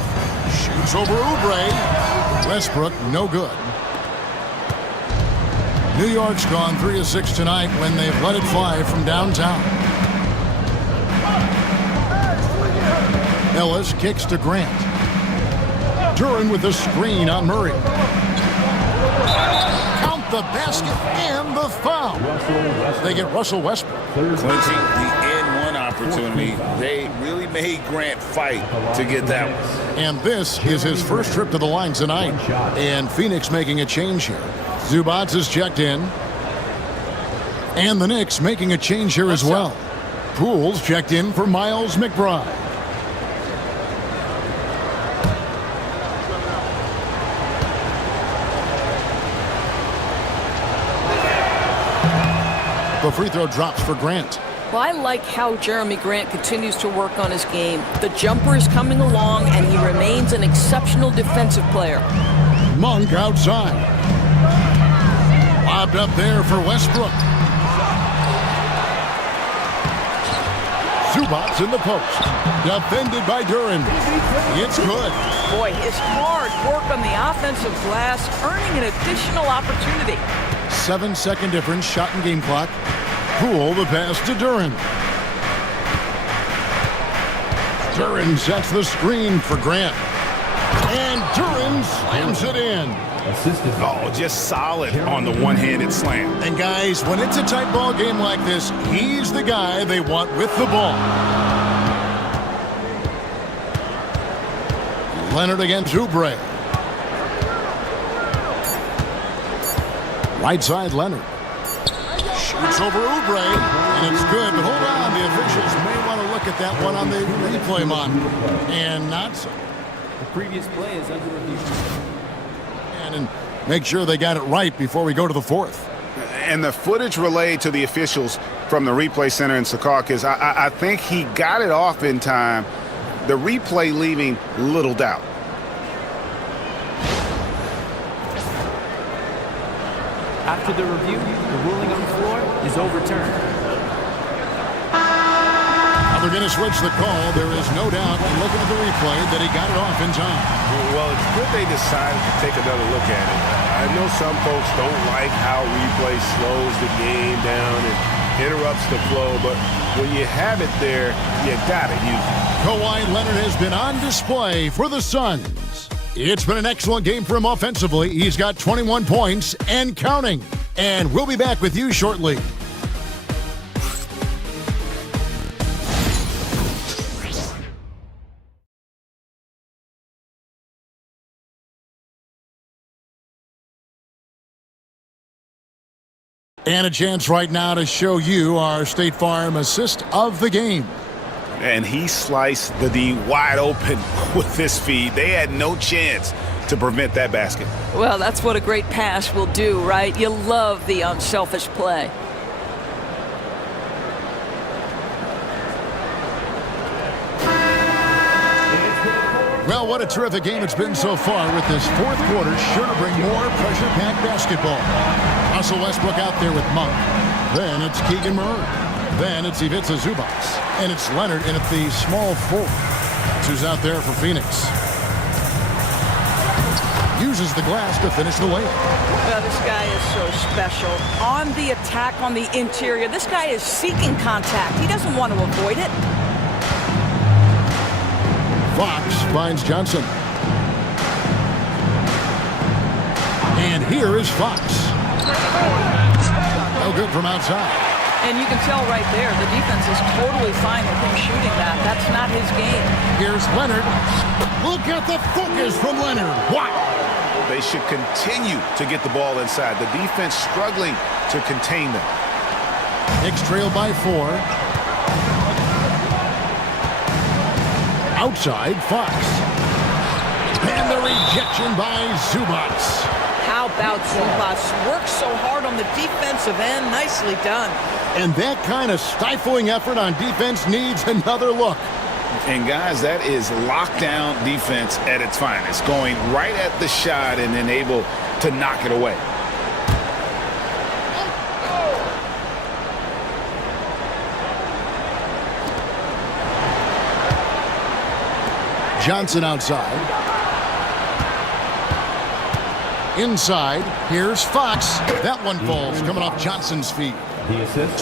Shoots over Oubre. Westbrook, no good. New York's gone 3 of 6 tonight when they've let it fly from downtown. Ellis kicks to Grant. Duran with a screen on Murray. Count the basket and the foul. They get Russell Westbrook. Clinching the N1 opportunity. They really made Grant fight to get that one. And this is his first trip to the line tonight. And Phoenix making a change here. Zubats is checked in. And the Knicks making a change here as well. Poole's checked in for Miles McBride. The free throw drops for Grant. Well, I like how Jeremy Grant continues to work on his game. The jumper is coming along, and he remains an exceptional defensive player. Monk outside. Lobbed up there for Westbrook. Zubats in the post. Defended by Duran. It's good. Boy, his hard work on the offensive glass, earning an additional opportunity. 7-second difference, shot and game clock. Poole the pass to Duran. Duran sets the screen for Grant. And Duran slams it in. Oh, just solid on the one-handed slam. And guys, when it's a tight ball game like this, he's the guy they want with the ball. Leonard against Oubre. Right side, Leonard. Shoots over Oubre, and it's good, but hold on. The officials may want to look at that one on the replay monitor. And not so. The previous play is under review. And make sure they got it right before we go to the fourth. And the footage relayed to the officials from the replay center in Secaucus, I think he got it off in time. The replay leaving little doubt. After the review, the ruling on the floor is overturned. They're going to switch the call. There is no doubt, looking at the replay, that he got it off in time. Well, it's good they decided to take another look at it. I know some folks don't like how replay slows the game down and interrupts the flow, but when you have it there, you got to use it. Kawhi Leonard has been on display for the Suns. It's been an excellent game for him offensively. He's got 21 points and counting. And we'll be back with you shortly. And a chance right now to show you our State Farm assist of the game. And he sliced the D wide open with this feed. They had no chance to prevent that basket. Well, that's what a great pass will do, right? You love the unselfish play. Well, what a terrific game it's been so far, with this fourth quarter sure to bring more pressure-packed basketball. Russell Westbrook out there with Monk. Then it's Keegan Murray. Then it's Ivica Zubats. And it's Leonard in at the small forward. That's who's out there for Phoenix. Uses the glass to finish the layup. Well, this guy is so special. On the attack on the interior, this guy is seeking contact. He doesn't want to avoid it. Fox finds Johnson. And here is Fox. No good from outside. And you can tell right there, the defense is totally fine with him shooting that. That's not his game. Here's Leonard. Look at the focus from Leonard. Wow. They should continue to get the ball inside. The defense struggling to contain them. Knicks trail by 4. Outside, Fox. And the rejection by Zubats. How about Zubats? Works so hard on the defensive end. Nicely done. And that kind of stifling effort on defense needs another look. And guys, that is lockdown defense at its finest. Going right at the shot and then able to knock it away. Johnson outside. Inside, here's Fox. That one falls, coming off Johnson's feet.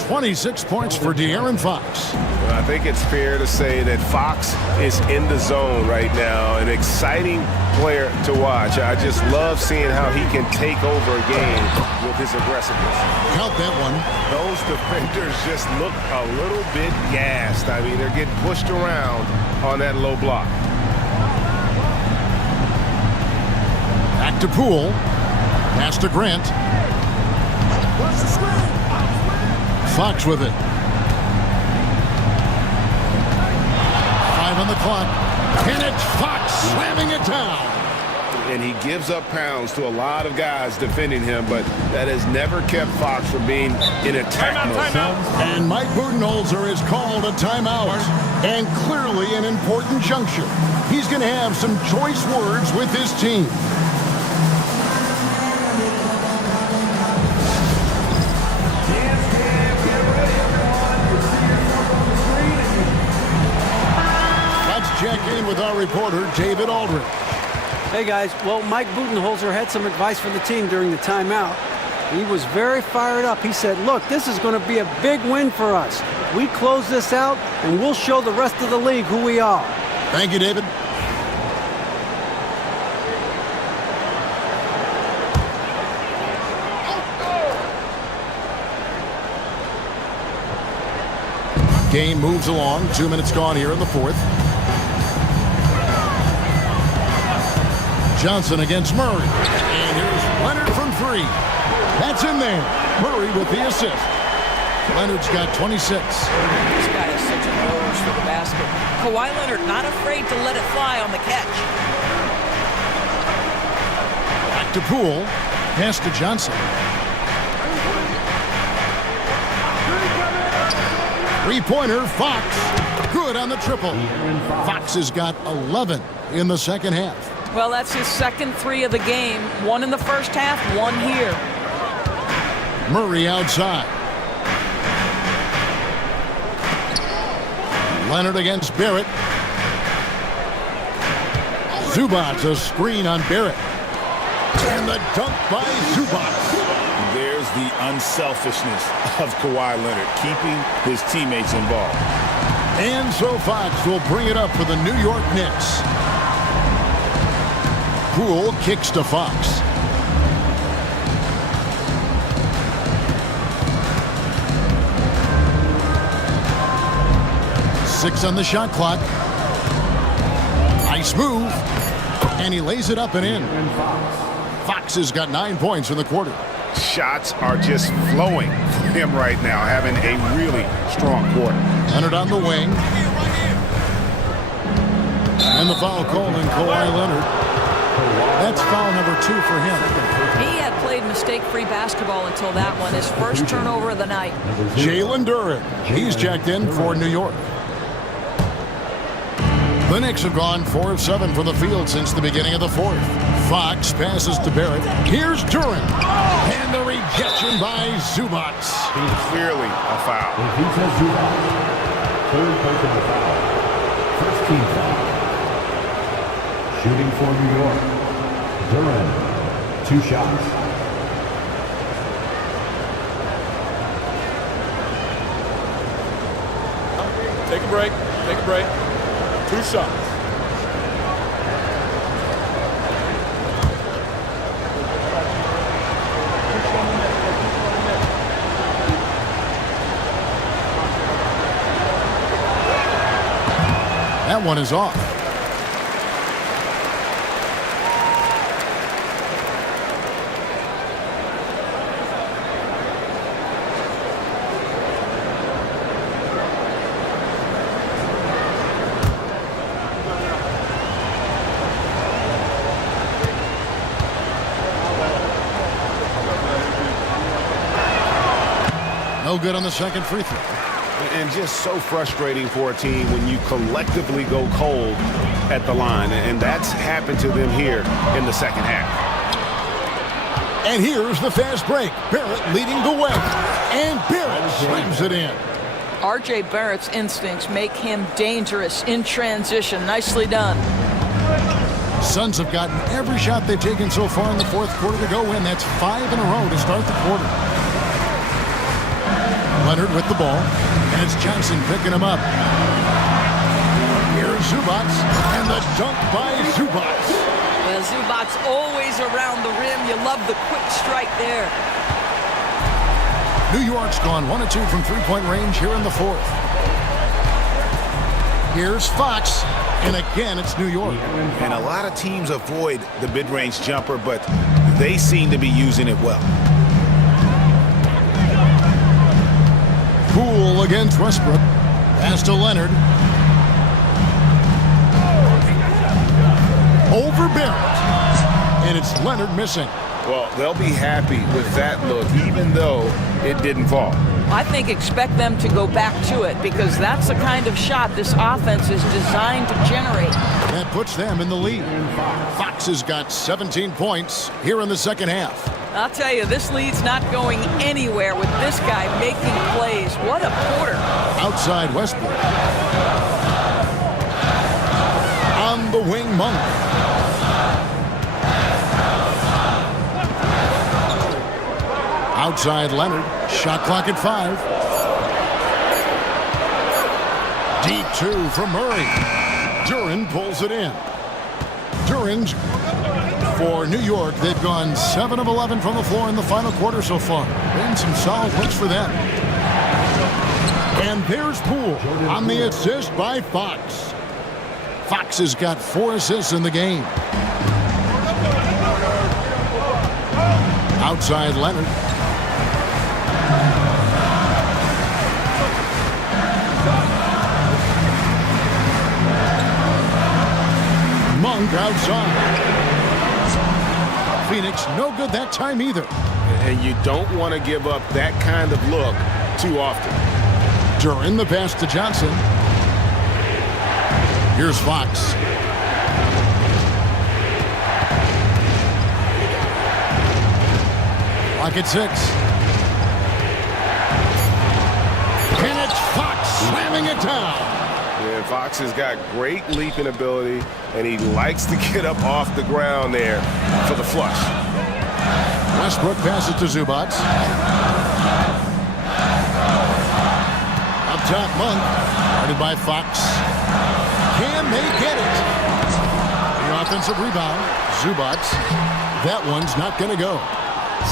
26 points for De'Aaron Fox. Well, I think it's fair to say that Fox is in the zone right now. An exciting player to watch. I just love seeing how he can take over a game with his aggressiveness. Count that one. Those defenders just look a little bit gassed. I mean, they're getting pushed around on that low block. Back to Poole. Pass to Grant. Fox with it. on the clock. And it's Fox slamming it down. And he gives up pounds to a lot of guys defending him, but that has never kept Fox from being in attack mode. And Mike Budenholzer is called a timeout. And clearly an important juncture. He's going to have some choice words with his team. Let's check in with our reporter, David Aldridge. Hey guys, well, Mike Budenholzer had some advice for the team during the timeout. He was very fired up. He said, look, this is going to be a big win for us. We close this out and we'll show the rest of the league who we are. Thank you, David. Game moves along. 2 minutes gone here in the fourth. Johnson against Murray. And here's Leonard from three. That's in there. Murray with the assist. Leonard's got 26. This guy has such a nose for the basket. Kawhi Leonard not afraid to let it fly on the catch. Back to Poole. Pass to Johnson. Three-pointer, Fox. Good on the triple. Fox has got 11 in the second half. Well, that's his second three of the game. One in the first half, one here. Murray outside. Leonard against Barrett. Zubac's a screen on Barrett. And the dunk by Zubac. There's the unselfishness of Kawhi Leonard, keeping his teammates involved. And so Fox will bring it up for the New York Knicks. Poole kicks to Fox. Six on the shot clock. Nice move. And he lays it up and in. Fox has got 9 points in the quarter. Shots are just flowing for him right now, having a really strong quarter. Leonard on the wing. And the foul called on Kawhi Leonard. That's foul number 2 for him. He had played mistake-free basketball until that one, his first turnover of the night. Jalen Duren. He's checked in for New York. The Knicks have gone 4 of 7 from the field since the beginning of the fourth. Fox passes to Barrett. Here's Duren. And the rejection by Zubac. Clearly a foul. He says Zubac. Third personal foul. First team foul. Shooting for New York. Duren. 2 shots. Take a break. Take a break. 2 shots. That one is off. No good on the second free throw. And just so frustrating for a team when you collectively go cold at the line. And that's happened to them here in the second half. And here's the fast break. Barrett leading the way. And Barrett slams it in. R.J. Barrett's instincts make him dangerous in transition. Nicely done. Suns have gotten every shot they've taken so far in the fourth quarter to go in. That's 5 in a row to start the quarter. Leonard with the ball. And it's Johnson picking him up. Here's Zubac. And the dunk by Zubac. Well, Zubac's always around the rim. You love the quick strike there. New York's gone 1 of 2 from three-point range here in the fourth. Here's Fox. And again, it's New York. And a lot of teams avoid the mid-range jumper, but they seem to be using it well. Poole against Westbrook. Pass to Leonard. over Barrett. And it's Leonard missing. Well, they'll be happy with that look, even though it didn't fall. I think expect them to go back to it because that's the kind of shot this offense is designed to generate. That puts them in the lead. Fox has got 17 points here in the second half. I'll tell you, this lead's not going anywhere with this guy making plays. What a quarter. Outside Westbrook. On the wing, Monk. Outside Leonard. Shot clock at 5. Deep 2 from Murray. Duren pulls it in. Duren's for New York. They've gone 7 of 11 from the floor in the final quarter so far. Been some solid looks for them. And there's Poole on the assist by Fox. Fox has got 4 assists in the game. Outside Leonard. Monk outside. Phoenix no good that time either. And you don't want to give up that kind of look too often. Duren the pass to Johnson. Here's Fox. Clock at 6. And it's Fox slamming it down. Yeah, Fox has got great leaping ability, and he likes to get up off the ground there for the flush. Westbrook passes to Zubac. Up top, Monk. Guarded by Fox. Can they get it? The offensive rebound. Zubac. That one's not going to go.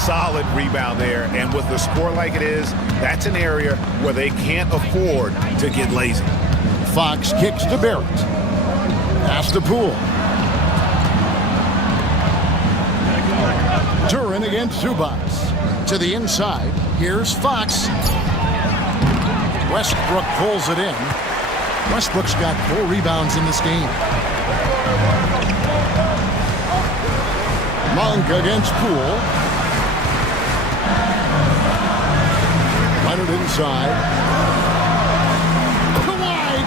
Solid rebound there, and with the score like it is, that's an area where they can't afford to get lazy. Fox kicks to Barrett. Pass to Poole. Duren against Zubac. To the inside. Here's Fox. Westbrook pulls it in. Westbrook's got 4 rebounds in this game. Monk against Poole. Leonard inside.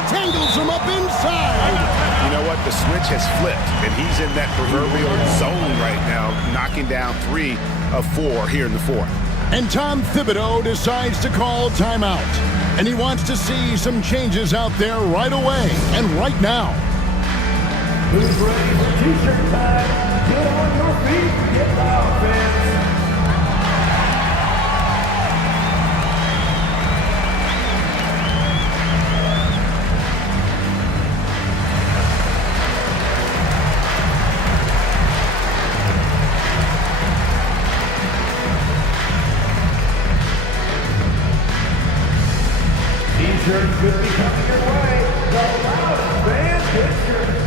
Tangles him up inside. You know what? The switch has flipped, and he's in that proverbial zone right now, knocking down 3 of 4 here in the fourth. And Tom Thibodeau decides to call timeout. And he wants to see some changes out there right away and right now. Who's ready for t-shirt time? Get on your feet, get loud, fans. T-shirts could be coming your way. The loudest fans get shirts.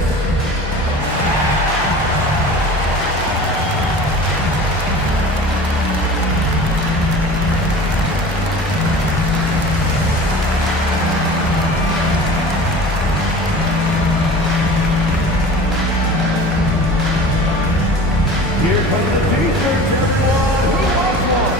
Here come the t-shirts, everyone. Who wants one?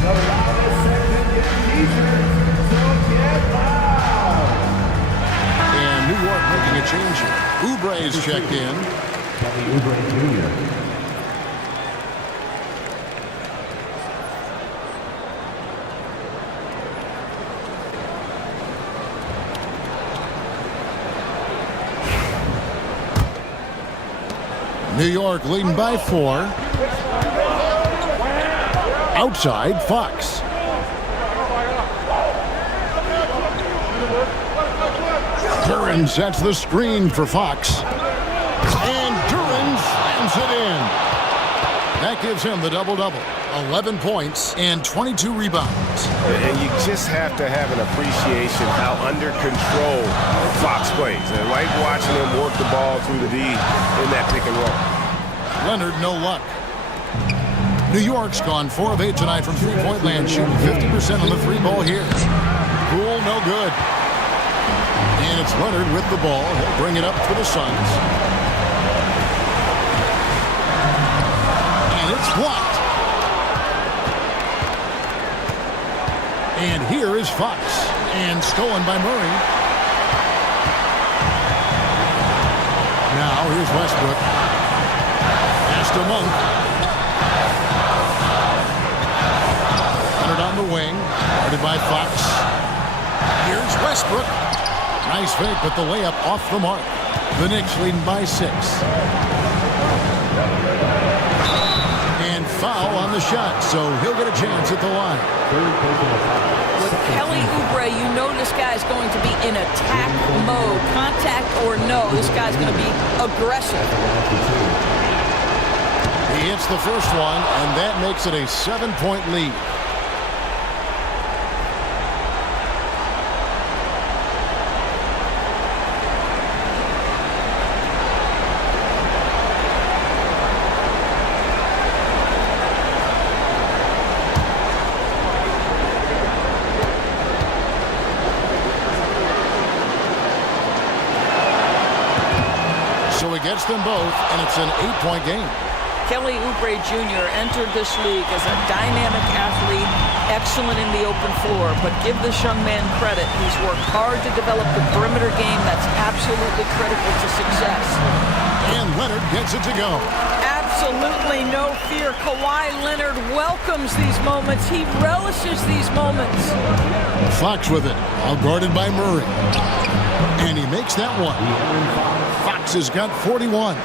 The loudest section gets t-shirts, so get loud. And New York making a change here. Oubre's checked in. Oubre Jr. New York leading by 4. Outside, Fox. Duren sets the screen for Fox. And Duren slams it in. That that gives him the double-double. 11 points and 22 rebounds. And you just have to have an appreciation how under control Fox plays. And I like watching him work the ball through the D in that pick and roll. Leonard, no luck. New York's gone 4 of 8 tonight from three-point land, shooting 50% on the three ball here. Poole, no good. And it's Leonard with the ball. He'll bring it up for the Suns. And it's blocked. And here is Fox. And stolen by Murray. Now here's Westbrook. Pass to Monk. Leonard on the wing. Guarded by Fox. Here's Westbrook. Nice fake, but the layup off the mark. The Knicks leading by 6. And foul on the shot, so he'll get a chance at the line. With Kelly Oubre, you know this guy's going to be in attack mode. Contact or no, this guy's going to be aggressive. He hits the first one, and that makes it a 7-point lead. So he gets them both, and it's an 8-point game. Kelly Oubre Jr. entered this league as a dynamic athlete, excellent in the open floor, but give this young man credit. He's worked hard to develop the perimeter game that's absolutely critical to success. And Leonard gets it to go. Absolutely no fear. Kawhi Leonard welcomes these moments. He relishes these moments. Fox with it, all guarded by Murray. And he makes that one. Fox has got 41.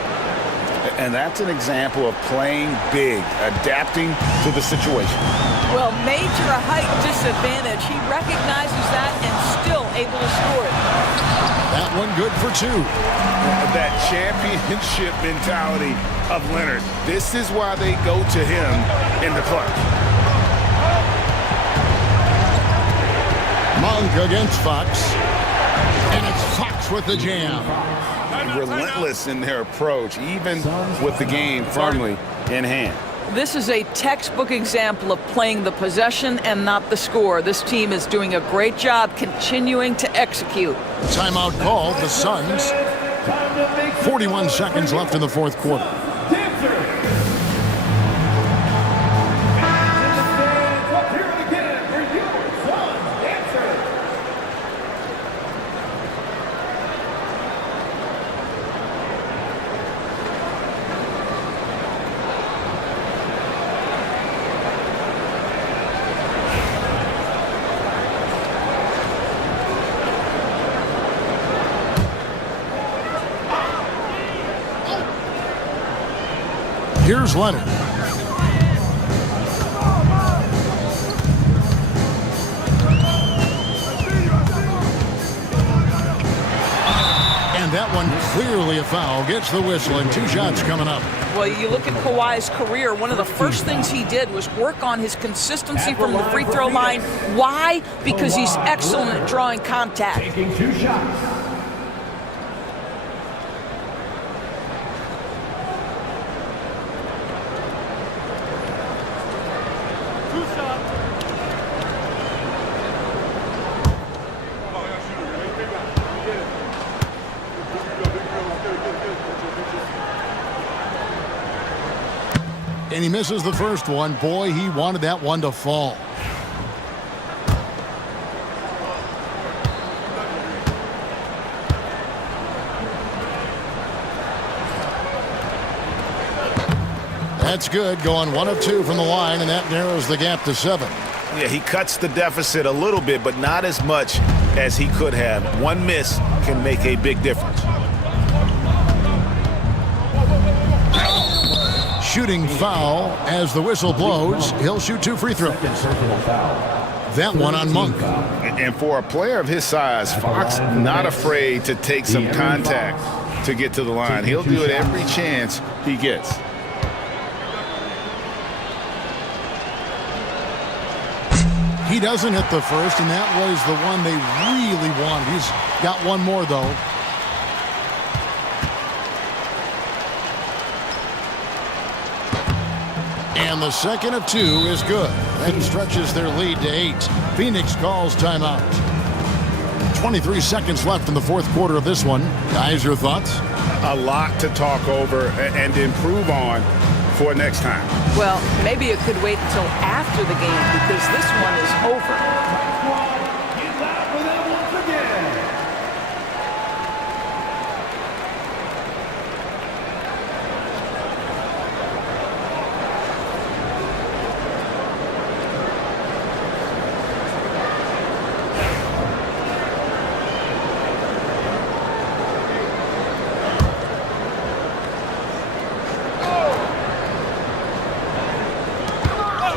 And that's an example of playing big, adapting to the situation. Well, major height disadvantage. He recognizes that and still able to score it. That one good for 2. That championship mentality of Leonard. This is why they go to him in the clutch. Monk against Fox. And it's Fox with the jam. Relentless in their approach, even with the game firmly in hand. This is a textbook example of playing the possession and not the score. This team is doing a great job continuing to execute. Timeout called, the Suns. 41 seconds left in the fourth quarter. Here's Leonard. And that one clearly a foul. Gets the whistle and 2 shots coming up. Well, you look at Kawhi's career, one of the first things he did was work on his consistency from the free throw line. Why? Because he's excellent at drawing contact. Taking 2 shots. And he misses the first one. Boy, he wanted that one to fall. That's good, going 1 of 2 from the line, and that narrows the gap to 7. Yeah, he cuts the deficit a little bit, but not as much as he could have. One miss can make a big difference. Shooting foul as the whistle blows. He'll shoot 2 free throws. That one on Monk. And for a player of his size, Fox not afraid to take some contact to get to the line. He'll do it every chance he gets. He doesn't hit the first, and that was the one they really wanted. He's got one more, though. And the second of 2 is good. That stretches their lead to 8. Phoenix calls timeout. 23 seconds left in the fourth quarter of this one. Guys, your thoughts? A lot to talk over and improve on for next time. Well, maybe it could wait until after the game because this one is over.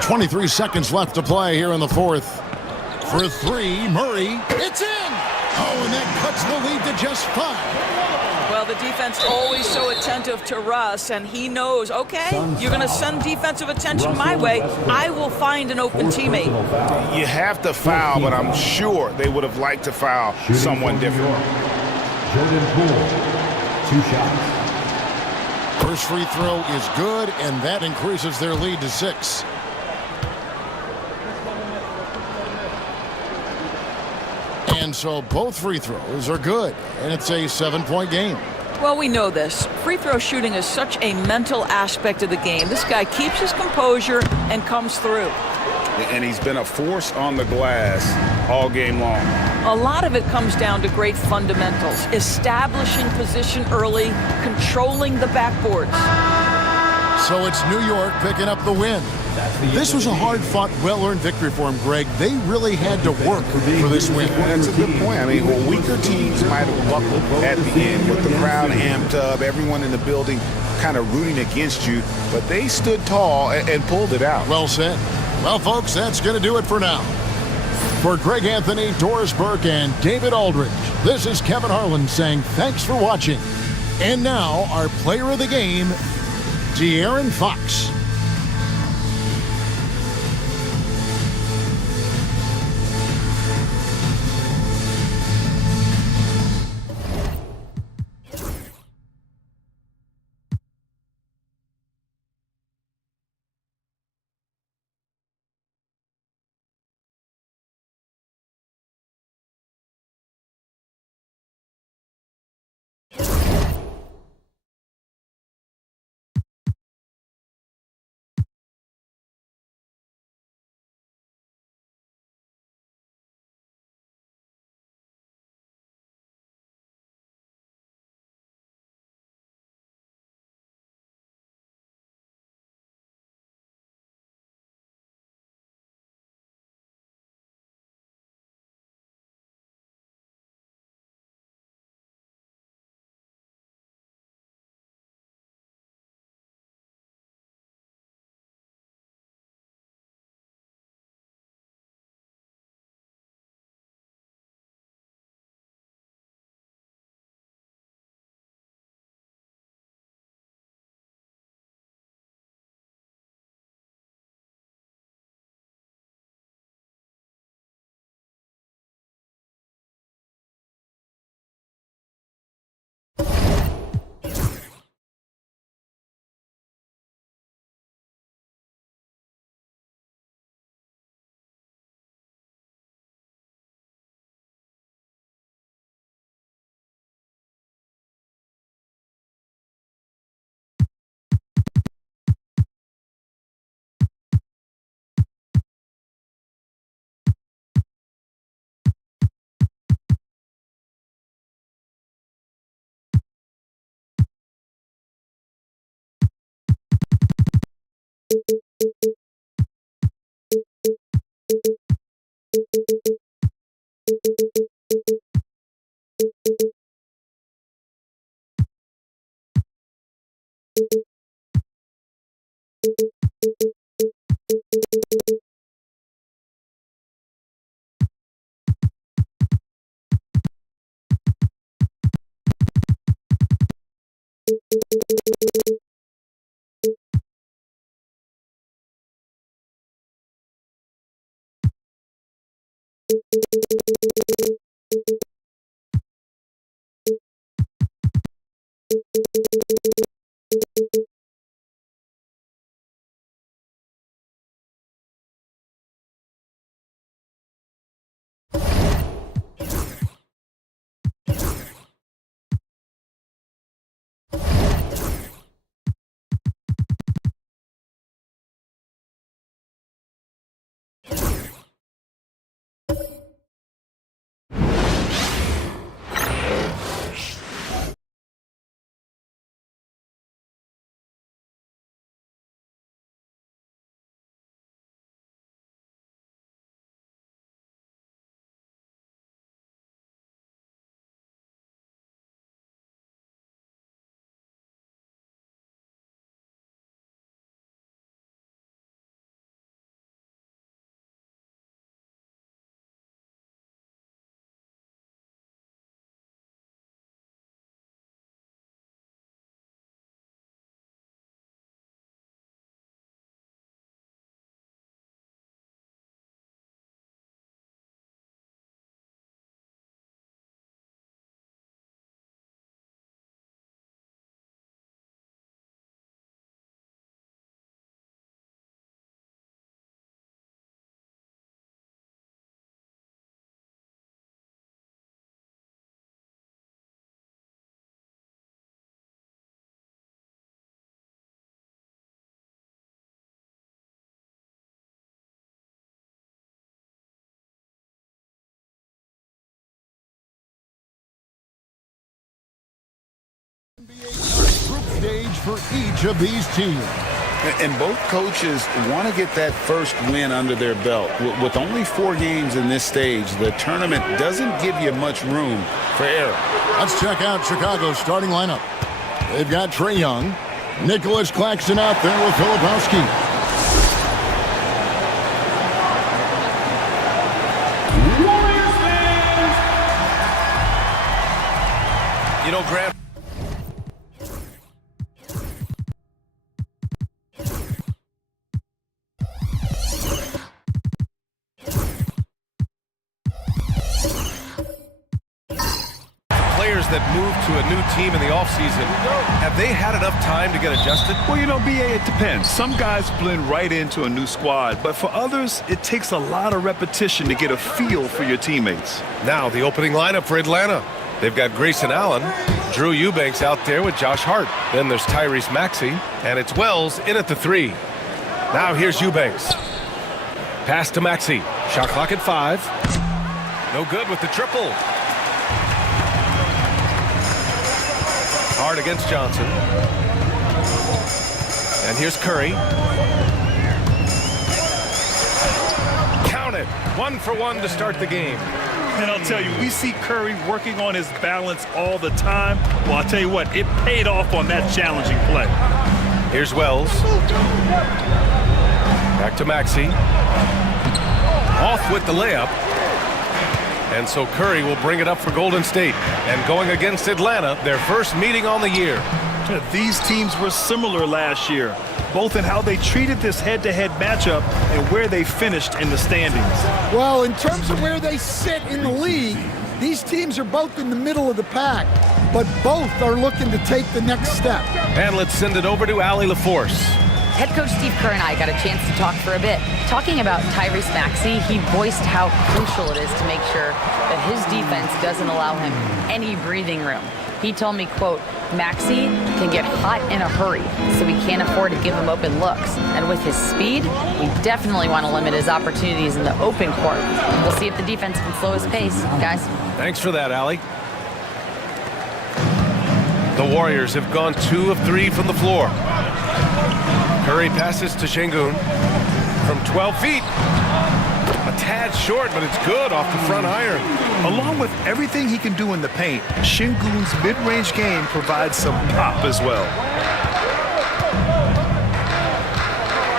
23 seconds left to play here in the fourth. For 3, Murray. It's in! Oh, and that cuts the lead to just 5. Well, the defense always so attentive to Russ, and he knows, okay, you're going to send defensive attention my way. I will find an open teammate. You have to foul, but I'm sure they would have liked to foul someone different. Jordan Poole, 2 shots. First free throw is good, and that increases their lead to 6. And so both free throws are good, and it's a 7-point game. Well, we know this. Free throw shooting is such a mental aspect of the game. This guy keeps his composure and comes through. And he's been a force on the glass all game long. A lot of it comes down to great fundamentals, establishing position early, controlling the backboards. So it's New York picking up the win. This was a hard-fought, well-earned victory for him, Greg. They really had to work for this win. That's a good point. I mean, weaker teams might have buckled at the end with the crowd amped up, everyone in the building kind of rooting against you, but they stood tall and pulled it out. Well said. Well, folks, that's going to do it for now. For Greg Anthony, Doris Burke, and David Aldridge, this is Kevin Harlan saying thanks for watching. And now, our player of the game, De'Aaron Fox. Group stage for each of these teams. And both coaches want to get that first win under their belt. With only 4 games in this stage, the tournament doesn't give you much room for error. Let's check out Chicago's starting lineup. They've got Trae Young, Nicholas Claxton out there with Filipowski. You know, Grant. Players that move to a new team in the offseason, have they had enough time to get adjusted? Well, you know, BA, it depends. Some guys blend right into a new squad, but for others, it takes a lot of repetition to get a feel for your teammates. Now, the opening lineup for Atlanta. They've got Grayson Allen, Drew Eubanks out there with Josh Hart. Then there's Tyrese Maxey, and it's Wells in at the 3. Now here's Eubanks. Pass to Maxey. Shot clock at 5. No good with the triple. Hard against Johnson. And here's Curry. Count it. 1 for 1 to start the game. And I'll tell you, we see Curry working on his balance all the time. Well, I'll tell you what, it paid off on that challenging play. Here's Wells. Back to Maxey. Off with the layup. And so Curry will bring it up for Golden State. And going against Atlanta, their first meeting on the year. These teams were similar last year, both in how they treated this head-to-head matchup and where they finished in the standings. Well, in terms of where they sit in the league, these teams are both in the middle of the pack, but both are looking to take the next step. And let's send it over to Allie LaForce. Head coach Steve Kerr and I got a chance to talk for a bit. Talking about Tyrese Maxey, he voiced how crucial it is to make sure that his defense doesn't allow him any breathing room. He told me, quote, Maxey can get hot in a hurry, so we can't afford to give him open looks. And with his speed, we definitely want to limit his opportunities in the open court. We'll see if the defense can slow his pace, guys. Thanks for that, Allie. The Warriors have gone 2 of 3 from the floor. Curry passes to Şengün from 12 feet. A tad short, but it's good off the front iron. Along with everything he can do in the paint, Şengün's mid-range game provides some pop as well.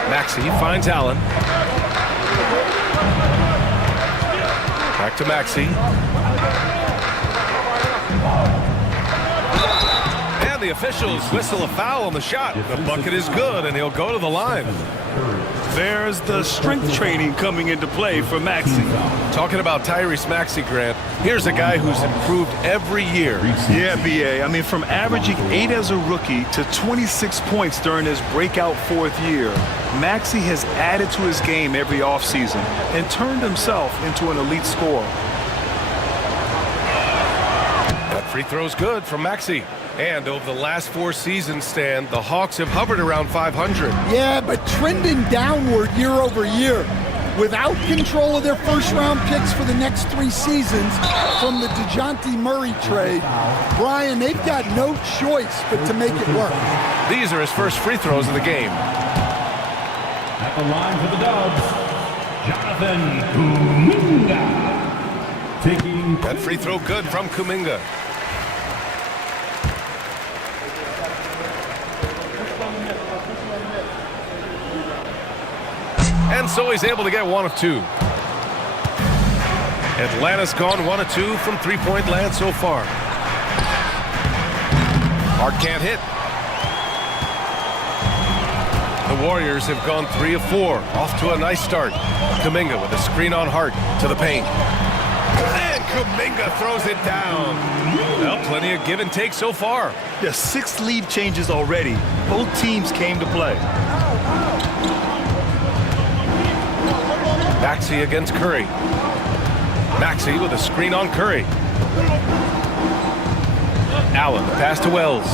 Maxey finds Allen. Back to Maxey. And the officials whistle a foul on the shot. The bucket is good, and he'll go to the line. There's the strength training coming into play for Maxey. Talking about Tyrese Maxey, Grant, here's a guy who's improved every year. Yeah, B.A. I mean, from averaging 8 as a rookie to 26 points during his breakout 4th year, Maxey has added to his game every offseason and turned himself into an elite scorer. That free throw's good from Maxey. And over the last 4 seasons, Stan, the Hawks have hovered around 500. Yeah, but trending downward year over year. Without control of their first-round picks for the next 3 seasons from the DeJounte Murray trade, Brian, they've got no choice but to make it work. These are his first free throws of the game. At the line for the Dubs, Jonathan Kuminga. Taking that free throw good from Kuminga. And so he's able to get 1 of 2. Atlanta's gone 1 of 2 from three-point land so far. Hart can't hit. The Warriors have gone 3 of 4. Off to a nice start. Kuminga with a screen on Hart to the paint. And Kuminga throws it down. Well, plenty of give and take so far. Yeah, 6 lead changes already. Both teams came to play. Maxey against Curry. Maxey with a screen on Curry. Allen, pass to Wells.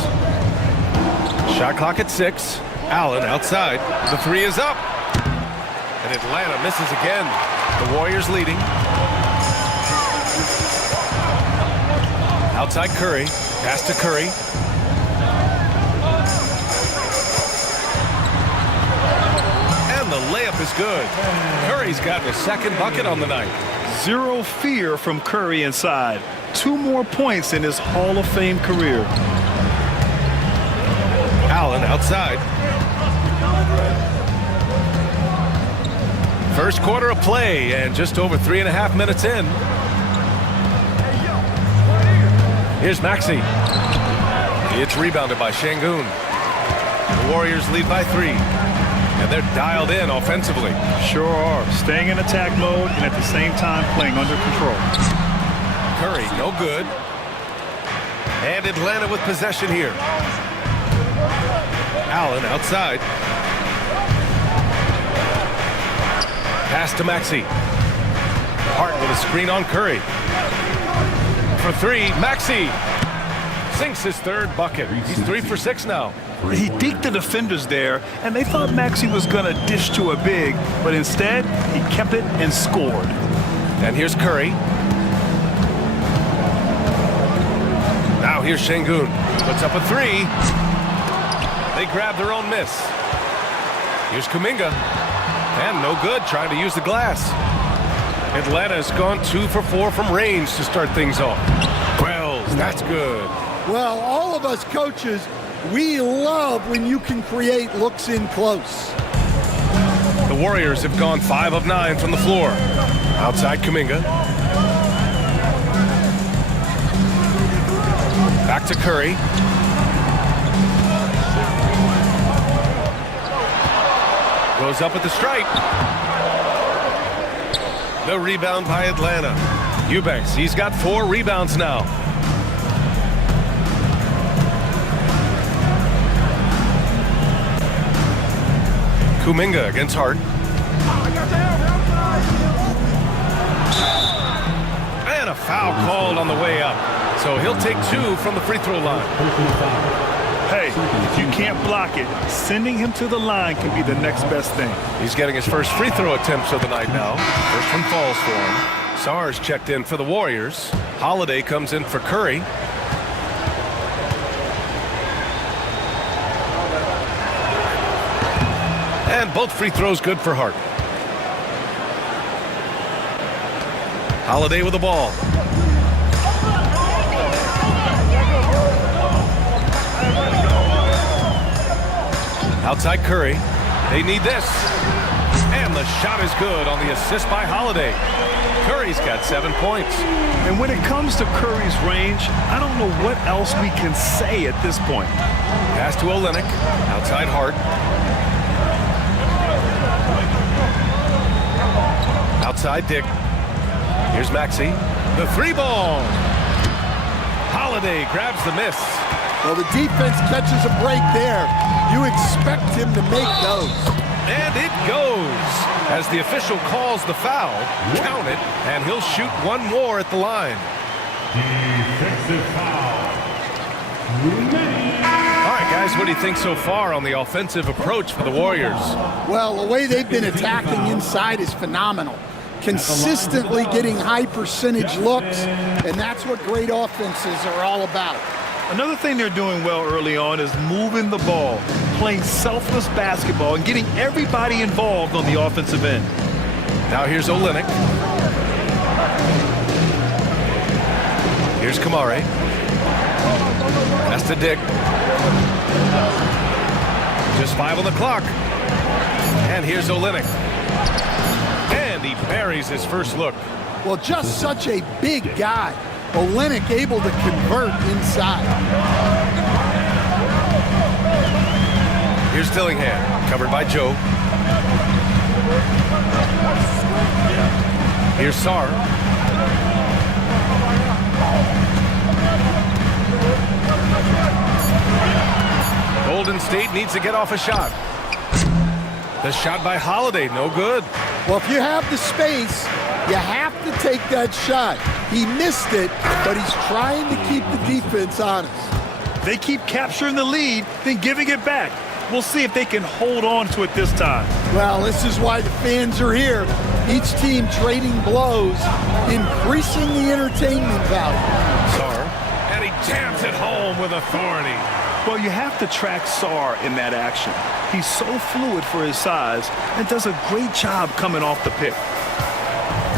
Shot clock at 6. Allen outside. The 3 is up. And Atlanta misses again. The Warriors leading. Outside Curry. Pass to Curry. The layup is good. Curry's gotten a second bucket on the night. Zero fear from Curry inside. 2 more points in his Hall of Fame career. Allen outside. First quarter of play and just over 3.5 minutes in. Here's Maxey. It's rebounded by Şengün. The Warriors lead by 3. And they're dialed in offensively. Sure are. Staying in attack mode and at the same time playing under control. Curry, no good. And Atlanta with possession here. Allen outside. Pass to Maxey. Hart with a screen on Curry. For 3, Maxey sinks his 3rd bucket. He's 3 for 6 now. He deked the defenders there, and they thought Maxey was going to dish to a big, but instead, he kept it and scored. And here's Curry. Now here's Şengün. Puts up a 3. They grab their own miss. Here's Kuminga. And no good, trying to use the glass. Atlanta has gone 2 for 4 from range to start things off. Wells, that's good. Well, all of us coaches, we love when you can create looks in close. The Warriors have gone 5 of 9 from the floor. Outside Kuminga. Back to Curry. Goes up at the stripe. The rebound by Atlanta. Eubanks, he's got 4 rebounds now. Kuminga against Hart. And a foul called on the way up. So he'll take 2 from the free throw line. Hey, if you can't block it, sending him to the line can be the next best thing. He's getting his first free throw attempts of the night now. First one falls for him. Sars checked in for the Warriors. Holiday comes in for Curry. And both free throws good for Hart. Holiday with the ball. Outside Curry. They need this. And the the shot is good on the assist by Holiday. Curry's got 7 points. And when it comes to Curry's range, I don't know what else we can say at this point. Pass to Olynyk, outside Hart. Outside Dick. Here's Maxey. The 3-ball. Holiday grabs the miss. Well, the defense catches a break there. You expect him to make those. And it goes. As the official calls the foul, count it, and he'll shoot one more at the line. Defensive foul. All right, guys, what do you think so far on the offensive approach for the Warriors? Well, the way they've been attacking inside is phenomenal. Consistently getting high percentage looks, and that's what great offenses are all about. Another thing they're doing well early on is moving the ball, playing selfless basketball, and getting everybody involved on the offensive end. Now here's Olynyk. Here's Kamare. Pass to Dick. Just 5 on the clock. And here's Olynyk. And he buries his first look. Well, just such a big guy. Olynyk able to convert inside. Here's Dillingham, covered by Joe. Here's Sarr. Golden State needs to get off a shot. The shot by Holiday, no good. Well, if you have the space, you have to take that shot. He missed it, but he's trying to keep the defense honest. They keep capturing the lead, then giving it back. We'll see if they can hold on to it this time. Well, this is why the fans are here. Each team trading blows, increasing the entertainment value. Sarr, and he jams it home with authority. Well, you have to track Sarr in that action. He's so fluid for his size and does a great job coming off the pick.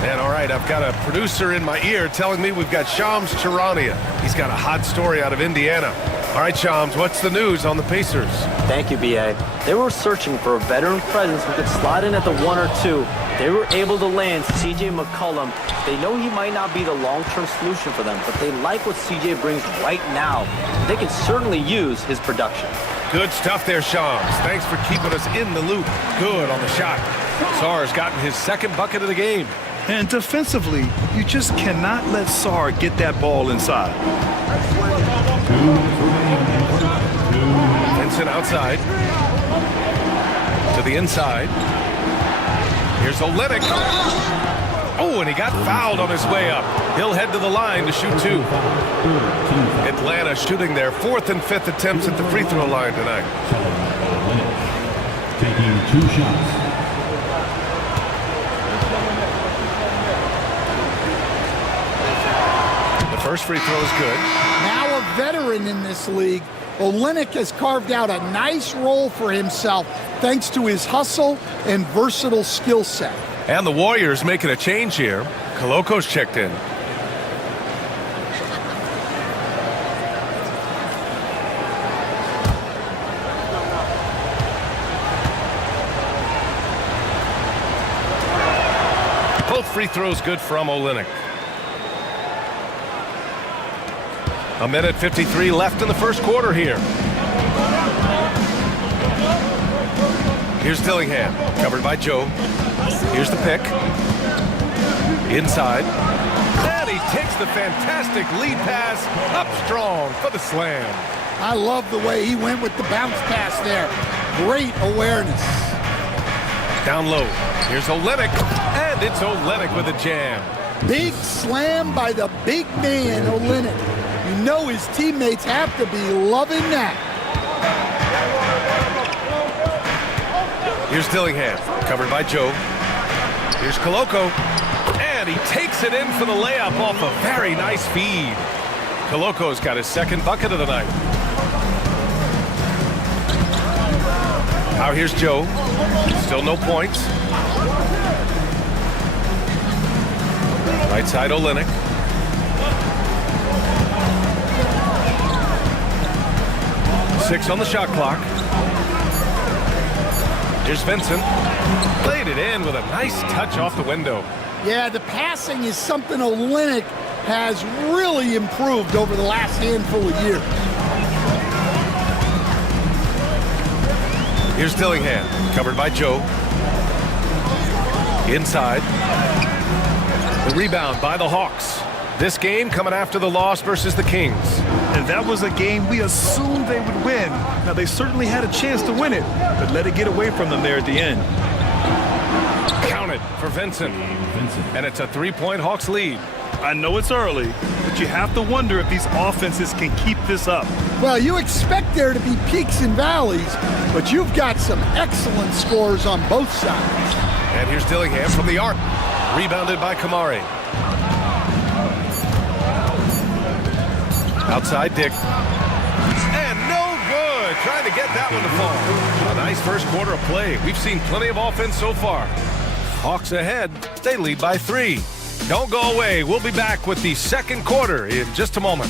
And all right, I've got a producer in my ear telling me we've got Shams Charania. He's got a hot story out of Indiana. All right, Shams, what's the news on the Pacers? Thank you, B.A. They were searching for a veteran presence who could slide in at the 1 or 2. They were able to land C.J. McCollum. They know he might not be the long-term solution for them, but they like what C.J. brings right now. They can certainly use his production. Good stuff there, Shams. Thanks for keeping us in the loop. Good on the shot. Sarr's gotten his second bucket of the game. And defensively, you just cannot let Sarr get that ball inside. Vincent outside. To the inside. Here's Olynyk. Oh, and he got fouled on his way up. He'll head to the line to shoot 2. Atlanta shooting their 4th and 5th attempts at the free throw line tonight. Taking 2 shots. First free throw is good. Now a veteran in this league, Olynyk has carved out a nice role for himself thanks to his hustle and versatile skill set. And the Warriors making a change here. Koloko's checked in. Both free throws good from Olynyk. A minute 53 left in the first quarter here. Here's Dillingham, covered by Joe. Here's the pick. Inside. And he takes the fantastic lead pass up strong for the slam. I love the way he went with the bounce pass there. Great awareness. Down low. Here's Olynyk. And it's Olynyk with a jam. Big slam by the big man, Olynyk. You know his teammates have to be loving that. Here's Dillingham, covered by Joe. Here's Koloko. And he takes it in for the layup off a very nice feed. Koloko's got his second bucket of the night. Now here's Joe. Still no points. Right side Olynyk. Six on the shot clock. Here's Vincent. Played it in with a nice touch off the window. Yeah, the passing is something Olynyk has really improved over the last handful of years. Here's Dillingham, covered by Joe. Inside. The rebound by the Hawks. This game coming after the loss versus the Kings. And that was a game we assumed they would win. Now, they certainly had a chance to win it, but let it get away from them there at the end. Counted for Vincent. And it's a 3-point Hawks lead. I know it's early, but you have to wonder if these offenses can keep this up. Well, you expect there to be peaks and valleys, but you've got some excellent scores on both sides. And here's Dillingham from the arc. Rebounded by Kamari. Outside Dick. And no good. Trying to get that one to fall. A nice first quarter of play. We've seen plenty of offense so far. Hawks ahead. They lead by 3. Don't go away. We'll be back with the second quarter in just a moment.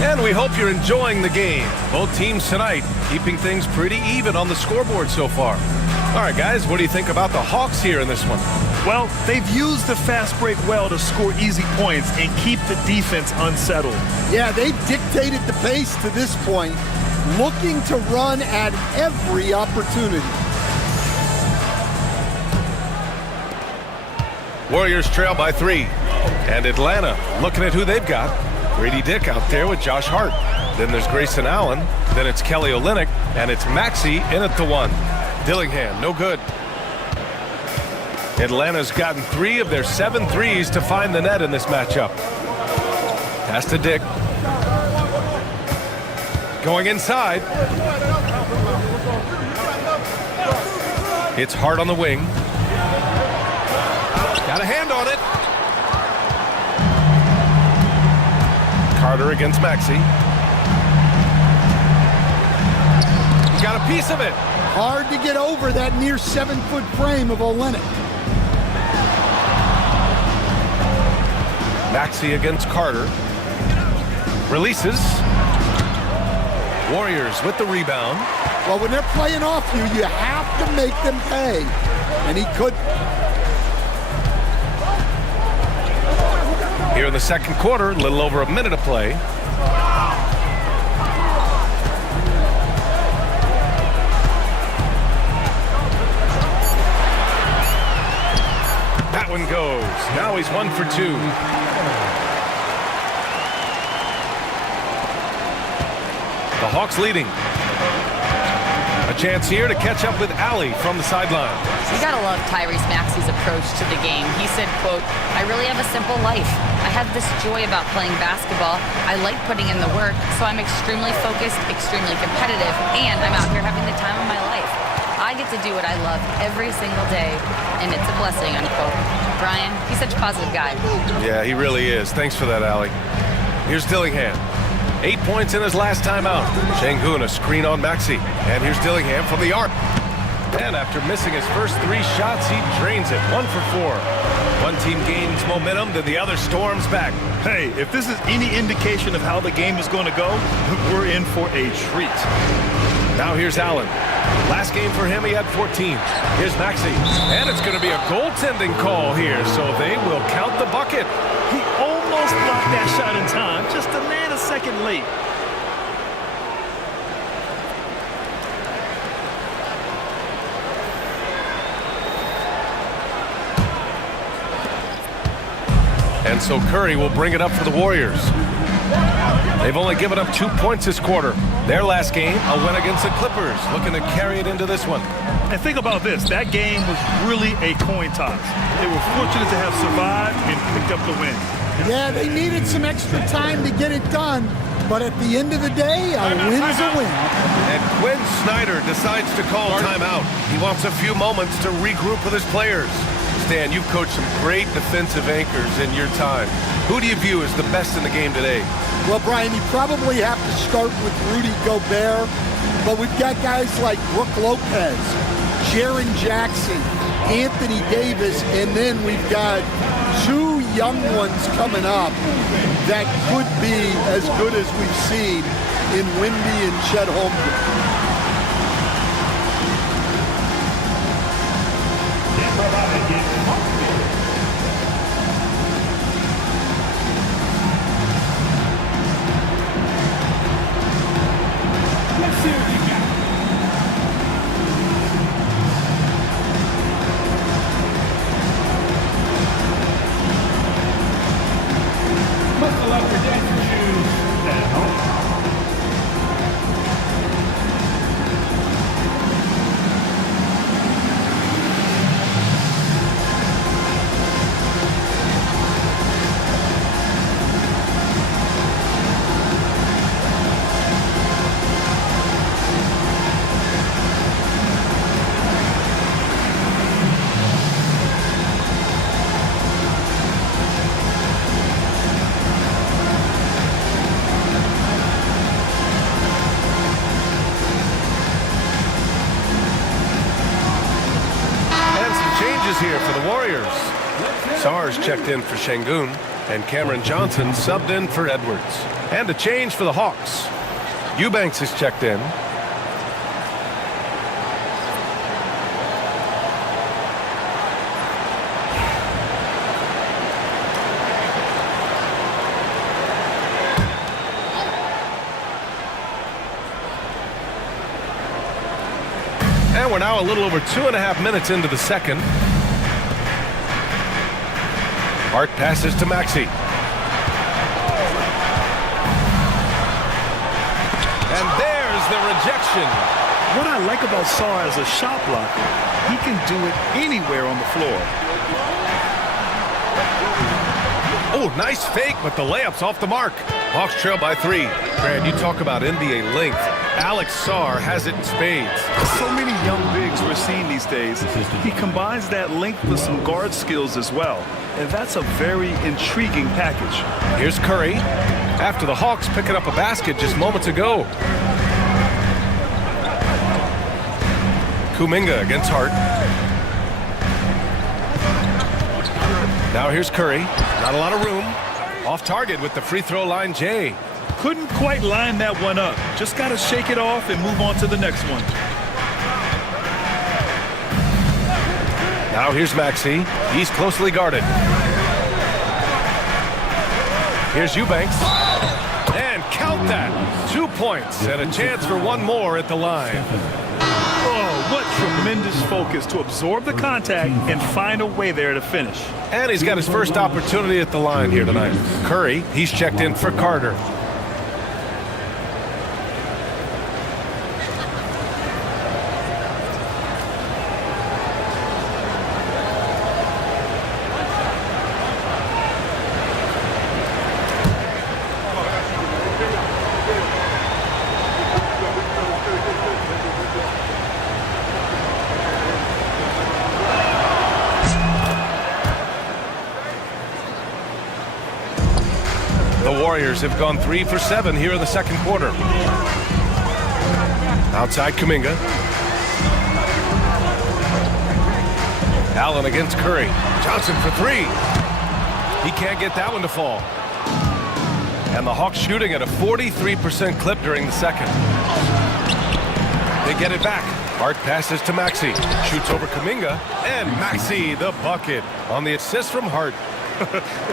And we hope you're enjoying the game. Both teams tonight keeping things pretty even on the scoreboard so far. All right, guys, what do you think about the Hawks here in this one? Well, they've used the fast break well to score easy points and keep the defense unsettled. Yeah, they've dictated the pace to this point, looking to run at every opportunity. Warriors trail by 3. And Atlanta looking at who they've got. Grady Dick out there with Josh Hart. Then there's Grayson Allen. Then it's Kelly Olynyk. And it's Maxey in at the 1. Dillingham, no good. Atlanta's gotten 3 of their 7 threes to find the net in this matchup. Pass to Dick. Going inside. It's Hart on the wing. Got a hand on it. Carter against Maxey. Got a piece of it. Hard to get over that near 7-foot frame of Olynyk. Maxey against Carter. Releases. Warriors with the rebound. Well, when they're playing off you, you have to make them pay. And he could. Here in the second quarter, a little over a minute of play. That one goes. Now he's 1 for 2. The Hawks leading. A chance here to catch up with Allie from the sideline. You gotta love Tyrese Maxey's approach to the game. He said, quote, "I really have a simple life. I have this joy about playing basketball. I like putting in the work, so I'm extremely focused, extremely competitive, and I'm out here having the time of my life. I get to do what I love every single day, and it's a blessing," unquote. Brian, he's such a positive guy. Yeah, he really is. Thanks for that, Allie. Here's Dillingham. 8 points in his last time out. Şengün a screen on Maxey. And here's Dillingham from the arc. And after missing his first 3 shots, he drains it. 1 for 4. One team gains momentum, then the other storms back. Hey, if this is any indication of how the game is going to go, we're in for a treat. Now here's Allen. Last game for him, he had 14. Here's Maxey. And it's going to be a goaltending call here, so they will count the bucket. He almost blocked that shot in time, just to land a second late. And so Curry will bring it up for the Warriors. They've only given up 2 points this quarter. Their last game, a win against the Clippers, looking to carry it into this one. And think about this. That game was really a coin toss. They were fortunate to have survived and picked up the win. Yeah, they needed some extra time to get it done, but at the end of the day, a win's a win. And Quinn Snyder decides to call timeout. He wants a few moments to regroup with his players. Stan, you've coached some great defensive anchors in your time. Who do you view as the best in the game today? Well, Brian, you probably have to start with Rudy Gobert, but we've got guys like Brook Lopez, Jaren Jackson, Anthony Davis, and then we've got 2 young ones coming up that could be as good as we've seen in Wimby and Chet Holmgren. Here for the Warriors. Sars checked in for Şengün, and Cameron Johnson subbed in for Edwards. And a change for the Hawks. Eubanks is checked in. And we're now a little over 2.5 minutes into the second. Hart passes to Maxey. And there's the rejection. What I like about Sar as a shot blocker, he can do it anywhere on the floor. Oh, nice fake, but the layup's off the mark. Hawks trail by 3. Brad, you talk about NBA length. Alex Sar has it in spades. So many young bigs we're seeing these days. He combines that length with some guard skills as well. And that's a very intriguing package. Here's Curry. After the Hawks picking up a basket just moments ago. Kuminga against Hart. Now here's Curry. Not a lot of room. Off target with the free throw line, Jay. Couldn't quite line that one up. Just got to shake it off and move on to the next one. Now here's Maxey. He's closely guarded. Here's Eubanks. And count that. 2 points and a chance for one more at the line. Oh, what tremendous focus to absorb the contact and find a way there to finish. And he's got his first opportunity at the line here tonight. Curry, he's checked in for Carter. The Warriors have gone 3 for 7 here in the second quarter. Outside Kuminga. Allen against Curry. Johnson for 3. He can't get that one to fall. And the Hawks shooting at a 43% clip during the second. They get it back. Hart passes to Maxey. Shoots over Kuminga. And Maxey the bucket on the assist from Hart.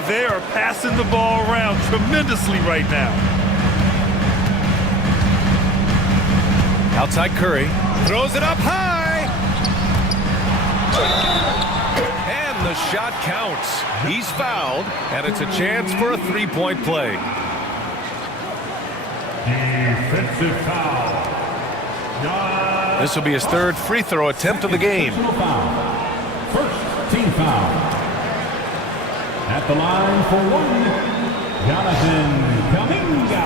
They are passing the ball around tremendously right now. Outside Curry. Throws it up high. And the shot counts. He's fouled, and it's a chance for a three-point play. Defensive foul. This will be his third free throw attempt of the game. First team foul. At the line for one, Jonathan Kuminga.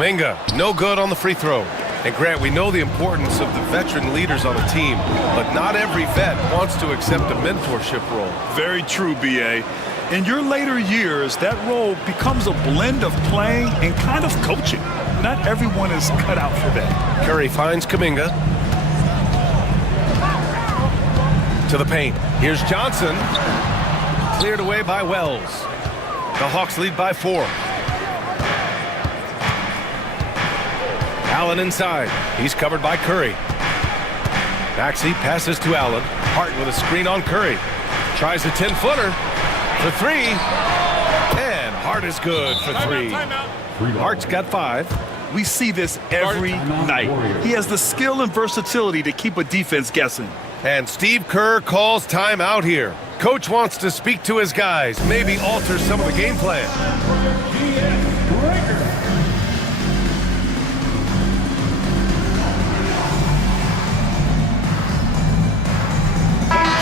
Kuminga, no good on the free throw. And Grant, we know the importance of the veteran leaders on a team, but not every vet wants to accept a mentorship role. Very true, B.A. In your later years, that role becomes a blend of playing and kind of coaching. Not everyone is cut out for that. Curry finds Kuminga. To the paint. Here's Johnson. Cleared away by Wells. The Hawks lead by 4. Allen inside. He's covered by Curry. Maxey passes to Allen. Hart with a screen on Curry. Tries a 10-footer for 3. And Hart is good for 3. Hart's got 5. We see this every night. He has the skill and versatility to keep a defense guessing. And Steve Kerr calls timeout here. Coach wants to speak to his guys, maybe alter some of the game plan.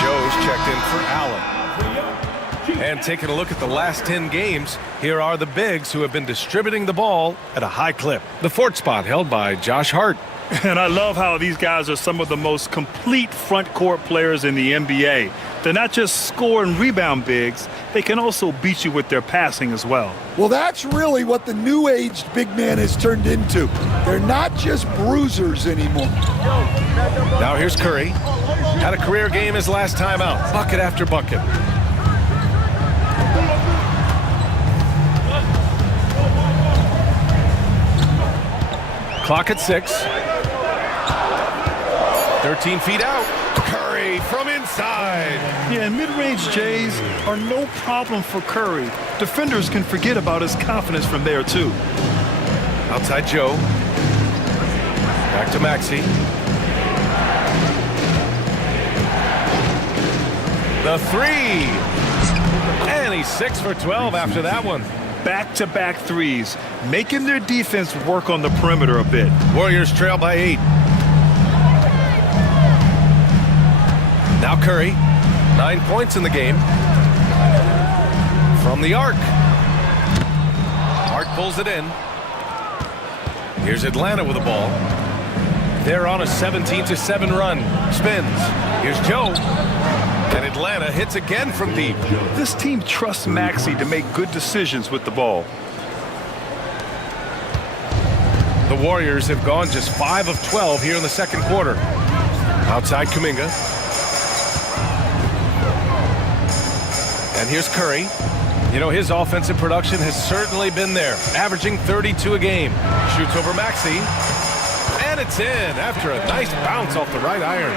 Joe's checked in for Allen. And taking a look at the last 10 games, here are the bigs who have been distributing the ball at a high clip. The 4th spot held by Josh Hart. And I love how these guys are some of the most complete front court players in the NBA. They're not just score and rebound bigs, they can also beat you with their passing as well. Well, that's really what the new-aged big man has turned into. They're not just bruisers anymore. Now here's Curry. Had a career game his last time out, bucket after bucket. Clock at 6. 13 feet out. Curry from inside. Yeah, and mid-range Jays are no problem for Curry. Defenders can forget about his confidence from there, too. Outside Joe. Back to Maxey. The 3. And he's 6 for 12 after that one. Back-to-back threes, making their defense work on the perimeter a bit. Warriors trail by 8. Now Curry, 9 points in the game. From the arc. Hart pulls it in. Here's Atlanta with the ball. They're on a 17-7 run. Spins. Here's Joe. And Atlanta hits again from deep. This team trusts Maxey to make good decisions with the ball. The Warriors have gone just 5 of 12 here in the second quarter. Outside Kuminga. And here's Curry. You know, his offensive production has certainly been there, averaging 32 a game. Shoots over Maxey. And it's in after a nice bounce off the right iron.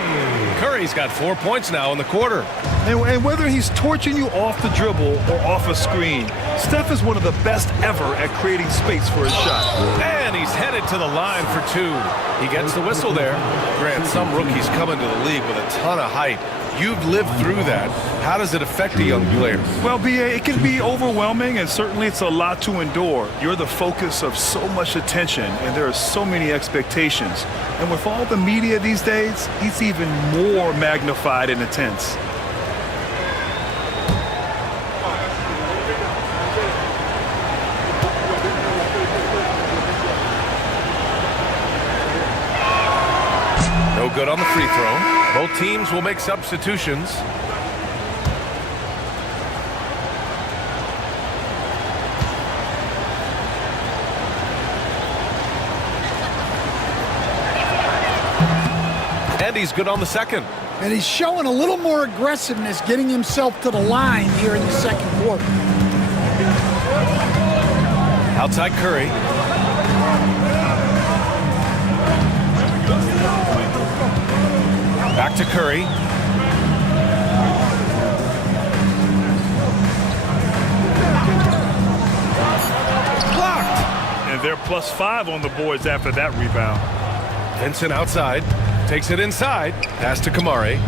Curry's got 4 points now in the quarter. And whether he's torching you off the dribble or off a screen, Steph is one of the best ever at creating space for his shot. And he's headed to the line for 2. He gets the whistle there. Grant, some rookies come into the league with a ton of height. You've lived through that. How does it affect a young player? Well, B.A., it can be overwhelming, and certainly it's a lot to endure. You're the focus of so much attention, and there are so many expectations. And with all the media these days, it's even more magnified and intense. No good on the free throw. Both teams will make substitutions. And he's good on the second. And he's showing a little more aggressiveness, getting himself to the line here in the second quarter. Outside Curry. Back to Curry. Blocked. And they're +5 on the boards after that rebound. Vincent outside. Takes it inside. Pass to Kamari.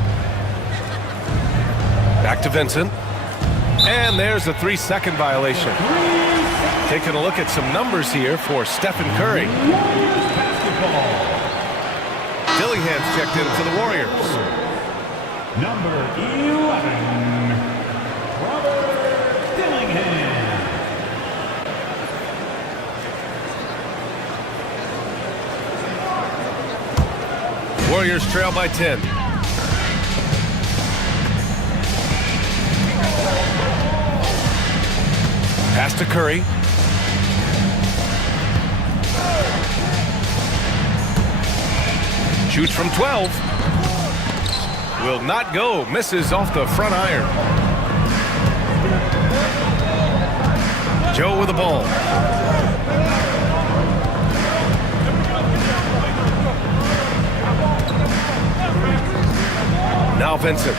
Back to Vincent. And there's a 3-second violation. Taking a look at some numbers here for Stephen Curry. Dillingham's checked in for the Warriors. Number 11, Robert Dillingham. Warriors trail by 10. Pass to Curry. Shoots from 12. Will not go. Misses off the front iron. Joe with the ball. Now Vincent.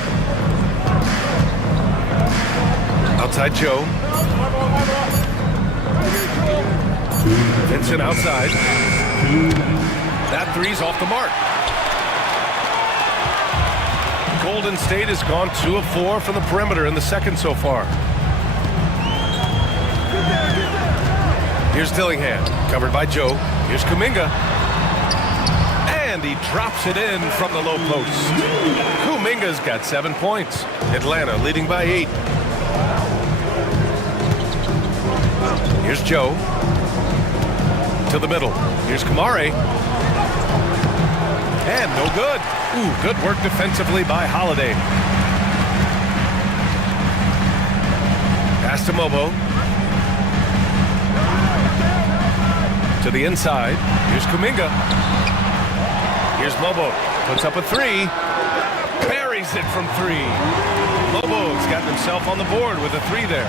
Outside Joe. Vincent outside. That three's off the mark. Golden State has gone 2 of 4 from the perimeter in the second so far. Here's Dillingham, covered by Joe. Here's Kuminga. And he drops it in from the low post. Kuminga's got 7 points. Atlanta leading by 8. Here's Joe. To the middle. Here's Kamare. And no good. Ooh, good work defensively by Holiday. Pass to Mobo. To the inside. Here's Kuminga. Here's Mobo. Puts up a 3. Buries it from 3. Mobo's got himself on the board with a 3 there.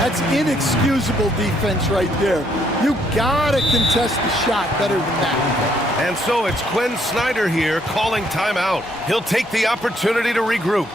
That's inexcusable defense right there. You gotta contest the shot better than that. And so it's Quinn Snyder here calling timeout. He'll take the opportunity to regroup.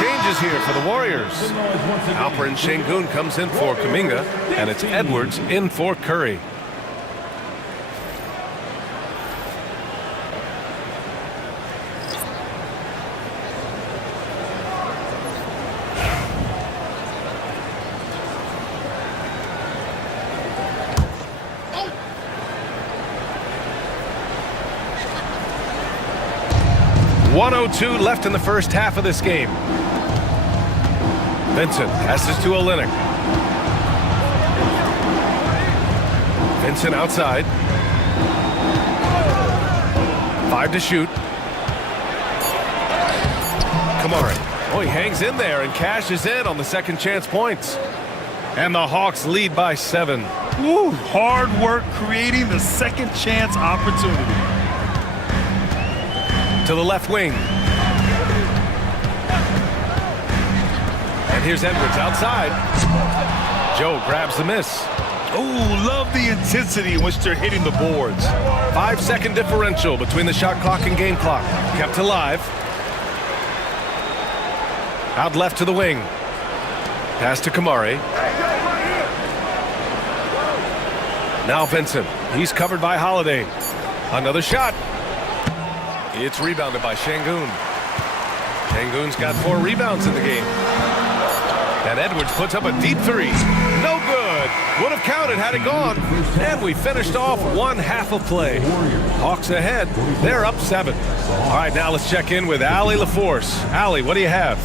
Changes here for the Warriors. Alperen Şengün comes in for Kuminga, and it's Edwards in for Curry. .102 left in the first half of this game. Vincent passes to Olynyk. Vincent outside. 5 to shoot. Kamare. Oh, he hangs in there and cashes in on the second chance points. And the Hawks lead by 7. Woo, hard work creating the second chance opportunity. To the left wing. And here's Edwards outside. Joe grabs the miss. Oh, love the intensity in which they're hitting the boards. 5-second differential between the shot clock and game clock. Kept alive. Out left to the wing. Pass to Kamare. Now Vincent. He's covered by Holiday. Another shot. It's rebounded by Şengün. Şengün's got 4 rebounds in the game. And Edwards puts up a deep 3. No good. Would have counted had it gone. And we finished off one half of play. Hawks ahead. They're up 7. All right, now let's check in with Allie LaForce. Allie, what do you have?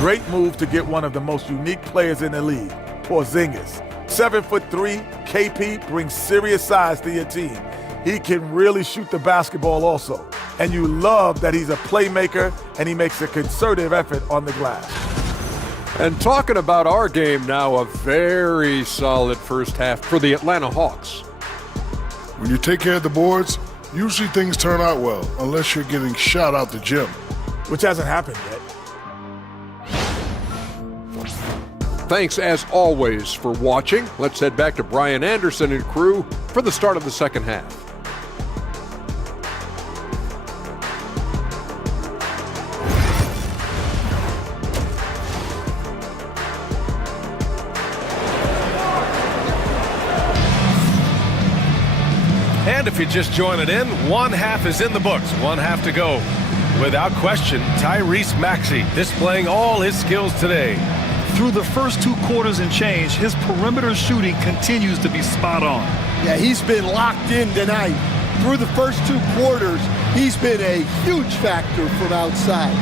Great move to get one of the most unique players in the league, Porzingis. 7'3", KP brings serious size to your team. He can really shoot the basketball also. And you love that he's a playmaker and he makes a concerted effort on the glass. And talking about our game now, a very solid first half for the Atlanta Hawks. When you take care of the boards, usually things turn out well, unless you're getting shot out the gym. Which hasn't happened yet. Thanks, as always, for watching. Let's head back to Brian Anderson and crew for the start of the second half. And if you're just joining in, one half is in the books, one half to go. Without question, Tyrese Maxey displaying all his skills today. Through the first 2 quarters and change, his perimeter shooting continues to be spot on. Yeah, he's been locked in tonight. Through the first 2 quarters, he's been a huge factor from outside.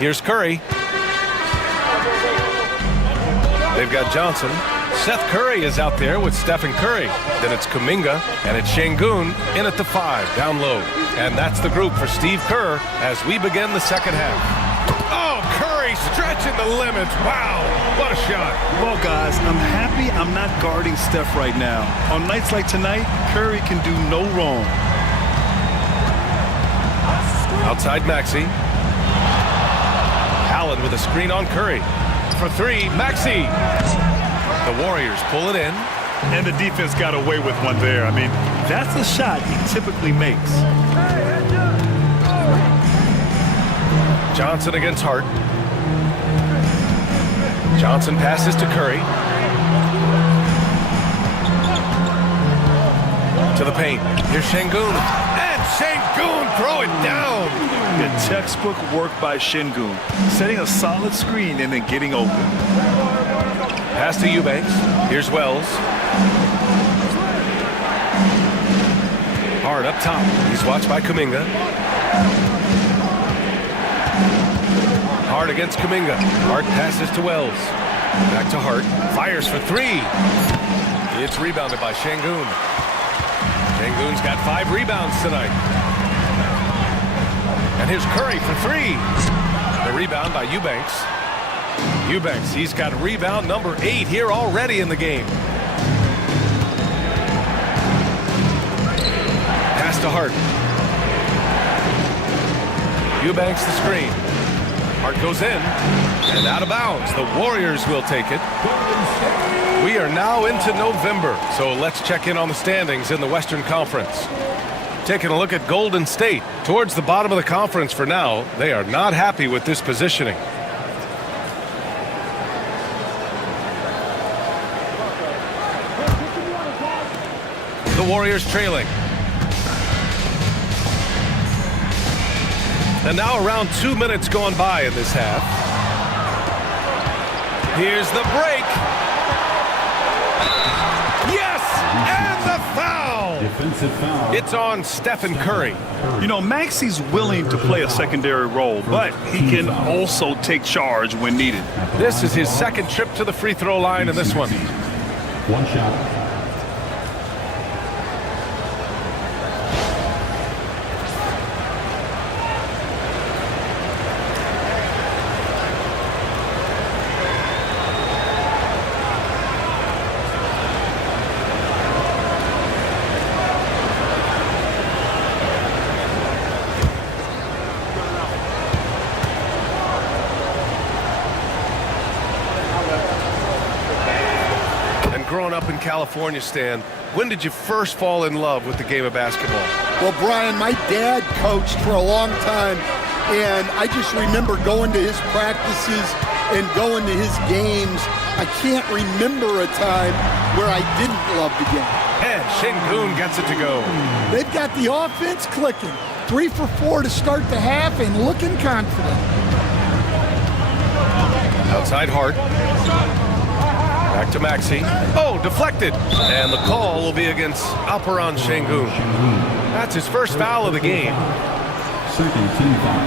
Here's Curry. They've got Johnson. Seth Curry is out there with Stephen Curry. Then it's Kuminga, and it's Şengün in at the 5, down low. And that's the group for Steve Kerr as we begin the second half. Oh, Curry stretching the limits. Wow, what a shot. Well, guys, I'm happy I'm not guarding Steph right now. On nights like tonight, Curry can do no wrong. Outside Maxey. Allen with a screen on Curry. For 3, Maxey. The Warriors pull it in. And the defense got away with one there. I mean, that's a shot he typically makes. Johnson against Hart. Johnson passes to Curry. To the paint. Here's Şengün. And Şengün throw it down. The textbook work by Şengün, setting a solid screen and then getting open. Pass to Eubanks. Here's Wells. Hart up top. He's watched by Kuminga. Hart against Kuminga. Hart passes to Wells. Back to Hart. Fires for three. It's rebounded by Şengün. Şengün's got 5 rebounds tonight. And here's Curry for three. The rebound by Eubanks. Eubanks, he's got rebound number 8 here already in the game. Pass to Hart. Eubanks the screen. Hart goes in and out of bounds. The Warriors will take it. We are now into November, so let's check in on the standings in the Western Conference. Taking a look at Golden State. Towards the bottom of the conference for now, they are not happy with this positioning. The Warriors trailing. And now around 2 minutes gone by in this half. Here's the break. Yes! And the foul! Defensive foul. It's on Stephen Curry. You know, Maxi's willing to play a secondary role, but he can also take charge when needed. This is his second trip to the free throw line in this one. One shot. Growing up in California, Stan, when did you first fall in love with the game of basketball? Well, Brian, my dad coached for a long time, and I just remember going to his practices and going to his games. I can't remember a time where I didn't love the game. And Şengün gets it to go. They've got the offense clicking. 3 for 4 to start the half and looking confident. Outside Hart. Back to Maxey. Oh, deflected. And the call will be against Alperen Şengün. That's his first foul of the game. Second team foul.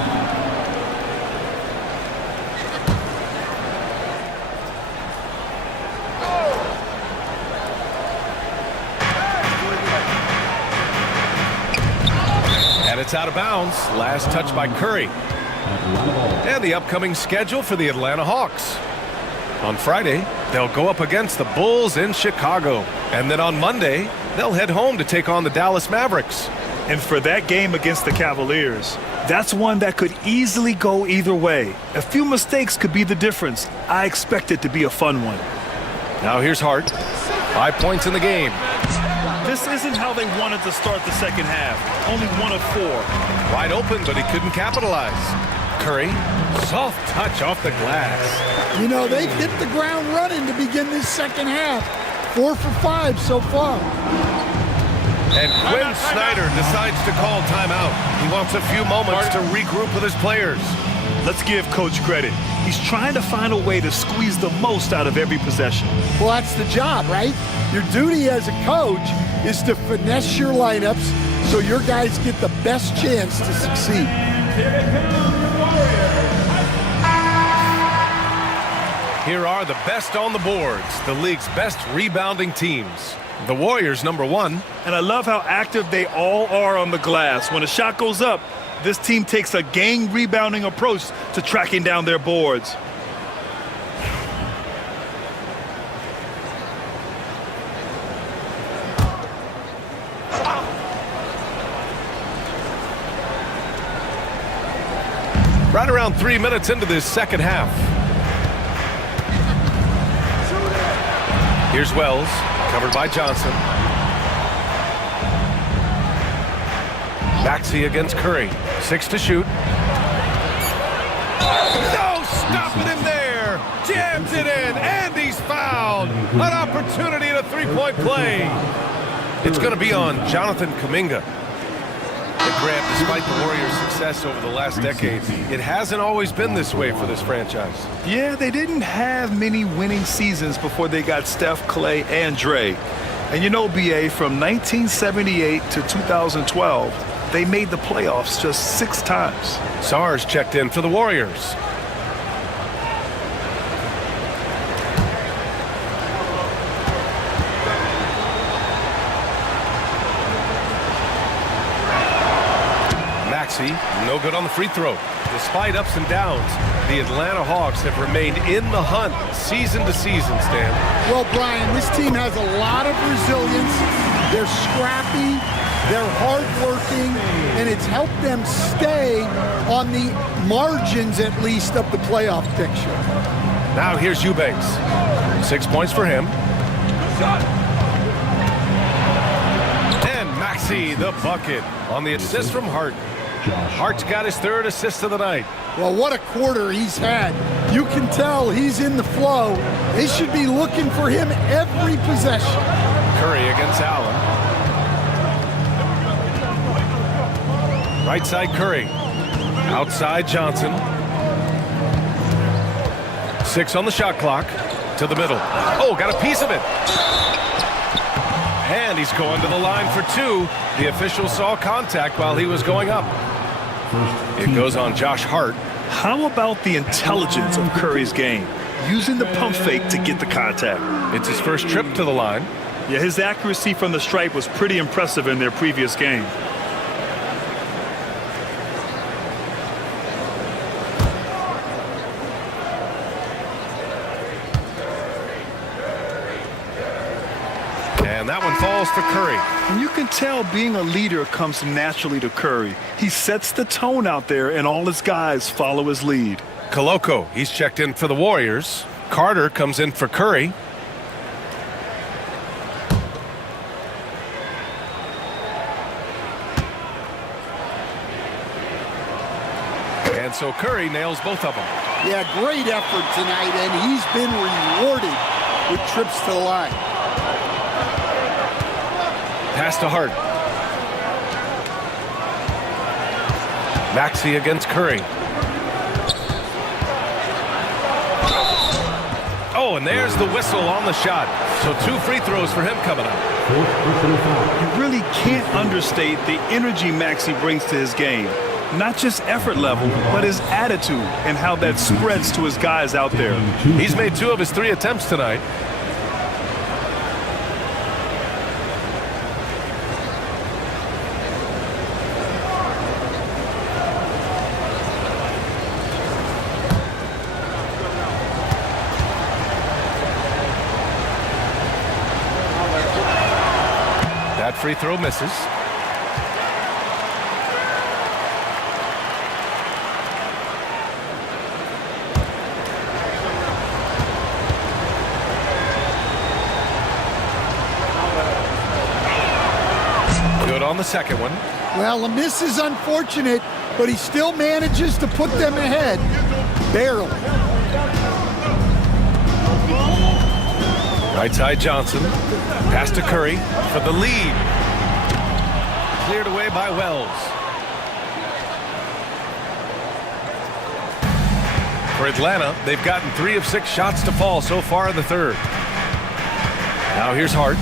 And it's out of bounds. Last touch by Curry. And the upcoming schedule for the Atlanta Hawks. On Friday, they'll go up against the Bulls in Chicago. And then on Monday, they'll head home to take on the Dallas Mavericks. And for that game against the Cavaliers, that's one that could easily go either way. A few mistakes could be the difference. I expect it to be a fun one. Now here's Hart. 5 points in the game. This isn't how they wanted to start the second half. Only 1 of 4. Wide open, but he couldn't capitalize. Curry, soft touch off the glass. You know, they've hit the ground running to begin this second half. 4 for 5 so far. And Quinn Snyder decides to call timeout. He wants a few moments to regroup with his players. Let's give Coach credit. He's trying to find a way to squeeze the most out of every possession. Well, that's the job, right? Your duty as a coach is to finesse your lineups so your guys get the best chance to succeed. Here are the best on the boards, the league's best rebounding teams. The Warriors, number 1. And I love how active they all are on the glass. When a shot goes up, this team takes a gang rebounding approach to tracking down their boards. Right around 3 minutes into this second half. Here's Wells, covered by Johnson. Maxey against Curry. 6 to shoot. No, stopping him there. Jams it in, and he's fouled. An opportunity at a three-point play. It's going to be on Jonathan Kuminga. Grant, despite the Warriors' success over the last decade, it hasn't always been this way for this franchise. Yeah, they didn't have many winning seasons before they got Steph, Clay, and Dre. And you know, BA, from 1978 to 2012, they made the playoffs just 6 times. Sars checked in for the Warriors. No good on the free throw. Despite ups and downs, the Atlanta Hawks have remained in the hunt season to season, Stan. Well, Brian, this team has a lot of resilience. They're scrappy, they're hardworking, and it's helped them stay on the margins, at least, of the playoff picture. Now here's Eubanks. 6 points for him. And Maxey, the bucket, on the assist from Hart. Hart's got his 3rd assist of the night. Well, what a quarter he's had. You can tell he's in the flow. They should be looking for him every possession. Curry against Allen. Right side Curry. Outside Johnson. 6 on the shot clock. To the middle. Oh, got a piece of it. And he's going to the line for 2. The official saw contact while he was going up. It goes on Josh Hart. How about the intelligence of Curry's game? Using the pump fake to get the contact. It's his first trip to the line. Yeah, his accuracy from the stripe was pretty impressive in their previous game. And that one falls to Curry. And you can tell being a leader comes naturally to Curry. He sets the tone out there, and all his guys follow his lead. Koloko, he's checked in for the Warriors. Carter comes in for Curry. And so Curry nails both of them. Yeah, great effort tonight, and he's been rewarded with trips to the line. Pass to Hart. Maxey against Curry. Oh, and there's the whistle on the shot. So 2 free throws for him coming up. You really can't understate the energy Maxey brings to his game. Not just effort level, but his attitude and how that spreads to his guys out there. He's made 2 of his 3 attempts tonight. That free throw misses. Good on the second one. Well, the miss is unfortunate, but he still manages to put them ahead. Barely. Right side Johnson. Pass to Curry for the lead. Cleared away by Wells. For Atlanta, they've gotten 3 of 6 shots to fall so far in the 3rd. Now here's Hart.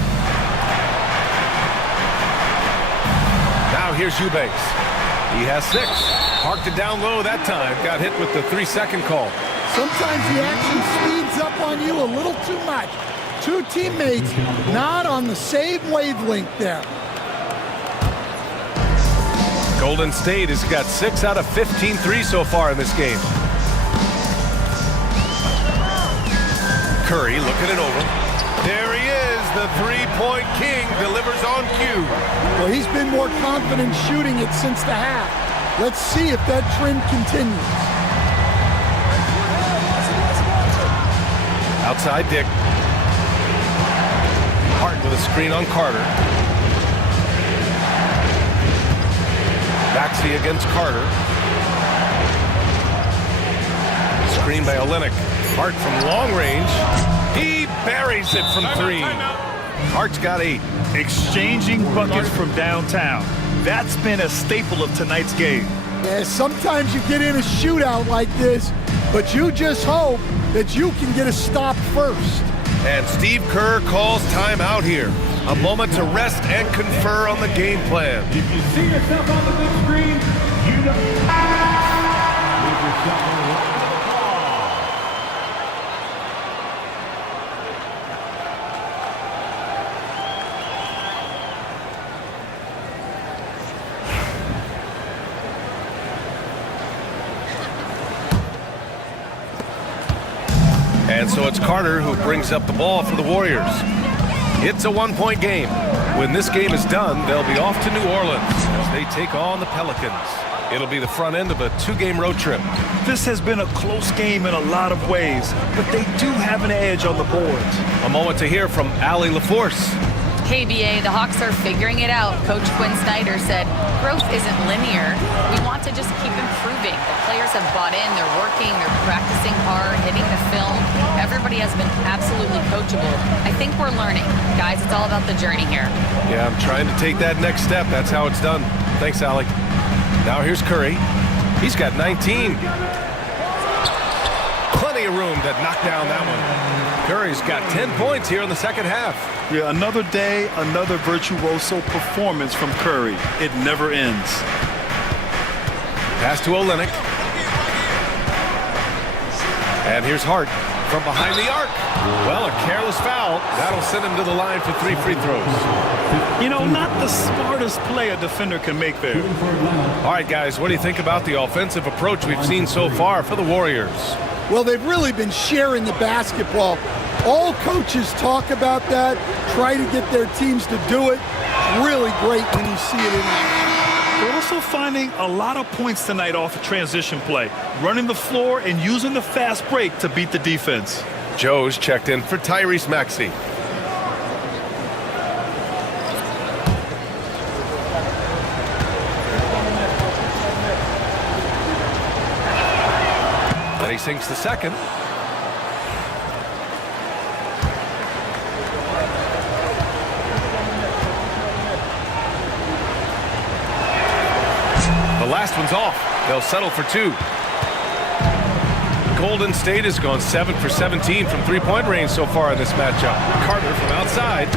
Now here's Eubanks. He has 6. Parked it down low that time. Got hit with the 3-second call. Sometimes the action speeds up on you a little too much. 2 teammates not on the same wavelength there. Golden State has got 6 out of 15 threes so far in this game. Curry looking it over. There he is, the 3-point king, delivers on cue. Well, he's been more confident shooting it since the half. Let's see if that trend continues. Outside Dick. Hart with a screen on Carter. Maxey against Carter. Screen by Olynyk. Hart from long range. He buries it from 3. Hart's got 8. Exchanging buckets from downtown. That's been a staple of tonight's game. Yeah, sometimes you get in a shootout like this, but you just hope that you can get a stop first. And Steve Kerr calls timeout here. A moment to rest and confer on the game plan. If you see yourself on the big screen, you know. Leave yourself on the ball. And so it's Carter who brings up the ball for the Warriors. It's a one-point game. When this game is done, they'll be off to New Orleans as they take on the Pelicans. It'll be the front end of a two-game road trip. This has been a close game in a lot of ways, but they do have an edge on the boards. A moment to hear from Allie LaForce. Hey, BA, the Hawks are figuring it out. Coach Quinn Snyder said, growth isn't linear. We want to just keep improving. The players have bought in, they're working, they're practicing hard, hitting the film. Everybody has been absolutely coachable. I think we're learning. Guys, it's all about the journey here. Yeah, I'm trying to take that next step. That's how it's done. Thanks, Allie. Now here's Curry. He's got 19. Plenty of room to knock down that one. Curry's got 10 points here in the second half. Yeah, another day, another virtuoso performance from Curry. It never ends. Pass to Olynyk. And here's Hart from behind the arc. Well, a careless foul. That'll send him to the line for 3 free throws. You know, not the smartest play a defender can make there. All right, guys, what do you think about the offensive approach we've seen so far for the Warriors? Well, they've really been sharing the basketball. All coaches talk about that, try to get their teams to do it. It's really great when you see it in action. They're also finding a lot of points tonight off of transition play, running the floor and using the fast break to beat the defense. Joe's checked in for Tyrese Maxey. And he sinks the second. The last one's off. They'll settle for 2. Golden State has gone 7 for 17 from three-point range so far in this matchup. Carter from outside.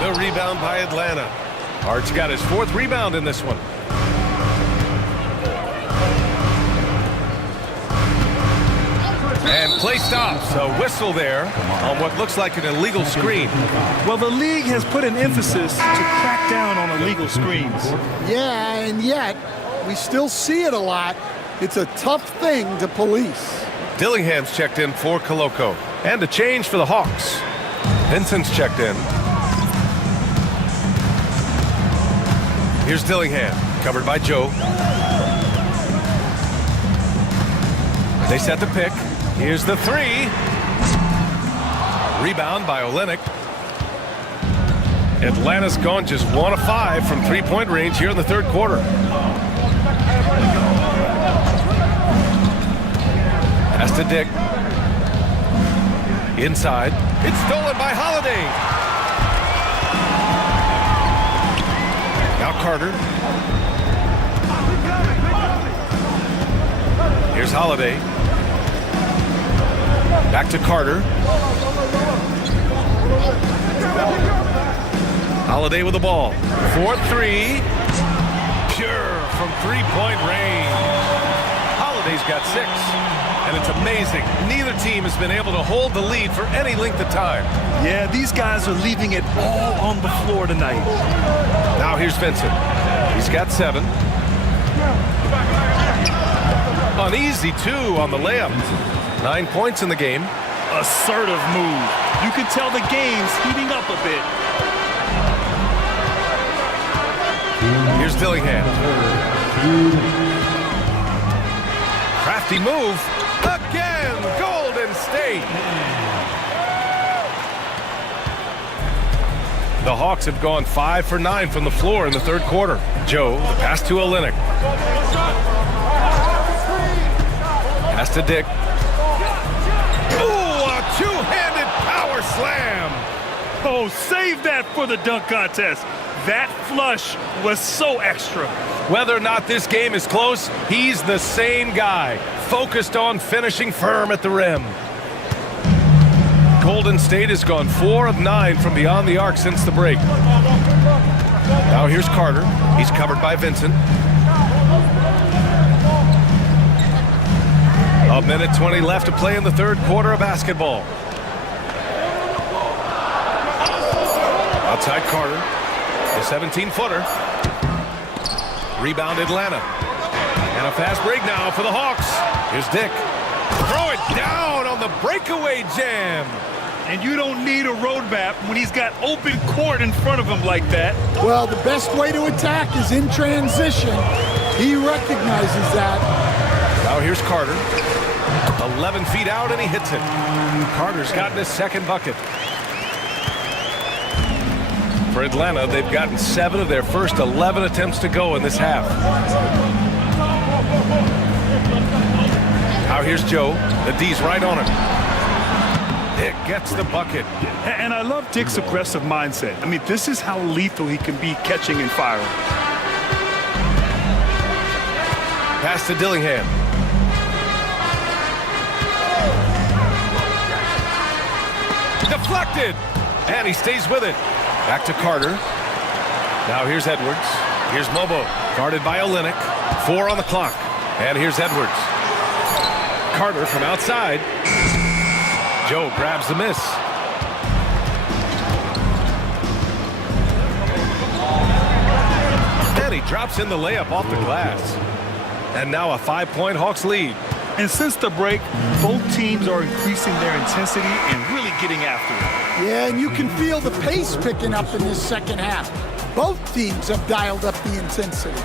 The rebound by Atlanta. Hart's got his 4th rebound in this one. And play stops. A whistle there on what looks like an illegal screen. Well, the league has put an emphasis to crack down on illegal screens. Yeah, and yet we still see it a lot. It's a tough thing to police. Dillingham's checked in for Koloko. And a change for the Hawks. Vincent's checked in. Here's Dillingham, covered by Joe. They set the pick. Here's the 3. Rebound by Olynyk. Atlanta's gone just 1 of 5 from three-point range here in the third quarter. Pass to Dick. Inside. It's stolen by Holiday. Now Carter. Here's Holiday. Back to Carter. Holiday with the ball. 4-3. Pure from three-point range. Holiday's got 6. And it's amazing. Neither team has been able to hold the lead for any length of time. Yeah, these guys are leaving it all on the floor tonight. Now here's Vincent. He's got 7. An easy 2 on the layup. 9 points in the game. Assertive move. You can tell the game's heating up a bit. Here's Dillingham. Crafty move. Again, Golden State. The Hawks have gone 5 for 9 from the floor in the third quarter. Joe, the pass to Olynyk. Pass to Dick. Ooh, a two-handed power slam. Oh, save that for the dunk contest. That flush was so extra. Whether or not this game is close, he's the same guy, focused on finishing firm at the rim. Golden State has gone 4 of 9 from beyond the arc since the break. Now here's Carter. He's covered by Vincent. A minute 20 left to play in the third quarter of basketball. Outside Carter. The 17-footer. Rebound Atlanta. And a fast break now for the Hawks. Here's Dick. Throw it down on the breakaway jam. And you don't need a roadmap when he's got open court in front of him like that. Well, the best way to attack is in transition. He recognizes that. Now here's Carter. 11 feet out and he hits it. Carter's gotten his second bucket. For Atlanta, they've gotten 7 of their first 11 attempts to go in this half. Now here's Joe. The D's right on him. Dick gets the bucket. And I love Dick's aggressive mindset. I mean, this is how lethal he can be catching and firing. Pass to Dillingham. Deflected. And he stays with it. Back to Carter. Now here's Edwards. Here's Mobo. Guarded by Olynyk. 4 on the clock. And here's Edwards. Carter from outside. Joe grabs the miss. And he drops in the layup off the glass. And now a 5-point Hawks lead. And since the break, both teams are increasing their intensity and really getting after it. Yeah, and you can feel the pace picking up in this second half. Both teams have dialed up the intensity.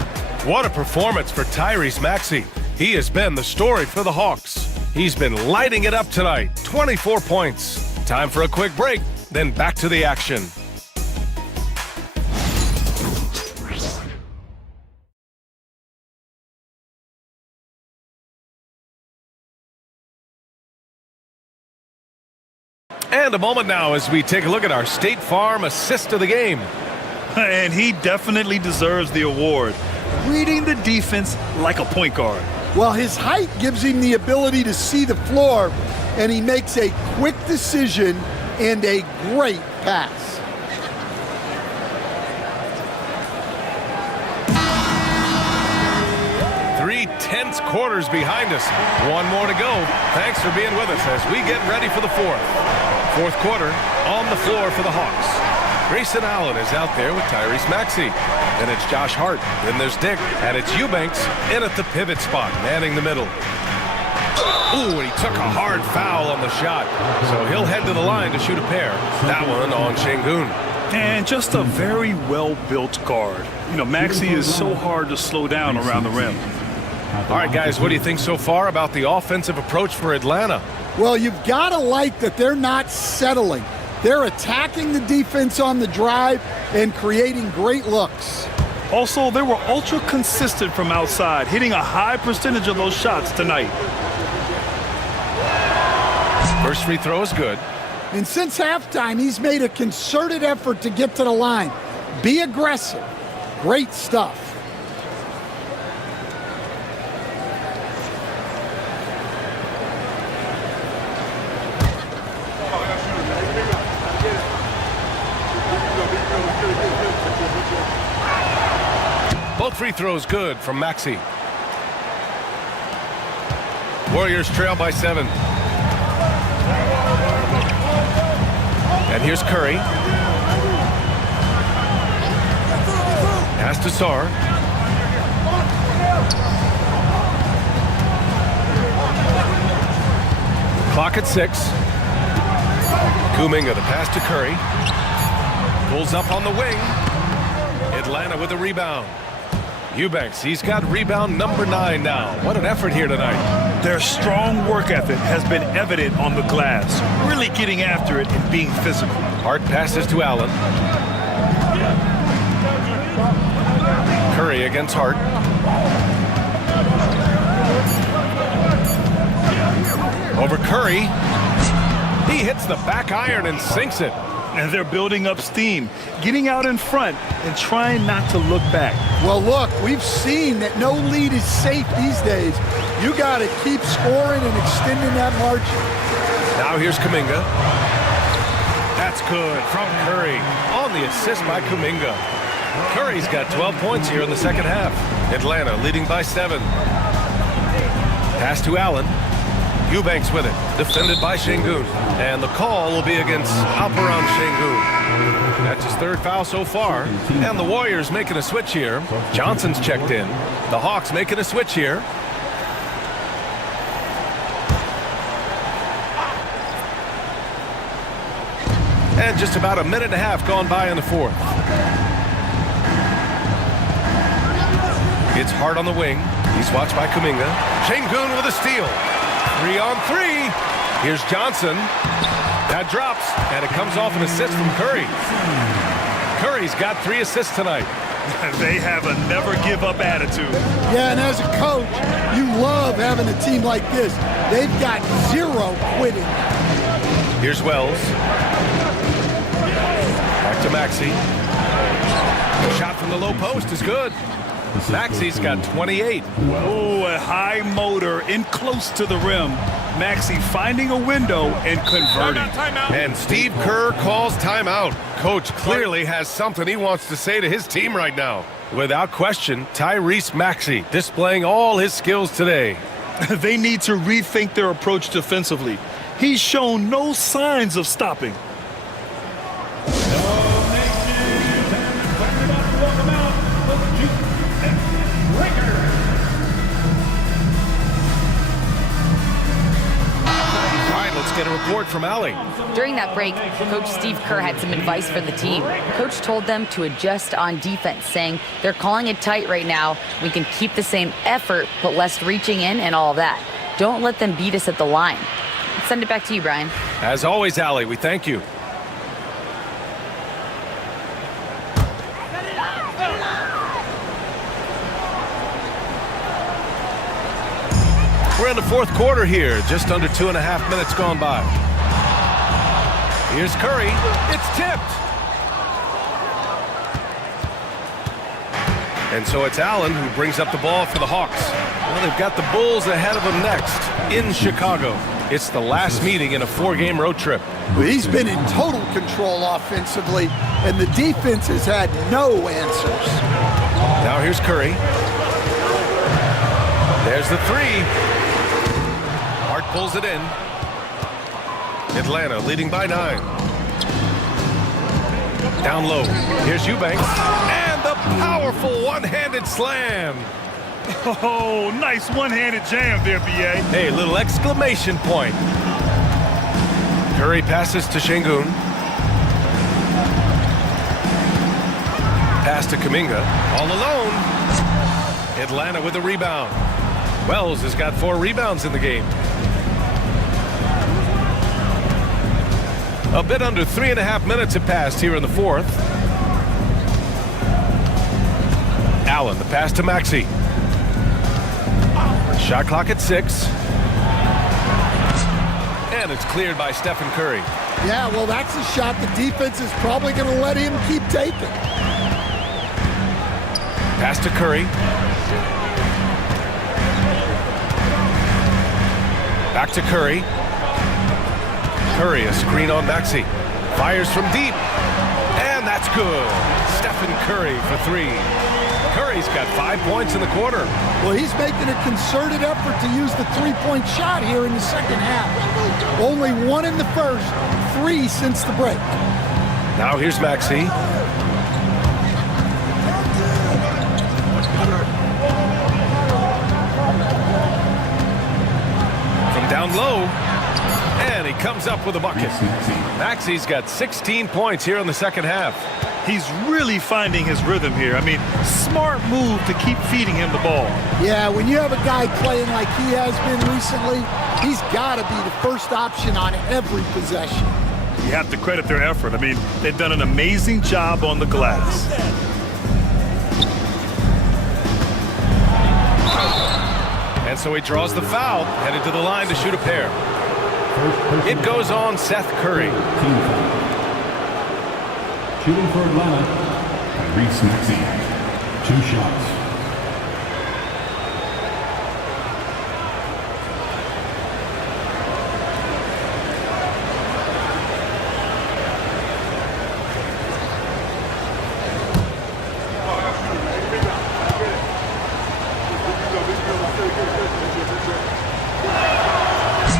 What a performance for Tyrese Maxey. He has been the story for the Hawks. He's been lighting it up tonight. 24 points. Time for a quick break, then back to the action. And a moment now as we take a look at our State Farm assist of the game. And he definitely deserves the award. Reading the defense like a point guard. Well, his height gives him the ability to see the floor, and he makes a quick decision and a great pass. Three tense quarters behind us. One more to go. Thanks for being with us as we get ready for the fourth. Fourth quarter on the floor for the Hawks. Grayson Allen is out there with Tyrese Maxey. Then it's Josh Hart. Then there's Dick. And it's Eubanks in at the pivot spot, manning the middle. Ooh, and he took a hard foul on the shot. So he'll head to the line to shoot a pair. That one on Şengün. And just a very well-built guard. You know, Maxey is so hard to slow down around the rim. All right, guys, what do you think so far about the offensive approach for Atlanta? Well, you've got to like that they're not settling. They're attacking the defense on the drive and creating great looks. Also, they were ultra consistent from outside, hitting a high percentage of those shots tonight. First free throw is good. And since halftime, he's made a concerted effort to get to the line. Be aggressive. Great stuff. Both free throws good from Maxey. Warriors trail by 7. And here's Curry. Pass to Sarr. Clock at 6. Kuminga, the pass to Curry. Pulls up on the wing. Atlanta with a rebound. Eubanks, he's got rebound number 9 now. What an effort here tonight. Their strong work ethic has been evident on the glass, really getting after it and being physical. Hart passes to Allen. Curry against Hart. Over Curry. He hits the back iron and sinks it. And they're building up steam, getting out in front and trying not to look back. Well, look, we've seen that no lead is safe these days. You got to keep scoring and extending that margin. Now here's Kuminga. That's good from Curry on the assist by Kuminga. Curry's got 12 points here in the second half. Atlanta leading by 7. Pass to Allen. Eubanks with it, defended by Şengün. And the call will be against Alperen Şengün. That's his 3rd foul so far. And the Warriors making a switch here. Johnson's checked in. The Hawks making a switch here. And just about a minute and a half gone by in the 4th. It's Hart on the wing. He's watched by Kuminga. Şengün with a steal. 3 on 3. Here's Johnson. That drops, and it comes off an assist from Curry. Curry's got 3 assists tonight. They have a never-give-up attitude. Yeah, and as a coach, you love having a team like this. They've got 0 quitting. Here's Wells. Back to Maxey. The shot from the low post is good. Maxey's got 28. Oh, a high motor in close to the rim. Maxey finding a window and converting. And Steve Kerr calls timeout. Coach clearly has something he wants to say to his team right now. Without question, Tyrese Maxey displaying all his skills today. They need to rethink their approach defensively. He's shown no signs of stopping. Get a report from Allie. During that break, Coach Steve Kerr had some advice for the team. Coach told them to adjust on defense, saying they're calling it tight right now. We can keep the same effort, but less reaching in and all of that. Don't let them beat us at the line. Let's send it back to you, Brian. As always, Allie, we thank you. We're in the 4th quarter here, just under 2.5 minutes gone by. Here's Curry. It's tipped. And so it's Allen who brings up the ball for the Hawks. Well, they've got the Bulls ahead of them next in Chicago. It's the last meeting in a 4-game road trip. Well, he's been in total control offensively, and the defense has had no answers. Now here's Curry. There's the 3. Hart pulls it in. Atlanta leading by 9. Down low. Here's Eubanks. And the powerful one-handed slam. Oh, nice one-handed jam there, B.A. Hey, little exclamation point. Curry passes to Şengün. Pass to Kuminga. All alone. Atlanta with the rebound. Wells has got 4 rebounds in the game. A bit under 3.5 minutes have passed here in the 4th. Allen, the pass to Maxey. Shot clock at 6. And it's cleared by Stephen Curry. Yeah, well, that's a shot the defense is probably going to let him keep taking. Pass to Curry. Back to Curry. Curry, a screen on Maxey. Fires from deep. And that's good. Stephen Curry for 3. Curry's got 5 points in the quarter. Well, he's making a concerted effort to use the 3-point shot here in the second half. Only 1 in the first, 3 since the break. Now here's Maxey. From down low. And he comes up with a bucket. Maxey's got 16 points here in the second half. He's really finding his rhythm here. I mean, smart move to keep feeding him the ball. Yeah, when you have a guy playing like he has been recently, he's got to be the first option on every possession. You have to credit their effort. I mean, they've done an amazing job on the glass. And so he draws the foul, headed to the line to shoot a pair. It goes on Seth Curry. Shooting for Atlanta, Tyrese Maxey. 2 shots.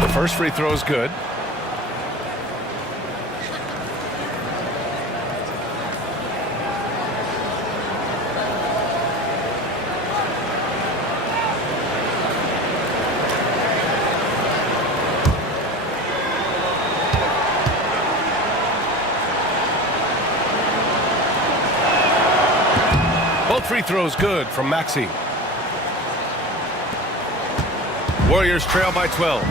The first free throw is good. Both free throws good from Maxey. Warriors trail by 12.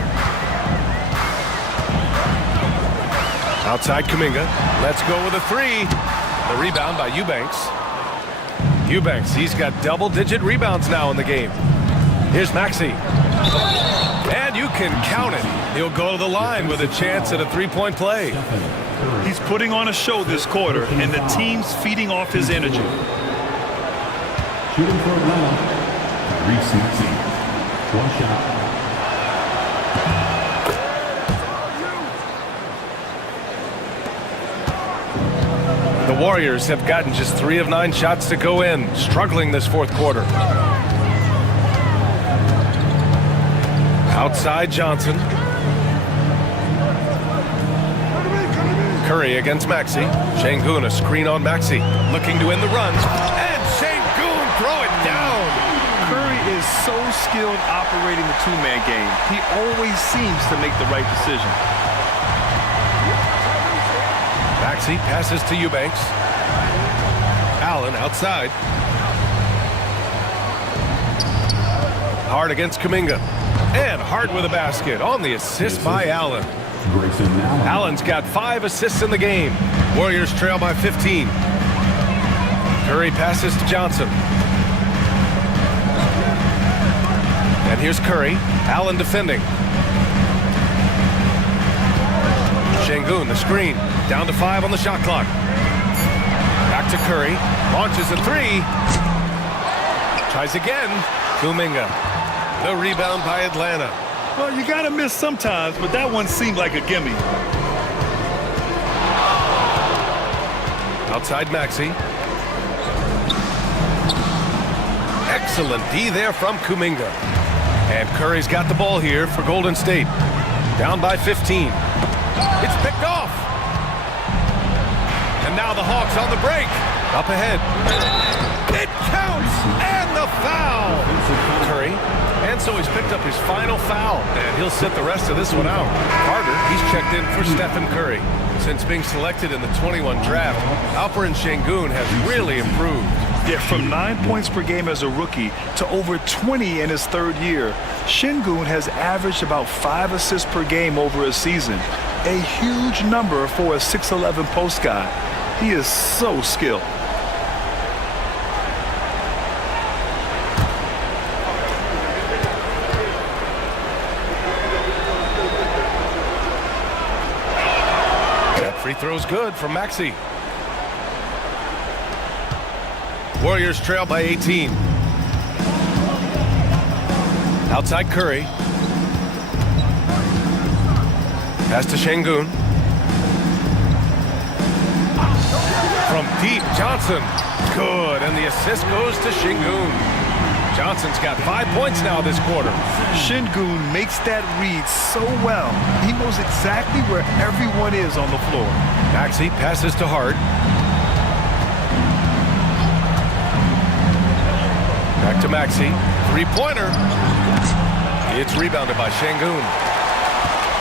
Outside Kuminga. Let's go with a 3. The rebound by Eubanks. Eubanks, he's got double-digit rebounds now in the game. Here's Maxey. And you can count it. He'll go to the line with a chance at a three-point play. He's putting on a show this quarter, and the team's feeding off his energy. Shooting for Atlanta, Tyrese Maxey. 1 shot. The Warriors have gotten just 3 of 9 shots to go in, struggling this fourth quarter. Outside Johnson. Curry against Maxey. Şengün, a screen on Maxey, looking to end the run. And Şengün throw it down. Curry is so skilled operating the two-man game. He always seems to make the right decision. Maxey passes to Eubanks. Allen outside. Hart against Kuminga. And Hart with a basket on the assist by Allen. Allen's got 5 assists in the game. Warriors trail by 15. Curry passes to Johnson. And here's Curry. Allen defending. Şengün, the screen. Down to 5 on the shot clock. Back to Curry. Launches a 3. Tries again. Kuminga. The rebound by Atlanta. Well, you got to miss sometimes, but that one seemed like a gimme. Outside Maxey. Excellent D there from Kuminga. And Curry's got the ball here for Golden State. Down by 15. It's picked off. And now the Hawks on the break. Up ahead. It counts! And the foul! Curry. And so he's picked up his final foul. And he'll sit the rest of this one out. Carter, he's checked in for Stephen Curry. Since being selected in the 21 draft, Alperen Şengün has really improved. Yeah, from 9 points per game as a rookie to over 20 in his third year, Şengün has averaged about 5 assists per game over a season. A huge number for a 6'11 post guy. He is so skilled. That free throw's good from Maxey. Warriors trail by 18. Outside Curry. Pass to Şengün. From deep, Johnson. Good, and the assist goes to Şengün. Johnson's got 5 points now this quarter. Şengün makes that read so well. He knows exactly where everyone is on the floor. Maxey passes to Hart. Back to Maxey. Three-pointer. It's rebounded by Şengün.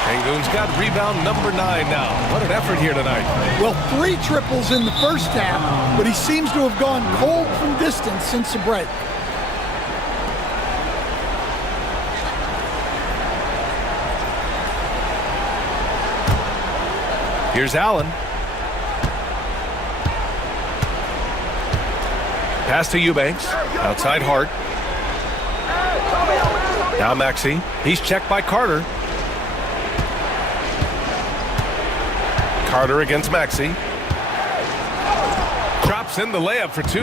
Şengün's got rebound number 9 now. What an effort here tonight. Well, 3 triples in the first half, but he seems to have gone cold from distance since the break. Here's Allen. Pass to Eubanks. Outside Hart. Now Maxey. He's checked by Carter. Carter against Maxey. drops in the layup for 2.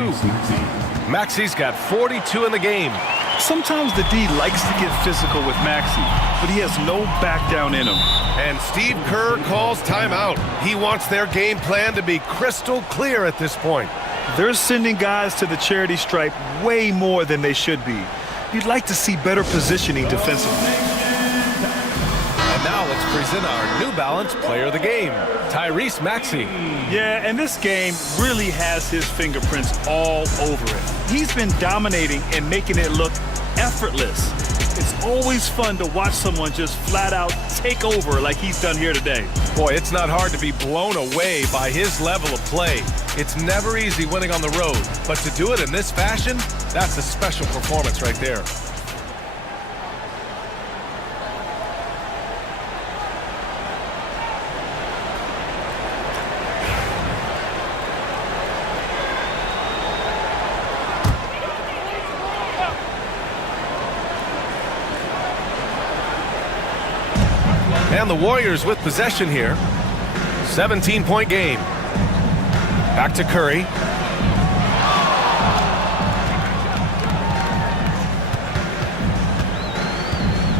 Maxi's got 42 in the game. Sometimes the D likes to get physical with Maxey, but he has no back down in him. And Steve Kerr calls timeout. He wants their game plan to be crystal clear at this point. They're sending guys to the charity stripe way more than they should be. You'd like to see better positioning defensively. And now let's present our New Balance player of the game, Tyrese Maxey. Yeah, and this game really has his fingerprints all over it. He's been dominating and making it look effortless. It's always fun to watch someone just flat out take over like he's done here today. Boy, it's not hard to be blown away by his level of play. It's never easy winning on the road, but to do it in this fashion, that's a special performance right there. And the Warriors with possession here. 17-point game. Back to Curry.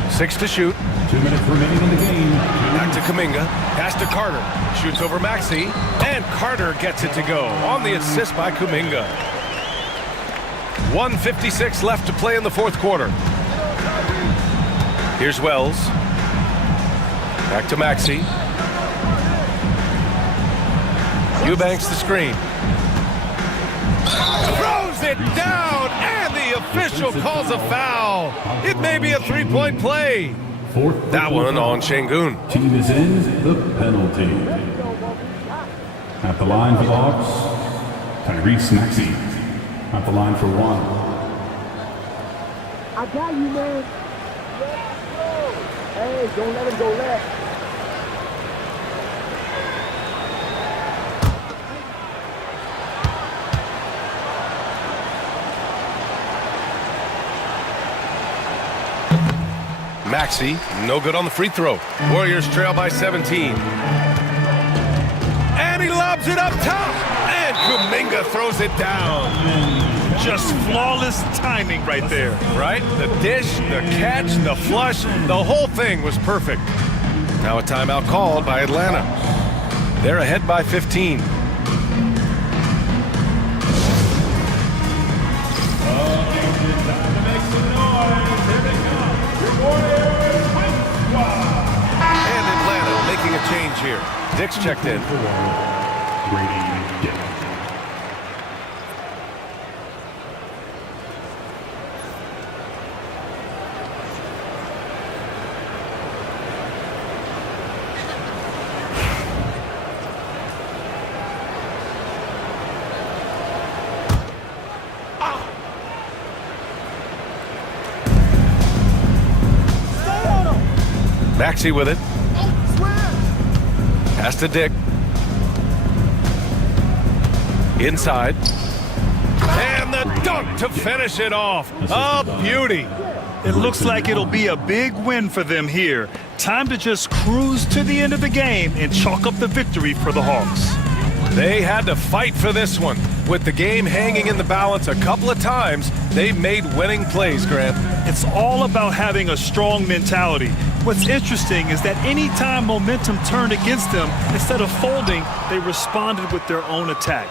Six to shoot. 2 minutes remaining in the game. Back to Kuminga. Pass to Carter. Shoots over Maxey. And Carter gets it to go on the assist by Kuminga. 1:56 left to play in the fourth quarter. Here's Wells. Back to Maxey. Eubanks the screen. Throws it down, and the official calls a foul. It may be a three-point play. That one on Şengün. Team is in the penalty. At the line for the Hawks, Tyrese Maxey. At the line for 1. I got you, man. Hey, don't let him go left. Maxey, no good on the free throw. Warriors trail by 17. And he lobs it up top. And Kuminga throws it down. Just flawless timing right there. Right? The dish, the catch, the flush, the whole thing was perfect. Now a timeout called by Atlanta. They're ahead by 15. And Atlanta making a change here. Dick's checked in. Maxey with it. Pass to Dick. Inside. And the dunk to finish it off. A beauty. It looks like it'll be a big win for them here. Time to just cruise to the end of the game and chalk up the victory for the Hawks. They had to fight for this one. With the game hanging in the balance a couple of times, they've made winning plays, Grant. It's all about having a strong mentality. What's interesting is that any time momentum turned against them, instead of folding, they responded with their own attack.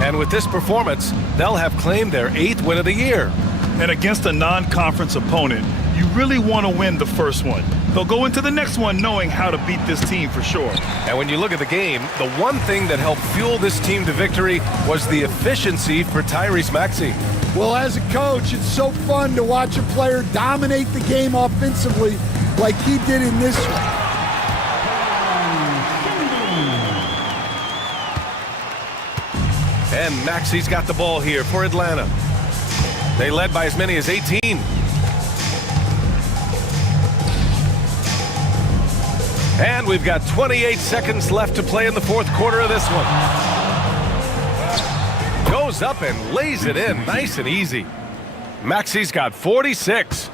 And with this performance, they'll have claimed their 8th win of the year. And against a non-conference opponent, you really want to win the first one. They'll go into the next one knowing how to beat this team for sure. And when you look at the game, the one thing that helped fuel this team to victory was the efficiency for Tyrese Maxey. Well, as a coach, it's so fun to watch a player dominate the game offensively like he did in this one. And Maxey's got the ball here for Atlanta. They led by as many as 18. And we've got 28 seconds left to play in the fourth quarter of this one. Goes up and lays it in nice and easy. Maxey's got 46.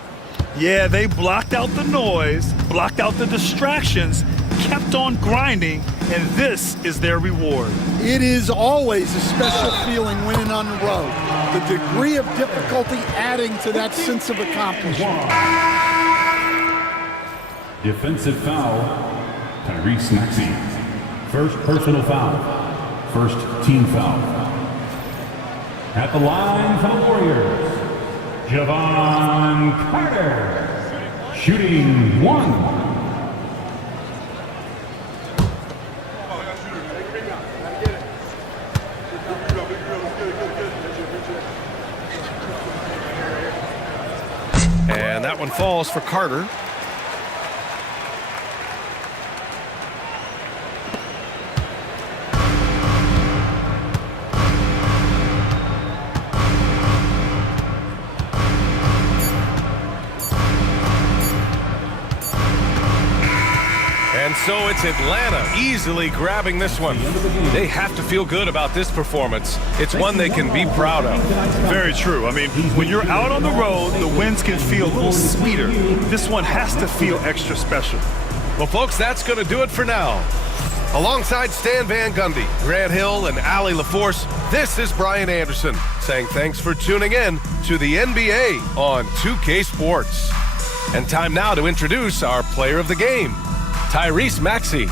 Yeah, they blocked out the noise, blocked out the distractions, kept on grinding, and this is their reward. It is always a special feeling winning on the road. The degree of difficulty adding to that sense of accomplishment. Defensive foul, Tyrese Maxey. First personal foul. First team foul. At the line for the Warriors, Javon Carter. Shooting 1. And that one falls for Carter. And so it's Atlanta easily grabbing this one. They have to feel good about this performance. It's one they can be proud of. Very true. I mean, when you're out on the road, the wins can feel a little sweeter. This one has to feel extra special. Well, folks, that's going to do it for now. Alongside Stan Van Gundy, Grant Hill, and Allie LaForce, this is Brian Anderson saying thanks for tuning in to the NBA on 2K Sports. And time now to introduce our player of the game, Tyrese Maxey.